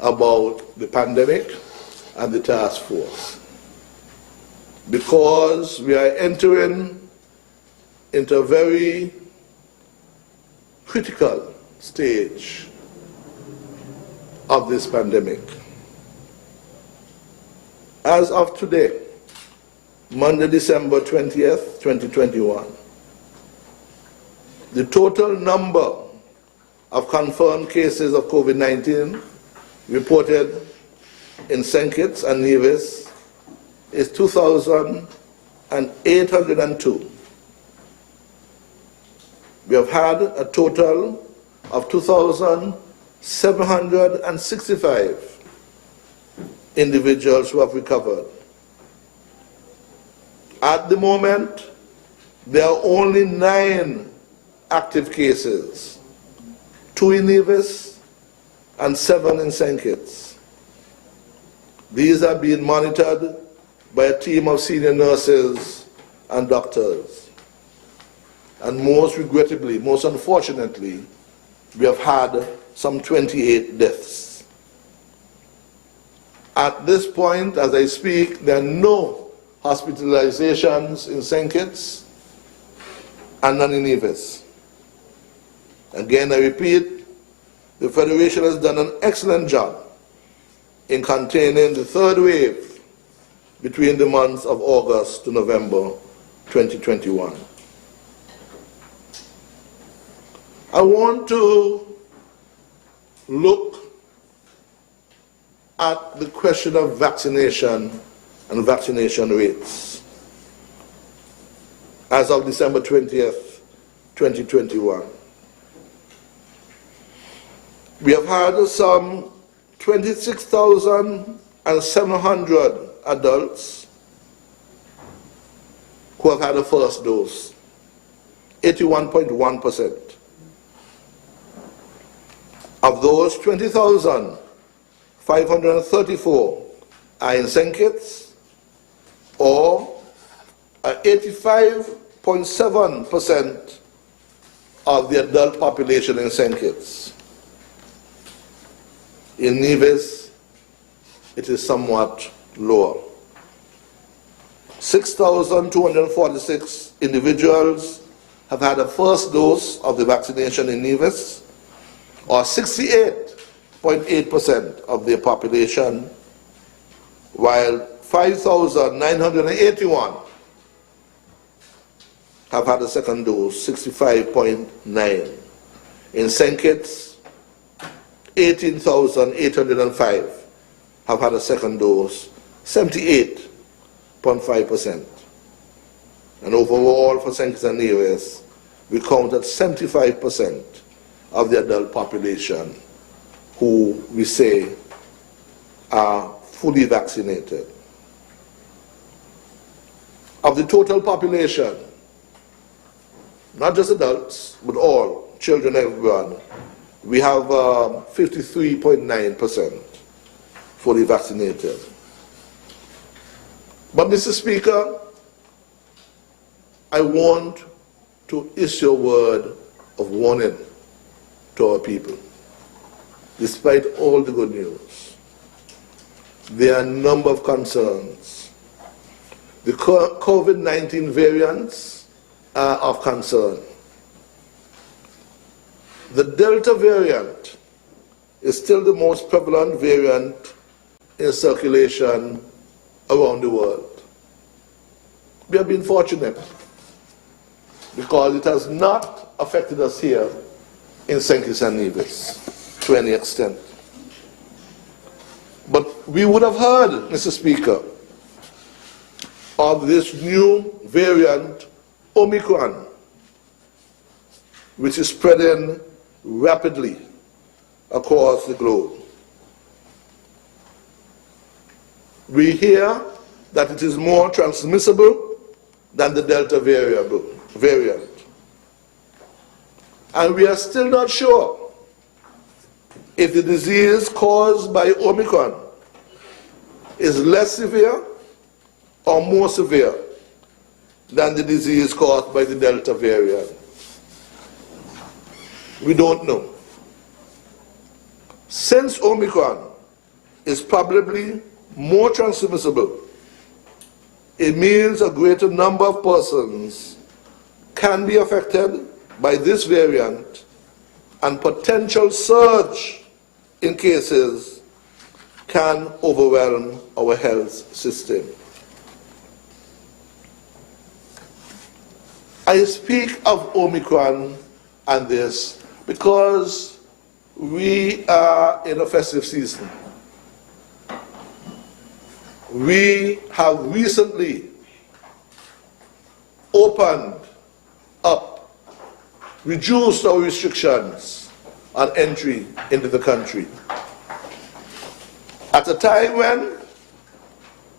about the pandemic and the task force, because we are entering into a very critical stage of this pandemic. As of today, Monday, December 20th, 2021, the total number of confirmed cases of COVID-19 reported in St. Kitts and Nevis is 2,802. We have had a total of 2,765 individuals who have recovered. At the moment, there are only 9 active cases, 2 in Nevis and 7 in St. Kitts. These are being monitored by a team of senior nurses and doctors. And most regrettably, most unfortunately, we have had some 28 deaths. At this point, as I speak, there are no hospitalizations in St. Kitts and none in Nevis. Again, I repeat, the Federation has done an excellent job in containing the third wave between the months of August to November 2021. I want to look at the question of vaccination and vaccination rates. As of December 20th, 2021, we have had some 26,700 adults who have had a first dose, 81.1%. Of those, 20,534 are in St. Kitts, or 85.7% of the adult population in St. Kitts. In Nevis, it is somewhat lower. 6,246 individuals have had a first dose of the vaccination in Nevis, or 68.8% of their population, while 5,981 have had a second dose, 65.9%. In St. Kitts, 18,805 have had a second dose, 78.5%. And overall for St. Kitts and Nevis, we count at 75% of the adult population who we say are fully vaccinated. Of the total population, not just adults, but all, children, everyone, we have 53.9% fully vaccinated. But Mr. Speaker, I want to issue a word of warning to our people. Despite all the good news, there are a number of concerns. The COVID-19 variants are of concern. The Delta variant is still the most prevalent variant in circulation around the world. We have been fortunate because it has not affected us here in St. Kitts and Nevis. to any extent. But we would have heard, Mr. Speaker, of this new variant, Omicron, which is spreading rapidly across the globe. We hear that it is more transmissible than the Delta variant. And we are still not sure if the disease caused by Omicron is less severe or more severe than the disease caused by the Delta variant. We don't know. Since Omicron is probably more transmissible, it means a greater number of persons can be affected by this variant, and potential surge in cases can overwhelm our health system. I speak of Omicron and this because we are in a festive season. We have recently opened up, reduced our restrictions on entry into the country. At a time when,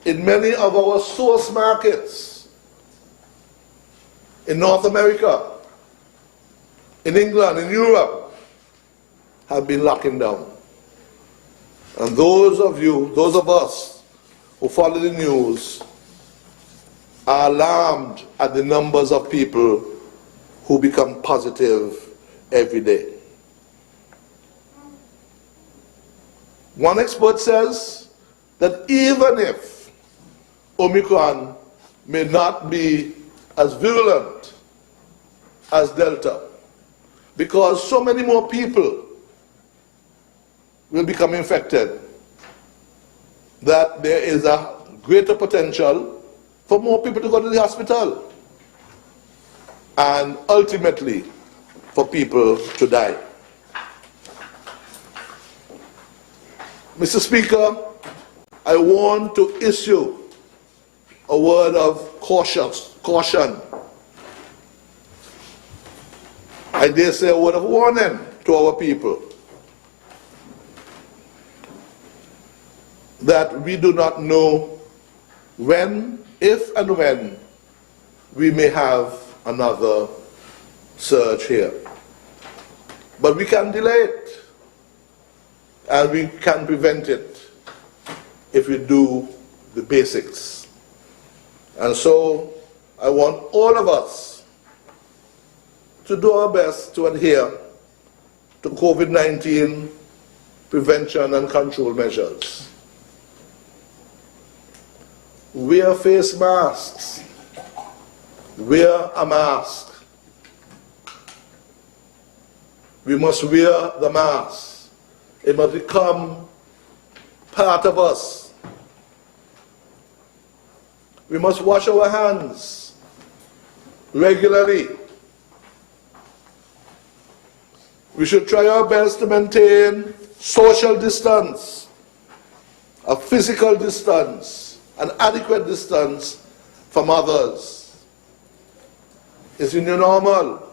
in many of our source markets, in North America, in England, in Europe, have been locking down. And those of us who follow the news are alarmed at the numbers of people who become positive every day. One expert says that even if Omicron may not be as virulent as Delta, because so many more people will become infected, that there is a greater potential for more people to go to the hospital and ultimately for people to die. Mr. Speaker, I want to issue a word of caution. I dare say a word of warning to our people that we do not know when, if and when, we may have another surge here. But we can delay it, and we can prevent it if we do the basics. And so I want all of us to do our best to adhere to COVID-19 prevention and control measures. Wear face masks. Wear a mask. We must wear the mask. It must become part of us. We must wash our hands regularly. We should try our best to maintain social distance, a physical distance, an adequate distance from others. It's the new normal.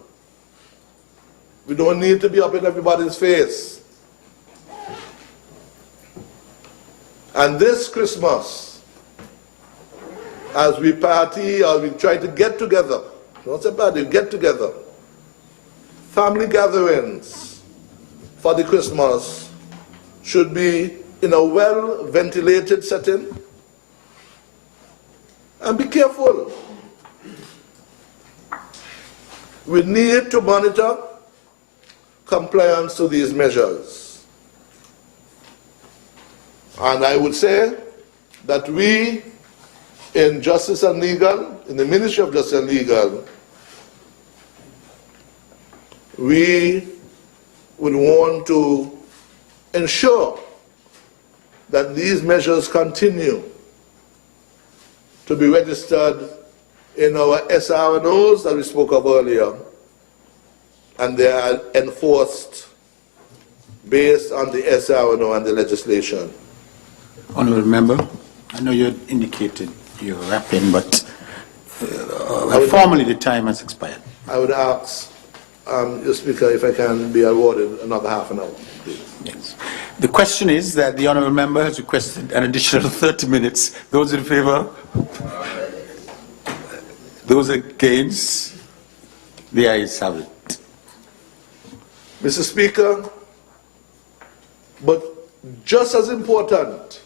We don't need to be up in everybody's face. And this Christmas, as we party or we try to get together, don't say party, get together, family gatherings for the Christmas should be in a well-ventilated setting. And be careful. We need to monitor compliance to these measures. And I would say that we in Justice and Legal, in the Ministry of Justice and Legal, we would want to ensure that these measures continue to be registered in our SRNOs that we spoke of earlier, and they are enforced based on the SRNO and the legislation. Honourable Member, I know you had indicated you're wrapping, but formally the time has expired. I would ask your Speaker if I can be awarded another half an hour, please. Yes. The question is that the Honourable Member has requested an additional 30 minutes. Those in favour? Those against? The ayes have it. Mr. Speaker, but just as important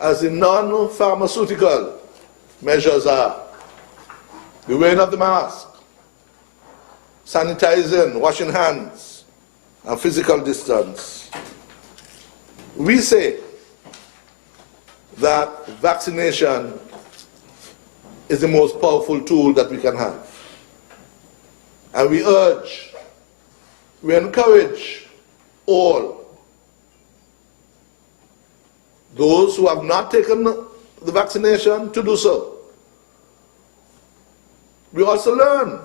as the non-pharmaceutical measures are, the wearing of the mask, sanitizing, washing hands, and physical distance, we say that vaccination is the most powerful tool that we can have. And we urge, we encourage all those who have not taken the vaccination to do so. We also learn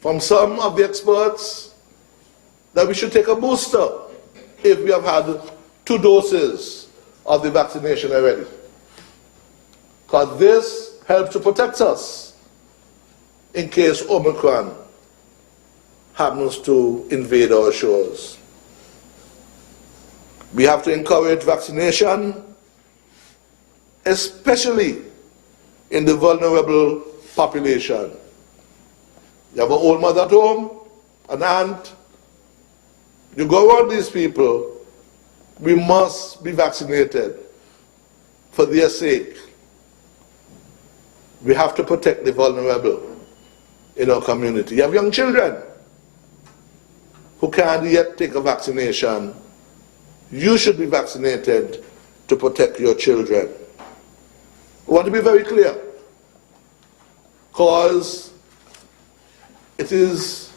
from some of the experts that we should take a booster if we have had 2 doses of the vaccination already, because this helps to protect us in case Omicron happens to invade our shores. We have to encourage vaccination, especially in the vulnerable population. You have an old mother at home, an aunt, you go around these people, we must be vaccinated for their sake. We have to protect the vulnerable in our community. You have young children who can't yet take a vaccination. You should be vaccinated to protect your children. I want to be very clear, because it is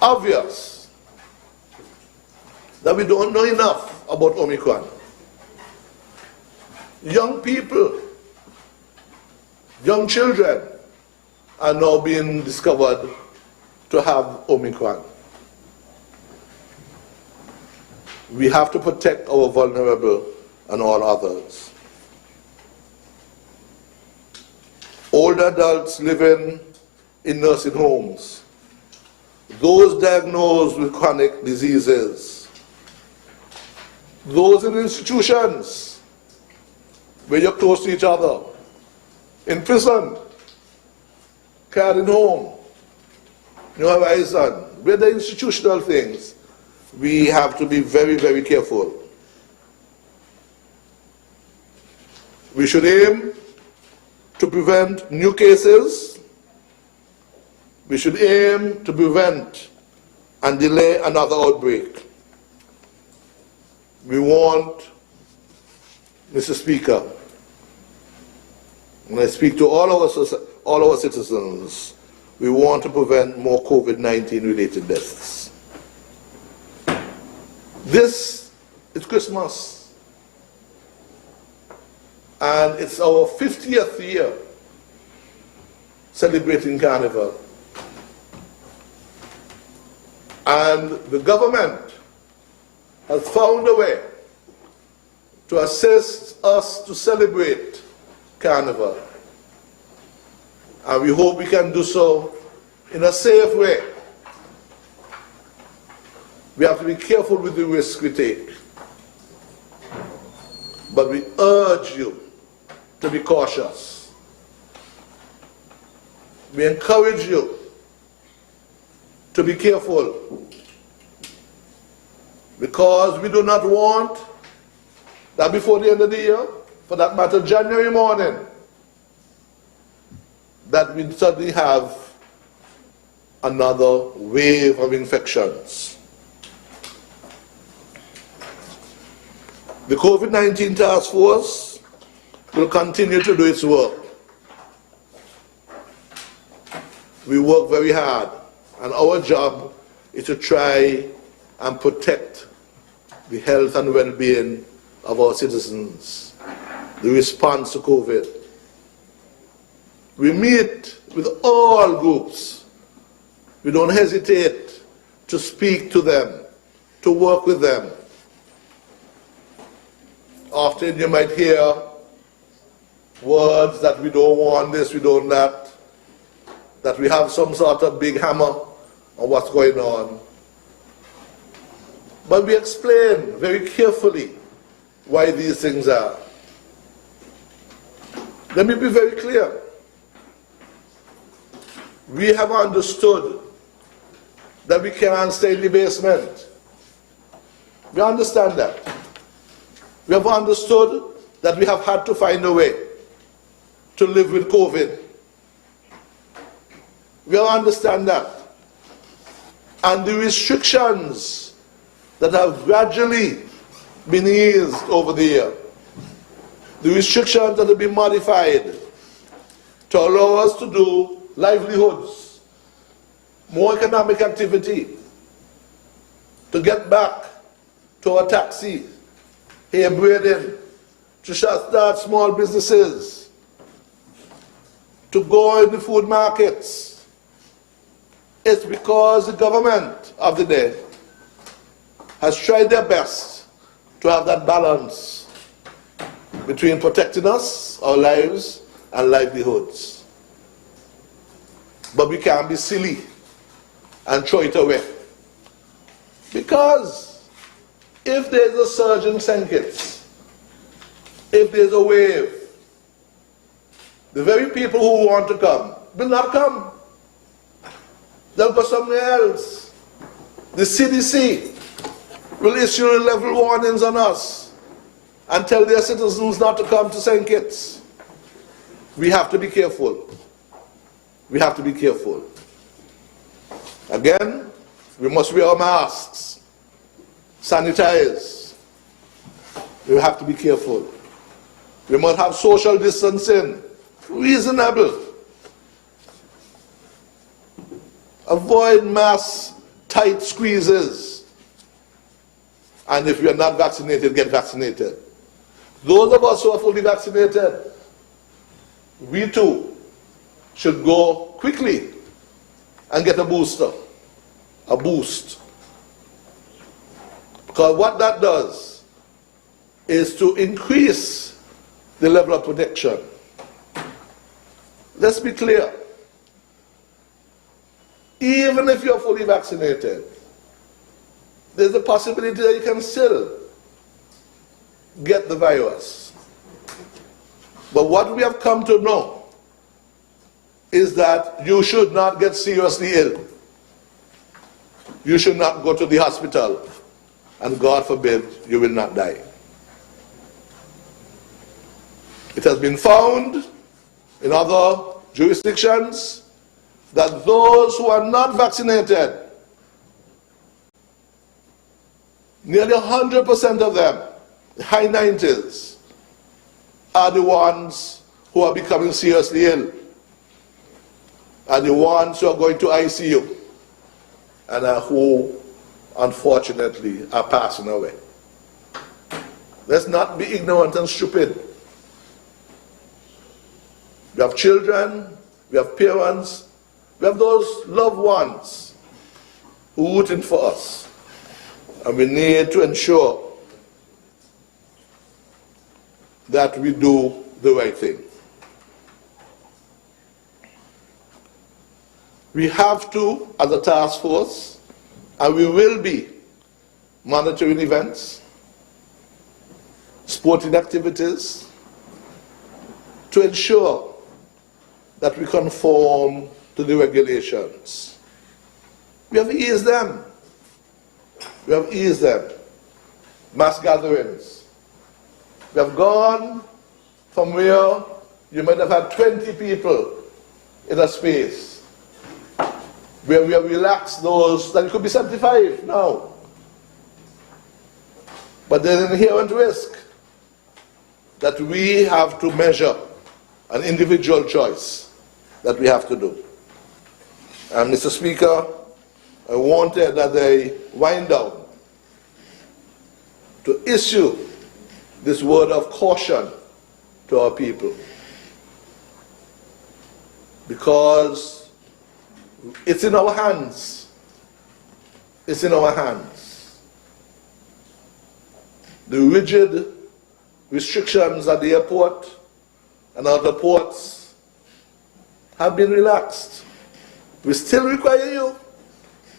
obvious that we don't know enough about Omicron. Young people, young children are now being discovered to have Omicron. We have to protect our vulnerable and all others. Older adults living in nursing homes, those diagnosed with chronic diseases, those in institutions where you're close to each other, in prison, caring home, New Horizon, where the institutional things, we have to be very, very careful. We should aim to prevent new cases. We should aim to prevent and delay another outbreak. We want, Mr. Speaker, when I speak to all our citizens, we want to prevent more COVID-19 related deaths. This is Christmas, and it's our 50th year celebrating Carnival. And the government has found a way to assist us to celebrate Carnival. And we hope we can do so in a safe way. We have to be careful with the risk we take. But we urge you to be cautious. We encourage you to be careful, because we do not want that before the end of the year, for that matter January morning, that we suddenly have another wave of infections. The COVID-19 task force will continue to do its work. We work very hard, and our job is to try and protect the health and well-being of our citizens, the response to COVID. We meet with all groups. We don't hesitate to speak to them to work with them. Often you might hear words that we don't want this, we don't that we have some sort of big hammer on what's going on. But we explain very carefully why these things are. Let me be very clear. We have understood that we can't stay in the basement. We understand that. We have understood that we have had to find a way to live with COVID. We all understand that. And the restrictions that have gradually been eased over the year, the restrictions that have been modified to allow us to do livelihoods, more economic activity, to get back to our taxi, hair braiding, to start small businesses, to go in the food markets. It's because the government of the day has tried their best to have that balance between protecting us, our lives, and livelihoods. But we can't be silly and throw it away. Because if there's a surge in St. Kitts, if there's a wave, the very people who want to come will not come. They'll go somewhere else. The CDC will issue level warnings on us and tell their citizens not to come to St. Kitts. We have to be careful. We have to be careful. Again, we must wear our masks, sanitize. We have to be careful. We must have social distancing, reasonable. Avoid mass tight squeezes. And if you're not vaccinated, get vaccinated. Those of us who are fully vaccinated, we too should go quickly and get a booster, a boost. Because what that does is to increase the level of protection. Let's be clear. Even if you're fully vaccinated, there's a possibility that you can still get the virus. But what we have come to know is that you should not get seriously ill. You should not go to the hospital, and God forbid, you will not die. It has been found in other jurisdictions that those who are not vaccinated, nearly 100% of them, high 90s, are the ones who are becoming seriously ill, are the ones who are going to ICU, and who, unfortunately, are passing away. Let's not be ignorant and stupid. We have children, we have parents, we have those loved ones who are rooting for us. And we need to ensure that we do the right thing. We have to, as a task force, and we will be monitoring events, sporting activities, to ensure that we conform to the regulations. We have eased them. We have eased them. Mass gatherings. We have gone from where you might have had 20 people in a space, where we have relaxed those that it could be 75 now. But there's an inherent risk that we have to measure, an individual choice that we have to do. And Mr. Speaker, I wanted that they wind down to issue this word of caution to our people. Because it's in our hands. It's in our hands. the rigid restrictions at the airport and other ports have been relaxed. We still require you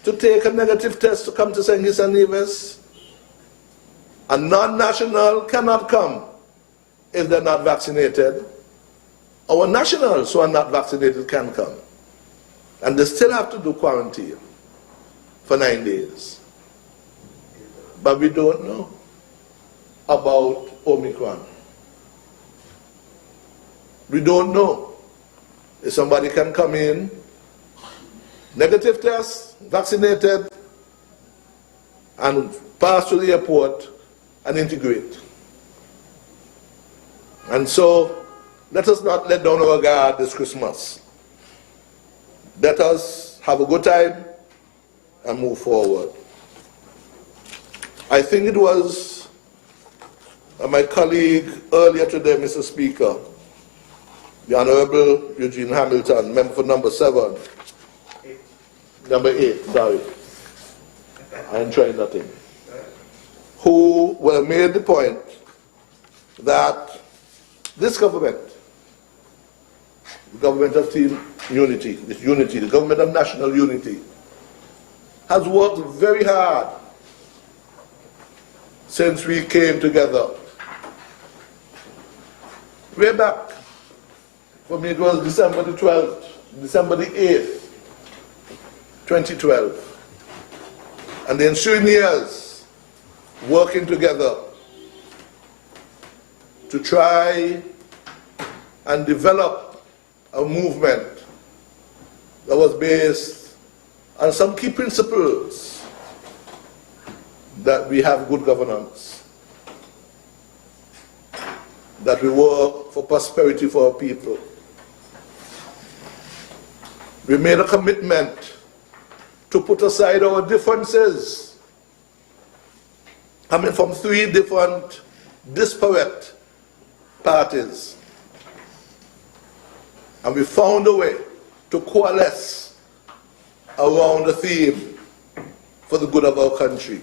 to take a negative test to come to St. Kitts and Nevis. A non-national cannot come if they're not vaccinated. Our nationals who are not vaccinated can come. And they still have to do quarantine for 9 days. But we don't know about Omicron. We don't know if somebody can come in, negative test, vaccinated, and pass through the airport and integrate. And so, let us not let down our guard this Christmas. Let us have a good time and move forward. I think it was my colleague earlier today, Mr. Speaker, the Honorable Eugene Hamilton, member for number 7. Number 8, sorry. I ain't trying nothing. Who made the point that this government, the government of team unity, the government of national unity, has worked very hard since we came together. Way back, for me it was December the 12th, December the 8th, 2012. And the ensuing years, working together to try and develop a movement that was based on some key principles: that we have good governance, that we work for prosperity for our people. We made a commitment to put aside our differences, coming from 3 different disparate parties. And we found a way to coalesce around the theme for the good of our country.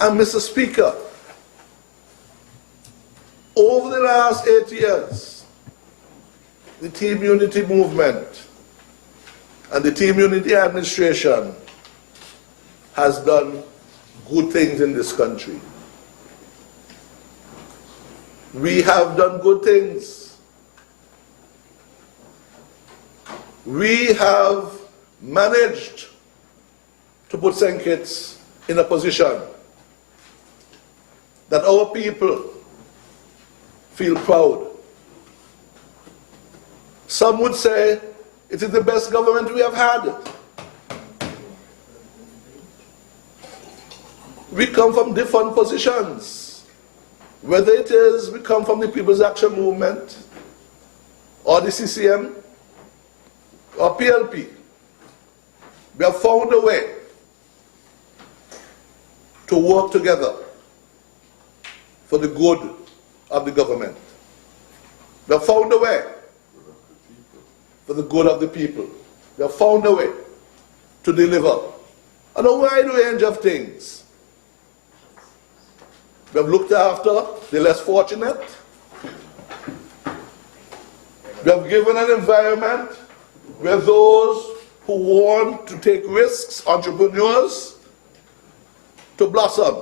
And Mr. Speaker, over the last 8 years, the Team Unity movement and the Team Unity administration has done good things in this country. We have done good things. We have managed to put St. Kitts in a position that our people feel proud. Some would say it is the best government we have had. We come from different positions. Whether it is we come from the People's Action Movement, or the CCM, or PLP, we have found a way to work together for the good of the government. We have found a way for the good of the people. We have found a way to deliver on a wide range of things. We have looked after the less fortunate. We have given an environment where those who want to take risks, entrepreneurs, to blossom.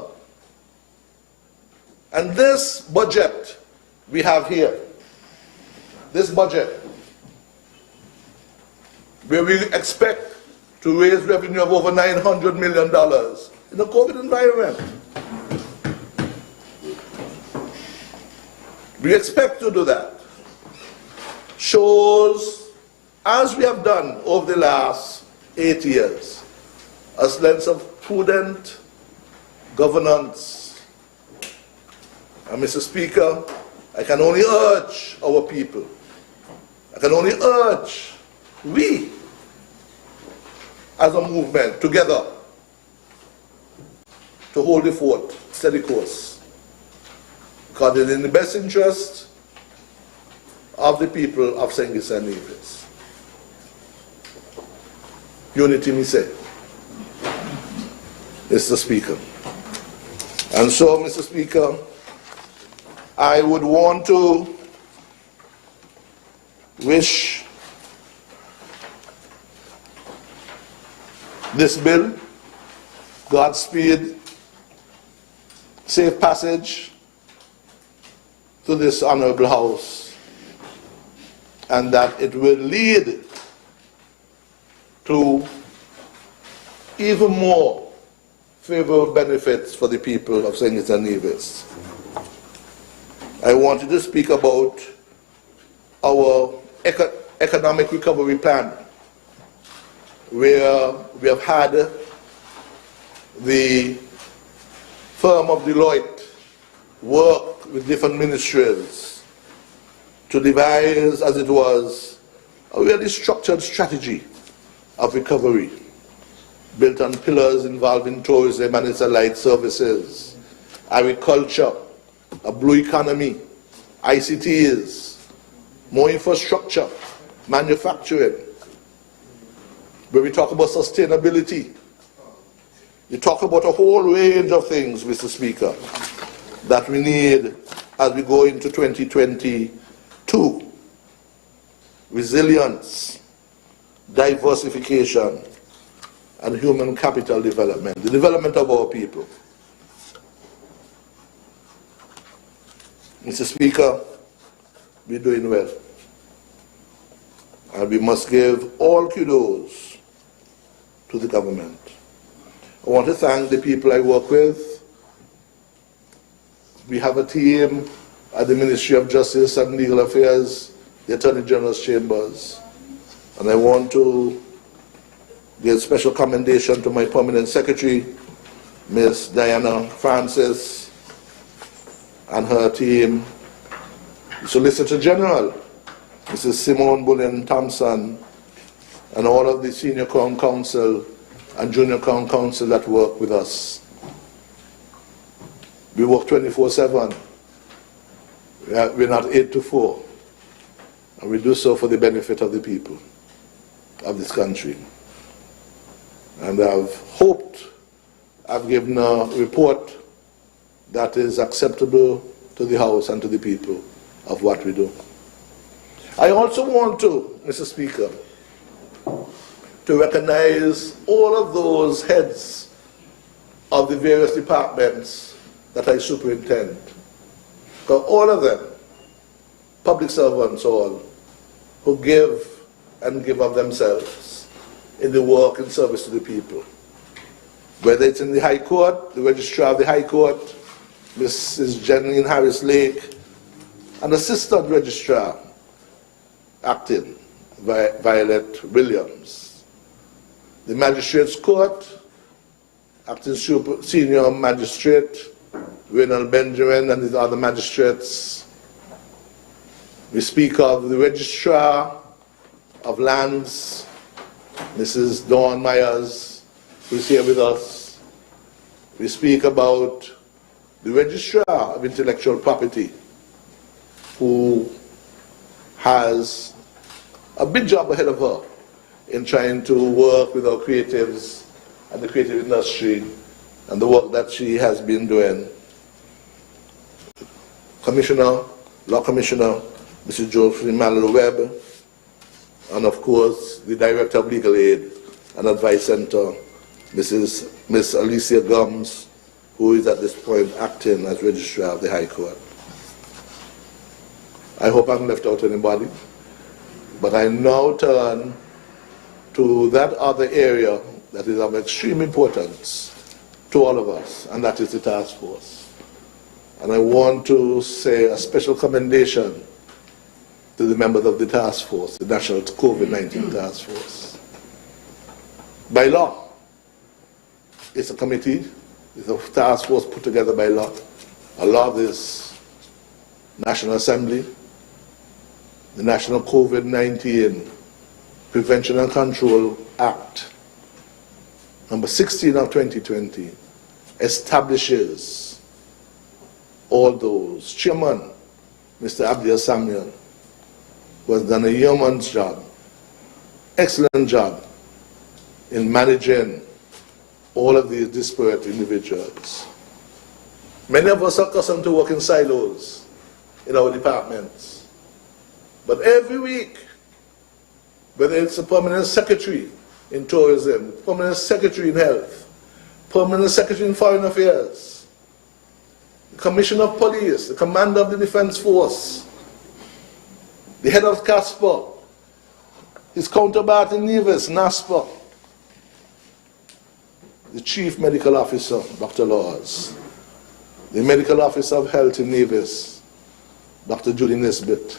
And this budget we have here, this budget, where we expect to raise revenue of over $900 million in a COVID environment. We expect to do that. Shows, as we have done over the last 8 years, a sense of prudent governance. And Mr. Speaker, I can only urge our people, I can only urge we, as a movement, together, to hold the fort, steady course. Because it is in the best interest of the people of St. Kitts and Nevis. Unity, me say. Mr. Speaker. And so, Mr. Speaker, I would want to wish this bill Godspeed, safe passage to this honorable House, and that it will lead to even more favorable benefits for the people of St. Kitts and Nevis. I wanted to speak about our economic recovery plan, where we have had the firm of Deloitte work with different ministries to devise, as it was, a really structured strategy of recovery built on pillars involving tourism and its allied services, agriculture, a blue economy, ICTs, more infrastructure, manufacturing. When we talk about sustainability, you talk about a whole range of things, Mr. Speaker, that we need as we go into 2022. Resilience, diversification, and human capital development, the development of our people. Mr. Speaker, we're doing well. And we must give all kudos to the government. I want to thank the people I work with. We have a team at the Ministry of Justice and Legal Affairs, the Attorney General's Chambers. And I want to give special commendation to my Permanent Secretary, Ms. Diana Francis, and her team, the Solicitor General, Mrs. Simone Bullen Thompson, and all of the Senior Crown Counsel and Junior Crown Counsel that work with us. We work 24/7. We're not 8 to 4. And we do so for the benefit of the people of this country. And I've hoped I've given a report that is acceptable to the House and to the people of what we do. I also want to, Mr. Speaker, to recognize all of those heads of the various departments that I superintend. Because all of them, public servants all, who give and give of themselves in the work and service to the people. Whether it's in the High Court, the Registrar of the High Court, Mrs. Janine Harris-Lake, and Assistant Registrar, acting, Violet Williams. The Magistrates Court, acting Senior Magistrate, Reynald Benjamin and the other magistrates. We speak of the Registrar of Lands, Mrs. Dawn Myers, who is here with us. We speak about the Registrar of Intellectual Property, who has a big job ahead of her in trying to work with our creatives and the creative industry and the work that she has been doing. Commissioner, Law Commissioner, Mrs. Josephine Mallory-Webb, and of course the Director of Legal Aid and Advice Center, Miss Alicia Gums, who is at this point acting as Registrar of the High Court. I hope I haven't left out anybody, but I now turn to that other area that is of extreme importance to all of us, and that is the task force. And I want to say a special commendation to the members of the task force, the National COVID-19 Task Force. By law, it's a committee, it's a task force put together by law. A law of this National Assembly, the National COVID-19 Prevention and Control Act, number 16 of 2020, establishes all those. Chairman, Mr. Abdiel Samuel, who has done a yeoman's job, excellent job in managing all of these disparate individuals. Many of us are accustomed to work in silos in our departments. But every week, whether it's a permanent secretary in tourism, permanent secretary in health, permanent secretary in foreign affairs, the commissioner of police, the commander of the defense force, the head of CASPA, his counterpart in Nevis, NASPA, the chief medical officer, Dr. Laws, the medical officer of health in Nevis, Dr. Julie Nisbet.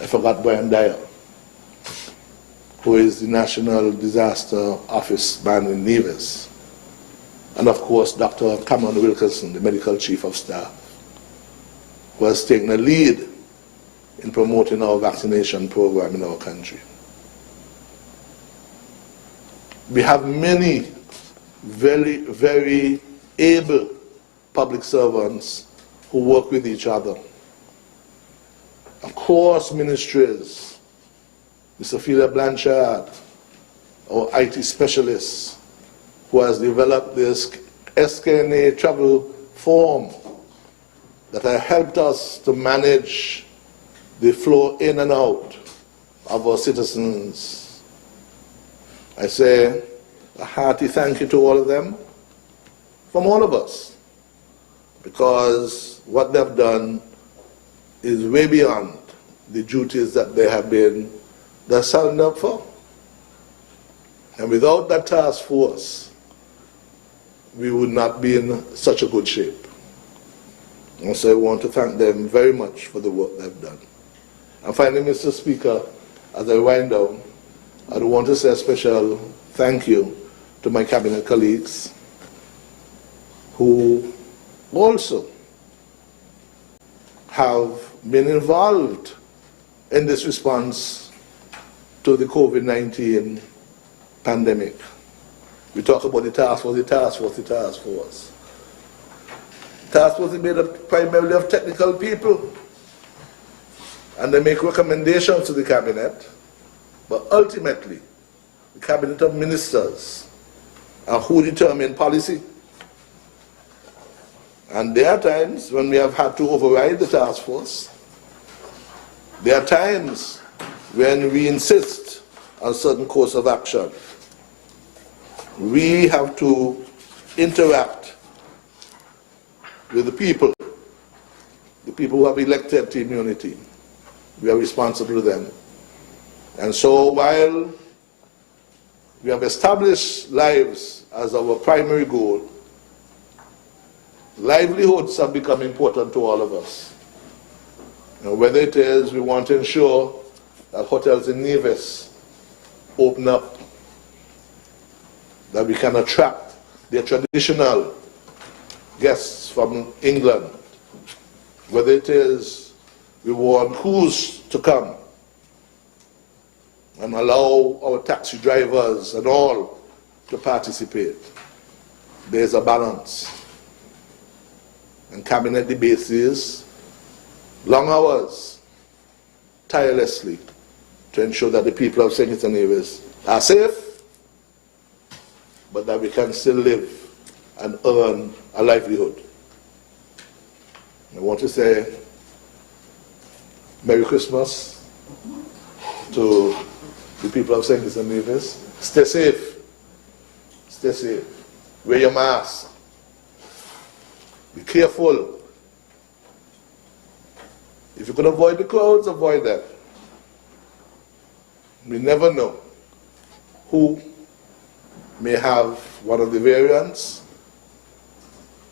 I forgot Brian Dyer, who is the National Disaster Office man in Nevis. And of course, Dr. Cameron Wilkerson, the medical chief of staff, who has taken a lead in promoting our vaccination program in our country. We have many very, very able public servants who work with each other. Of course, ministries, Ms. Ophelia Blanchard, our IT specialist, who has developed this SKNA travel form that has helped us to manage the flow in and out of our citizens. I say a hearty thank you to all of them, from all of us, because what they've done is way beyond the duties that they're signed up for. And without that task force, we would not be in such a good shape. And so I want to thank them very much for the work they've done. And finally, Mr. Speaker, as I wind down, I want to say a special thank you to my cabinet colleagues who also have been involved in this response to the COVID-19 pandemic. We talk about the task force, the task force, the task force. The task force is made up primarily of technical people, and they make recommendations to the cabinet, but ultimately, the cabinet of ministers are who determine policy. And there are times when we have had to override the task force. There are times when we insist on a certain course of action. We have to interact with the people who have elected to immunity. We are responsible to them. And so while we have established lives as our primary goal, livelihoods have become important to all of us. And whether it is we want to ensure that hotels in Nevis open up, that we can attract their traditional guests from England, whether it is we want crews to come and allow our taxi drivers and all to participate. There's a balance. And cabinet debates is long hours, tirelessly, to ensure that the people of St. Kitts and Nevis are safe, but that we can still live and earn a livelihood. I want to say Merry Christmas to the people of St. Kitts and Nevis. Stay safe. Stay safe. Wear your mask. Be careful. If you can avoid the crowds, avoid them. We never know who may have one of the variants.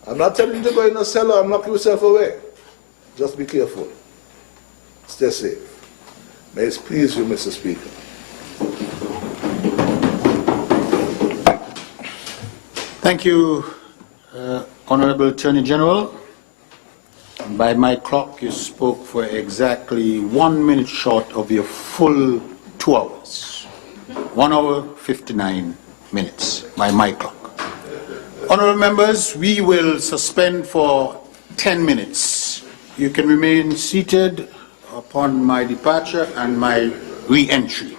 I'm not telling you to go in a cellar and lock yourself away. Just be careful. Stay safe. May it please you, Mr. Speaker. Thank you, Honorable Attorney General. By my clock, you spoke for exactly 1 minute short of your full 2 hours. 1 hour, 59 minutes by my clock. Honorable members, we will suspend for 10 minutes. You can remain seated upon my departure and my re-entry.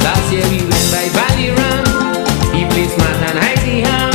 Last year we went by Valley Run. He placed Matt and Heidi Ham.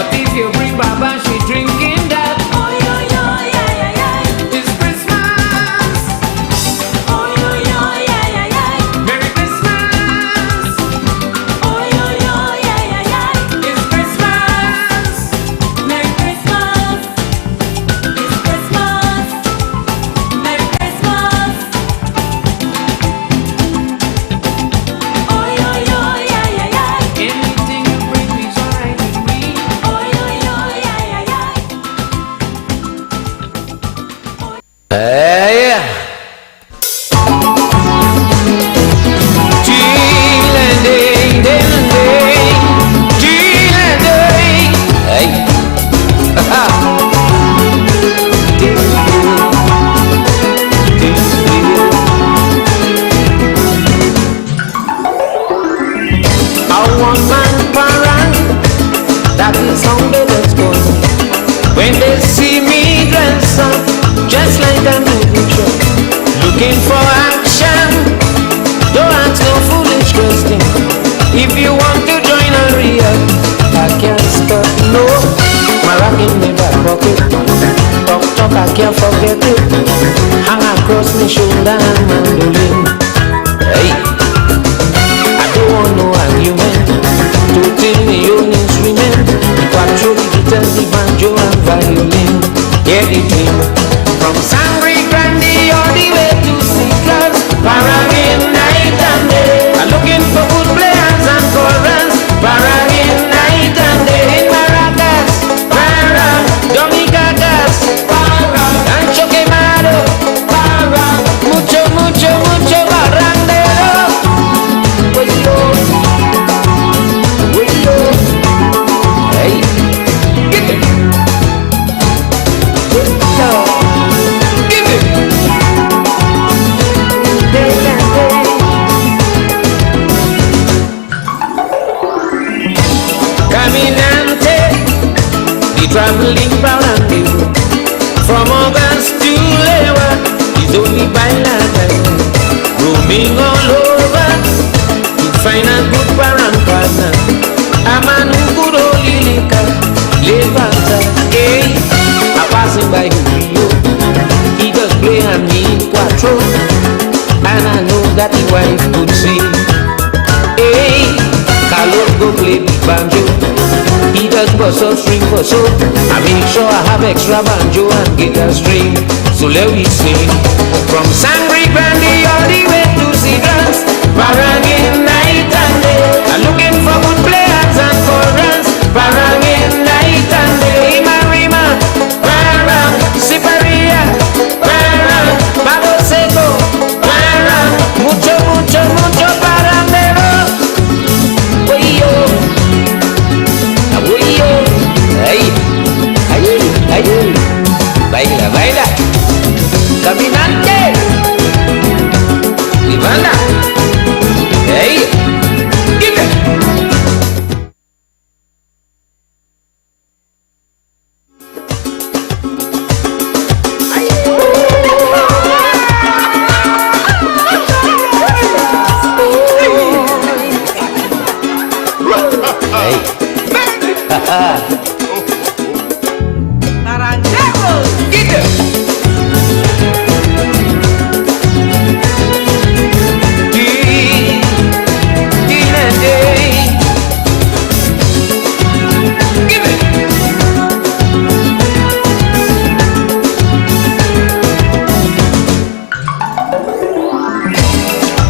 But if you bring Baba, she drinking that. Oh, yo, yo, yeah, yeah, yeah. It's Christmas. Oh, yo, yo, yeah, yeah, yeah. Merry Christmas. Oh, yo, yo, yeah, yeah, yeah. It's Christmas. Merry Christmas. It's Christmas. Merry Christmas. Oh, yo, yo, yeah, yeah, yeah. Anything you bring is alright with me. Oh, yo, yo, yeah, yeah, yeah. Hey. That is how they let's go. When they see me dress up just like a movie show, looking for action, don't ask no foolish question. If you want to join a real, I can't stop, no. My rock in my back pocket, talk, I can't forget it. Hang across my shoulder and mandolin. Hey, I don't want no argument, totally my own instrument. Patrol, guitar, the banjo and violin. Everything from Sangre Grande all the way to Seekers, Paragin night and day. I'm looking for good players and chorus. Paragin night and day. In Maracas, Para, Dominicanas, Para, and Choquemado, Para, mucho, mucho, mucho barrandero. Oyo, oyo, hey, give it. Give it. Caminante, the traveling brown and blue. From August to Lewa, he's only by land. Roaming all over to find a good parent partner. A man who could only liquor, Levanta, hey. I passing by Rio, he does play and me quattro. And I know that the wife could sing. Hey, Carlos go play big banjo. He does bust up string for so. I make sure I have extra banjo and guitar string. So let me sing. From Sangre Grande all the way to Seagulls, Paragin night and day. I'm looking for good players and chorus. Paragin night and day. Marima, Parang, Siparia, Parang, Palo Seco, Parang, mucho, mucho, mucho parandero. Oyo, oyo, ay, ay, ay, baila, baila, caminante, Ivana, hey, give it.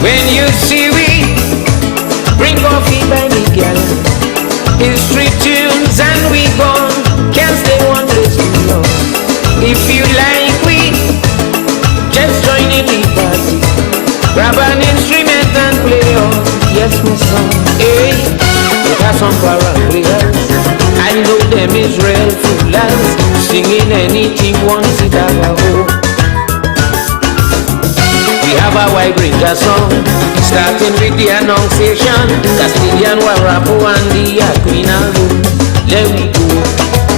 When you see we bring coffee by the gallon, history tunes and we gone, can't stay one place too long. If you like we, just join in the party, grab an instrument and play on. Yes, my son, hey, we have some power players. I know them Israel foolers, singing anything once it have a home. We have a wide range of song, starting with the Annunciation, Castilian, Warapo, and the Aquinaldo. Let me go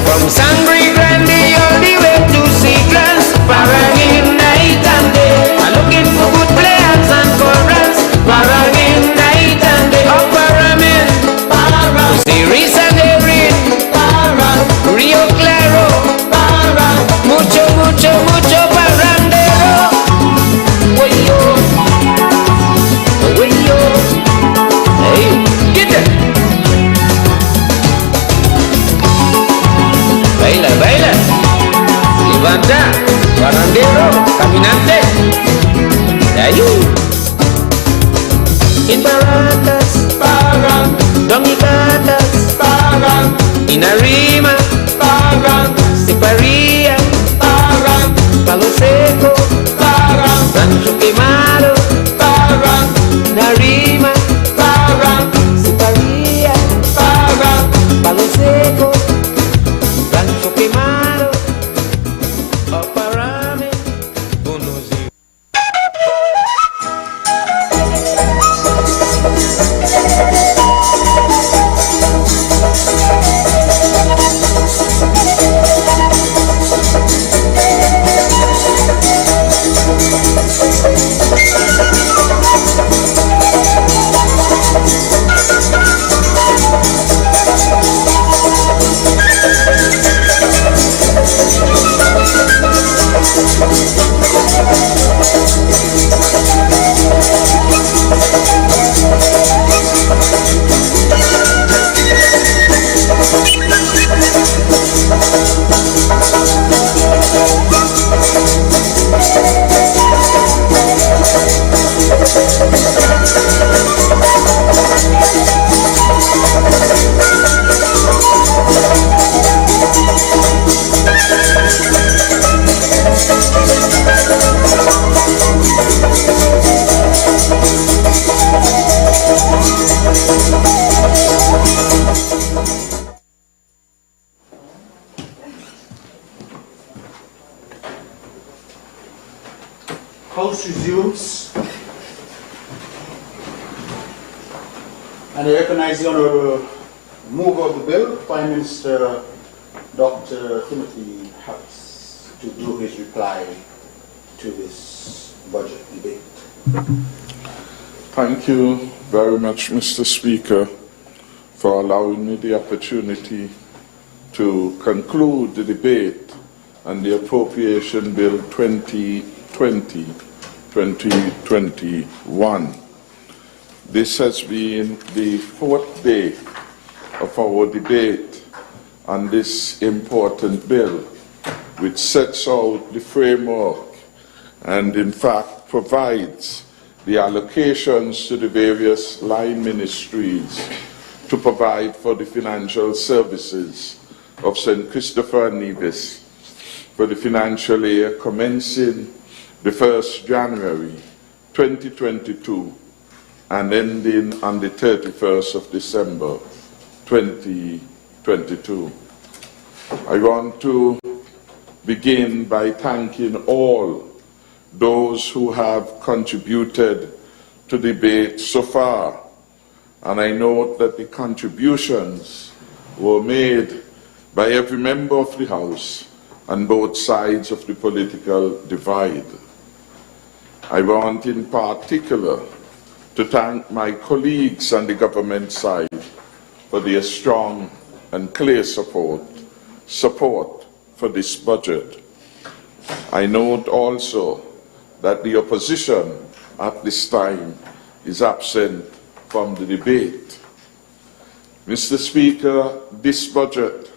from Sangre Grande all the way to Seagulls, Paragin night and day. I'm looking for good players and chorus. Paragin night and day. Oh, Paramin, Para, Series and Erin, Para, Atlanta, Barandero, Caminante. De ahí. In Baracas, pagan. Dominicas, pagan. In Arima, pagan. Siparia, pagan. Palo Seco, pagan. Rancho Quemado, pagan. Narima, pagan. Siparia, pagan. Palo Seco, Rancho Quemado, Oparame, Bonosi. House resumes. And I recognize the Honourable mover of the bill, Prime Minister Dr. Timothy Harris, to do his reply to this budget debate. Thank you very much, Mr. Speaker, for allowing me the opportunity to conclude the debate on the Appropriation Bill 2020-2021. This has been the fourth day of our debate on this important bill, which sets out the framework and, in fact, provides the allocations to the various line ministries to provide for the financial services of St. Christopher and Nevis for the financial year commencing the 1st January 2022 and ending on the 31st of December 2022. I want to begin by thanking all those who have contributed to the debate so far, and I note that the contributions were made by every member of the House on both sides of the political divide. I want in particular to thank my colleagues on the government side for their strong and clear support for this budget. I note also that the opposition at this time is absent from the debate. Mr. Speaker, this budget,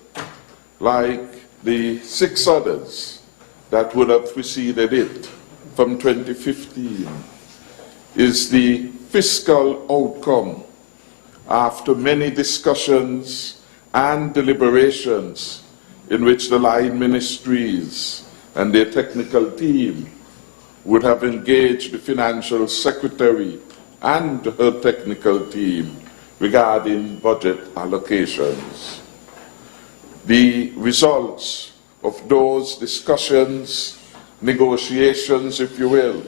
like the 6 others that would have preceded it from 2015, is the fiscal outcome after many discussions and deliberations in which the line ministries and their technical team would have engaged the financial secretary and her technical team regarding budget allocations. The results of those discussions, negotiations, if you will,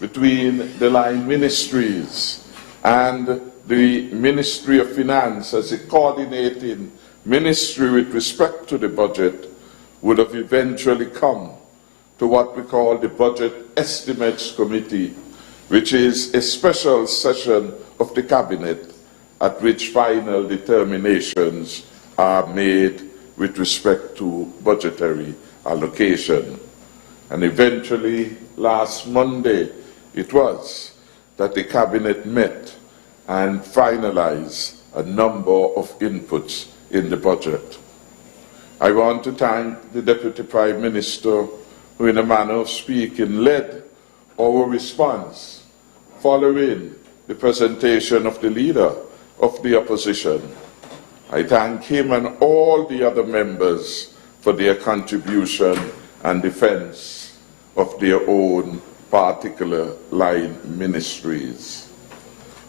between the line ministries and the Ministry of Finance as a coordinating ministry with respect to the budget would have eventually come to what we call the Budget Estimates Committee, which is a special session of the Cabinet at which final determinations are made with respect to budgetary allocation. And eventually, last Monday, it was that the Cabinet met and finalized a number of inputs in the budget. I want to thank the Deputy Prime Minister, who in a manner of speaking led our response following the presentation of the Leader of the Opposition. I thank him and all the other members for their contribution and defense of their own particular line ministries.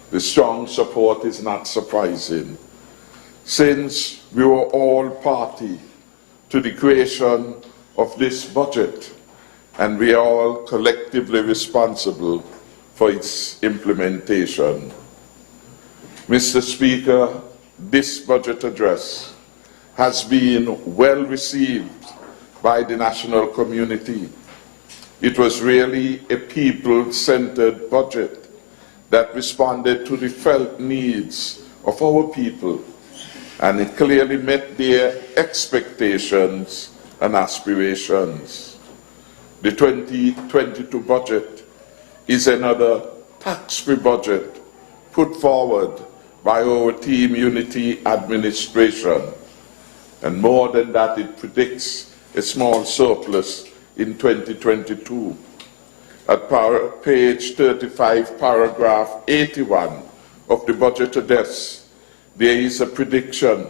The strong support is not surprising, since we were all party to the creation of this budget, and we are all collectively responsible for its implementation. Mr. Speaker, this budget address has been well received by the national community. It was really a people-centered budget that responded to the felt needs of our people, and it clearly met their expectations and aspirations. The 2022 budget is another tax-free budget put forward by our Team Unity administration. And more than that, it predicts a small surplus in 2022. At page 35, paragraph 81 of the budget address, there is a prediction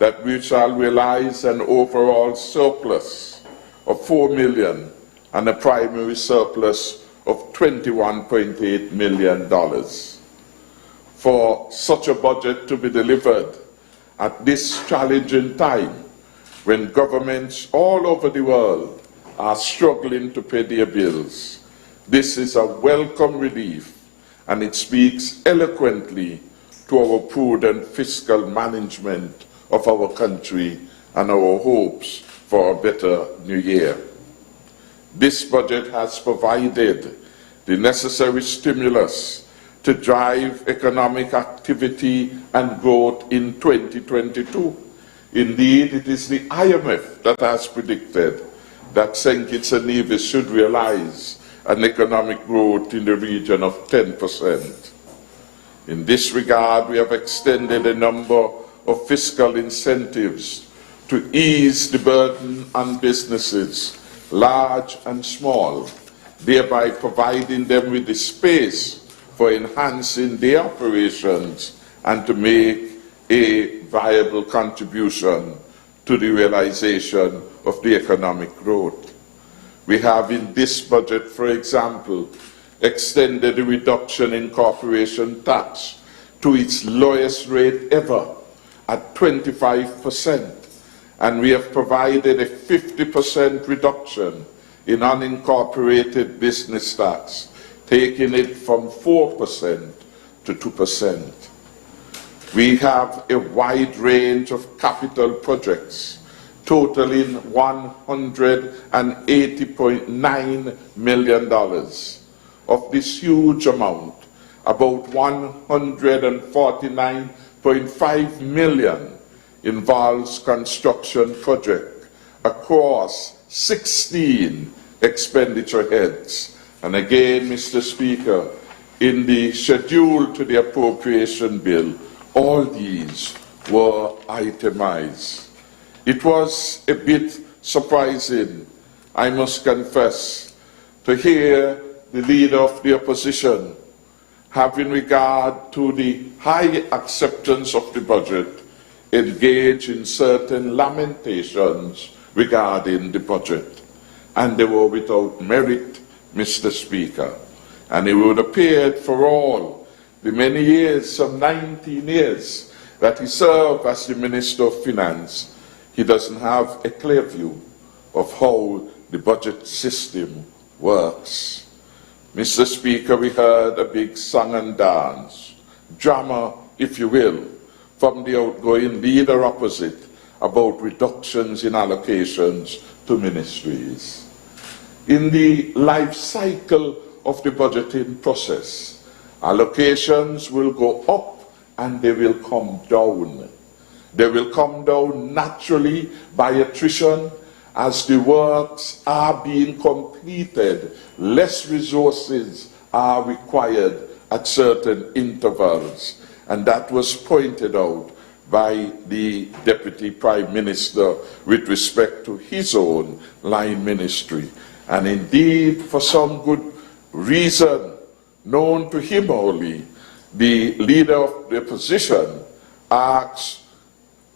that we shall realize an overall surplus of 4 million and a primary surplus of $21.8 million. For such a budget to be delivered at this challenging time, when governments all over the world are struggling to pay their bills, this is a welcome relief, and it speaks eloquently to our prudent fiscal management of our country and our hopes for a better new year. This budget has provided the necessary stimulus to drive economic activity and growth in 2022. Indeed, it is the IMF that has predicted that St. Kitts and Nevis should realize an economic growth in the region of 10%. In this regard, we have extended a number of fiscal incentives to ease the burden on businesses, large and small, thereby providing them with the space for enhancing their operations and to make a viable contribution to the realization of the economic growth. We have in this budget, for example, extended the reduction in corporation tax to its lowest rate ever at 25%, and we have provided a 50% reduction in unincorporated business tax, taking it from 4% to 2%. We have a wide range of capital projects totaling $180.9 million. Of this huge amount, about $149.5 million involves construction projects across 16 expenditure heads. And again, Mr. Speaker, in the schedule to the appropriation bill, all these were itemized. It was a bit surprising, I must confess, to hear the Leader of the Opposition, having regard to the high acceptance of the budget, engage in certain lamentations regarding the budget. And they were without merit, Mr. Speaker. And it would appear for all the many years, some 19 years, that he served as the Minister of Finance, he doesn't have a clear view of how the budget system works. Mr. Speaker, we heard a big song and dance, drama, if you will, from the outgoing Leader opposite about reductions in allocations to ministries. In the life cycle of the budgeting process, allocations will go up and they will come down. They will come down naturally by attrition. As the works are being completed, less resources are required at certain intervals. And that was pointed out by the Deputy Prime Minister with respect to his own line ministry. And indeed, for some good reason, known to him only, the leader of the opposition asked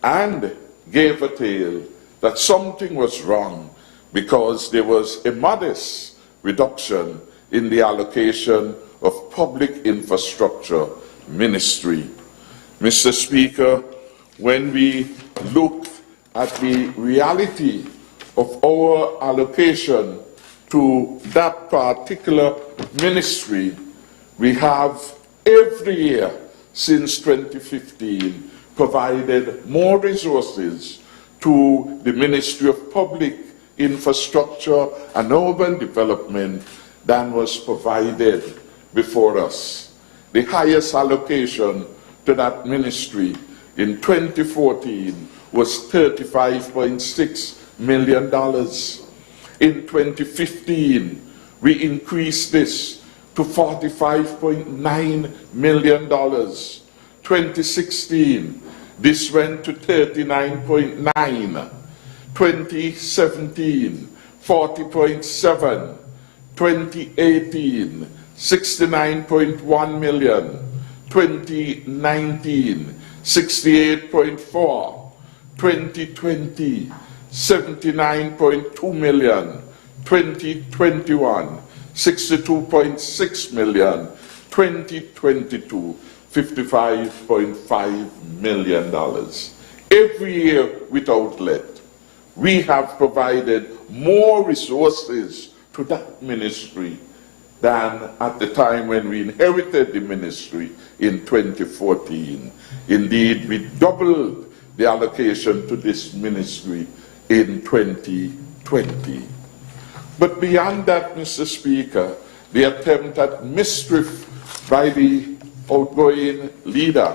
and gave a tale that something was wrong because there was a modest reduction in the allocation of public infrastructure ministry. Mr. Speaker, when we look at the reality of our allocation to that particular ministry, we have every year since 2015 provided more resources to the Ministry of Public Infrastructure and Urban Development than was provided before us. The highest allocation to that ministry in 2014 was $35.6 million. In 2015, we increased this to $45.9 million. 2016, this went to 39.9. 2017, 40.7. 2018, 69.1 million. 2019, 68.4. 2020, 79.2 million. 2021, 62.6 million. 2022, $55.5 million. Every year without let, we have provided more resources to that ministry than at the time when we inherited the ministry in 2014. Indeed, we doubled the allocation to this ministry in 2020. But beyond that, Mr. Speaker, the attempt at mischief by the outgoing leader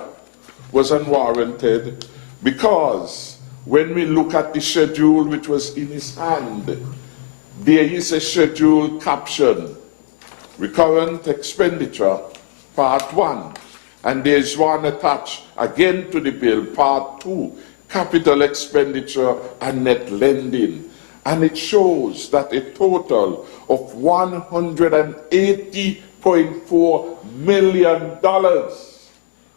was unwarranted because when we look at the schedule which was in his hand, there is a schedule caption, Recurrent Expenditure, Part 1, and there is one attached again to the bill, Part 2, Capital Expenditure and Net Lending. And it shows that a total of $180.4 million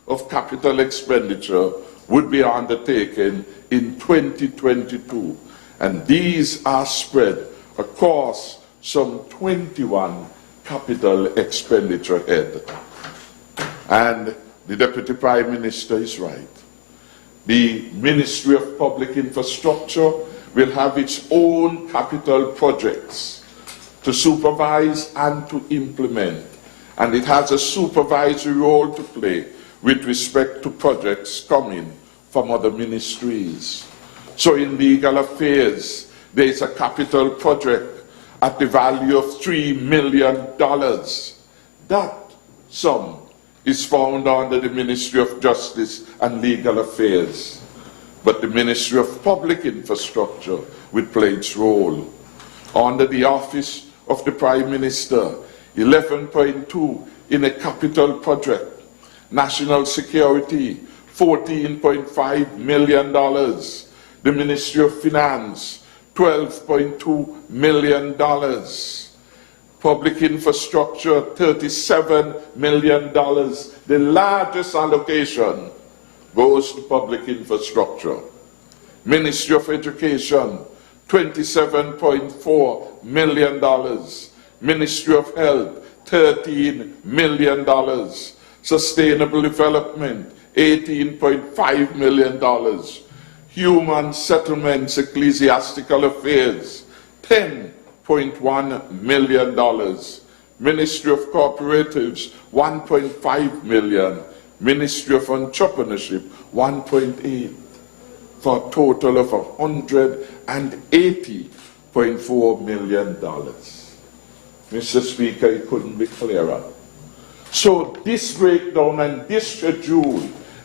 of capital expenditure would be undertaken in 2022. And these are spread across some 21 capital expenditure heads. And the Deputy Prime Minister is right. The Ministry of Public Infrastructure will have its own capital projects to supervise and to implement. And it has a supervisory role to play with respect to projects coming from other ministries. So in legal affairs, there is a capital project at the value of $3 million. That sum is found under the Ministry of Justice and Legal Affairs. But the Ministry of Public Infrastructure will play its role. Under the Office of the Prime Minister, 11.2 in a capital project. National Security, $14.5 million. The Ministry of Finance, $12.2 million. Public infrastructure, $37 million. The largest allocation goes to public infrastructure. Ministry of Education, $27.4 million. Ministry of Health, $13 million. Sustainable Development, $18.5 million. Human Settlements, Ecclesiastical Affairs, $10.1 million. Ministry of Cooperatives, $1.5 million. Ministry of Entrepreneurship, 1.8, for a total of $180.4 million. Mr. Speaker, it couldn't be clearer. So this breakdown and this schedule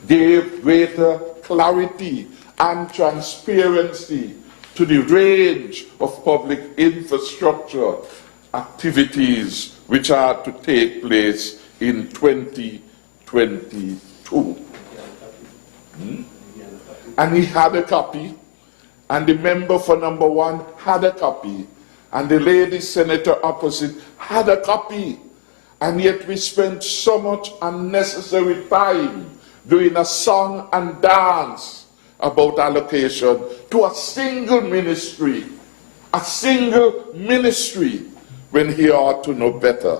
gave greater clarity and transparency to the range of public infrastructure activities which are to take place in 2022. and he had a copy, and the member for number 1 had a copy, and the lady senator opposite had a copy, and yet we spent so much unnecessary time doing a song and dance about allocation to a single ministry, when he ought to know better.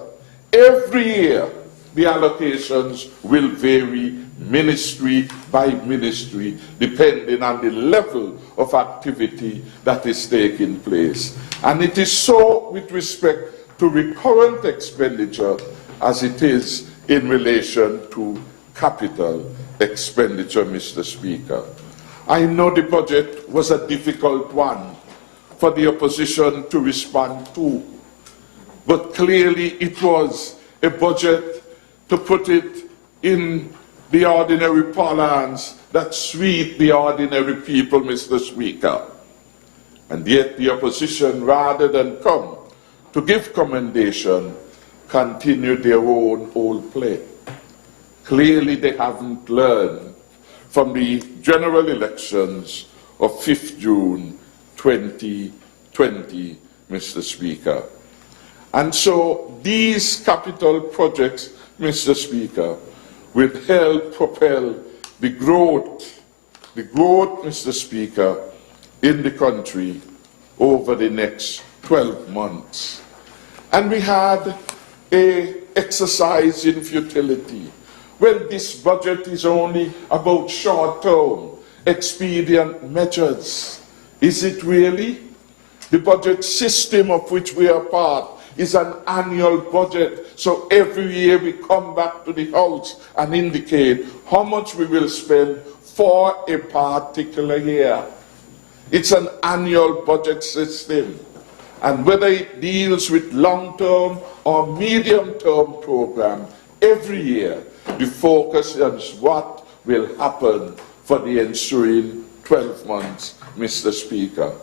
Every year, the allocations will vary ministry by ministry, depending on the level of activity that is taking place. And it is so with respect to recurrent expenditure as it is in relation to capital expenditure, Mr. Speaker. I know the budget was a difficult one for the opposition to respond to, but clearly it was a budget, to put it in the ordinary parlance, that sweet the ordinary people, Mr. Speaker. And yet the opposition, rather than come to give commendation, continued their own old play. Clearly they haven't learned from the general elections of 5th June 2020, Mr. Speaker. And so these capital projects, Mr. Speaker, will help propel the growth, Mr. Speaker, in the country over the next 12 months. And we had an exercise in futility. Well, this budget is only about short-term, expedient measures. Is it really? The budget system of which we are part is an annual budget. So every year we come back to the House and indicate how much we will spend for a particular year. It's an annual budget system. And whether it deals with long-term or medium-term program, every year the focus is what will happen for the ensuing 12 months, Mr. Speaker.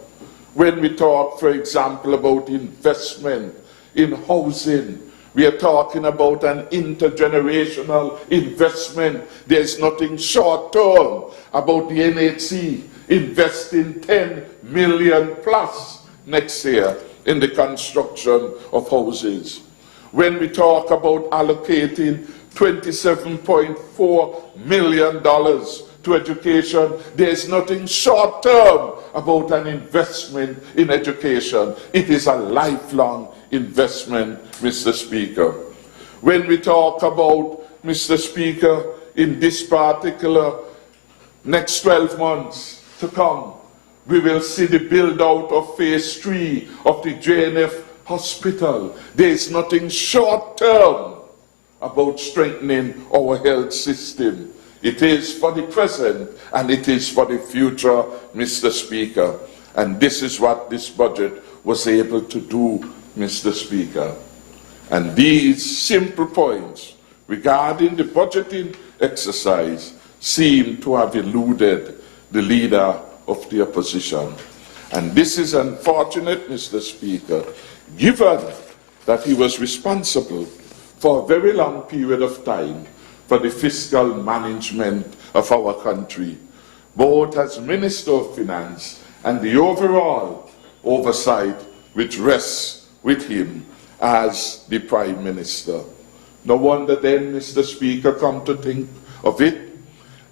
When we talk, for example, about investment in housing, we are talking about an intergenerational investment. There's nothing short-term about the NHC investing 10 million plus next year in the construction of houses. When we talk about allocating $27.4 million to education, there's nothing short-term about an investment in education. It is a lifelong investment, Mr. Speaker. When we talk about, Mr. Speaker, in this particular next 12 months to come, we will see the build-out of phase 3 of the JNF hospital. There is nothing short-term about strengthening our health system. It is for the present and it is for the future, Mr. Speaker. And this is what this budget was able to do, Mr. Speaker. And these simple points regarding the budgeting exercise seem to have eluded the leader of the opposition. And this is unfortunate, Mr. Speaker, given that he was responsible for a very long period of time for the fiscal management of our country, both as Minister of Finance and the overall oversight which rests with him as the Prime Minister. No wonder then, Mr. Speaker, come to think of it,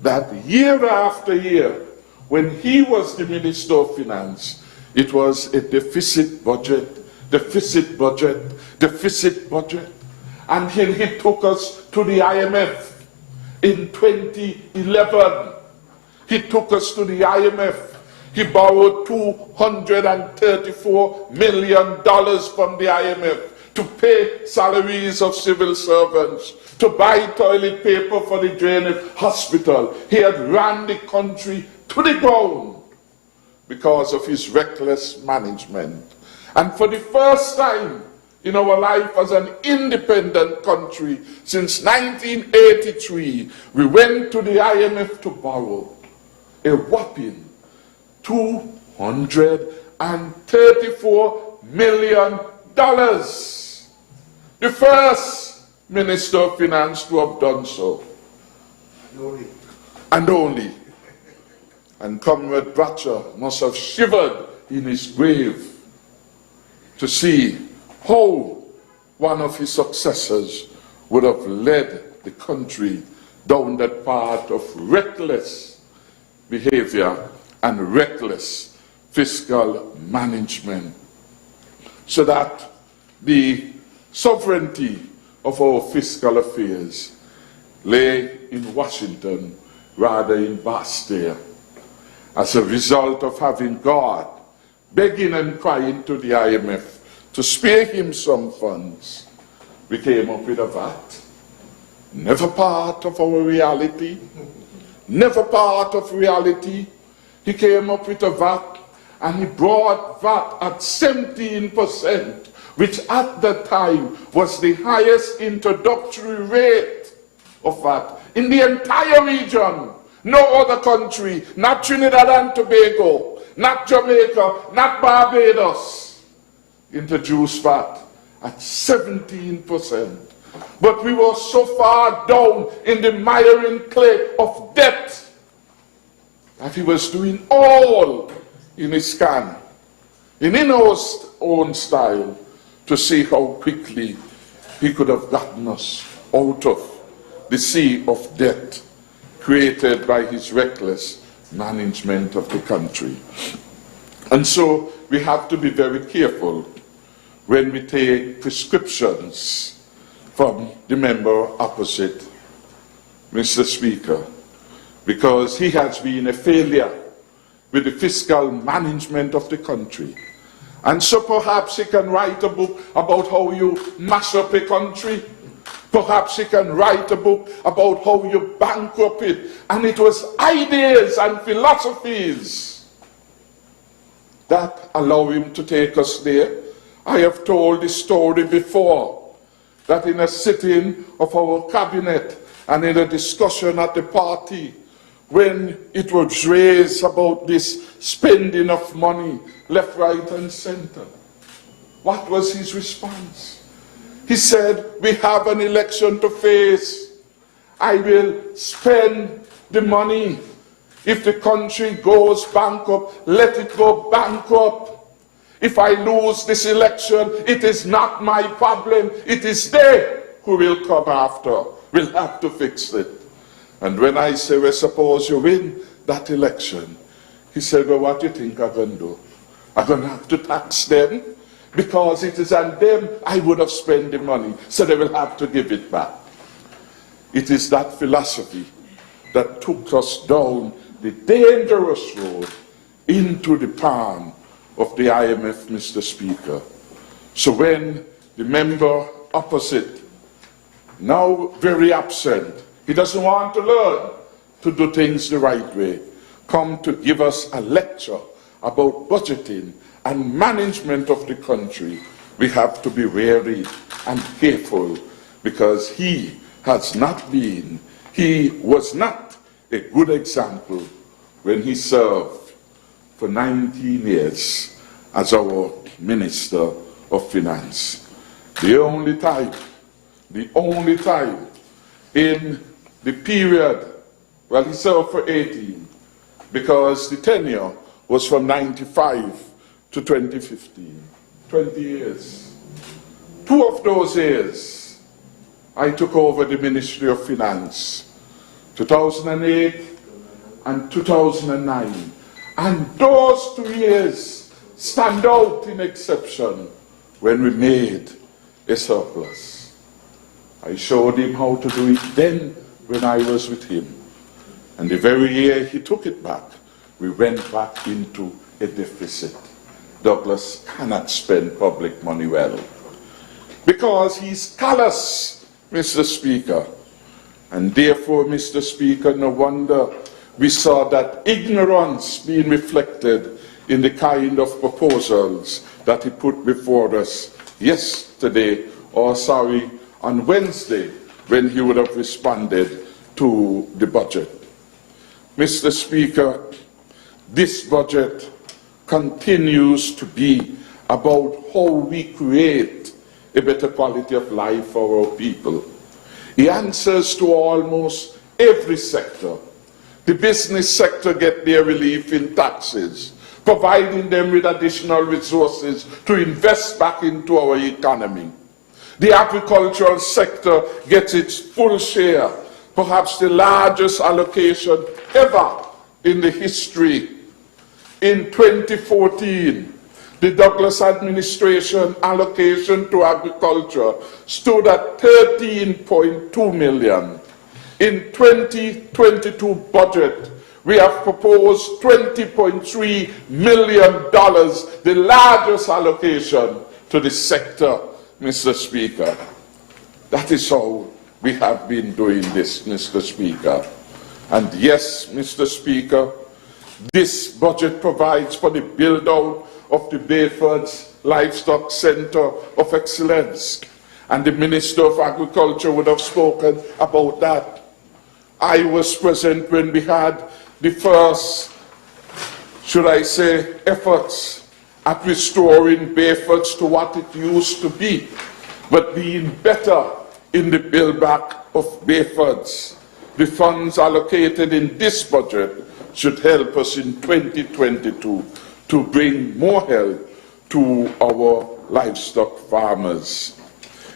that year after year, when he was the Minister of Finance, it was a deficit budget, deficit budget, deficit budget. Until he took us to the IMF in 2011. He took us to the IMF. He borrowed $234 million from the IMF to pay salaries of civil servants, to buy toilet paper for the JNF hospital. He had run the country to the ground because of his reckless management. And for the first time in our life as an independent country, since 1983, we went to the IMF to borrow a whopping $234 million. The first Minister of Finance to have done so. And only. And Comrade Bratcher must have shivered in his grave to see how one of his successors would have led the country down that path of reckless behavior and reckless fiscal management, so that the sovereignty of our fiscal affairs lay in Washington rather in Bastille. As a result of having God begging and crying to the IMF to spare him some funds, we came up with a VAT. Never part of our reality, never part of reality. He came up with a VAT, and he brought VAT at 17%, which at that time was the highest introductory rate of VAT in the entire region. No other country, not Trinidad and Tobago, not Jamaica, not Barbados, introduced VAT at 17%. But we were so far down in the miry clay of debt that he was doing all in his can, in his own style, to see how quickly he could have gotten us out of the sea of debt created by his reckless management of the country. And so we have to be very careful when we take prescriptions from the member opposite, Mr. Speaker, because he has been a failure with the fiscal management of the country. And so perhaps he can write a book about how you mash up a country. Perhaps he can write a book about how you bankrupt it. And it was ideas and philosophies that allow him to take us there. I have told this story before, that in a sitting of our cabinet and in a discussion at the party, when it was raised about this spending of money left, right, and center, what was his response? He said, we have an election to face. I will spend the money. If the country goes bankrupt, let it go bankrupt. If I lose this election, it is not my problem. It is they who will come after. We'll have to fix it. And when I say, well, suppose you win that election, he said, well, what do you think I'm going to do? I'm going to have to tax them, because it is on them I would have spent the money, so they will have to give it back. It is that philosophy that took us down the dangerous road into the palm of the IMF, Mr. Speaker. So when the member opposite, now very absent, he doesn't want to learn to do things the right way, come to give us a lecture about budgeting and management of the country, we have to be wary and careful, because he was not a good example when he served for 19 years as our Minister of Finance. The only time in the period, well, he served for 18, because the tenure was from 95 to 2015, 20 years. 2 of those years, I took over the Ministry of Finance, 2008 and 2009. And those 2 years stand out in exception when we made a surplus. I showed him how to do it then when I was with him. And the very year he took it back, we went back into a deficit. Douglas cannot spend public money well, because he's callous, Mr. Speaker. And therefore, Mr. Speaker, no wonder we saw that ignorance being reflected in the kind of proposals that he put before us yesterday, or on Wednesday, when he would have responded to the budget. Mr. Speaker, this budget continues to be about how we create a better quality of life for our people. He answers to almost every sector. The business sector get their relief in taxes, providing them with additional resources to invest back into our economy. The agricultural sector gets its full share, perhaps the largest allocation ever in the history. In 2014, the Douglas administration allocation to agriculture stood at $13.2 million. In 2022 budget, we have proposed $20.3 million, the largest allocation to the sector, Mr. Speaker. That is how we have been doing this, Mr. Speaker. And yes, Mr. Speaker, this budget provides for the build-out of the Bayford's Livestock Center of Excellence. And the Minister of Agriculture would have spoken about that. I was present when we had the first, should I say, efforts at restoring Bayford's to what it used to be, but being better in the build-back of Bayford's. The funds allocated in this budget should help us in 2022 to bring more help to our livestock farmers.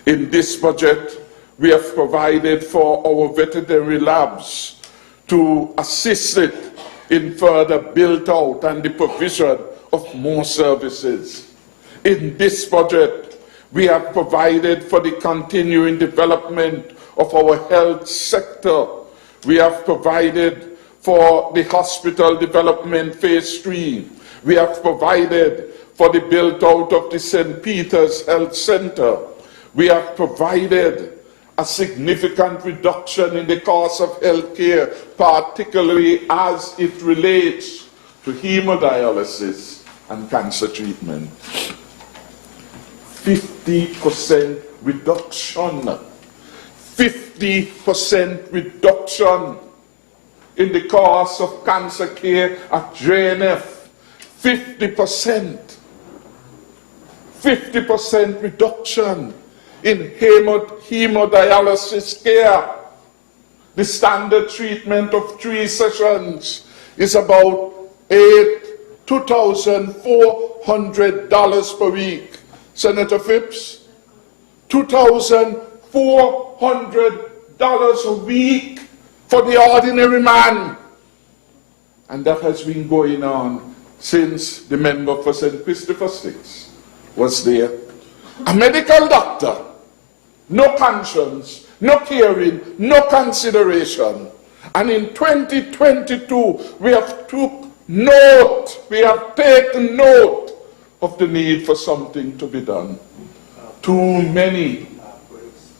In this budget, we have provided for our veterinary labs to assist it in further build-out and the provision of more services. In this budget, we have provided for the continuing development of our health sector. We have provided for the hospital development phase 3. We have provided for the build-out of the St. Peter's Health Center. We have provided a significant reduction in the cost of health care, particularly as it relates to hemodialysis and cancer treatment. 50% reduction. 50% reduction in the cost of cancer care at JNF. 50%. 50% reduction in hemodialysis care. The standard treatment of 3 sessions is about $2,400 per week. Senator Phipps, $2,400 a week for the ordinary man. And that has been going on since the member for St. Christopher Sticks was there. A medical doctor, no conscience, no caring, no consideration. And in 2022, we have taken note of the need for something to be done. Too many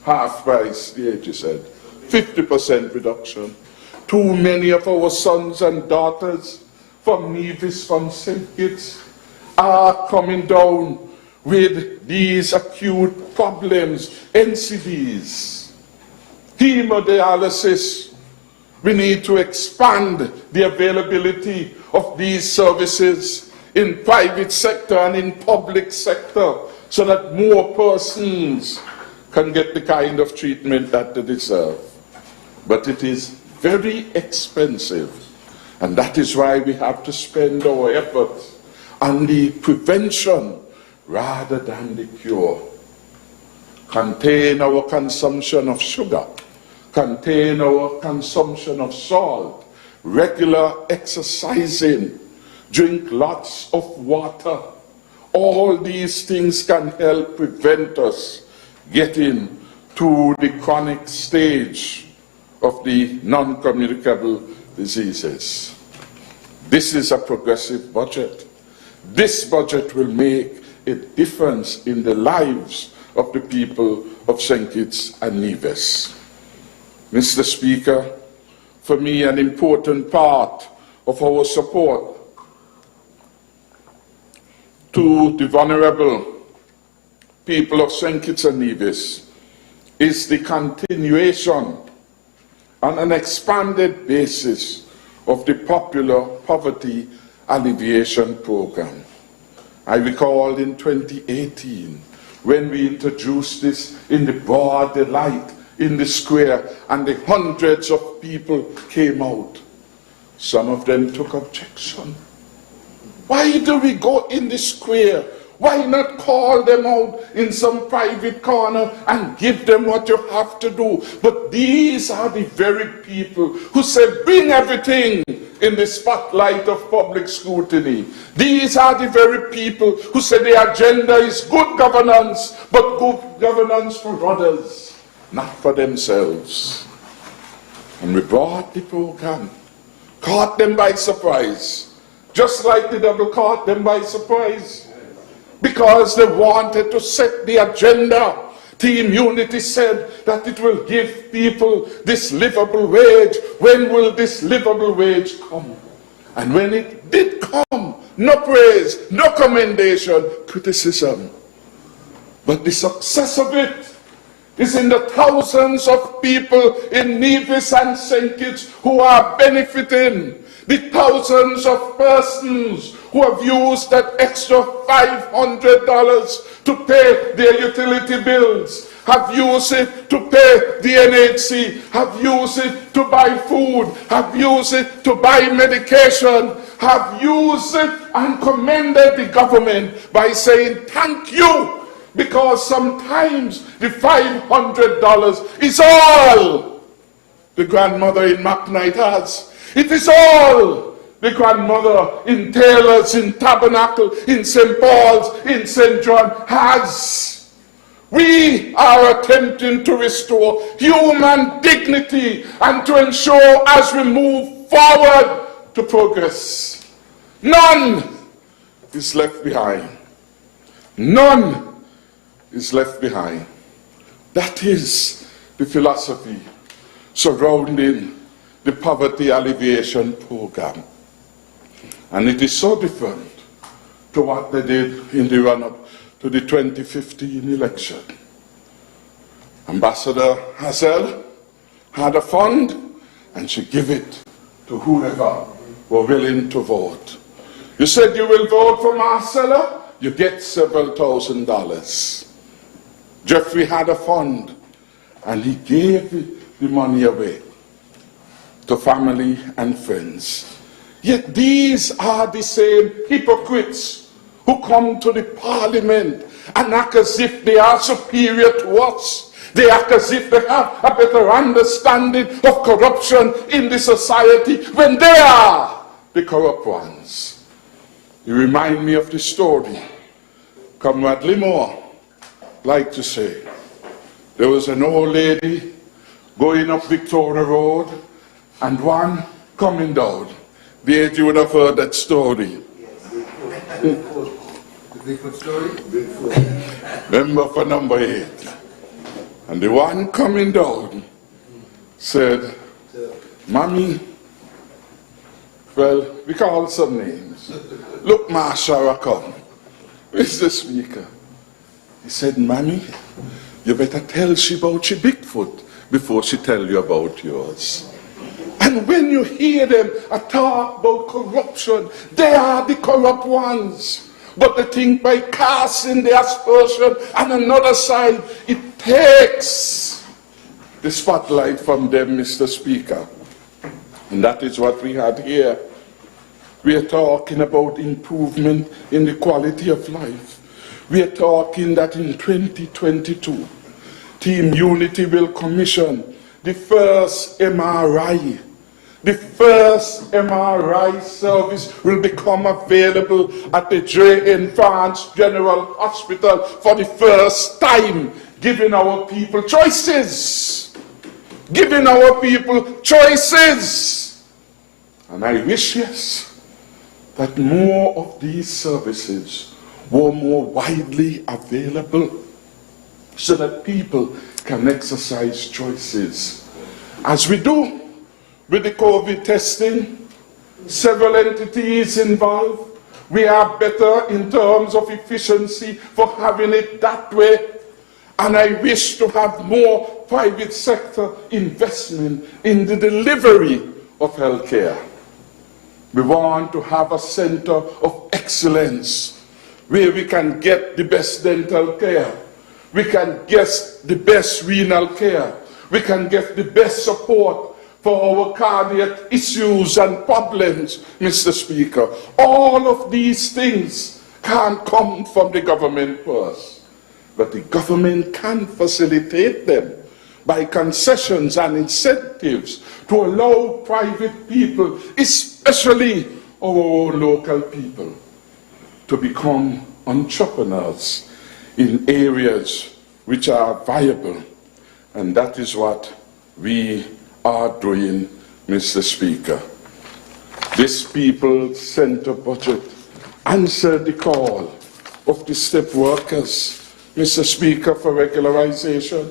half price, the AG said, 50% reduction. Too many of our sons and daughters from Nevis, from St. Kitts, are coming down with these acute problems, NCDs, hemodialysis. We need to expand the availability of these services in private sector and in public sector so that more persons can get the kind of treatment that they deserve. But it is very expensive, and that is why we have to spend our efforts on the prevention rather than the cure. Contain our consumption of sugar, contain our consumption of salt, regular exercising, drink lots of water. All these things can help prevent us getting to the chronic stage of the non-communicable diseases. This is a progressive budget. This budget will make a difference in the lives of the people of St. Kitts and Nevis. Mr. Speaker, for me, an important part of our support to the vulnerable people of St. Kitts and Nevis is the continuation on an expanded basis of the popular poverty alleviation program. I recall in 2018 when we introduced this in the broad daylight in the square and the hundreds of people came out. Some of them took objection. Why do we go in the square? Why not call them out in some private corner and give them what you have to do? But these are the very people who said, bring everything in the spotlight of public scrutiny. These are the very people who said the agenda is good governance, but good governance for others, not for themselves. And we brought the program, caught them by surprise, just like the devil caught them by surprise. Because they wanted to set the agenda. Team Unity said that it will give people this livable wage. When will this livable wage come? And when it did come, no praise, no commendation, criticism. But the success of it is in the thousands of people in Nevis and St. Kitts who are benefiting. The thousands of persons who have used that extra $500 to pay their utility bills, have used it to pay the NHC, have used it to buy food, have used it to buy medication, have used it and commended the government by saying thank you, because sometimes the $500 is all the grandmother in McKnight has. It is all the grandmother in Taylor's, in Tabernacle, in St. Paul's, in St. John has. We are attempting to restore human dignity and to ensure as we move forward to progress. None is left behind. None is left behind. That is the philosophy surrounding the poverty alleviation program. And it is so different to what they did in the run-up to the 2015 election. Ambassador Hazel had a fund and she gave it to whoever were willing to vote. You said you will vote for Marcella, you get several $1,000s. Jeffrey had a fund and he gave the money away to family and friends. Yet these are the same hypocrites who come to the parliament and act as if they are superior to us. They act as if they have a better understanding of corruption in the society when they are the corrupt ones. You remind me of the story Comrade Limore liked to say. There was an old lady going up Victoria Road and one coming down. The age you would have heard that story. The Bigfoot story? Bigfoot. Remember for number 8. And the one coming down said, Mommy, well, we call some names. Look, Marsha, come. Where's the speaker? He said, Mommy, you better tell she about she Bigfoot before she tell you about yours. And when you hear them talk about corruption, they are the corrupt ones. But they think by casting the aspersion on another side, it takes the spotlight from them, Mr. Speaker. And that is what we had here. We are talking about improvement in the quality of life. We are talking that in 2022, Team Unity will commission the first MRI. The first MRI service will become available at the J.N. France General Hospital for the first time, giving our people choices. Giving our people choices. And I wish, yes, that more of these services were more widely available so that people can exercise choices. As we do with the COVID testing, several entities involved, we are better in terms of efficiency for having it that way. And I wish to have more private sector investment in the delivery of healthcare. We want to have a center of excellence where we can get the best dental care, we can get the best renal care, we can get the best support for our cardiac issues and problems, Mr. Speaker. All of these things can't come from the government purse, but the government can facilitate them by concessions and incentives to allow private people, especially our own local people, to become entrepreneurs in areas which are viable. And that is what we are doing, Mr. Speaker. This people-centered budget answered the call of the step workers, Mr. Speaker, for regularization.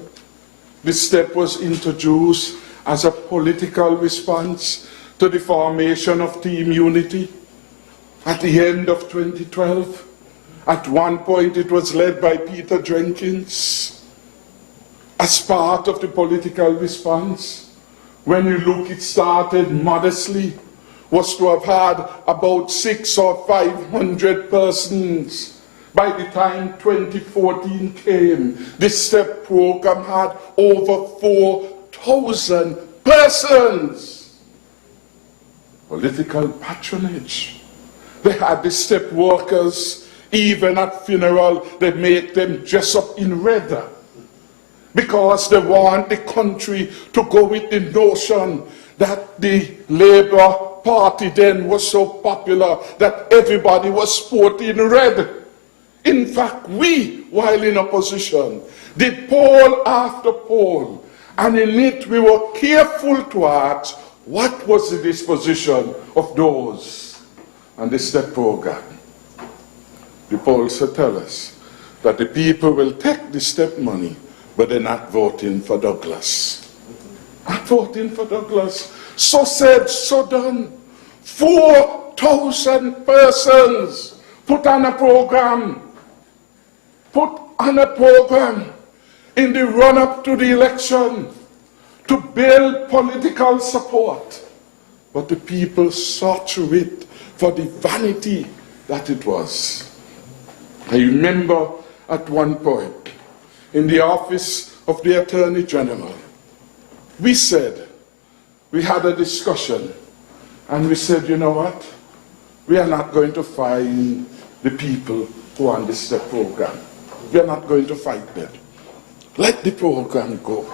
This step was introduced as a political response to the formation of Team Unity at the end of 2012. At one point, it was led by Peter Jenkins. As part of the political response, when you look, it started modestly, was to have had about 600 or 500 persons. By the time 2014 came, this STEP program had over 4,000 persons. Political patronage. They had the STEP workers, even at funeral, they make them dress up in red, because they want the country to go with the notion that the Labour Party then was so popular that everybody was sporting red. In fact, we, while in opposition, did poll after poll, and in it we were careful to ask what was the disposition of those on the STEP program. The polls tell us that the people will take the STEP money, but they're not voting for Douglas. Not voting for Douglas. So said, so done. 4,000 persons put on a program. Put on a program in the run-up to the election to build political support. But the people sought through it for the vanity that it was. I remember at one point, in the office of the Attorney General, we said, we had a discussion, and we said, you know what? We are not going to find the people who are on the STEP program. We are not going to fight them. Let the program go,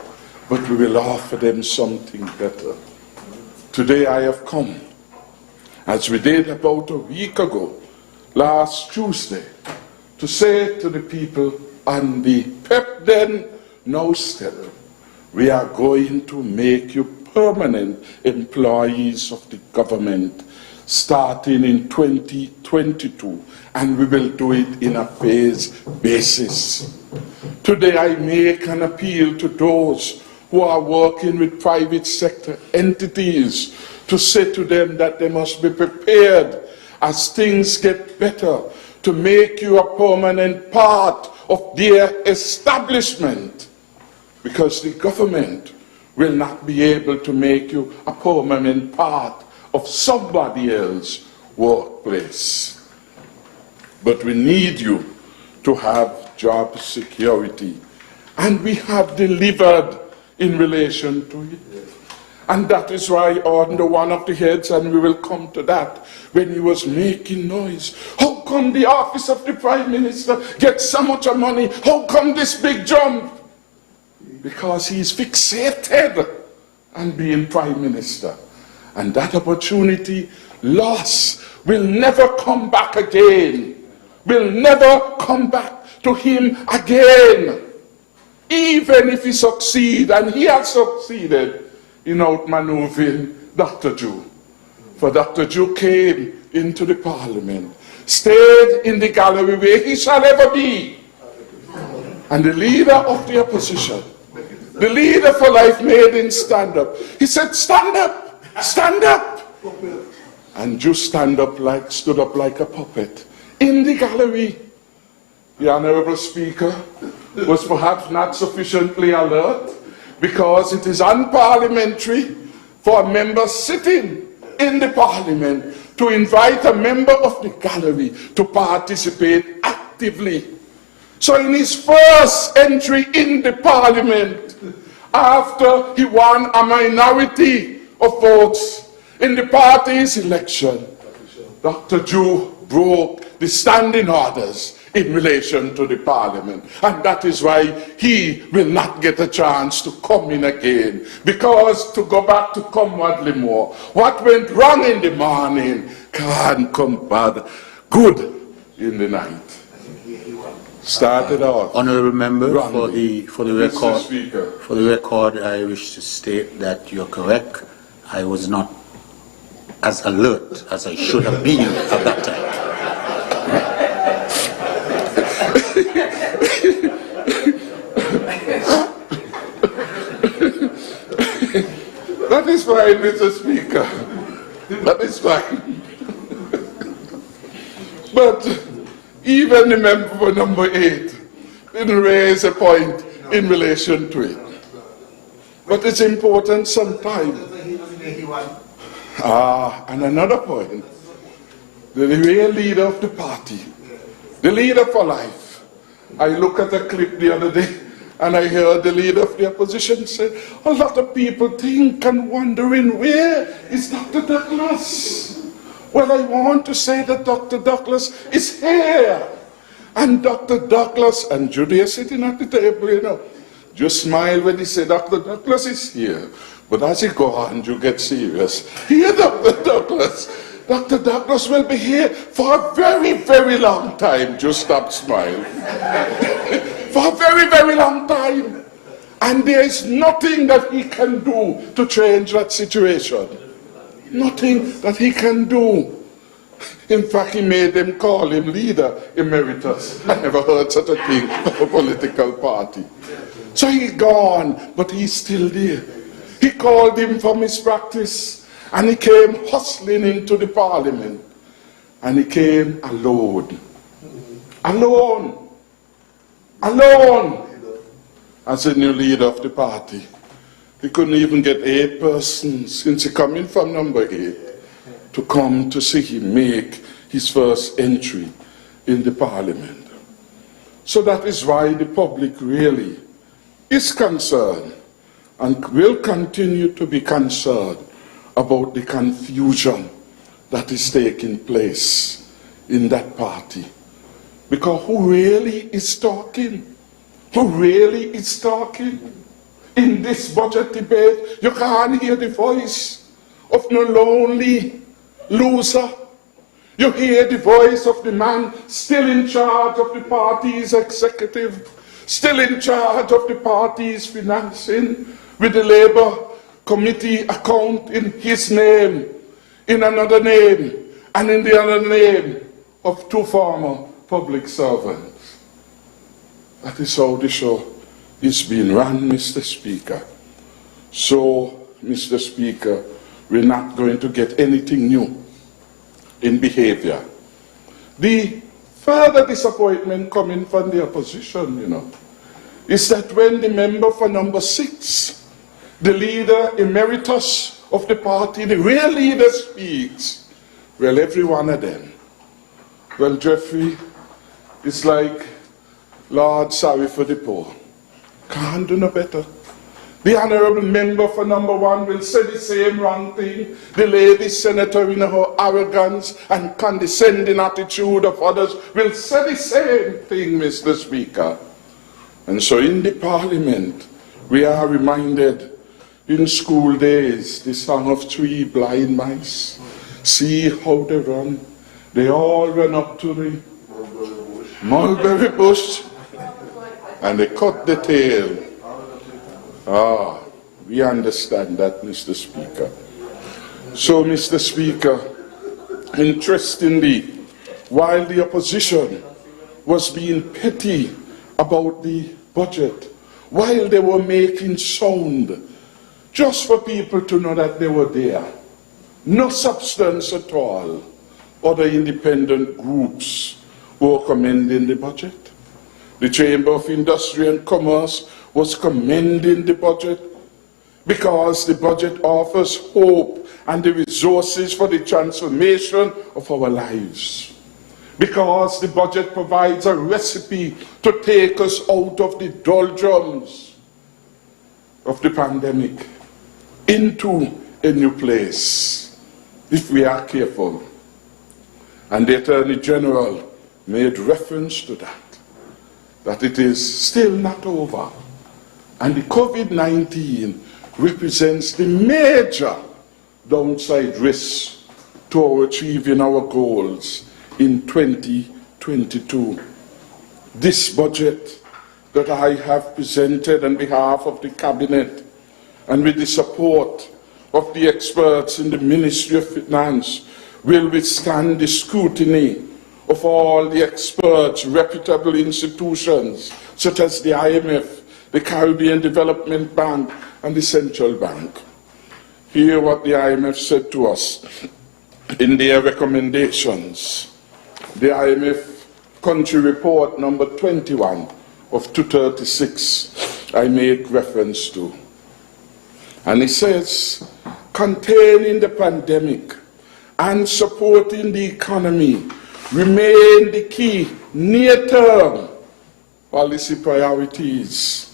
but we will offer them something better. Today I have come, as we did about a week ago, last Tuesday, to say to the people on the PEP then, no step, we are going to make you permanent employees of the government starting in 2022, and we will do it in a phased basis. Today I make an appeal to those who are working with private sector entities to say to them that they must be prepared as things get better to make you a permanent part of their establishment, because the government will not be able to make you a permanent part of somebody else's workplace. But we need you to have job security, and we have delivered in relation to it. And that is why under one of the heads, and we will come to that, when he was making noise, how come the office of the Prime Minister gets so much money? How come this big jump? Because he's fixated on being Prime Minister. And that opportunity lost will never come back again. Will never come back to him again. Even if he succeeds, and he has succeeded in outmaneuvering Dr. Jew. For Dr. Jew came into the Parliament, stayed in the gallery where he shall ever be. And the leader of the opposition, the leader for life, made him stand up. He said, stand up, stand up. And Jew stood up like a puppet in the gallery. The Honorable Speaker was perhaps not sufficiently alert, because it is unparliamentary for a member sitting in the Parliament to invite a member of the gallery to participate actively. So in his first entry in the Parliament, after he won a minority of votes in the party's election, Dr. Jew broke the standing orders in relation to the parliament. And that is why he will not get a chance to come in again. Because, to go back to comradely more, what went wrong in the morning can come bad, good in the night. Started out. Honourable member, wrongly. for the record, I wish to state that you're correct. I was not as alert as I should have been at that time. That is fine, Mr. Speaker. That is fine. But even the member for number 8 didn't raise a point in relation to it. But it's important sometimes. And another point. The real leader of the party, the leader for life. I looked at a clip the other day and I heard the leader of the opposition say, a lot of people think and wondering, where is Dr. Douglas? Well, I want to say that Dr. Douglas is here. And Dr. Douglas, and Judy is sitting at the table, you know, just smile when he said, Dr. Douglas is here. But as you go on, you get serious. Here, Dr. Douglas. Dr. Douglas will be here for a very, very long time. Just stop smiling. For a very, very long time. And there is nothing that he can do to change that situation. Nothing that he can do. In fact, he made them call him leader emeritus. I never heard such a thing of a political party. So he's gone, but he's still there. He called him from his practice, and he came hustling into the parliament. And he came alone. Alone. Alone. As the new leader of the party. He couldn't even get 8 persons, since he coming from number 8, to come to see him make his first entry in the parliament. So that is why the public really is concerned and will continue to be concerned about the confusion that is taking place in that party. Because who really is talking? Who really is talking? In this budget debate, you can't hear the voice of no lonely loser. You hear the voice of the man still in charge of the party's executive, still in charge of the party's financing, with the Labour Committee account in his name, in another name, and in the other name of 2 former public servants. That is how the show is being run, Mr. Speaker. So, Mr. Speaker, we're not going to get anything new in behavior. The further disappointment coming from the opposition, you know, is that when the member for number 6, the leader emeritus of the party, the real leader speaks, well, every one of them, well, Jeffrey, it's like, Lord, sorry for the poor. Can't do no better. The honourable member for number 1 will say the same wrong thing. The lady senator, in her arrogance and condescending attitude of others, will say the same thing, Mr. Speaker. And so in the parliament, we are reminded in school days, the song of 3 blind mice. See how they run. They all run up to the mulberry bush and they cut the tail. We understand that, Mr. Speaker. So, Mr. Speaker, interestingly, while the opposition was being petty about the budget, while they were making sound, just for people to know that they were there, no substance at all, other independent groups were commending the budget. The Chamber of Industry and Commerce was commending the budget because the budget offers hope and the resources for the transformation of our lives. Because the budget provides a recipe to take us out of the doldrums of the pandemic into a new place if we are careful. And the Attorney General made reference to that it is still not over. And the COVID-19 represents the major downside risk to our achieving our goals in 2022. This budget that I have presented on behalf of the Cabinet and with the support of the experts in the Ministry of Finance will withstand the scrutiny of all the experts, reputable institutions such as the IMF, the Caribbean Development Bank, and the Central Bank. Hear what the IMF said to us in their recommendations. The IMF country report number 21 of 236 I make reference to. And it says, containing the pandemic and supporting the economy remain the key near-term policy priorities.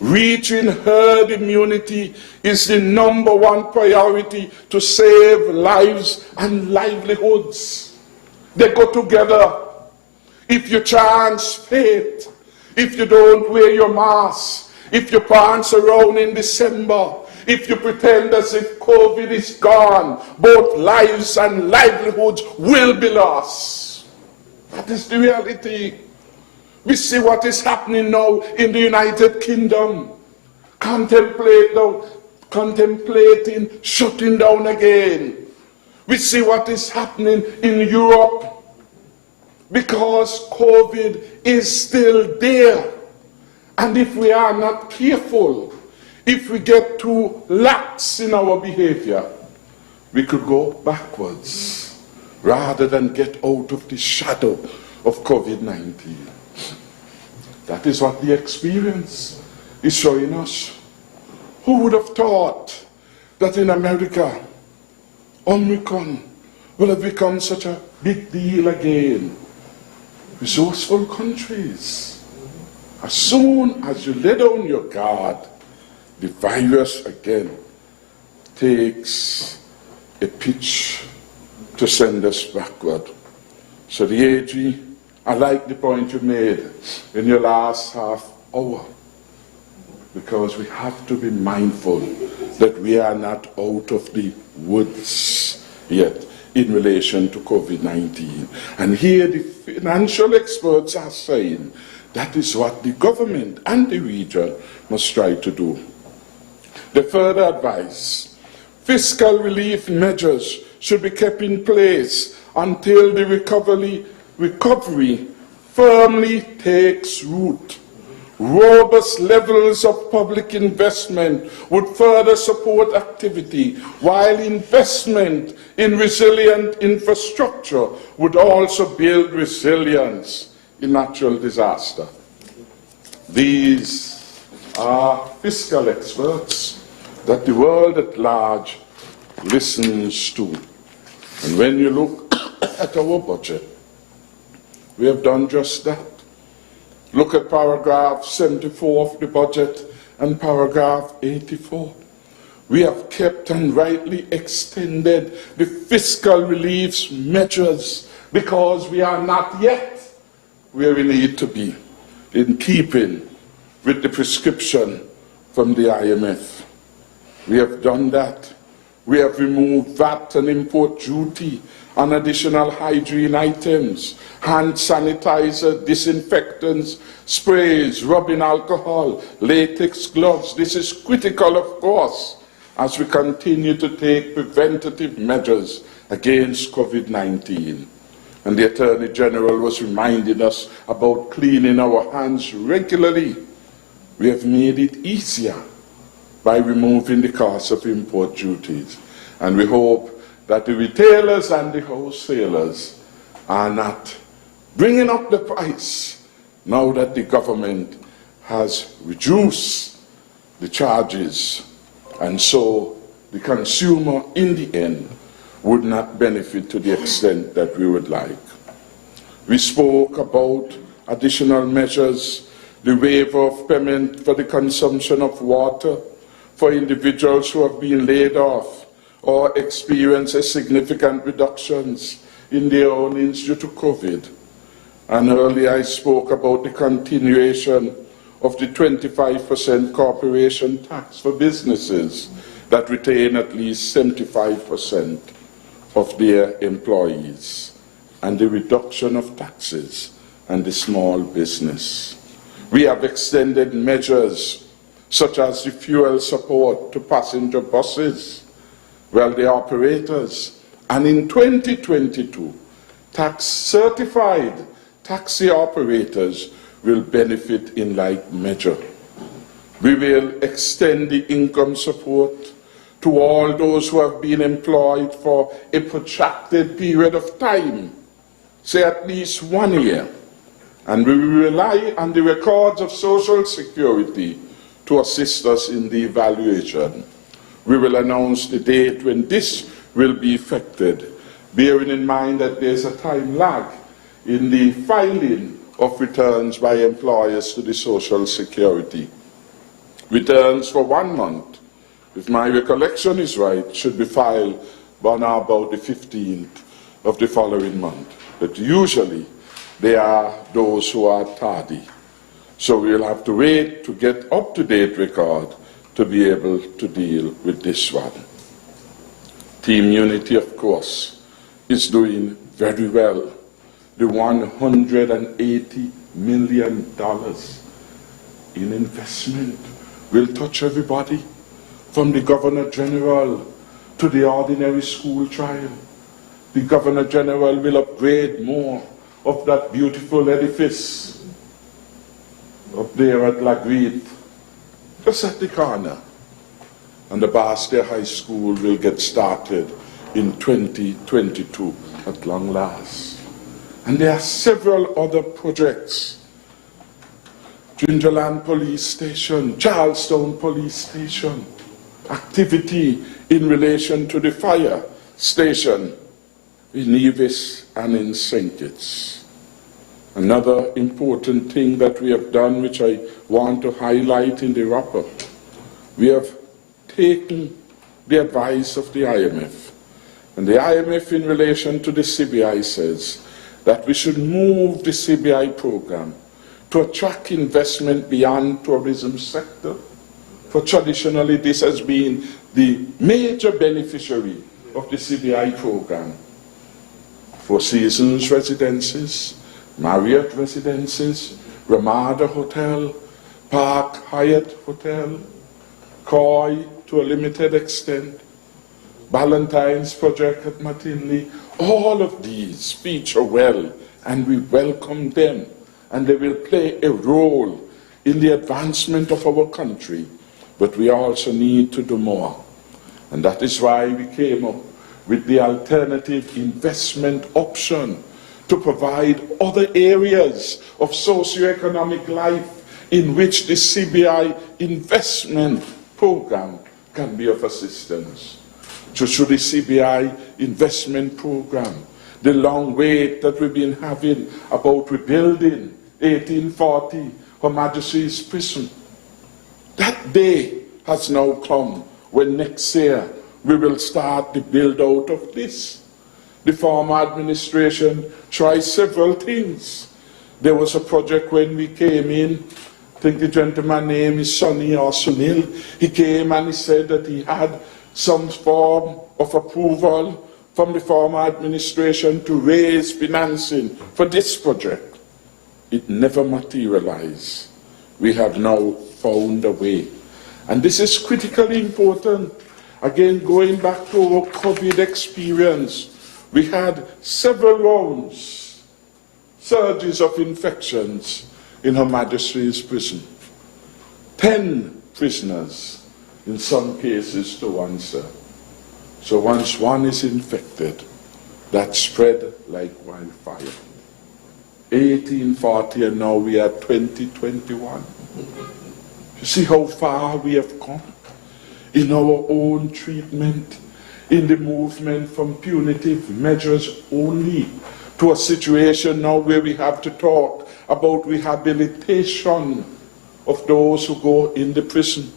Reaching herd immunity is the #1 priority to save lives and livelihoods. They go together. If you chance fate, if you don't wear your mask, if you prance around in December, if you pretend as if COVID is gone, both lives and livelihoods will be lost. That is the reality. We see what is happening now in the United Kingdom. Contemplating shutting down again. We see what is happening in Europe because COVID is still there. And if we are not careful, if we get too lax in our behavior, we could go backwards rather than get out of the shadow of COVID-19. That is what the experience is showing us. Who would have thought that in America, Omicron will have become such a big deal again? Resourceful countries. As soon as you lay down your guard, the virus again takes a pitch to send us backward. So the AG, I like the point you made in your last half hour, because we have to be mindful that we are not out of the woods yet in relation to COVID-19. And here the financial experts are saying that is what the government and the region must try to do. They further advise fiscal relief measures should be kept in place until the recovery firmly takes root. Robust levels of public investment would further support activity, while investment in resilient infrastructure would also build resilience in natural disaster. These are fiscal experts that the world at large listens to. And when you look at our budget, we have done just that. Look at paragraph 74 of the budget and paragraph 84. We have kept and rightly extended the fiscal relief measures because we are not yet where we need to be, in keeping with the prescription from the IMF. We have done that. We have removed VAT and import duty on additional hygiene items, hand sanitizer, disinfectants, sprays, rubbing alcohol, latex gloves. This is critical, of course, as we continue to take preventative measures against COVID-19. And the Attorney General was reminding us about cleaning our hands regularly. We have made it easier by removing the cost of import duties. And we hope that the retailers and the wholesalers are not bringing up the price now that the government has reduced the charges, and so the consumer in the end would not benefit to the extent that we would like. We spoke about additional measures, the waiver of payment for the consumption of water for individuals who have been laid off, or experiences significant reductions in their earnings due to COVID. And earlier I spoke about the continuation of the 25% corporation tax for businesses that retain at least 75% of their employees, and the reduction of taxes and the small business. We have extended measures such as the fuel support to passenger buses, the operators, and in 2022, tax-certified taxi operators will benefit in like measure. We will extend the income support to all those who have been employed for a protracted period of time, say at least 1 year, and we will rely on the records of Social Security to assist us in the evaluation. We will announce the date when this will be effected, bearing in mind that there's a time lag in the filing of returns by employers to the Social Security. Returns for 1 month, if my recollection is right, should be filed on or about the 15th of the following month. But usually, there are those who are tardy. So we'll have to wait to get up-to-date record to be able to deal with this one. Team Unity, of course, is doing very well. The $180 million in investment will touch everybody, from the Governor General to the ordinary school child. The Governor General will upgrade more of that beautiful edifice up there at Lagreed, just at the corner. And the Barstow High School will get started in 2022 at long last. And there are several other projects. Gingerland Police Station, Charlestown Police Station, activity in relation to the fire station in Nevis and in St. Kitts. Another important thing that we have done, which I want to highlight in the wrap-up, we have taken the advice of the IMF. And the IMF, in relation to the CBI, says that we should move the CBI program to attract investment beyond tourism sector. For traditionally, this has been the major beneficiary of the CBI program. Four Seasons residences, Marriott residences, Ramada Hotel, Park Hyatt Hotel, Koi to a limited extent, Ballantyne's project at Matinley, all of these feature well, and we welcome them, and they will play a role in the advancement of our country. But we also need to do more. And that is why we came up with the alternative investment option to provide other areas of socioeconomic life in which the CBI investment program can be of assistance. So through the CBI investment program, the long wait that we've been having about rebuilding 1840 Her Majesty's Prison, that day has now come when next year we will start the build-out of this. The former administration tried several things. There was a project when we came in, I think the gentleman's name is Sonny or Sunil. He came and he said that he had some form of approval from the former administration to raise financing for this project. It never materialized. We have now found a way. And this is critically important. Again, going back to our COVID experience, we had several rounds, surges of infections in Her Majesty's Prison. 10 prisoners, in some cases, to one cell. So once one is infected, that spread like wildfire. 1840 and now we are 2021. You see how far we have come in our own treatment, in the movement from punitive measures only to a situation now where we have to talk about rehabilitation of those who go in the prison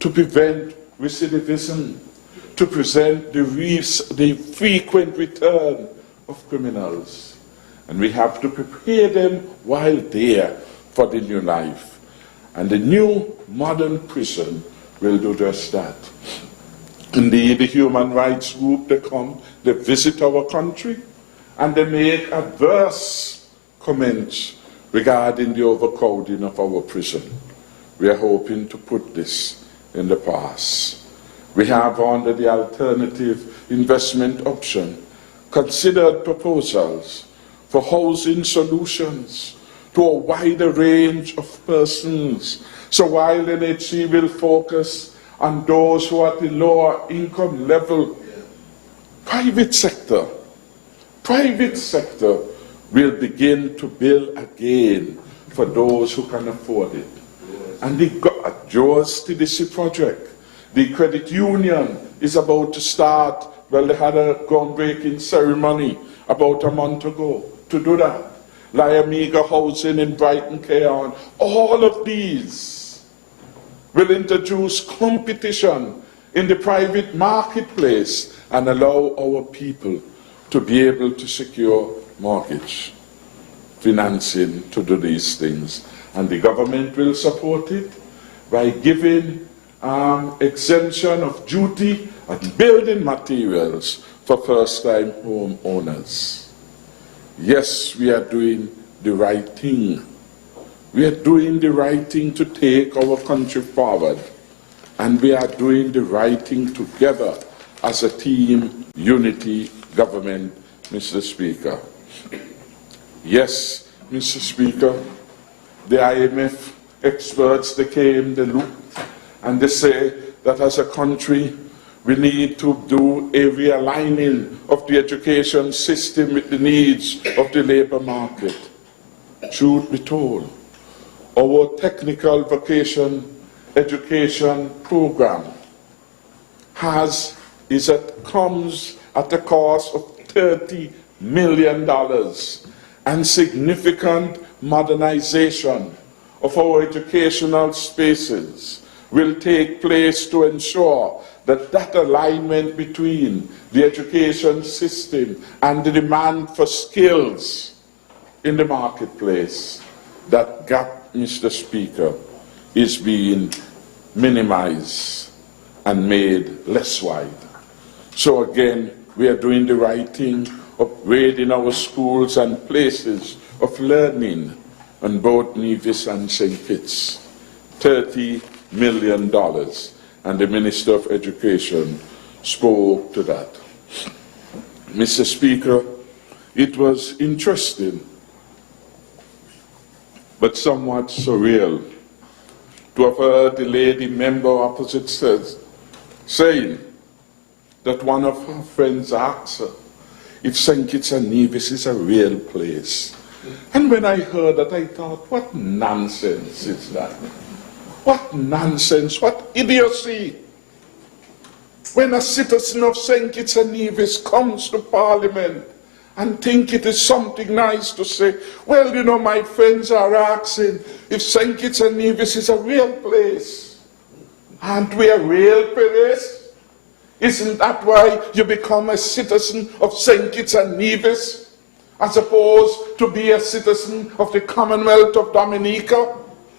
to prevent recidivism, to prevent the frequent return of criminals. And we have to prepare them while there for the new life. And the new modern prison will do just that. Indeed, the human rights group, they come, they visit our country, and they make adverse comments regarding the overcrowding of our prison. We are hoping to put this in the past. We have, under the alternative investment option, considered proposals for housing solutions to a wider range of persons. So while NHC will focus on those who are at the lower income level, private sector will begin to build again for those who can afford it. And the Jaws TDC project, the credit union is about to start. Well, they had a groundbreaking ceremony about a month ago to do that. Liamiga Housing in Brighton, Cairn. All of these will introduce competition in the private marketplace and allow our people to be able to secure mortgage financing to do these things. And the government will support it by giving exemption of duty on building materials for first-time home owners. Yes, we are doing the right thing. We are doing the right thing to take our country forward. And we are doing the right thing together as a team, unity, government, Mr. Speaker. Yes, Mr. Speaker, the IMF experts, they came, they looked, and they say that as a country, we need to do a realigning of the education system with the needs of the labor market. Truth be told, our technical vocation education program comes at a cost of $30 million, and significant modernization of our educational spaces will take place to ensure that that alignment between the education system and the demand for skills in the marketplace, that gap, Mr. Speaker, is being minimized and made less wide. So again, we are doing the right thing, upgrading our schools and places of learning on both Nevis and St. Kitts. $30 million. And the Minister of Education spoke to that. Mr. Speaker, it was interesting, but somewhat surreal, to have heard the lady member opposite saying that one of her friends asked her if St. Kitts and Nevis is a real place. And when I heard that, I thought, what nonsense is that? What nonsense, what idiocy. When a citizen of St. Kitts and Nevis comes to Parliament and think it is something nice to say, well, you know, my friends are asking if St. Kitts and Nevis is a real place. Aren't we a real place? Isn't that why you become a citizen of St. Kitts and Nevis, as opposed to be a citizen of the Commonwealth of Dominica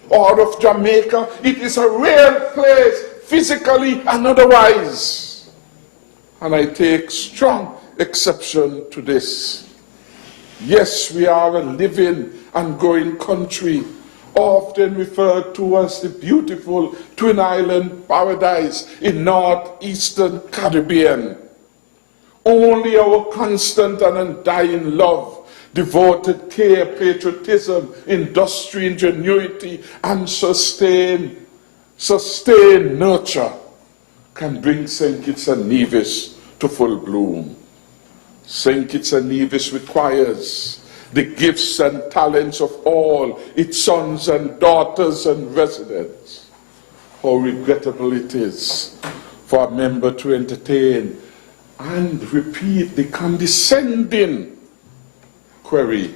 or of Jamaica? It is a real place, physically and otherwise. And I take strong exception to this. Yes, we are a living and growing country, often referred to as the beautiful Twin Island paradise in northeastern Caribbean. Only our constant and undying love, devoted care, patriotism, industry, ingenuity, and sustained nurture can bring St. Kitts and Nevis to full bloom. St. Kitts and Nevis requires the gifts and talents of all its sons and daughters and residents. How regrettable it is for a member to entertain and repeat the condescending query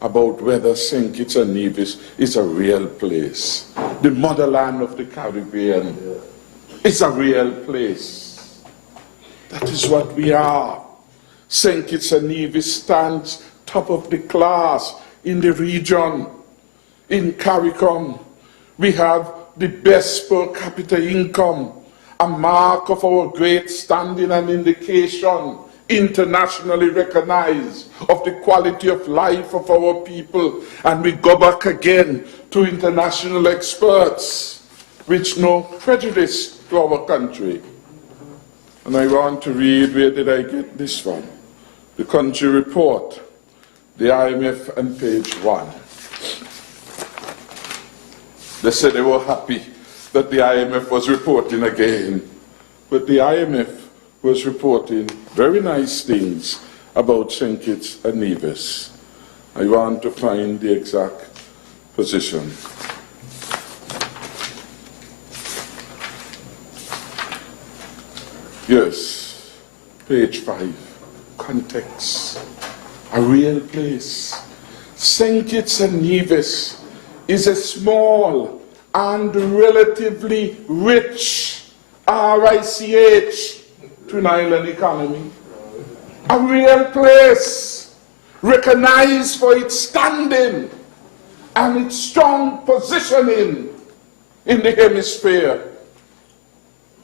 about whether St. Kitts and Nevis is a real place. The motherland of the Caribbean is a real place. That is what we are. St. Kitts and Nevis stands top of the class in the region. In CARICOM, we have the best per capita income, a mark of our great standing and indication, internationally recognized, of the quality of life of our people. And we go back again to international experts, which no prejudice to our country. And I want to read, where did I get this from? The country report, the IMF, on page 1. They said they were happy that the IMF was reporting again. But the IMF was reporting very nice things about St. Kitts and Nevis. I want to find the exact position. Yes, page 5, context, a real place. St. Kitts and Nevis is a small and relatively rich, RICH, twin island economy. A real place, recognized for its standing and its strong positioning in the hemisphere.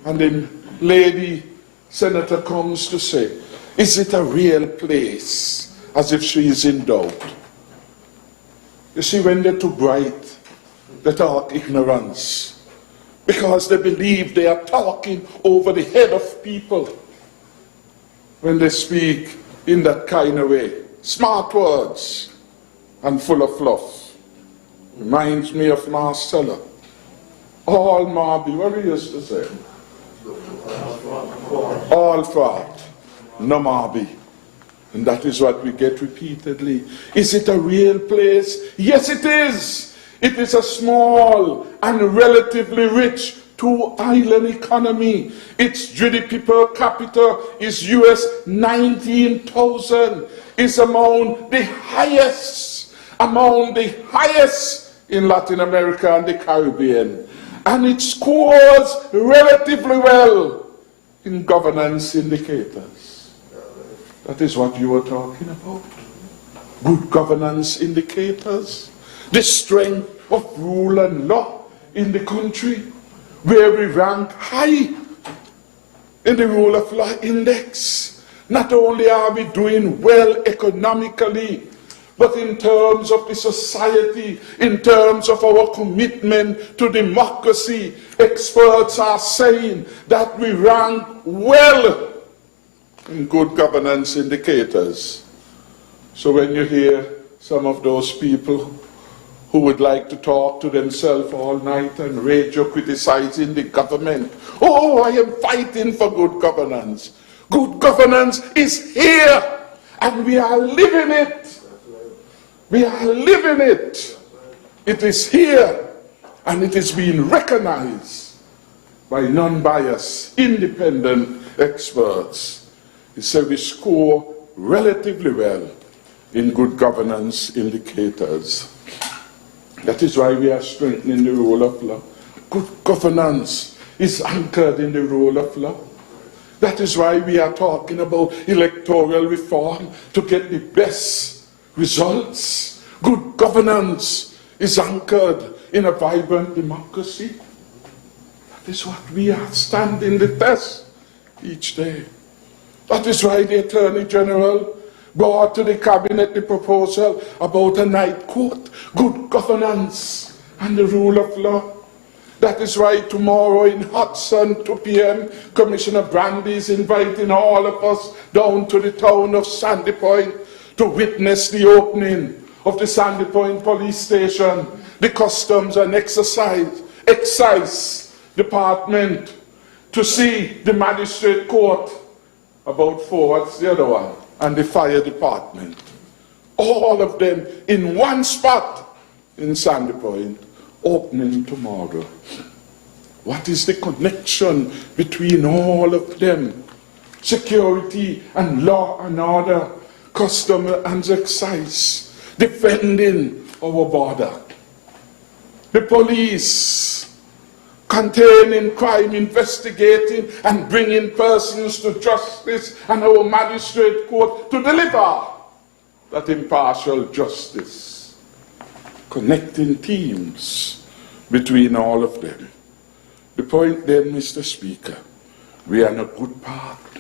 And then Lady Senator comes to say, is it a real place? As if she is in doubt. You see, when they're too bright, they talk ignorance, because they believe they are talking over the head of people when they speak in that kind of way. Smart words and full of fluff. Reminds me of Marcella. All Marby, what he used to say? All fraud, no Marby. And that is what we get repeatedly. Is it a real place? Yes, it is. It is a small and relatively rich two-island economy. Its GDP per capita is US 19,000. It's among the highest in Latin America and the Caribbean. And it scores relatively well in governance indicators. That is what you were talking about. Good governance indicators. The strength of rule and law in the country, where we rank high in the rule of law index. Not only are we doing well economically, but in terms of the society, in terms of our commitment to democracy, experts are saying that we rank well in good governance indicators. So when you hear some of those people who would like to talk to themselves all night and rage or criticizing the government, oh, I am fighting for good governance. Good governance is here, and we are living it. We are living it. It is here, and it is being recognized by non-biased, independent experts. He said we score relatively well in good governance indicators. That is why we are strengthening the rule of law. Good governance is anchored in the rule of law. That is why we are talking about electoral reform to get the best results. Good governance is anchored in a vibrant democracy. That is what we are standing the test each day. That is why the Attorney General brought to the Cabinet the proposal about a night court, good governance and the rule of law. That is why tomorrow in Hudson, 2 p.m., Commissioner Brandy is inviting all of us down to the town of Sandy Point to witness the opening of the Sandy Point Police Station, the Customs and Excise Department, to see the Magistrate Court, about 4, what's the other one, and the Fire Department. All of them in one spot in Sandy Point, opening tomorrow. What is the connection between all of them? Security and law and order, custom and excise, defending our border. The police, containing crime, investigating and bringing persons to justice, and our magistrate court to deliver that impartial justice, connecting teams between all of them. The point then, Mr. Speaker, we are on a good path,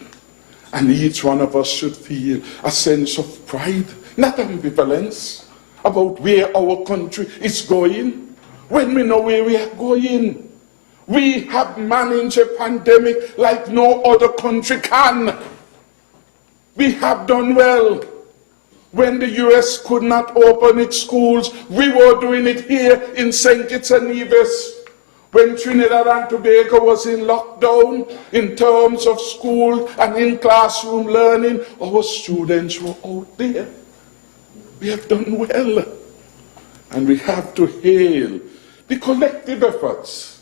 and each one of us should feel a sense of pride, not ambivalence, about where our country is going, when we know where we are going. We have managed a pandemic like no other country can. We have done well. When the US could not open its schools, we were doing it here in St. Kitts and Nevis. When Trinidad and Tobago was in lockdown, in terms of school and in classroom learning, our students were out there. We have done well. And we have to hail the collective efforts,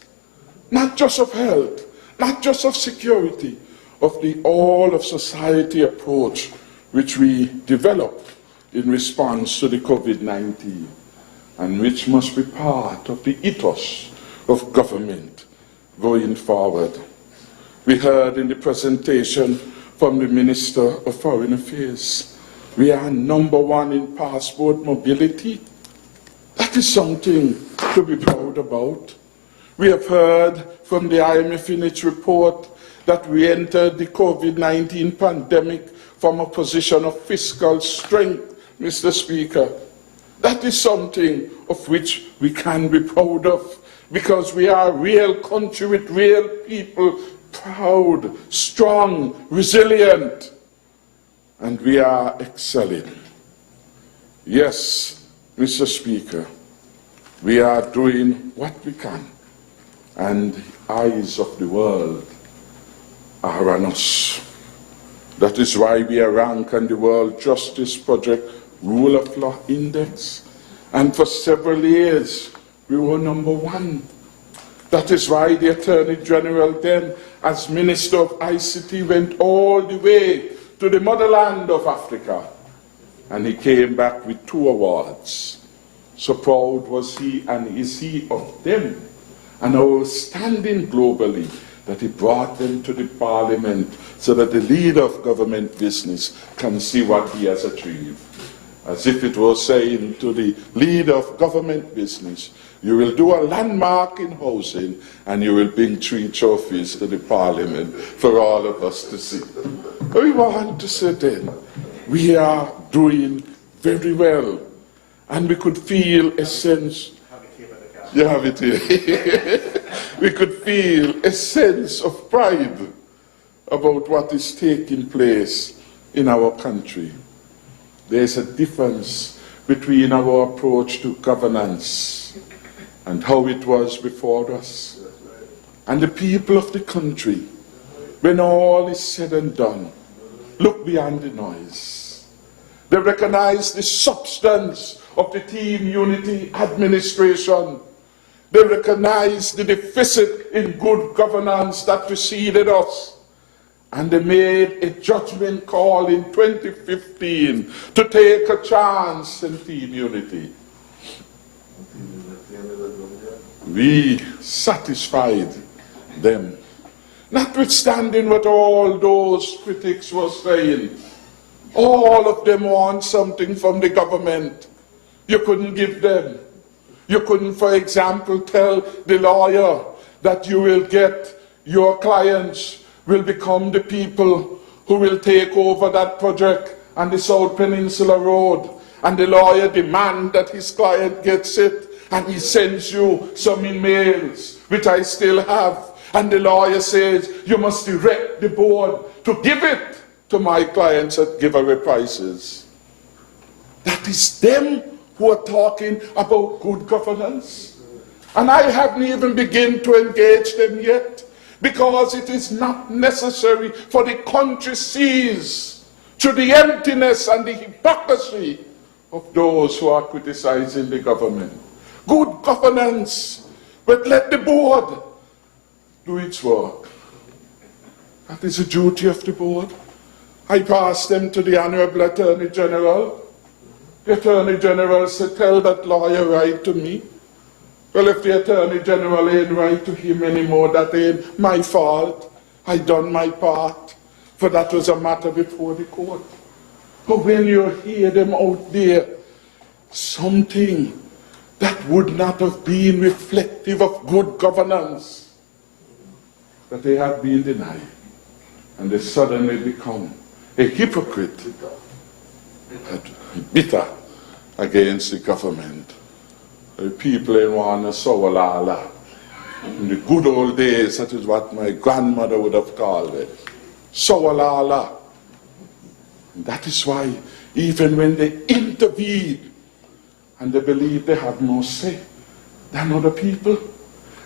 not just of health, not just of security, of the all of society approach which we developed in response to the COVID-19, and which must be part of the ethos of government going forward. We heard in the presentation from the Minister of Foreign Affairs, we are #1 in passport mobility. That is something to be proud about. We have heard from the IMF in its report that we entered the COVID-19 pandemic from a position of fiscal strength, Mr. Speaker. That is something of which we can be proud of, because we are a real country with real people, proud, strong, resilient, and we are excelling. Yes, Mr. Speaker, we are doing what we can, and the eyes of the world are on us. That is why we are ranked on the World Justice Project Rule of Law Index, and for several years we were #1. That is why the Attorney General then, as Minister of ICT, went all the way to the motherland of Africa, and he came back with 2 awards. So proud was he and is he of them, and our standing globally, that he brought them to the Parliament so that the leader of government business can see what he has achieved. As if it was saying to the leader of government business, you will do a landmark in housing and you will bring 3 trophies to the Parliament for all of us to see. We want to say then, we are doing very well, and we could feel a sense. You have it here. We could feel a sense of pride about what is taking place in our country. There's a difference between our approach to governance and how it was before us. And the people of the country, when all is said and done, look beyond the noise. They recognize the substance of the team unity administration. They recognize the deficit in good governance that preceded us. And they made a judgment call in 2015 to take a chance in team unity. We satisfied them. Notwithstanding what all those critics were saying, all of them want something from the government. You couldn't give them. You couldn't, for example, tell the lawyer that you will get your clients will become the people who will take over that project on the South Peninsula Road, and the lawyer demands that his client gets it, and he sends you some emails, which I still have, and the lawyer says, you must direct the board to give it to my clients at giveaway prices. That is them who are talking about good governance. And I haven't even begun to engage them yet, because it is not necessary for the country sees through the emptiness and the hypocrisy of those who are criticizing the government. Good governance, but let the board do its work. That is the duty of the board. I passed them to the Honorable Attorney General. The Attorney General said, tell that lawyer write to me. Well, if the Attorney General ain't write to him anymore, that ain't my fault. I done my part, for that was a matter before the court. But when you hear them out there, something that would not have been reflective of good governance, that they had been denied, and they suddenly become a hypocrite, bitter against the government. The people in one Sawalala. In the good old days, that is what my grandmother would have called it. Sawalala. And that is why, even when they intervene and they believe they have no say than other people,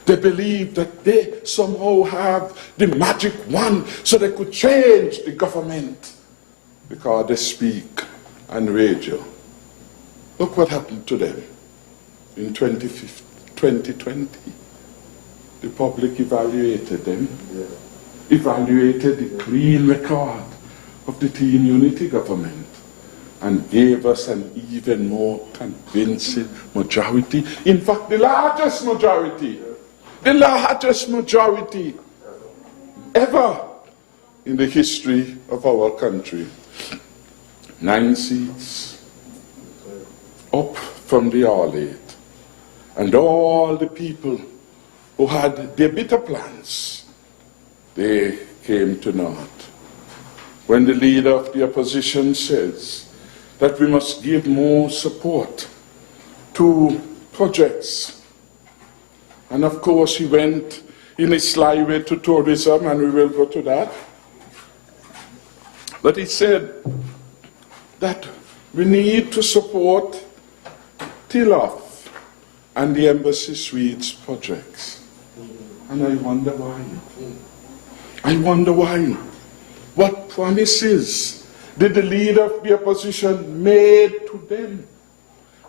they believe that they somehow have the magic wand so they could change the government because they speak and radio. Look what happened to them in 2020. The public evaluated them, evaluated the clean record of the Team Unity government, and gave us an even more convincing majority. In fact, the largest majority ever in the history of our country. 9 seats, up from the all 8. And all the people who had their bitter plans, they came to naught. When the leader of the opposition says that we must give more support to projects, and of course he went in a sly way to tourism, and we will go to that, but he said that we need to support Tilloff and the Embassy Suites projects. And I wonder why. What promises did the leader of the opposition made to them?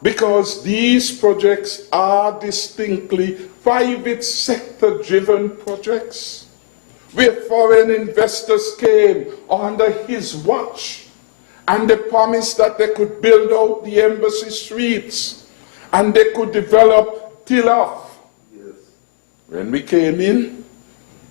Because these projects are distinctly private sector driven projects, where foreign investors came under his watch and they promised that they could build out the Embassy Suites and they could develop Tilloff. Yes. When we came in,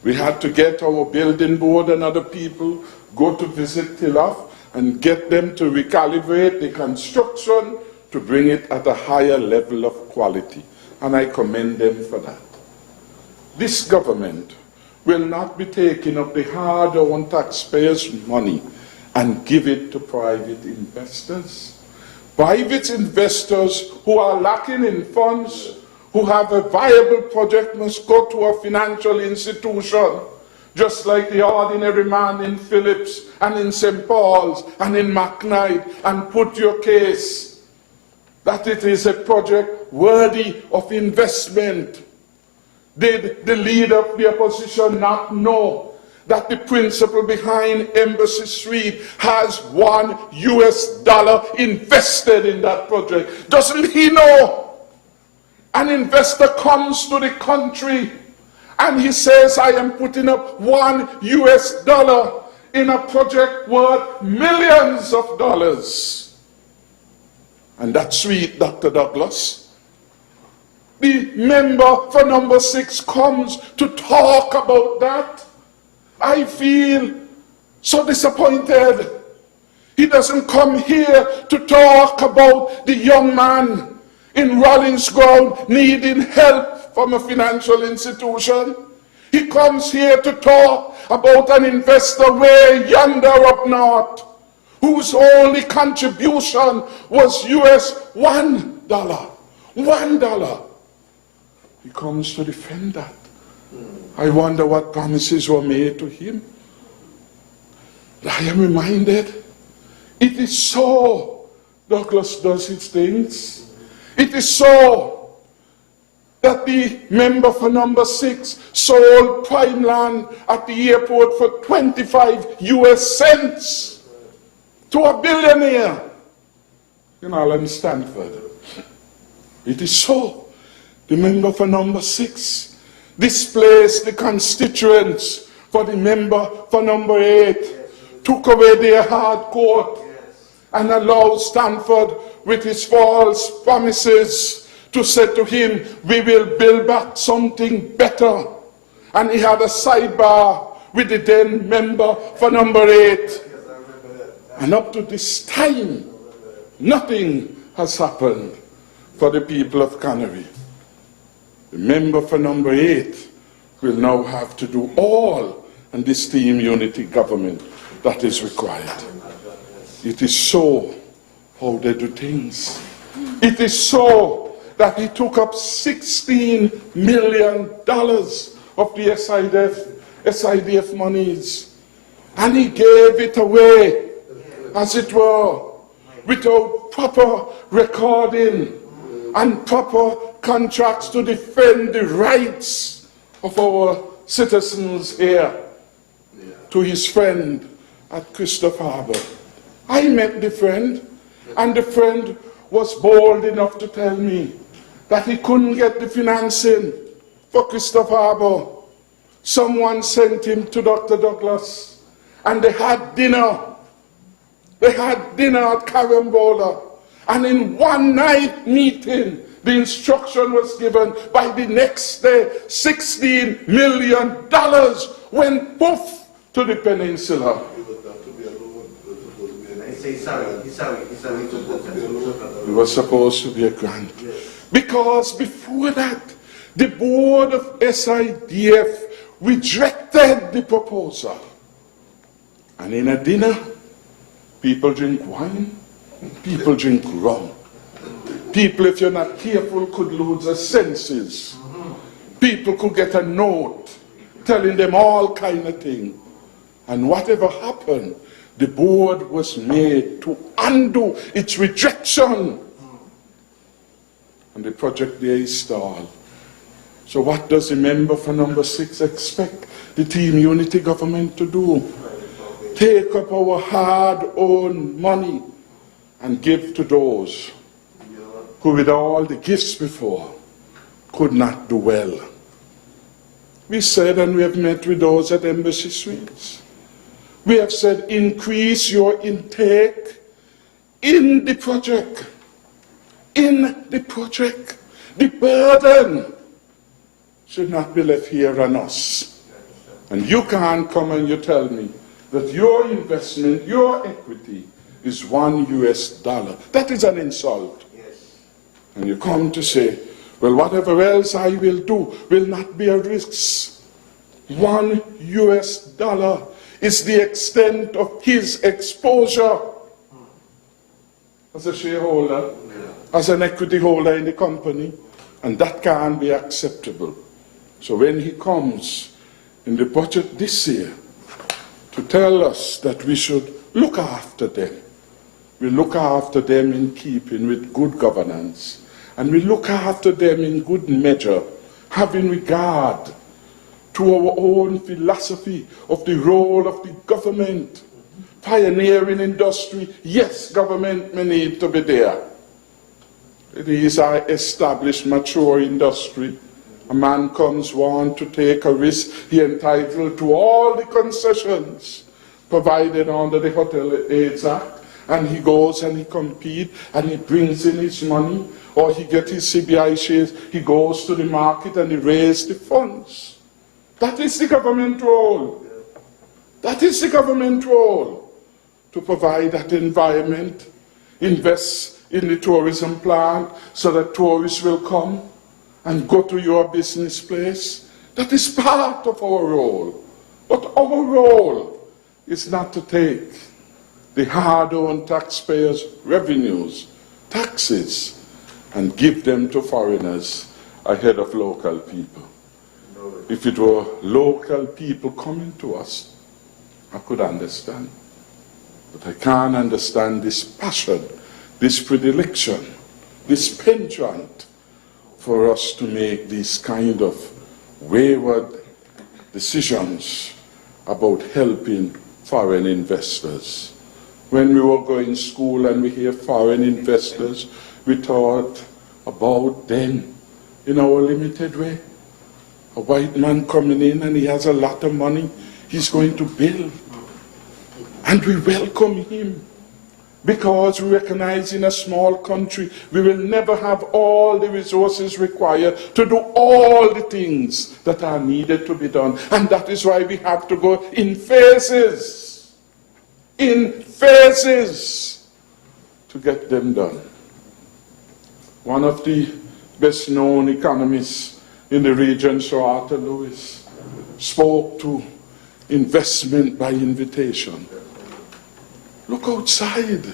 we had to get our building board and other people, go to visit Tilloff and get them to recalibrate the construction to bring it at a higher level of quality. And I commend them for that. This government will not be taking up the hard-earned taxpayers' money and give it to private investors. Private investors who are lacking in funds, who have a viable project, must go to a financial institution, just like the ordinary man in Phillips and in St. Paul's and in McKnight, and put your case that it is a project worthy of investment. Did the leader of the opposition not know that the principal behind Embassy Suite has $1 invested in that project? Doesn't he know? An investor comes to the country and he says, I am putting up $1 in a project worth millions of dollars. And that suite, Dr. Douglas, the member for number 6 comes to talk about that. I feel so disappointed. He doesn't come here to talk about the young man in Rollins Ground needing help from a financial institution. He comes here to talk about an investor way yonder up north, whose only contribution was $1. $1. He comes to defend that. I wonder what promises were made to him. I am reminded, it is so Douglas does its things. It is so that the member for number 6 sold prime land at the airport for 25 US cents to a billionaire in Allen Stanford. It is so. The member for number 6 displaced the constituents for the member for number 8, took away their hard court, and allowed Stanford with his false promises to say to him, we will build back something better. And he had a sidebar with the then member for number 8. And up to this time, nothing has happened for the people of Canary. The member for number 8 will now have to do all in this team unity government that is required. It is so how they do things. It is so that he took up $16 million of the SIDF monies, and he gave it away, as it were, without proper recording and proper contracts to defend the rights of our citizens here. To his friend at Christopher Harbour. I met the friend, and the friend was bold enough to tell me that he couldn't get the financing for Christopher Harbour. Someone sent him to Dr. Douglas, and they had dinner. They had dinner at Carambola, and in one night meeting, the instruction was given by the next day, $16 million went poof to the peninsula. It was supposed to be a grant. Because before that, the board of SIDF rejected the proposal. And in a dinner, people drink wine, people drink rum. People, if you're not careful, could lose their senses. People could get a note telling them all kind of things. And whatever happened, the board was made to undo its rejection. And the project there is stalled. So what does the member for number 6 expect the team unity government to do? Take up our hard-earned money and give to those who with all the gifts before could not do well. We said, and we have met with those at Embassy Suites, we have said, increase your intake in the project. In the project. The burden should not be left here on us. And you can't come and you tell me that your investment, your equity, is $1 US. That is an insult. And you come to say, well, whatever else I will do will not be a risk. $1 US is the extent of his exposure as a shareholder, as an equity holder in the company, and that can't be acceptable. So when he comes in the budget this year to tell us that we should look after them, we look after them in keeping with good governance, and we look after them in good measure, having regard to our own philosophy of the role of the government. Pioneering industry, yes, government may need to be there. It is our established, mature industry. A man comes, want to take a risk, he entitled to all the concessions provided under the Hotel Aids Act, and he goes and he competes and he brings in his money, or he gets his CBI shares, he goes to the market and he raises the funds. That is the government role. That is the government role, to provide that environment, invest in the tourism plan so that tourists will come and go to your business place. That is part of our role. But our role is not to take the hard-earned taxpayers' revenues, taxes, and give them to foreigners ahead of local people. If it were local people coming to us, I could understand. But I can't understand this passion, this predilection, this penchant for us to make these kind of wayward decisions about helping foreign investors. When we were going to school and we hear foreign investors, we thought about them in our limited way. A white man coming in and he has a lot of money, he's going to build. And we welcome him. because we recognize in a small country we will never have all the resources required to do all the things that are needed to be done. And that is why we have to go in phases. In phases to get them done. One of the best known economists in the region, Sir Arthur Lewis, spoke to investment by invitation. Look outside.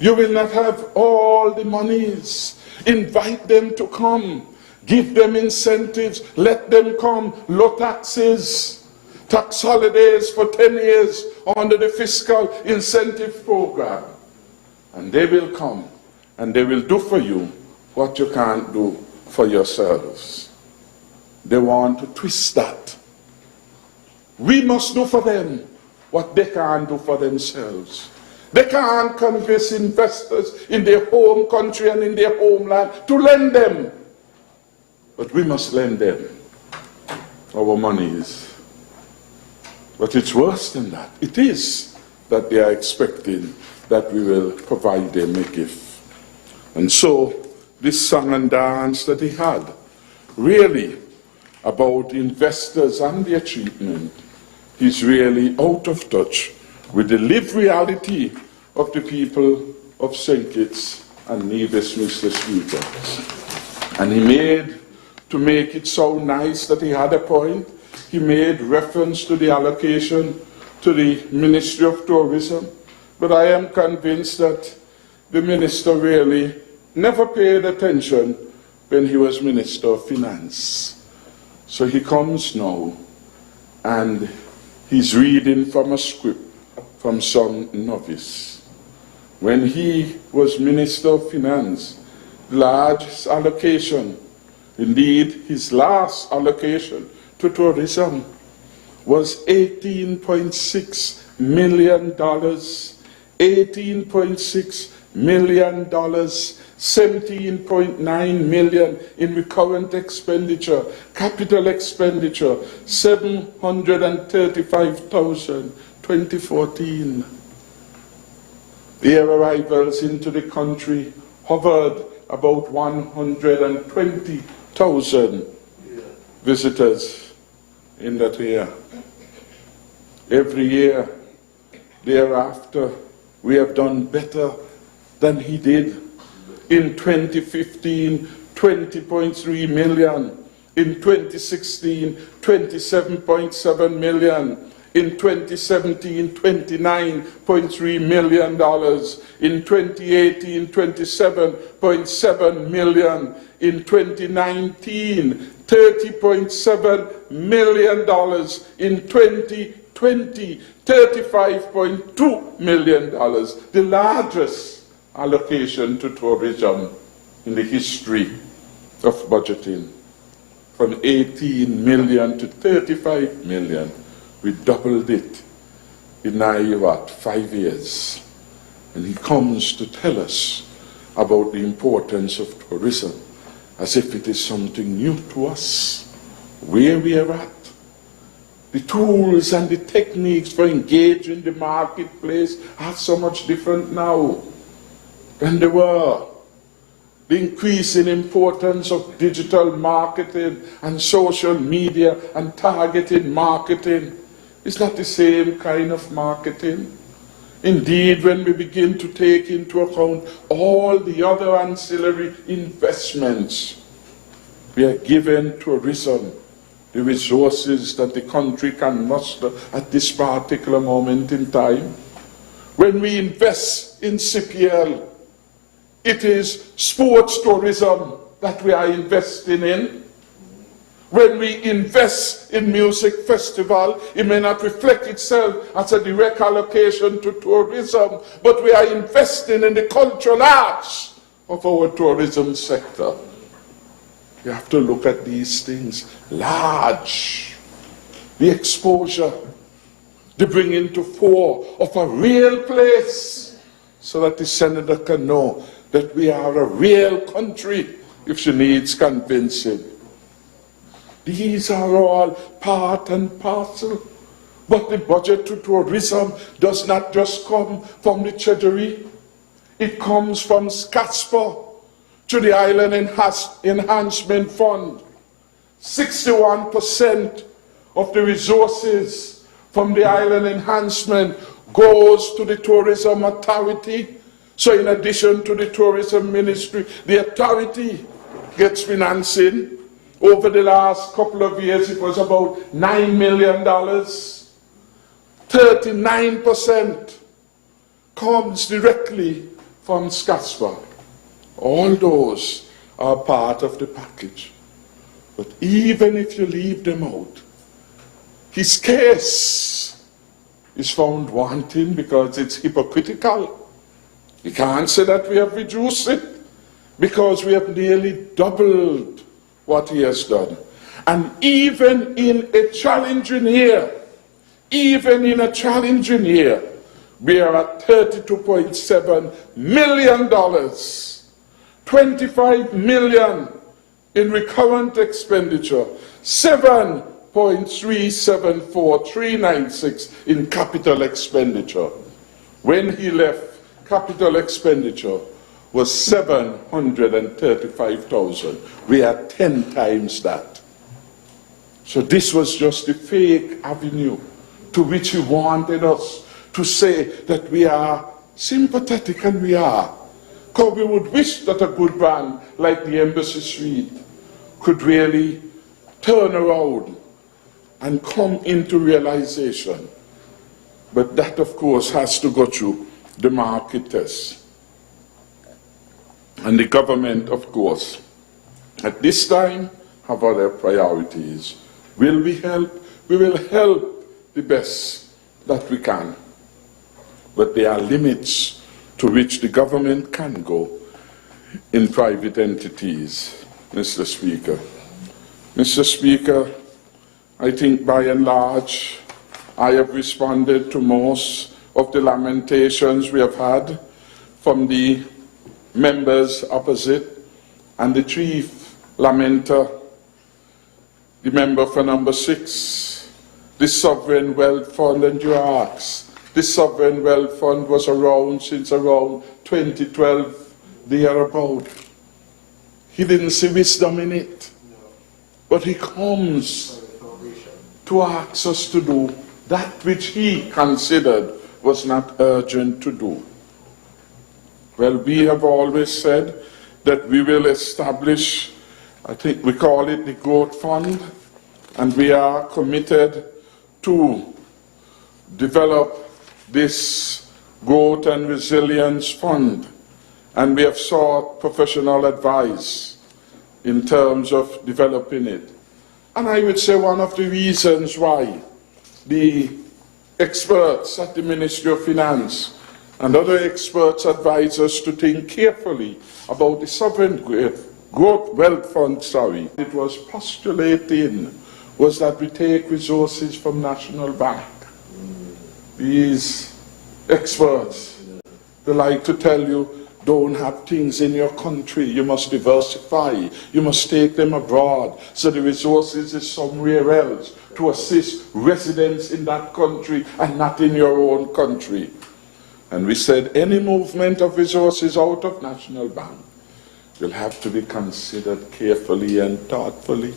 You will not have all the monies. Invite them to come. Give them incentives. Let them come. Low taxes. Tax holidays for 10 years under the fiscal incentive program. And they will come. And they will do for you what you can't do for yourselves. They want to twist that. We must do for them what they can't do for themselves. They can't convince investors in their home country and in their homeland to lend them. But we must lend them our monies. But it's worse than that. It is that they are expecting that we will provide them a gift. And so, this song and dance that he had, really about investors and their treatment, he's really out of touch with the lived reality of the people of St. Kitts and Nevis, Mr. Speaker. And he made, to make it so nice that he had a point, he made reference to the allocation to the Ministry of Tourism. But I am convinced that the minister really never paid attention when he was Minister of Finance. So he comes now and he's reading from a script from some novice. When he was Minister of Finance, large allocation, indeed his last allocation to tourism was $18.6 million. $18.6 million, 17.9 million in recurrent expenditure, capital expenditure, 735,000, 2014. Air arrivals into the country hovered about 120,000 visitors in that year. Every year thereafter, we have done better than he did. In 2015, 20.3 million. In 2016, 27.7 million. In 2017, $29.3 million. In 2018, $27.7 million. In 2019, $30.7 million. In 2020, $35.2 million, the largest allocation to tourism in the history of budgeting. From 18 million to 35 million. We doubled it in 5 years. And he comes to tell us about the importance of tourism as if it is something new to us, where we are at. The tools and the techniques for engaging the marketplace are so much different now than they were. The increasing importance of digital marketing and social media and targeted marketing is not the same kind of marketing. Indeed, when we begin to take into account all the other ancillary investments, we are given tourism the resources that the country can muster at this particular moment in time. When we invest in CPL, it is sports tourism that we are investing in. When we invest in music festival, it may not reflect itself as a direct allocation to tourism, but we are investing in the cultural arts of our tourism sector. You have to look at these things large. The exposure, the bringing to fore of a real place so that the senator can know that we are a real country if she needs convincing. These are all part and parcel But the budget to tourism does not just come from the Treasury. It comes from SCASPA to the Island Enhancement Fund. 61% of the resources from the Island Enhancement goes to the Tourism Authority. So in addition to the Tourism Ministry, the authority gets financing. Over the last couple of years, it was about $9 million. 39% comes directly from SCASPA. All those are part of the package. But even if you leave them out, his case is found wanting because it's hypocritical. You can't say that we have reduced it because we have nearly doubled what he has done. And even in a challenging year, we are at $32.7 million, $25 million in recurrent expenditure, 7.374396 in capital expenditure. When he left, capital expenditure was 735,000. We are 10 times that. So this was just a fake avenue to which he wanted us to say that we are sympathetic, and we are. Because we would wish that a good man like the Embassy Suite could really turn around and come into realization. But that, of course, has to go through the market test. And the government, of course, at this time have other priorities. Will we help? We will help the best that we can. But there are limits to which the government can go in private entities, Mr. Speaker. Mr. Speaker, I think by and large, I have responded to most of the lamentations we have had from the members opposite, and the chief lamenter, the member for number 6, the Sovereign Wealth Fund, and you ask, the Sovereign Wealth Fund was around since around 2012, thereabout. He didn't see wisdom in it, but he comes to ask us to do that which he considered was not urgent to do. Well, we have always said that we will establish, I think we call it the Growth Fund, and we are committed to develop this Growth and Resilience Fund. And we have sought professional advice in terms of developing it. And I would say one of the reasons why the experts at the Ministry of Finance and other experts advise us to think carefully about the Sovereign Growth Wealth Fund, it was postulating was that we take resources from National Bank. These experts, they like to tell you, don't have things in your country, you must diversify, you must take them abroad, so the resources is somewhere else to assist residents in that country and not in your own country. And we said any movement of resources out of National Bank will have to be considered carefully and thoughtfully,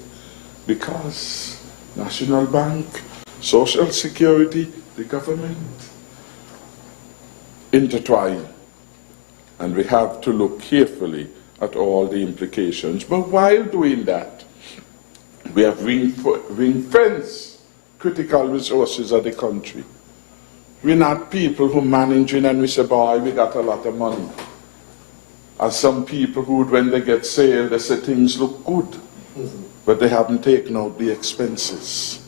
because National Bank, Social Security, the government intertwine. And we have to look carefully at all the implications. But while doing that, we have ring-fenced critical resources of the country. We're not people who managing and we say, boy, we got a lot of money. As some people who, when they get sale, they say things look good, but they haven't taken out the expenses.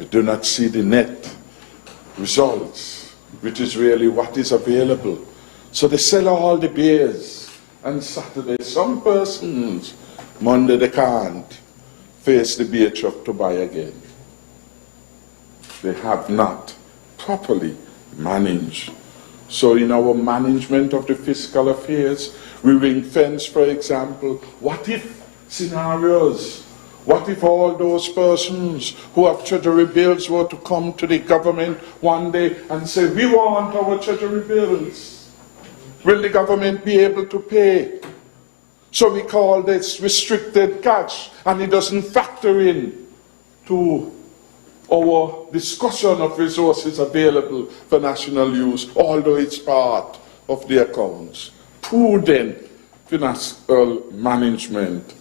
They do not see the net results, which is really what is available. So they sell all the beers, and Saturday, some persons, Monday they can't face the beer truck to buy again. They have not properly managed. So in our management of the fiscal affairs, we ring fence, for example, what if scenarios What if all those persons who have treasury bills were to come to the government one day and say, we want our treasury bills? Will the government be able to pay? So we call this restricted cash, and it doesn't factor in to our discussion of resources available for national use, although it's part of the accounts. Prudent financial management.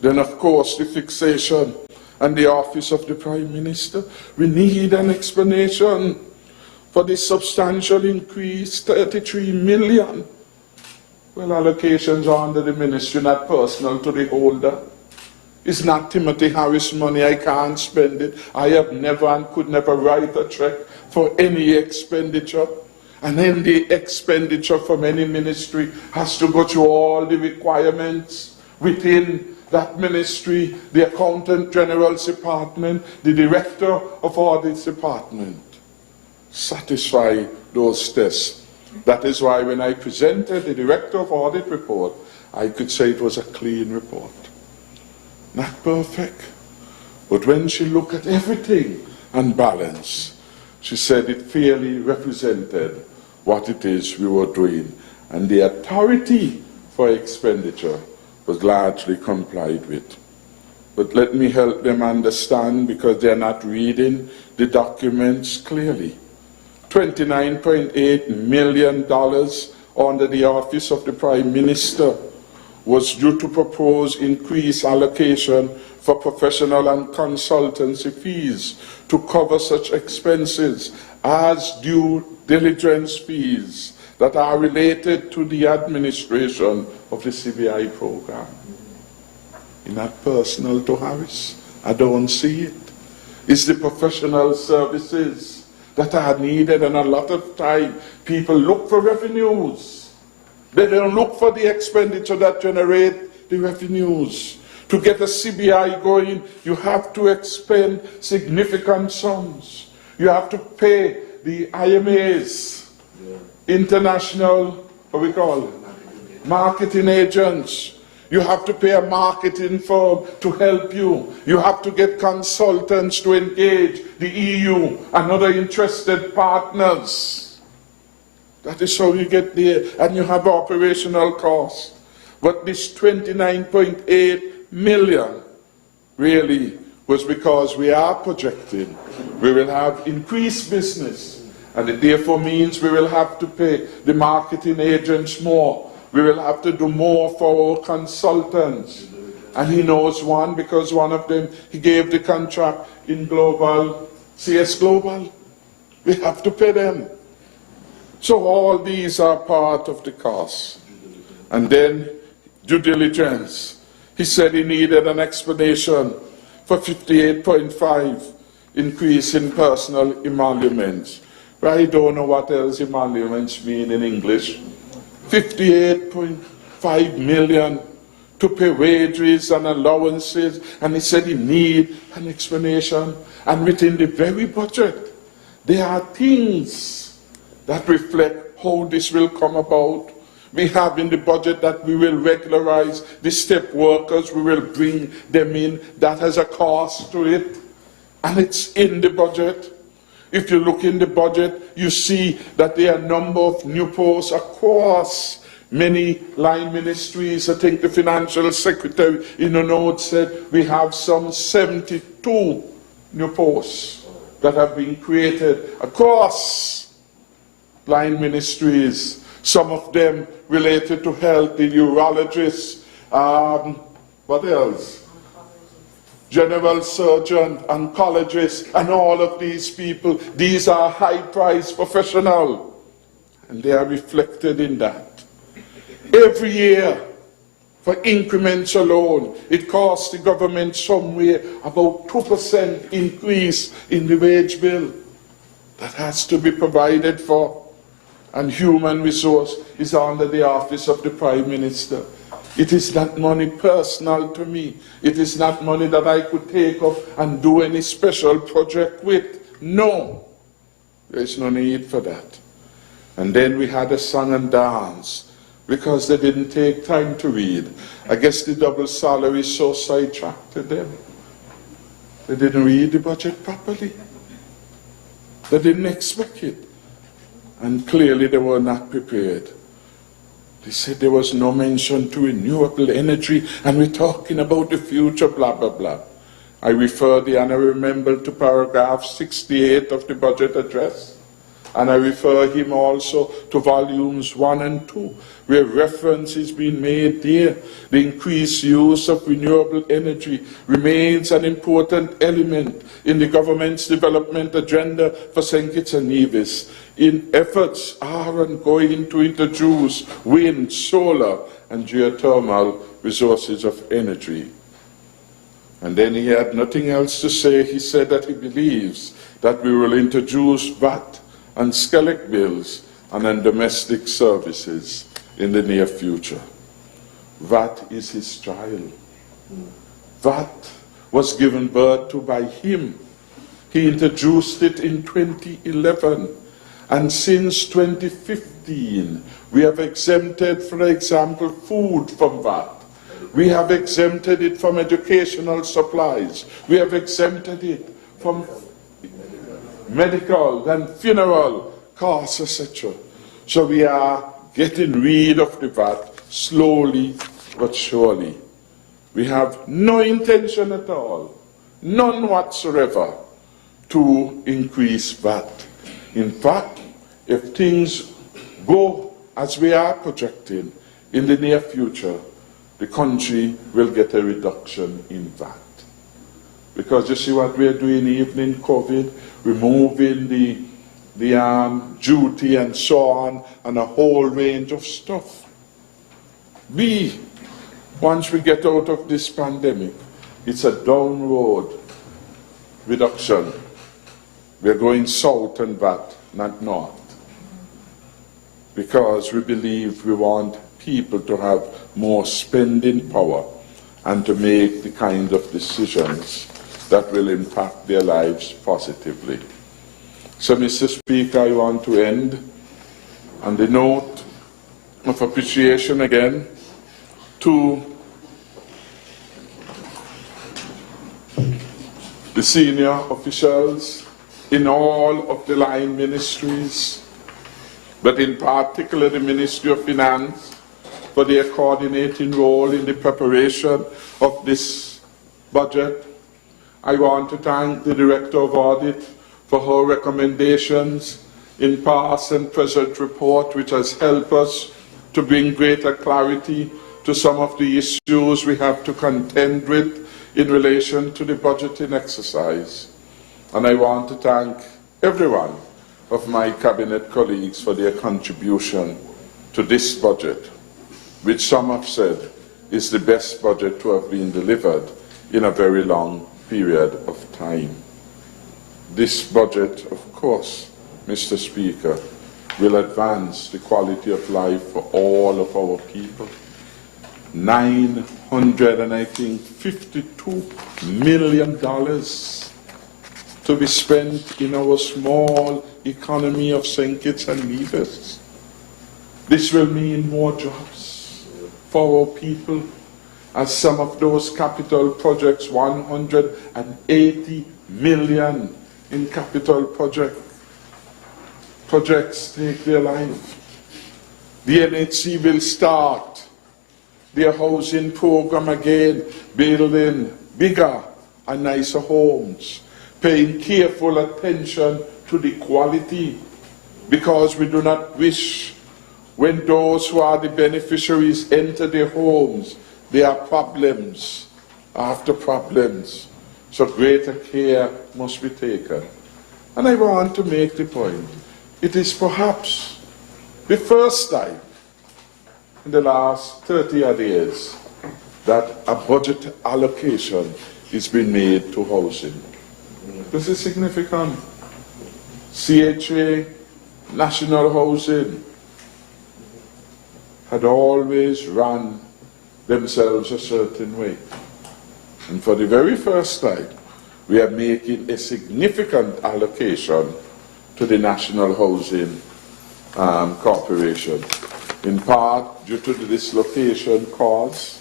Then, of course, the fixation and the office of the Prime Minister. We need an explanation for this substantial increase, 33 million. Well, allocations are under the ministry, not personal to the holder. It's not Timothy Harris money. I can't spend it. I have never and could never write a check for any expenditure. And then the expenditure from any ministry has to go through all the requirements within that ministry, the Accountant General's Department, the Director of Audits Department. Satisfy those tests. That is why when I presented the Director of Audit report, I could say it was a clean report. Not perfect, but when she looked at everything and balance, she said it fairly represented what it is we were doing, and the authority for expenditure was largely complied with. But let me help them understand, because they're not reading the documents clearly. $29.8 million under the Office of the Prime Minister was due to propose increased allocation for professional and consultancy fees to cover such expenses as due diligence fees that are related to the administration of the CBI program. Is that personal to Harris? I don't see it. It's the professional services that are needed, and a lot of time people look for revenues. They don't look for the expenditure that generate the revenues. To get a CBI going, you have to expend significant sums. You have to pay the IMAs, international, what we call it, marketing agents. You have to pay a marketing firm to help you. You have to get consultants to engage the EU and other interested partners. That is how you get there, and you have operational costs. But this 29.8 million really was because we are projecting we will have increased business, and it therefore means we will have to pay the marketing agents more. We will have to do more for our consultants. And he knows one, because one of them, he gave the contract in Global, CS Global. We have to pay them. So all these are part of the cost. And then due diligence. He said he needed an explanation for 58.5 increase in personal emoluments. But I don't know what else emoluments mean in English. 58.5 million to pay wages and allowances, and he said he need an explanation. And within the very budget, there are things that reflect how this will come about. We have in the budget that we will regularize the step workers, we will bring them in. That has a cost to it, and it's in the budget. If you look in the budget, you see that there are a number of new posts across many line ministries. I think the financial secretary in a note said we have some 72 new posts that have been created across line ministries. Some of them related to health, the urologists, what else? General surgeon, oncologists, and all of these people. These are high-priced professionals, and they are reflected in that. Every year, for increments alone, it costs the government somewhere about 2% increase in the wage bill. That has to be provided for. And human resource is under the office of the Prime Minister. It is not money personal to me. It is not money that I could take up and do any special project with. No, there is no need for that. And then we had a song and dance because they didn't take time to read. I guess the double salary so sidetracked them. They didn't read the budget properly. They didn't expect it. And clearly they were not prepared. They said there was no mention to renewable energy, and we're talking about the future, blah, blah, blah. I refer the honourable member to paragraph 68 of the budget address, and I refer him also to volumes 1 and 2, where reference is being made there. The increased use of renewable energy remains an important element in the government's development agenda for St. Kitts and Nevis. In efforts are ongoing to introduce wind, solar, and geothermal resources of energy. And then he had nothing else to say. He said that he believes that we will introduce VAT and SCELEC bills and on domestic services in the near future. VAT is his child. VAT was given birth to by him. He introduced it in 2011. And since 2015, we have exempted, for example, food from VAT. We have exempted it from educational supplies. We have exempted it from medical and funeral costs, etc. So we are getting rid of the VAT slowly but surely. We have no intention at all, none whatsoever, to increase VAT. In fact, if things go as we are projecting in the near future, the country will get a reduction in VAT. Because you see what we are doing even in COVID, removing the duty and so on, and a whole range of stuff. Once we get out of this pandemic, it's a down road reduction. We're going south on VAT, not north. Because we believe we want people to have more spending power and to make the kind of decisions that will impact their lives positively. So, Mr. Speaker, I want to end on the note of appreciation again to the senior officials in all of the line ministries, but in particular the Ministry of Finance, for their coordinating role in the preparation of this budget. I want to thank the Director of Audit for her recommendations in past and present report, which has helped us to bring greater clarity to some of the issues we have to contend with in relation to the budgeting exercise. And I want to thank every one of my cabinet colleagues for their contribution to this budget, which some have said is the best budget to have been delivered in a very long period of time. This budget, of course, Mr. Speaker, will advance the quality of life for all of our people. $952 million to be spent in our small economy of St. Kitts and Nevis. This will mean more jobs for our people, as some of those capital projects, 180 million in capital projects take their life. The NHC will start their housing program again, building bigger and nicer homes, paying careful attention to the quality, because we do not wish when those who are the beneficiaries enter their homes, there are problems after problems. So greater care must be taken. And I want to make the point, it is perhaps the first time in the last 30-odd years that a budget allocation is being made to housing. This is significant. CHA, National Housing, had always run themselves a certain way. And for the very first time, we are making a significant allocation to the National Housing Corporation. in part due to the dislocation caused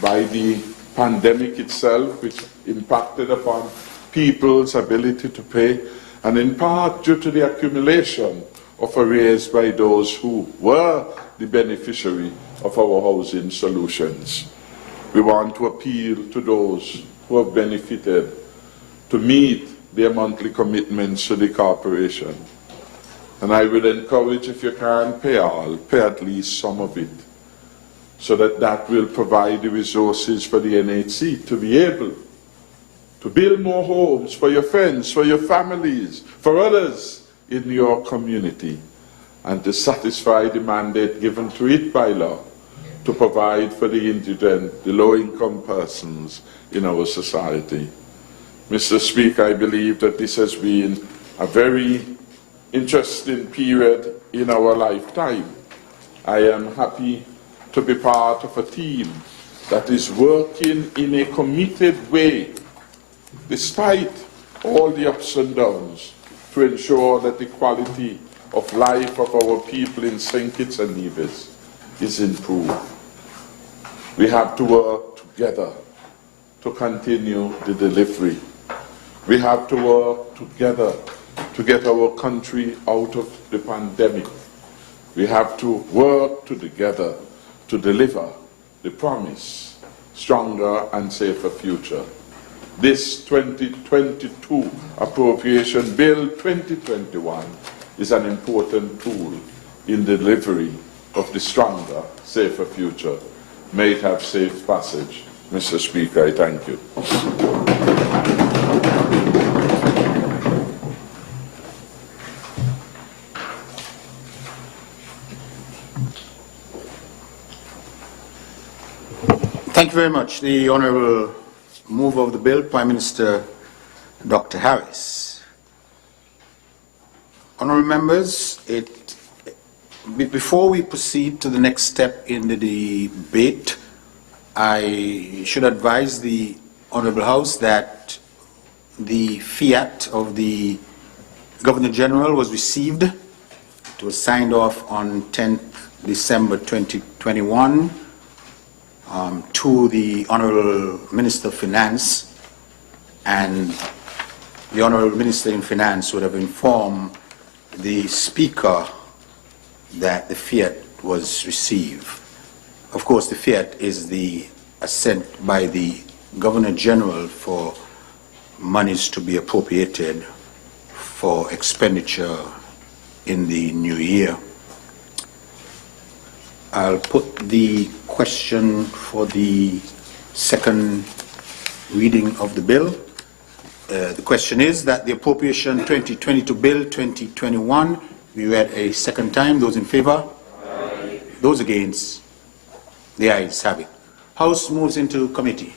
by the pandemic itself, which impacted upon people's ability to pay, and in part due to the accumulation of arrears by those who were the beneficiary of our housing solutions. We want to appeal to those who have benefited to meet their monthly commitments to the corporation. And I would encourage, if you can't pay all, pay at least some of it, so that that will provide the resources for the NHC to be able to build more homes for your friends, for your families, for others in your community, and to satisfy the mandate given to it by law to provide for the indigent, the low-income persons in our society. Mr. Speaker, I believe that this has been a very interesting period in our lifetime. I am happy to be part of a team that is working in a committed way, despite all the ups and downs, to ensure that the quality of life of our people in St. Kitts and Nevis is improved. We have to work together to continue the delivery. We have to work together to get our country out of the pandemic. We have to work together to deliver the promise, stronger and safer future. This 2022 Appropriation Bill 2021 is an important tool in delivery of the stronger, safer future. May it have safe passage. Mr. Speaker, I thank you. Thank you very much. The Honourable Mover of the Bill, Prime Minister Dr. Harris. Honourable members, before we proceed to the next step in the debate, I should advise the Honourable House that the fiat of the Governor General was received. It was signed off on 10th December 2021 to the Honourable Minister of Finance, and the Honourable Minister in Finance would have informed the Speaker that the fiat was received. Of course, the fiat is the assent by the Governor General for monies to be appropriated for expenditure in the new year. I'll put the question for the second reading of the bill. The question is that the Appropriation 2022 Bill 2021 be read a second time. Those in favour? Aye. Those against? The ayes have it. House moves into committee.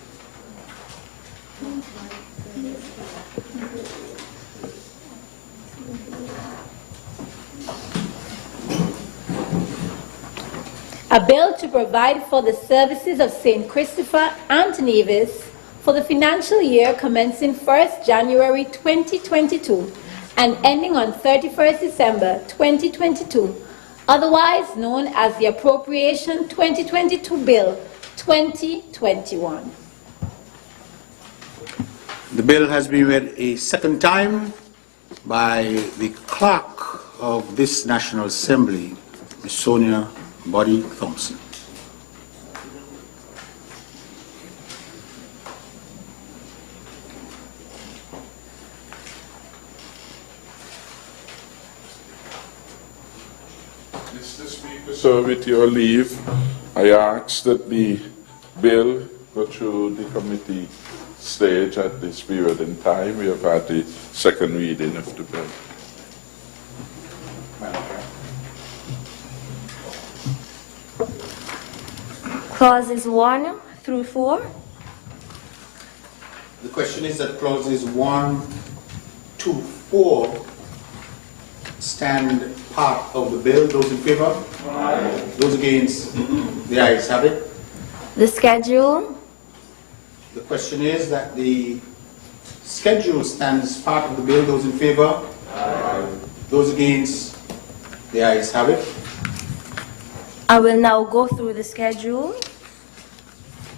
A bill to provide for the services of St. Christopher and Nevis for the financial year commencing 1st January 2022 and ending on 31st December 2022, otherwise known as the Appropriation 2022 Bill 2021. The bill has been read a second time by the clerk of this National Assembly, Ms. Sonia Body Thompson. Mr. Speaker, so with your leave, I ask that the bill go through the committee stage at this period in time. We have had the second reading of the bill. Clauses 1 through 4. The question is that clauses 1 to 4 stand part of the bill. Those in favour? Aye. Those against? The ayes have it. The schedule. The question is that the schedule stands part of the bill. Those in favour? Aye. Those against? The ayes have it. I will now go through the schedule.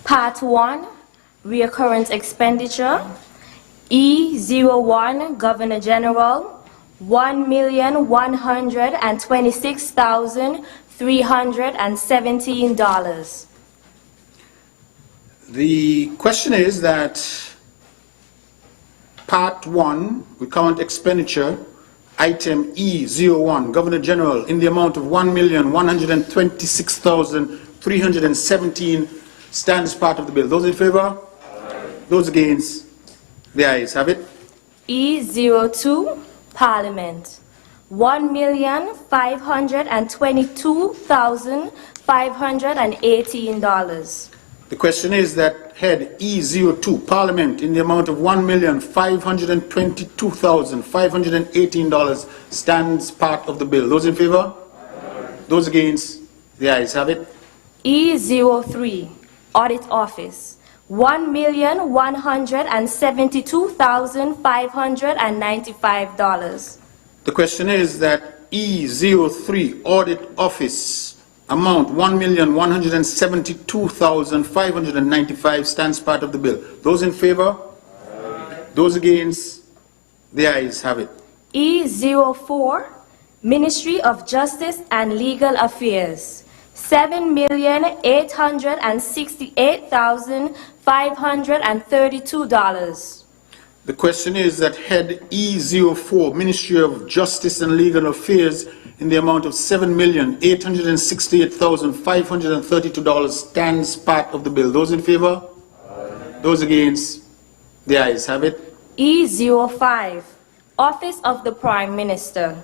Part 1, Recurrent Expenditure. E01, Governor General, $1,126,317. The question is that Part 1, Recurrent Expenditure, Item E01, Governor General, in the amount of $1,126,317 stands part of the bill. Those in favor? Those against? The ayes have it. E02, Parliament, $1,522,518. The question is that head E02, Parliament, in the amount of $1,522,518 stands part of the bill. Those in favor? Those against? The ayes have it. E03, Audit Office, $1,172,595. The question is that E03, Audit Office, amount $1,172,595 stands part of the bill. Those in favor? Those against? The ayes have it. E04, Ministry of Justice and Legal Affairs, $7,868,532. The question is that head E04, Ministry of Justice and Legal Affairs, in the amount of $7,868,532 stands part of the bill. Those in favor? Those against? The ayes have it. E05, Office of the Prime Minister,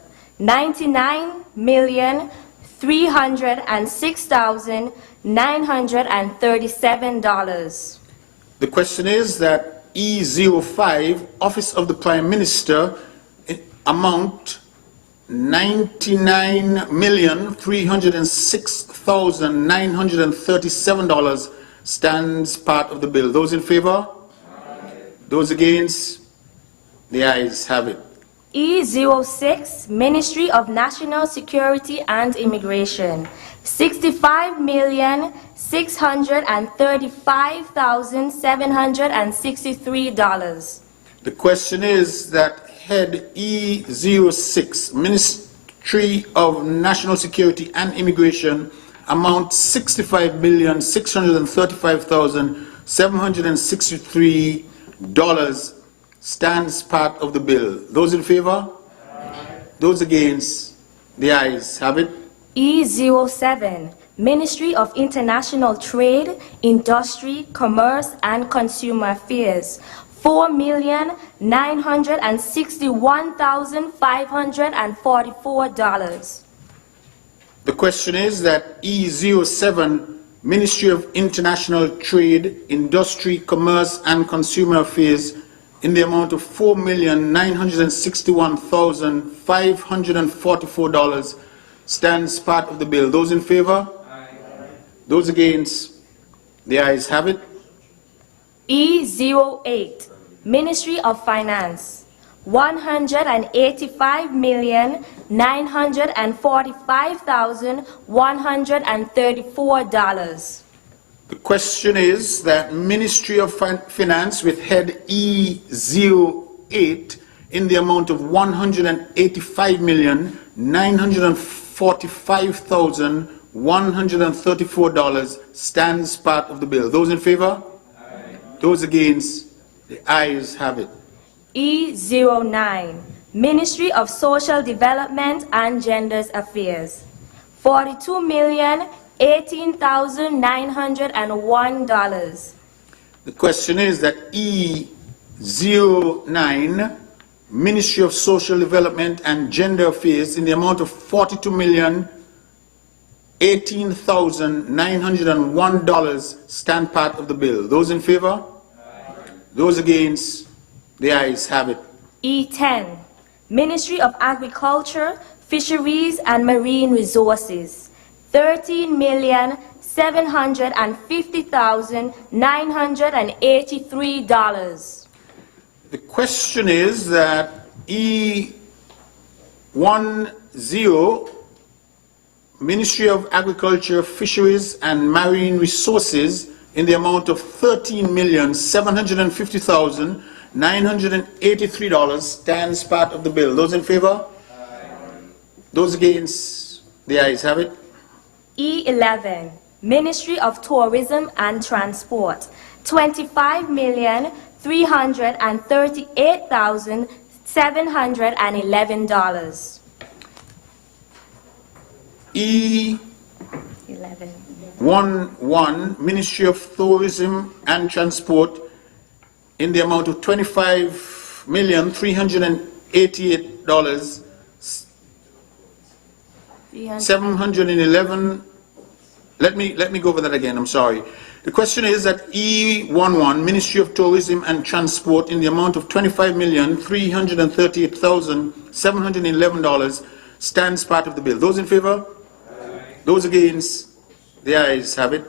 $99,306,937. The question is that E05, Office of the Prime Minister, amount $99,306,937 stands part of the bill. Those in favor? Those against? The ayes have it. E06, Ministry of National Security and Immigration, $65,635,763. The question is that head E06, Ministry of National Security and Immigration, amount $65,635,763 stands part of the bill. Those in favor? Those against? The ayes have it. E07, Ministry of International Trade, Industry, Commerce and Consumer Affairs, $4,961,544. The question is that E07, Ministry of International Trade, Industry, Commerce and Consumer Affairs, in the amount of $4,961,544 stands part of the bill. Those in favor? Those against? The ayes have it. E08, Ministry of Finance, $185,945,134. The question is that Ministry of Finance with head E08 in the amount of $185,945,134 stands part of the bill. Those in favor? Those against? The ayes have it. E09, Ministry of Social Development and Gender Affairs, $42,018,901. The question is that E09, Ministry of Social Development and Gender Affairs, in the amount of $42,018,901 stand part of the bill. Those in favor? Those against? The ayes have it. E10, Ministry of Agriculture, Fisheries and Marine Resources, $13,750,983. The question is that E10, Ministry of Agriculture, Fisheries and Marine Resources in the amount of $13,750,983 stands part of the bill. Those in favor? Those against? The ayes have it. E11, Ministry of Tourism and Transport, $25,338,711. E11, Ministry of Tourism and Transport in the amount of $25,388,711. Let me go over that again. I'm sorry. The question is that E11, Ministry of Tourism and Transport, in the amount of $25,338,711 stands part of the bill. Those in favor? Those against? The ayes have it.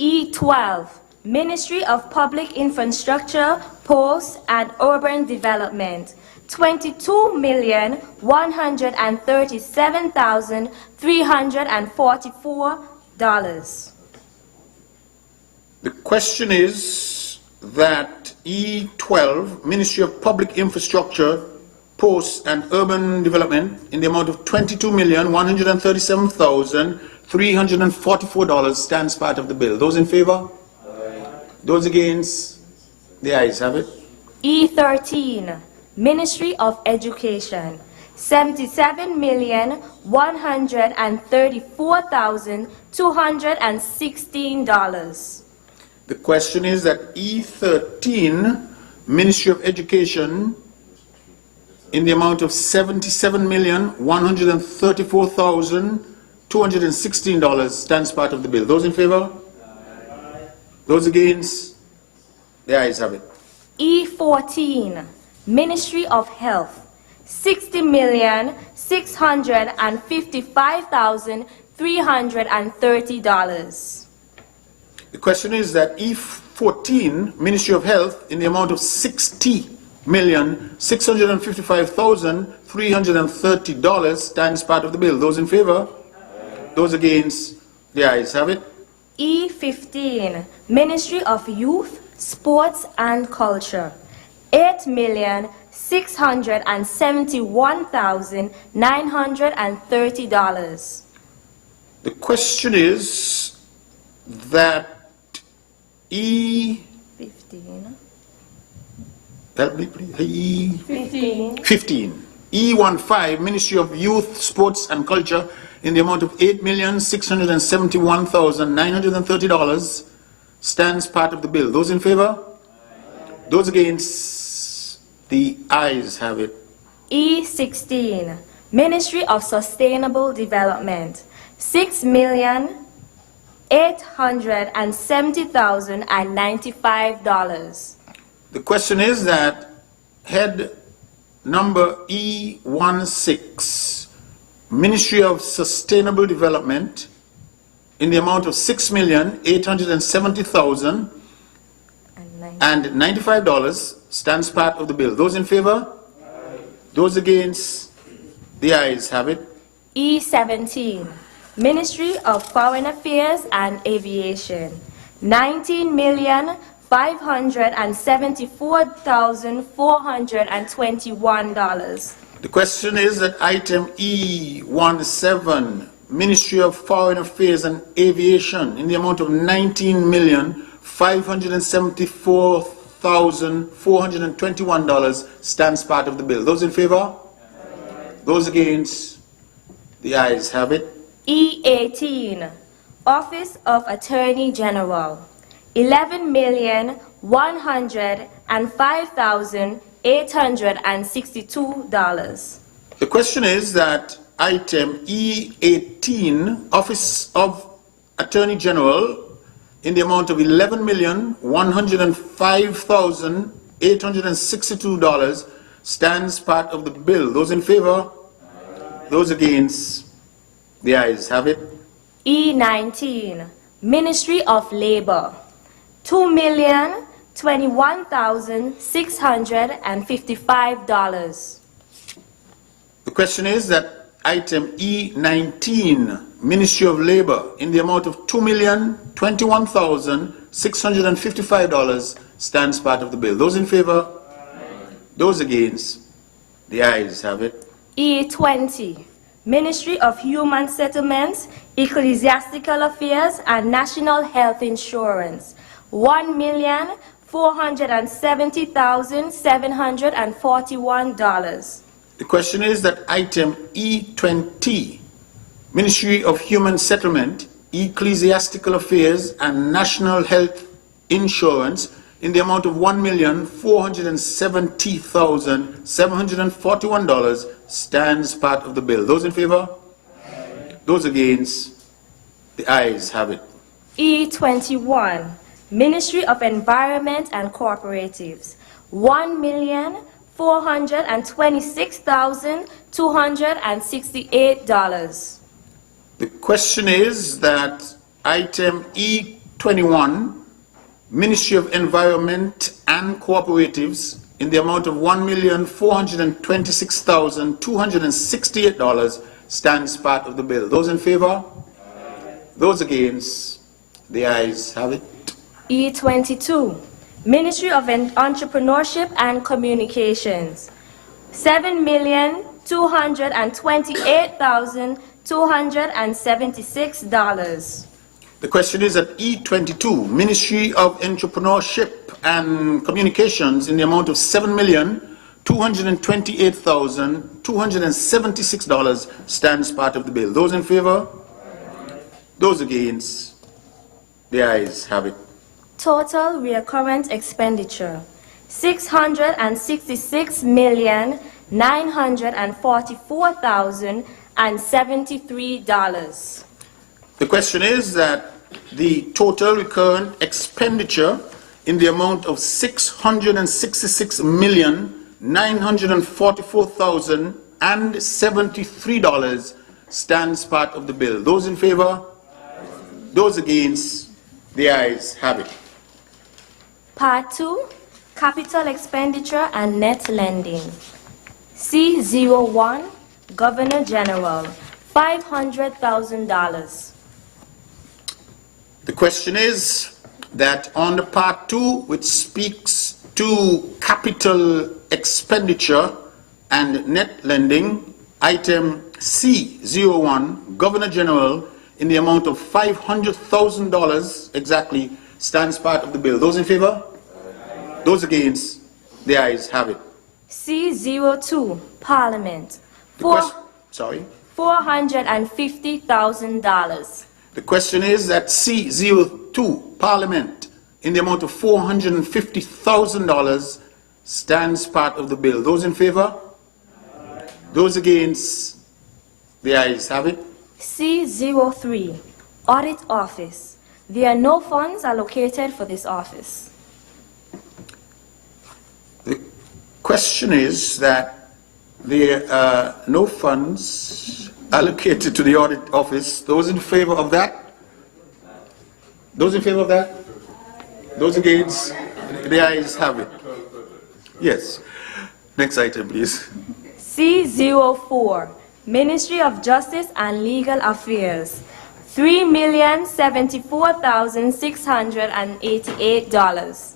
E12, Ministry of Public Infrastructure, Posts and Urban Development, $22,137,344. The question is that E12, Ministry of Public Infrastructure, Posts and Urban Development, in the amount of $22,137,344 stands part of the bill. Those in favor? Those against? The ayes have it. E13, Ministry of Education, $77,134,216. The question is that E13, Ministry of Education, in the amount of $77,134,216 stands part of the bill. Those in favor? Those against? The ayes have it. E14, Ministry of Health, $60,655,330. The question is that E14, Ministry of Health, in the amount of $60,655,330 stands part of the bill. Those in favor? Those against? The ayes have it. E15, Ministry of Youth, Sports and Culture, $8,671,930. The question is that E15, help me please. E15, E15, Ministry of Youth, Sports and Culture, in the amount of $8,671,930 stands part of the bill. Those in favor? Those against? The ayes have it. E16, Ministry of Sustainable Development, $6,870,095. The question is that head number E16, Ministry of Sustainable Development, in the amount of $6,870,095 stands part of the bill. Those in favor? Those against? The ayes have it. E17, Ministry of Foreign Affairs and Aviation, $19,574,421. The question is that item E17, Ministry of Foreign Affairs and Aviation, in the amount of $19,574,421 stands part of the bill. Those in favor? Those against? The ayes have it. E18, Office of Attorney General, $11,105,862. The question is that item E18, Office of Attorney General, in the amount of $11,105,862 stands part of the bill. Those in favor? Those against? The ayes have it. E19, Ministry of Labor, $2,021,655. The question is that item E19, Ministry of Labor, in the amount of $2,021,655 stands part of the bill. Those in favor? Those against? The ayes have it. E20, Ministry of Human Settlements, Ecclesiastical Affairs, and National Health Insurance, $1,470,741. The question is that item E20, Ministry of Human Settlement, Ecclesiastical Affairs, and National Health Insurance, in the amount of $1,470,741 stands part of the bill. Those in favor? Those against? The ayes have it. E21, Ministry of Environment and Cooperatives, $1,426,268. The question is that item E21, Ministry of Environment and Cooperatives, in the amount of $1,426,268 stands part of the bill. Those in favor? Those against? The ayes have it. E22, Ministry of Entrepreneurship and Communications, $7,228,276. The question is at E22, Ministry of Entrepreneurship and Communications, in the amount of $7,228,276 stands part of the bill. Those in favor? Those against? The ayes have it. Total recurrent expenditure, $666,944,073. The question is that the total recurrent expenditure in the amount of $666,944,073 stands part of the bill. Those in favor? Those against? The ayes have it. Part 2, Capital Expenditure and Net Lending. C01, Governor General, $500,000. The question is that on the part 2, which speaks to capital expenditure and net lending, item C01, Governor General, in the amount of $500,000 exactly, stands part of the bill. Those in favor? Those against? The ayes have it. C02, Parliament, $450,000. The question is that C02, Parliament, in the amount of $450,000 stands part of the bill. Those in favor? Those against? The ayes have it. C03, Audit Office. There are no funds allocated for this office. The question is that there are no funds allocated to the Audit Office. Those in favor of that? Those in favor of that? Those against? The ayes have it. Yes. Next item, please. C04, Ministry of Justice and Legal Affairs, $3,074,688.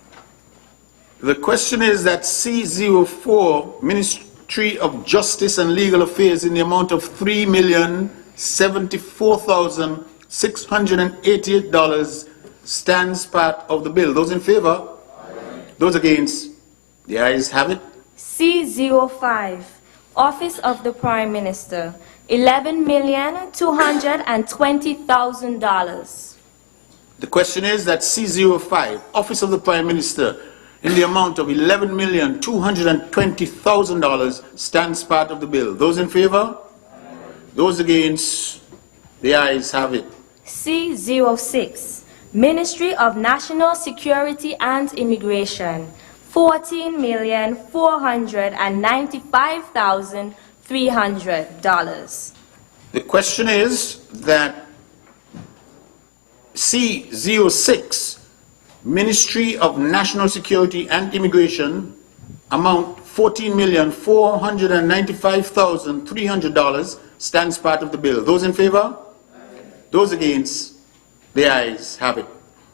The question is that C04, Ministry of Justice and Legal Affairs, in the amount of $3,074,688 stands part of the bill. Those in favor? Those against? The ayes have it. C05, Office of the Prime Minister, $11,220,000. The question is that C05, Office of the Prime Minister, in the amount of $11,220,000 stands part of the bill. Those in favor? Those against? The ayes have it. C06, Ministry of National Security and Immigration, $14,495,300. The question is that C06, Ministry of National Security and Immigration, amount $14,495,300, stands part of the bill. Those in favor? Those against? The ayes have it.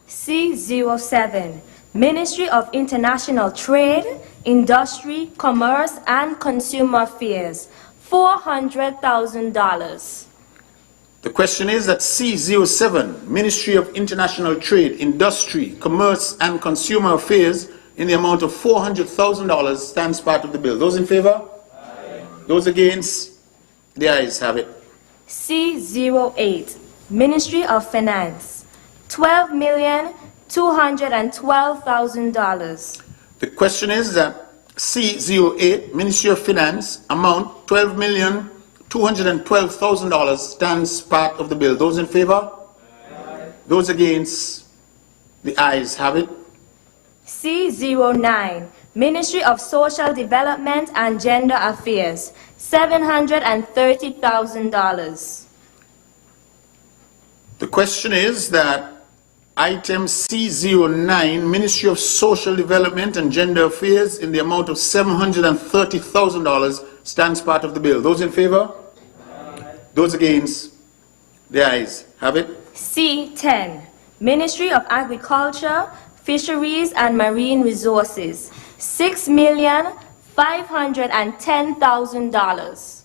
C07, Ministry of International Trade, Industry, Commerce, and Consumer Affairs, $400,000. The question is that C07, Ministry of International Trade, Industry, Commerce, and Consumer Affairs, in the amount of $400,000, stands part of the bill. Those in favor? Aye. Those against? The ayes have it. C08, Ministry of Finance, $12,212,000. The question is that C08, Ministry of Finance, amount $12,212,000, stands part of the bill. Those in favor? Aye. Those against? The ayes have it. C09, Ministry of Social Development and Gender Affairs, $730,000. The question is that item C09, Ministry of Social Development and Gender Affairs, in the amount of $730,000, stands part of the bill. Those in favor? Aye. Those against? The ayes have it. C10, Ministry of Agriculture, Fisheries and Marine Resources, $6,510,000.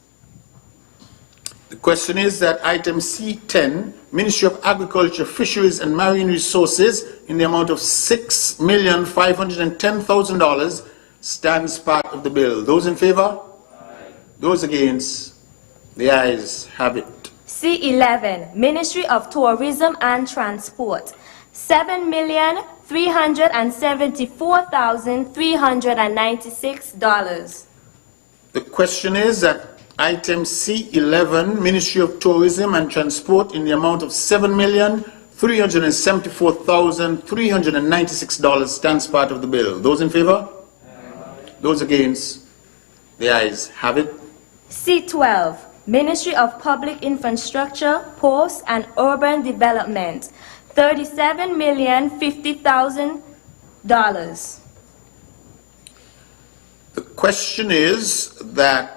The question is that item C10, Ministry of Agriculture, Fisheries and Marine Resources, in the amount of $6,510,000, stands part of the bill. Those in favor? Aye. Those against? The ayes have it. C11, Ministry of Tourism and Transport, $7,374,396. The question is that item C11, Ministry of Tourism and Transport, in the amount of $7,374,396, stands part of the bill. Those in favor? Aye. Those against? The ayes have it. C12, Ministry of Public Infrastructure, Posts and Urban Development, $37,050,000. The question is that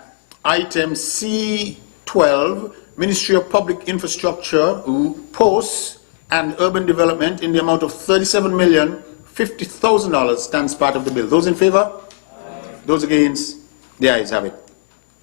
item C12, Ministry of Public Infrastructure, Posts and Urban Development, in the amount of $37,050,000, stands part of the bill. Those in favor? Aye. Those against? The ayes have it.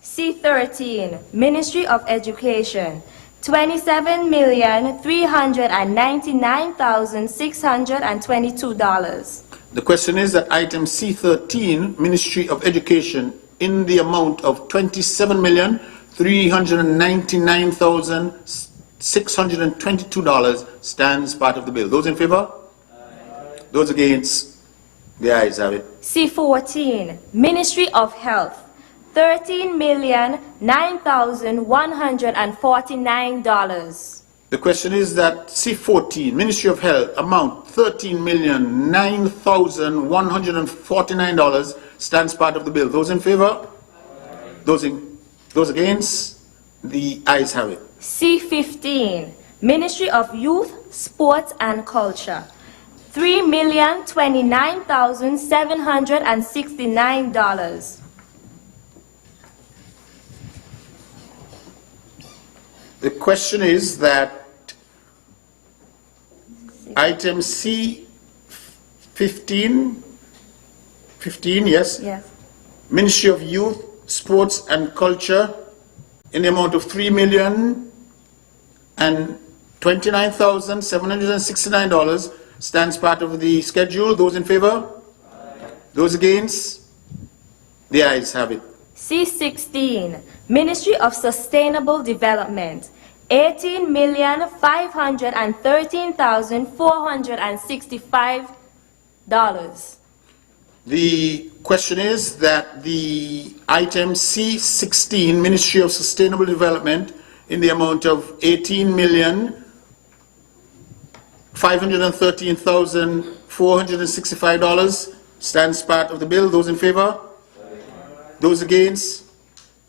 C13, Ministry of Education, $27,399,622. The question is that item C13, Ministry of Education, in the amount of $27,399,622, stands part of the bill. Those in favor? Aye. Those against? The ayes have it. C14, Ministry of Health, $13,009,149. The question is that C14, Ministry of Health, amount $13,009,149, stands part of the bill. Those in favor? Those against? The ayes have it. C15, Ministry of Youth, Sports and Culture, $3,029,769. The question is that item C15, yes? Yes. Ministry of Youth, Sports and Culture, in the amount of $3,029,769, stands part of the schedule. Those in favor? Aye. Those against? The ayes have it. C16, Ministry of Sustainable Development, $18,513,465. The question is that the item C16, Ministry of Sustainable Development, in the amount of $18,513,465, stands part of the bill. Those in favor? Those against?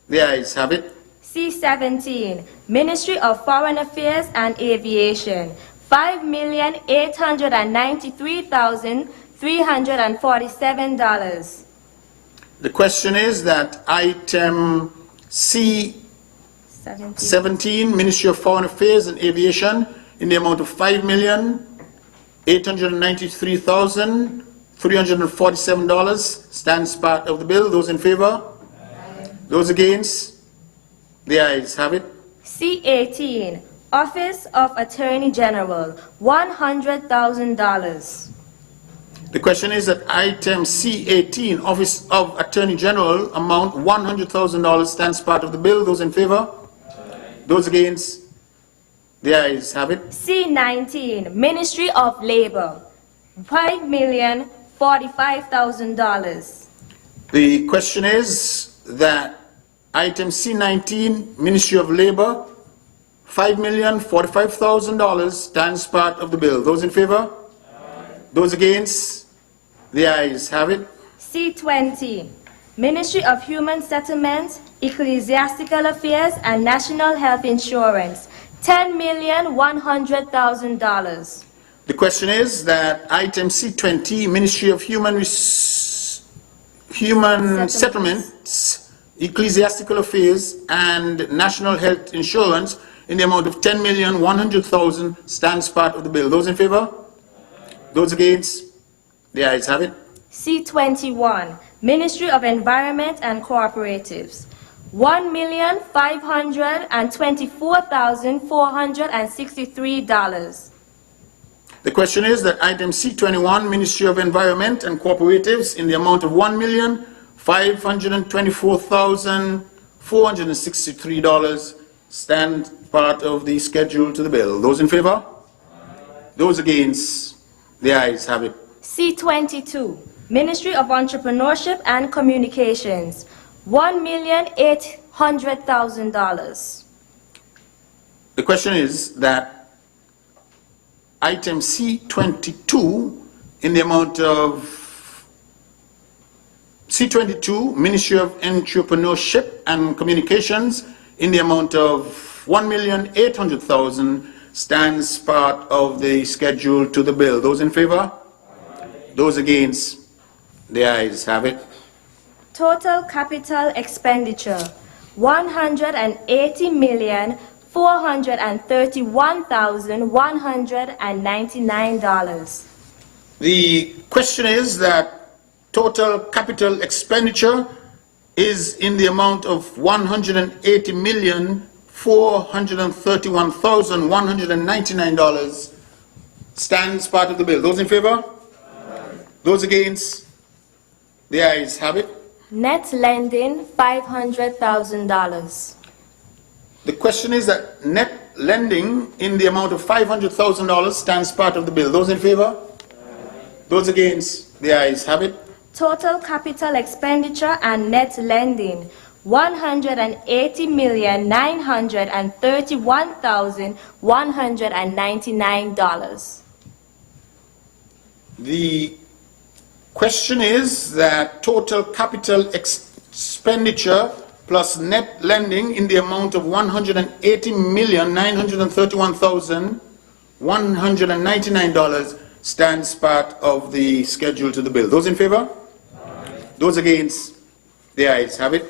The ayes have it. C17, Ministry of Foreign Affairs and Aviation, $5,893,347. The question is that item C17, Ministry of Foreign Affairs and Aviation, in the amount of $5,893,347 stands part of the bill. Those in favor? Those against? The ayes have it. C18, Office of Attorney General, $100,000. The question is that item C18, Office of Attorney General, amount $100,000 stands part of the bill. Those in favor? Those against? The ayes have it. C19, Ministry of Labor, $5,045,000. The question is that item C19, Ministry of Labor, $5,045,000 stands part of the bill. Those in favor? Those against? The ayes have it. C20, Ministry of Human Settlements, Ecclesiastical Affairs and National Health Insurance, $10,100,000. The question is that item C20, Ministry of Human Settlements, Ecclesiastical Affairs and National Health Insurance in the amount of $10,100,000 stands part of the bill. Those in favor? Those against? The ayes have it. C21, Ministry of Environment and Cooperatives, $1,524,463. The question is that item C21, Ministry of Environment and Cooperatives, in the amount of $1,524,463 stand part of the schedule to the bill. Those in favor? Those against? The ayes have it. C22, Ministry of Entrepreneurship and Communications, $1,800,000. The question is that item C22 in the amount of C22, Ministry of Entrepreneurship and Communications, in the amount of $1,800,000 stands part of the schedule to the bill. Those in favor? Those against? The ayes have it. Total capital expenditure, $180,431,199. The question is that total capital expenditure is in the amount of $180,431,199 stands part of the bill. Those in favor? Those against? The ayes have it. Net lending, $500,000. The question is that net lending in the amount of $500,000 stands part of the bill. Those in favor? Those against? The ayes have it. Total capital expenditure and net lending, $180,931,199. The question is that total capital expenditure plus net lending in the amount of $180,931,199 stands part of the schedule to the bill. Those in favor? Those against? The ayes have it.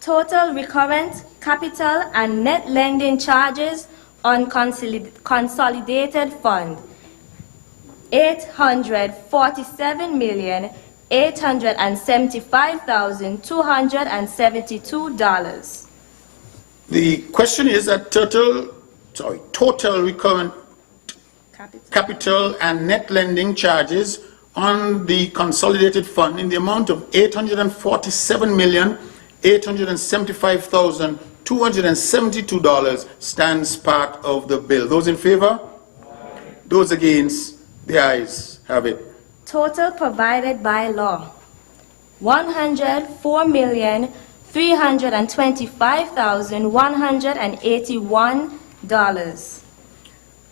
Total recurrent capital and net lending charges on consolidated fund, $847,875,272. The question is that total recurrent capital and net lending charges on the consolidated fund in the amount of $847,875,272 stands part of the bill. Those in favor? Those against? The ayes have it. Total provided by law, $104,325,181.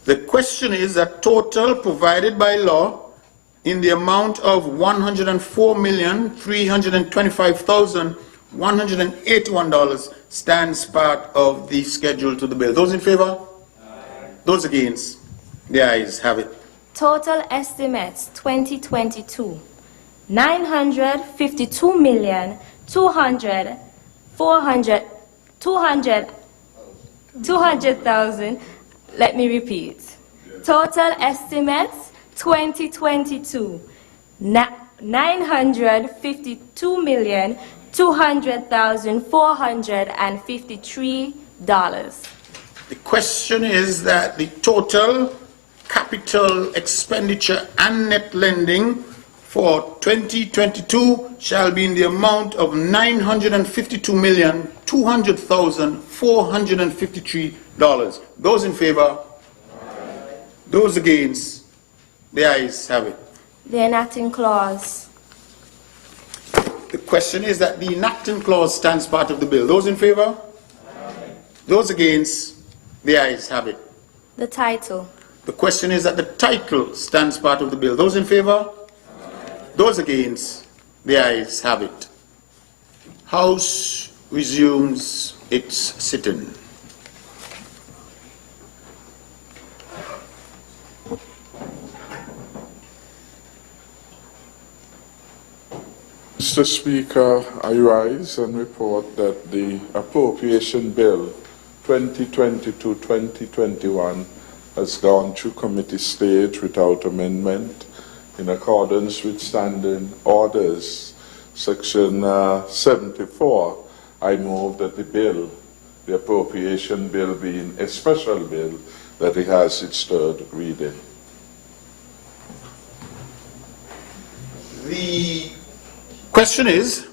The question is that total provided by law in the amount of $104,325,181 stands part of the schedule to the bill. Those in favor? Those against? The ayes have it. Total estimates 2022, 200,000. Let me repeat. Total estimates 2022, 952,200,453 dollars. The question is that the total capital expenditure and net lending for 2022 shall be in the amount of $952,200,453. Those in favor? Those against? The ayes have it. The enacting clause. The question is that the enacting clause stands part of the bill. Those in favor? Those against? The ayes have it. The title. The question is that the title stands part of the bill. Those in favor? Those against? The ayes have it. House resumes its sitting. Mr. Speaker, I rise and report that the Appropriation Bill 2020-2021 has gone through committee stage without amendment in accordance with standing orders. Section 74, I move that the bill, the Appropriation Bill being a special bill, that it has its third reading. The question is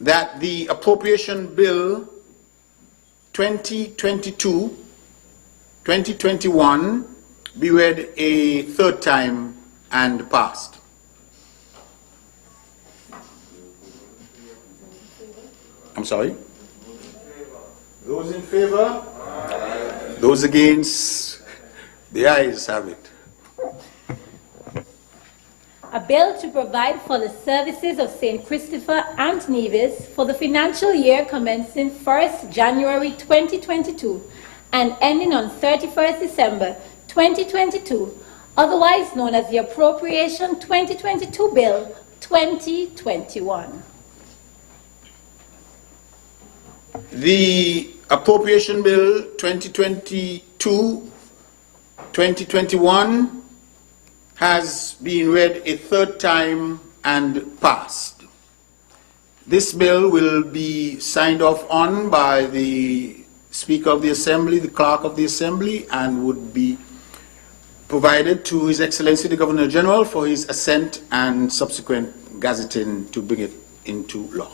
that the Appropriation Bill 2022-2021 be read a third time and passed. I'm sorry? Those in favor? Those against? The ayes have it. A bill to provide for the services of St. Christopher and Nevis for the financial year commencing 1st January 2022 and ending on 31st December 2022, otherwise known as the Appropriation 2022 Bill 2021. The Appropriation Bill 2022-2021 has been read a third time and passed. This bill will be signed off on by the Speaker of the Assembly, the Clerk of the Assembly, and would be provided to His Excellency the Governor General for his assent and subsequent gazetting to bring it into law.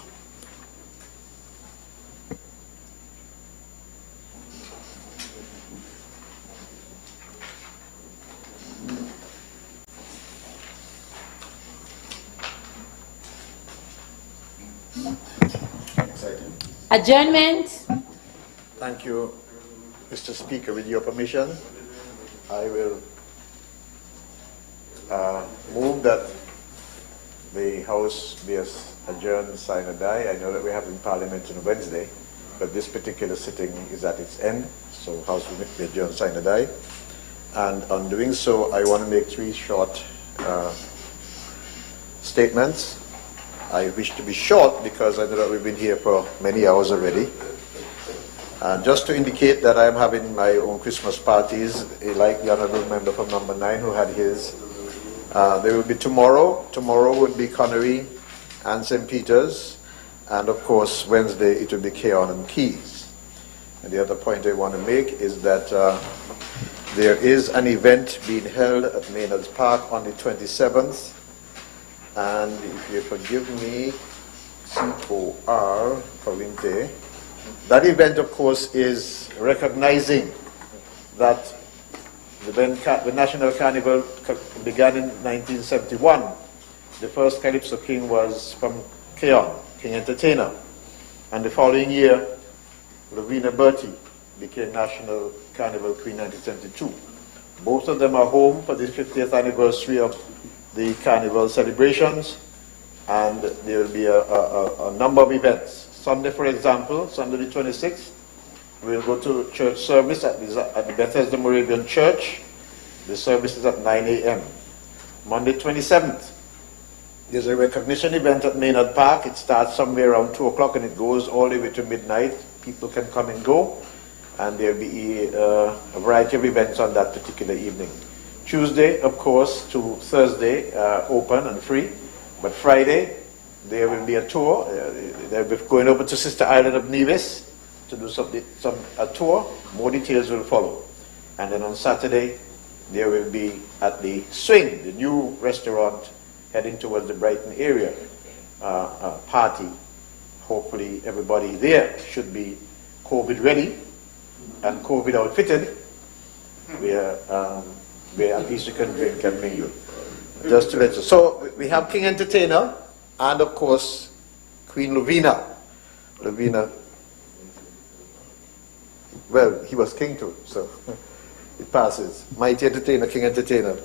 Adjournment. Thank you, Mr. Speaker. With your permission, I will move that the House be adjourned sine die. I know that we're having Parliament on Wednesday, but this particular sitting is at its end, so House will be adjourned sine die. And on doing so, I want to make three short statements. I wish to be short because I know that we've been here for many hours already. Just to indicate that I am having my own Christmas parties, like the Honourable Member from Number 9 who had his. There will be tomorrow. Tomorrow would be Connery and St. Peter's. And of course, Wednesday it will be Keon and Keys. And the other point I want to make is that there is an event being held at Maynard's Park on the 27th. And if you forgive me, C-O-R, Corinte, that event, of course, is recognizing that the National Carnival began in 1971. The first Calypso King was from Keon, King Entertainer. And the following year, Lavina Bertie became National Carnival Queen 1972. Both of them are home for the 50th anniversary of the Carnival celebrations, and there will be a number of events. Sunday, for example, Sunday the 26th, we'll go to church service at the Bethesda Moravian Church. The service is at 9 a.m. Monday 27th, There's a recognition event at Maynard Park. It starts somewhere around 2 o'clock and it goes all the way to midnight. People can come and go, and there'll be a variety of events on that particular evening. Tuesday, of course, to Thursday, open and free. But Friday, there will be a tour. They'll be going over to Sister Island of Nevis to do a tour. More details will follow. And then on Saturday, there will be at the Swing, the new restaurant heading towards the Brighton area, party. Hopefully everybody there should be COVID ready and COVID outfitted, where at least you can drink and mingle. Just to let you. So we have King Entertainer and of course Queen Lovina. Lovina, well, he was king too, so it passes. Mighty Entertainer, King Entertainer,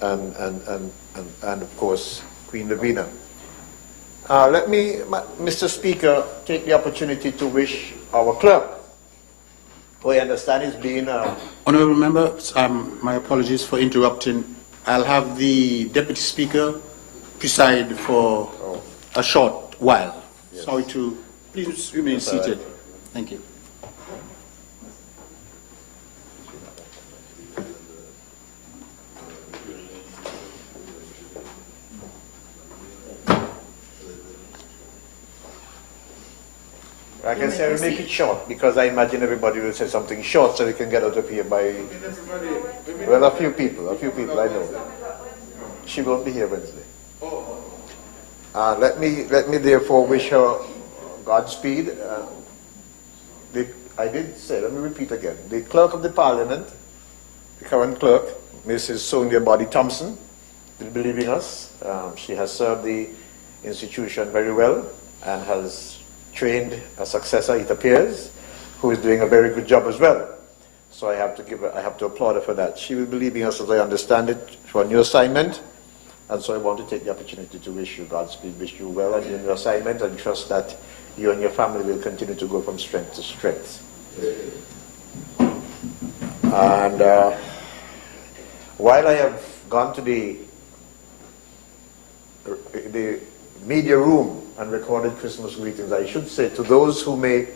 and of course Queen Lovina. Let me, Mr. Speaker, take the opportunity to wish our clerk, who I understand is being... Honourable Member, my apologies for interrupting. I'll have the Deputy Speaker preside for a short while. Yes. Sorry to... Please remain seated. Thank you. Like I said, we'll make it short because I imagine everybody will say something short so we can get out of here by, well, a few people I know. She won't be here Wednesday. Let me therefore wish her Godspeed. I did say, let me repeat again. The Clerk of the Parliament, the current clerk, Mrs. Sonia Body Thompson, will be leaving us. She has served the institution very well and has trained a successor, it appears, who is doing a very good job as well. So I have to applaud her for that. She will be leaving us, as I understand it, for a new assignment. And so I want to take the opportunity to wish you Godspeed, wish you well in your assignment, and trust that you and your family will continue to go from strength to strength. And while I have gone to the media room and recorded Christmas greetings, I should say to those who may...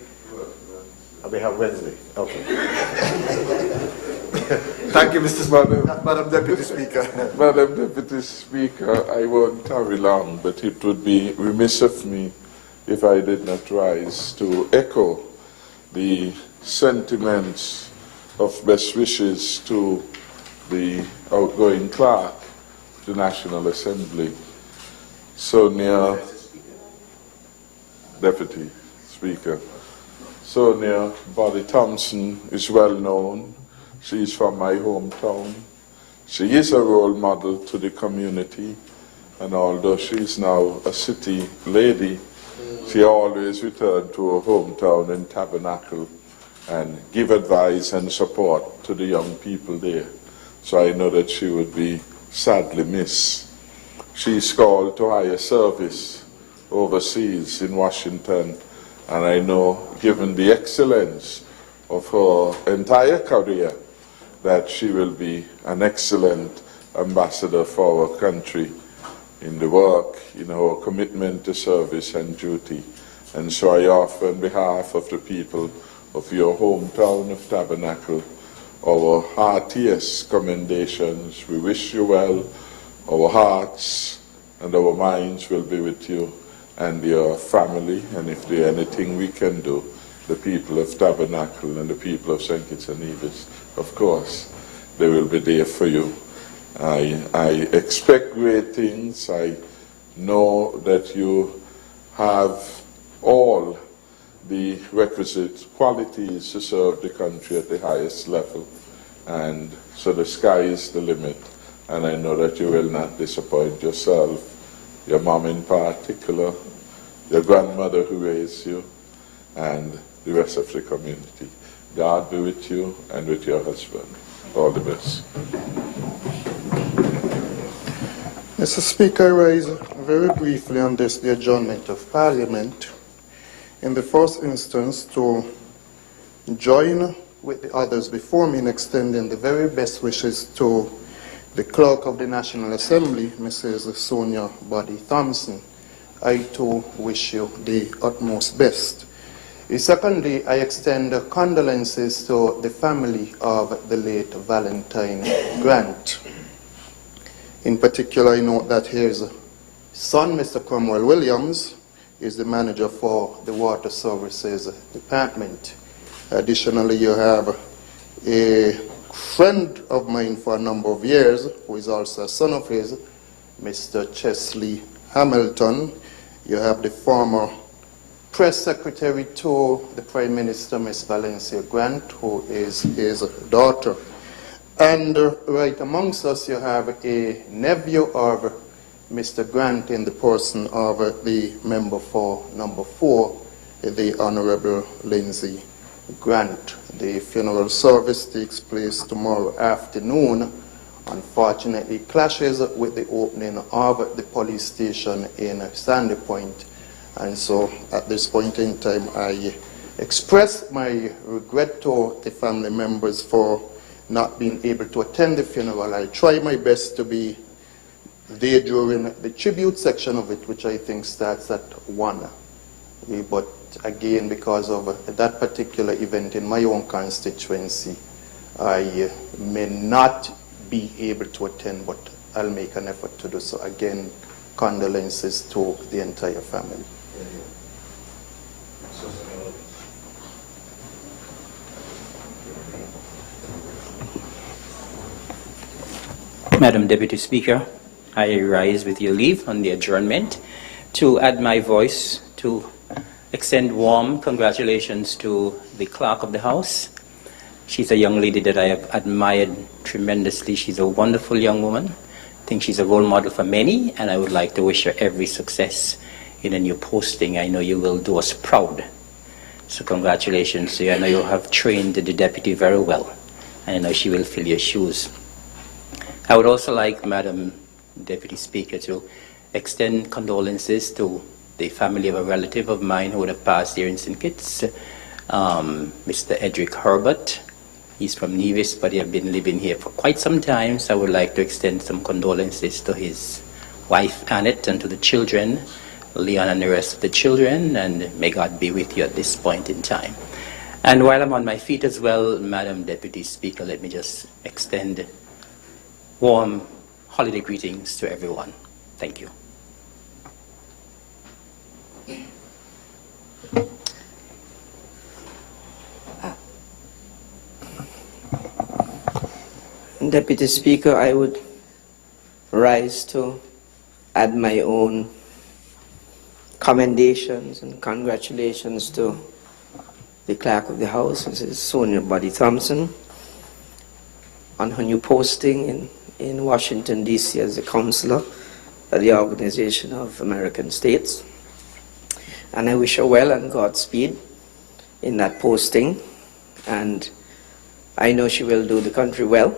We have Wednesday. Okay. Thank you, Madam Deputy Speaker. Madam Deputy Speaker, I won't tarry long, but it would be remiss of me if I did not rise to echo the sentiments of best wishes to the outgoing clerk of the National Assembly, Sonia, Deputy Speaker. Sonia Body Thompson is well known. She is from my hometown. She is a role model to the community, and although she is now a city lady, she always returned to her hometown in Tabernacle and give advice and support to the young people there. So I know that she would be sadly missed. She is called to higher service overseas in Washington, and I know, given the excellence of her entire career, that she will be an excellent ambassador for our country in the work, in our commitment to service and duty. And so I offer on behalf of the people of your hometown of Tabernacle our heartiest commendations. We wish you well. Our hearts and our minds will be with you and your family, and if there anything we can do, the people of Tabernacle and the people of St. Kitts and Nevis, of course, they will be there for you. I expect great things. I know that you have all the requisite qualities to serve the country at the highest level, and so the sky is the limit, and I know that you will not disappoint yourself, your mom in particular, your grandmother who raised you, and the rest of the community. God be with you and with your husband. All the best. Mr. Speaker, I rise very briefly on this, the adjournment of Parliament. In the first instance, to join with the others before me in extending the very best wishes to the Clerk of the National Assembly, Mrs. Sonia Buddy Thompson, I too wish you the utmost best. Secondly, I extend condolences to the family of the late Valentine Grant. In particular, I note that his son, Mr. Cromwell Williams, is the manager for the Water Services Department. Additionally, you have a friend of mine for a number of years, who is also a son of his, Mr. Chesley Hamilton. You have the former press secretary to the Prime Minister, Ms. Valencia Grant, who is his daughter. And right amongst us, you have a nephew of Mr. Grant in the person of the member for number 4, the Honorable Lindsay Grant. The funeral service takes place tomorrow afternoon. Unfortunately, clashes with the opening of the police station in Sandy Point. And so at this point in time, I express my regret to the family members for not being able to attend the funeral. I try my best to be there during the tribute section of it, which I think starts at 1. But again, because of that particular event in my own constituency, I may not be able to attend, but I'll make an effort to do so. Again, condolences to the entire family. Madam Deputy Speaker, I rise with your leave on the adjournment to add my voice to extend warm congratulations to the Clerk of the House. She's a young lady that I have admired tremendously. She's a wonderful young woman. I think she's a role model for many, and I would like to wish her every success in a new posting. I know you will do us proud. So congratulations to you. I know you have trained the deputy very well, and I know she will fill your shoes. I would also like, Madam Deputy Speaker, to extend condolences to the family of a relative of mine who would have passed here in St. Kitts, Mr. Edric Herbert. He's from Nevis, but he has been living here for quite some time, so I would like to extend some condolences to his wife, Annette, and to the children, Leon and the rest of the children, and may God be with you at this point in time. And while I'm on my feet as well, Madam Deputy Speaker, let me just extend warm holiday greetings to everyone. Thank you. Deputy Speaker, I would rise to add my own commendations and congratulations to the Clerk of the House, Mrs. Sonia Buddy Thompson, on her new posting in Washington, D.C. as a counselor at the Organization of American States. And I wish her well and Godspeed in that posting. And I know she will do the country well.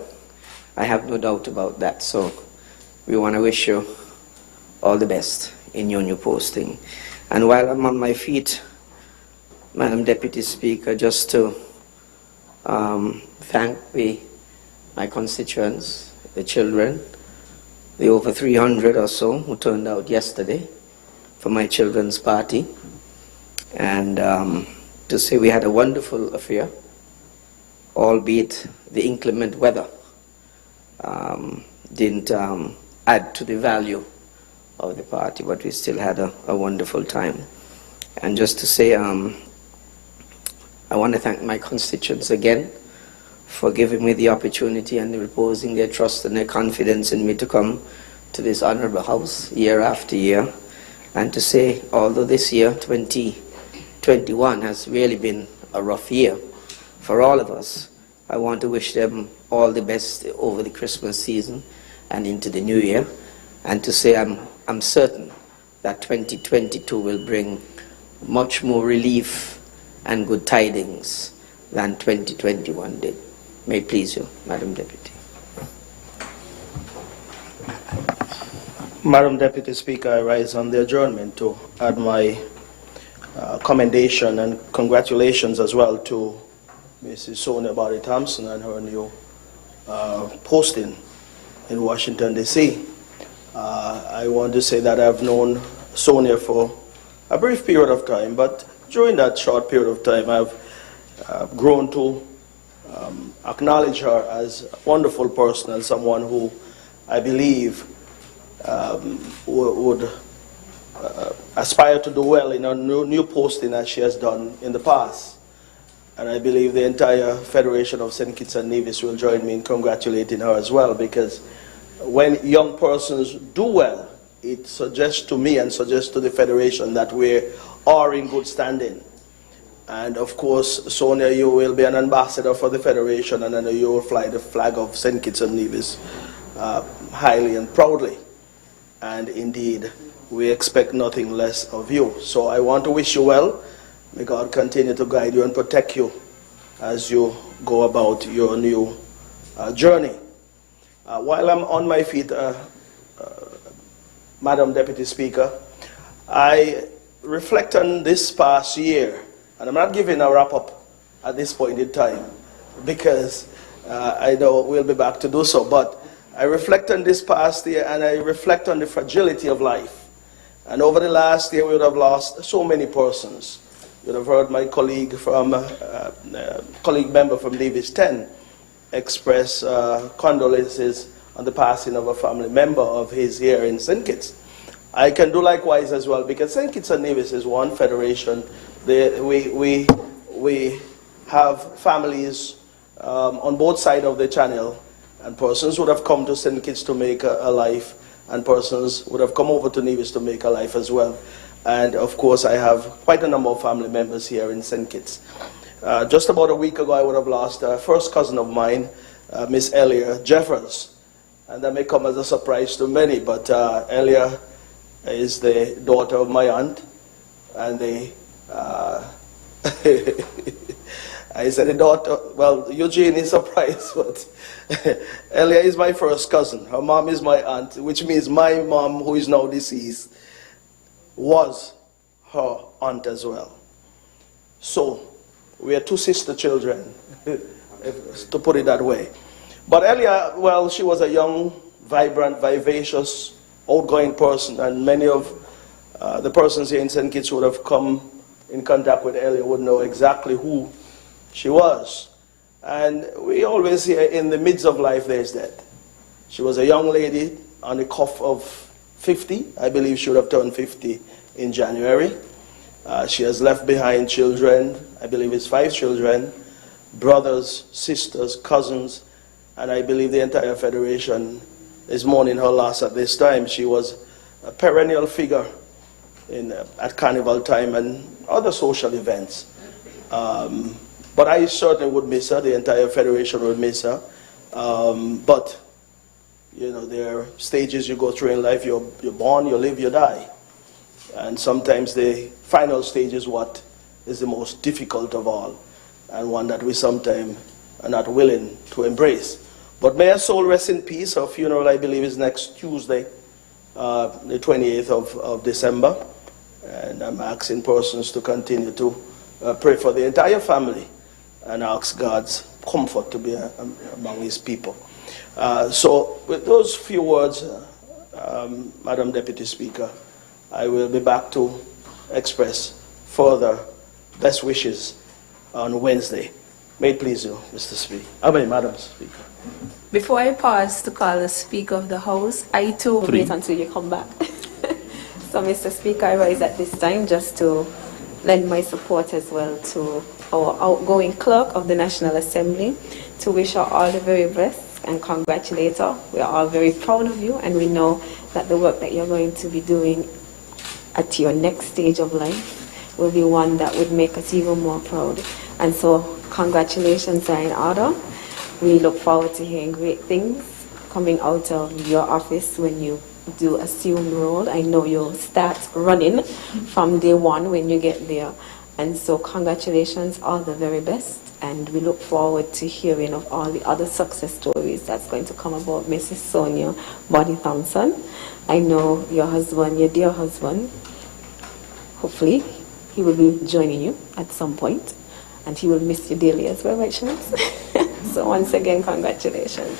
I have no doubt about that. So we want to wish you all the best in your new posting. And while I'm on my feet, Madam Deputy Speaker, just to thank my constituents, the children, the over 300 or so who turned out yesterday for my children's party, and to say we had a wonderful affair, albeit the inclement weather didn't add to the value of the party, but we still had a wonderful time. And just to say, I want to thank my constituents again for giving me the opportunity and reposing their trust and their confidence in me to come to this honorable house year after year. And to say, although this year, 2021, has really been a rough year for all of us, I want to wish them all the best over the Christmas season and into the new year. And to say I'm certain that 2022 will bring much more relief and good tidings than 2021 did. May it please you, Madam Deputy. Madam Deputy Speaker, I rise on the adjournment to add my commendation and congratulations as well to Mrs. Sonia Buddy Thompson and her new posting in Washington, D.C. I want to say that I've known Sonia for a brief period of time, but during that short period of time, I've grown to acknowledge her as a wonderful person and someone who I believe would aspire to do well in a new posting as she has done in the past. And I believe the entire Federation of St. Kitts and Nevis will join me in congratulating her as well, because when young persons do well, it suggests to me and suggests to the Federation that we are in good standing. And of course, Sonia, you will be an ambassador for the Federation, and I know you will fly the flag of St. Kitts and Nevis highly and proudly. And indeed, we expect nothing less of you. So I want to wish you well. May God continue to guide you and protect you as you go about your new journey. While I'm on my feet, Madam Deputy Speaker, I reflect on this past year, and I'm not giving a wrap-up at this point in time, because I know we'll be back to do so, but I reflect on this past year, and I reflect on the fragility of life. And over the last year, we would have lost so many persons. You would have heard my colleague member from Nevis 10 express condolences on the passing of a family member of his here in St. Kitts. I can do likewise as well, because St. Kitts and Nevis is one federation. We have families on both sides of the channel, and persons would have come to St. Kitts to make a life, and persons would have come over to Nevis to make a life as well. And of course, I have quite a number of family members here in St. Kitts. Just about a week ago, I would have lost a first cousin of mine, Miss Elia Jeffers. And that may come as a surprise to many, but Elia is the daughter of my aunt. And I said the daughter, well, Eugene is surprised, but Elia is my first cousin. Her mom is my aunt, which means my mom, who is now deceased, was her aunt as well. So, we are two sister children, to put it that way. But Elia, well, she was a young, vibrant, vivacious, outgoing person, and many of the persons here in St. Kitts who would have come in contact with Elia would know exactly who she was. And we always hear in the midst of life there's death. She was a young lady on the cusp of 50. I believe she would have turned 50 in January. She has left behind children, I believe it's 5 children, brothers, sisters, cousins, and I believe the entire Federation is mourning her loss at this time. She was a perennial figure at Carnival time and other social events. But I certainly would miss her, the entire Federation would miss her. But, you know, there are stages you go through in life. You're born, you live, you die. And sometimes the final stage is what is the most difficult of all, and one that we sometimes are not willing to embrace. But may her soul rest in peace. Her funeral, I believe, is next Tuesday, the 28th of December. And I'm asking persons to continue to pray for the entire family and ask God's comfort to be among his people. So with those few words, Madam Deputy Speaker, I will be back to express further best wishes on Wednesday. May it please you, Madam Speaker. Before I pause to call the Speaker of the House, I too will wait until you come back. So, Mr. Speaker, I rise at this time just to lend my support as well to our outgoing clerk of the National Assembly, to wish her all the very best and congratulate her. We are all very proud of you, and we know that the work that you're going to be doing at your next stage of life will be one that would make us even more proud. And so, congratulations are in order. We look forward to hearing great things coming out of your office when you do assume the role. I know you'll start running from day one when you get there. And so congratulations, all the very best. And we look forward to hearing of all the other success stories that's going to come about Mrs. Sonia Body Thompson. I know your husband, your dear husband, hopefully he will be joining you at some point. And he will miss you daily as well, right, Shams? So once again, congratulations.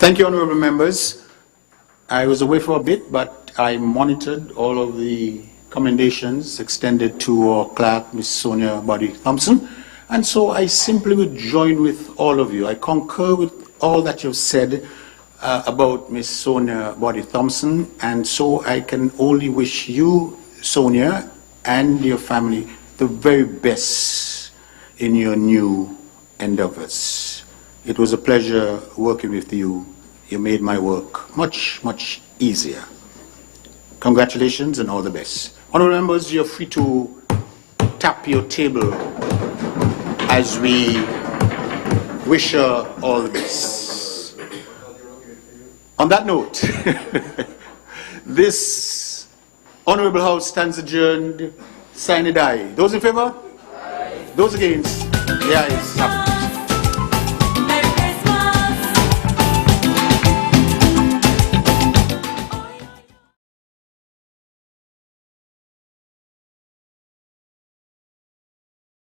Thank you, honorable members. I was away for a bit, but I monitored all of the commendations extended to our clerk, Ms. Sonia Buddy Thompson, and so I simply would join with all of you. I concur with all that you've said about Ms. Sonia Buddy Thompson, and so I can only wish you, Sonia, and your family the very best in your new endeavors. It was a pleasure working with you. You made my work much, much easier. Congratulations and all the best. Honorable members, you're free to tap your table as we wish her all the best. On that note, this Honorable House stands adjourned. Sine die. Those in favor? Aye. Those against? The ayes have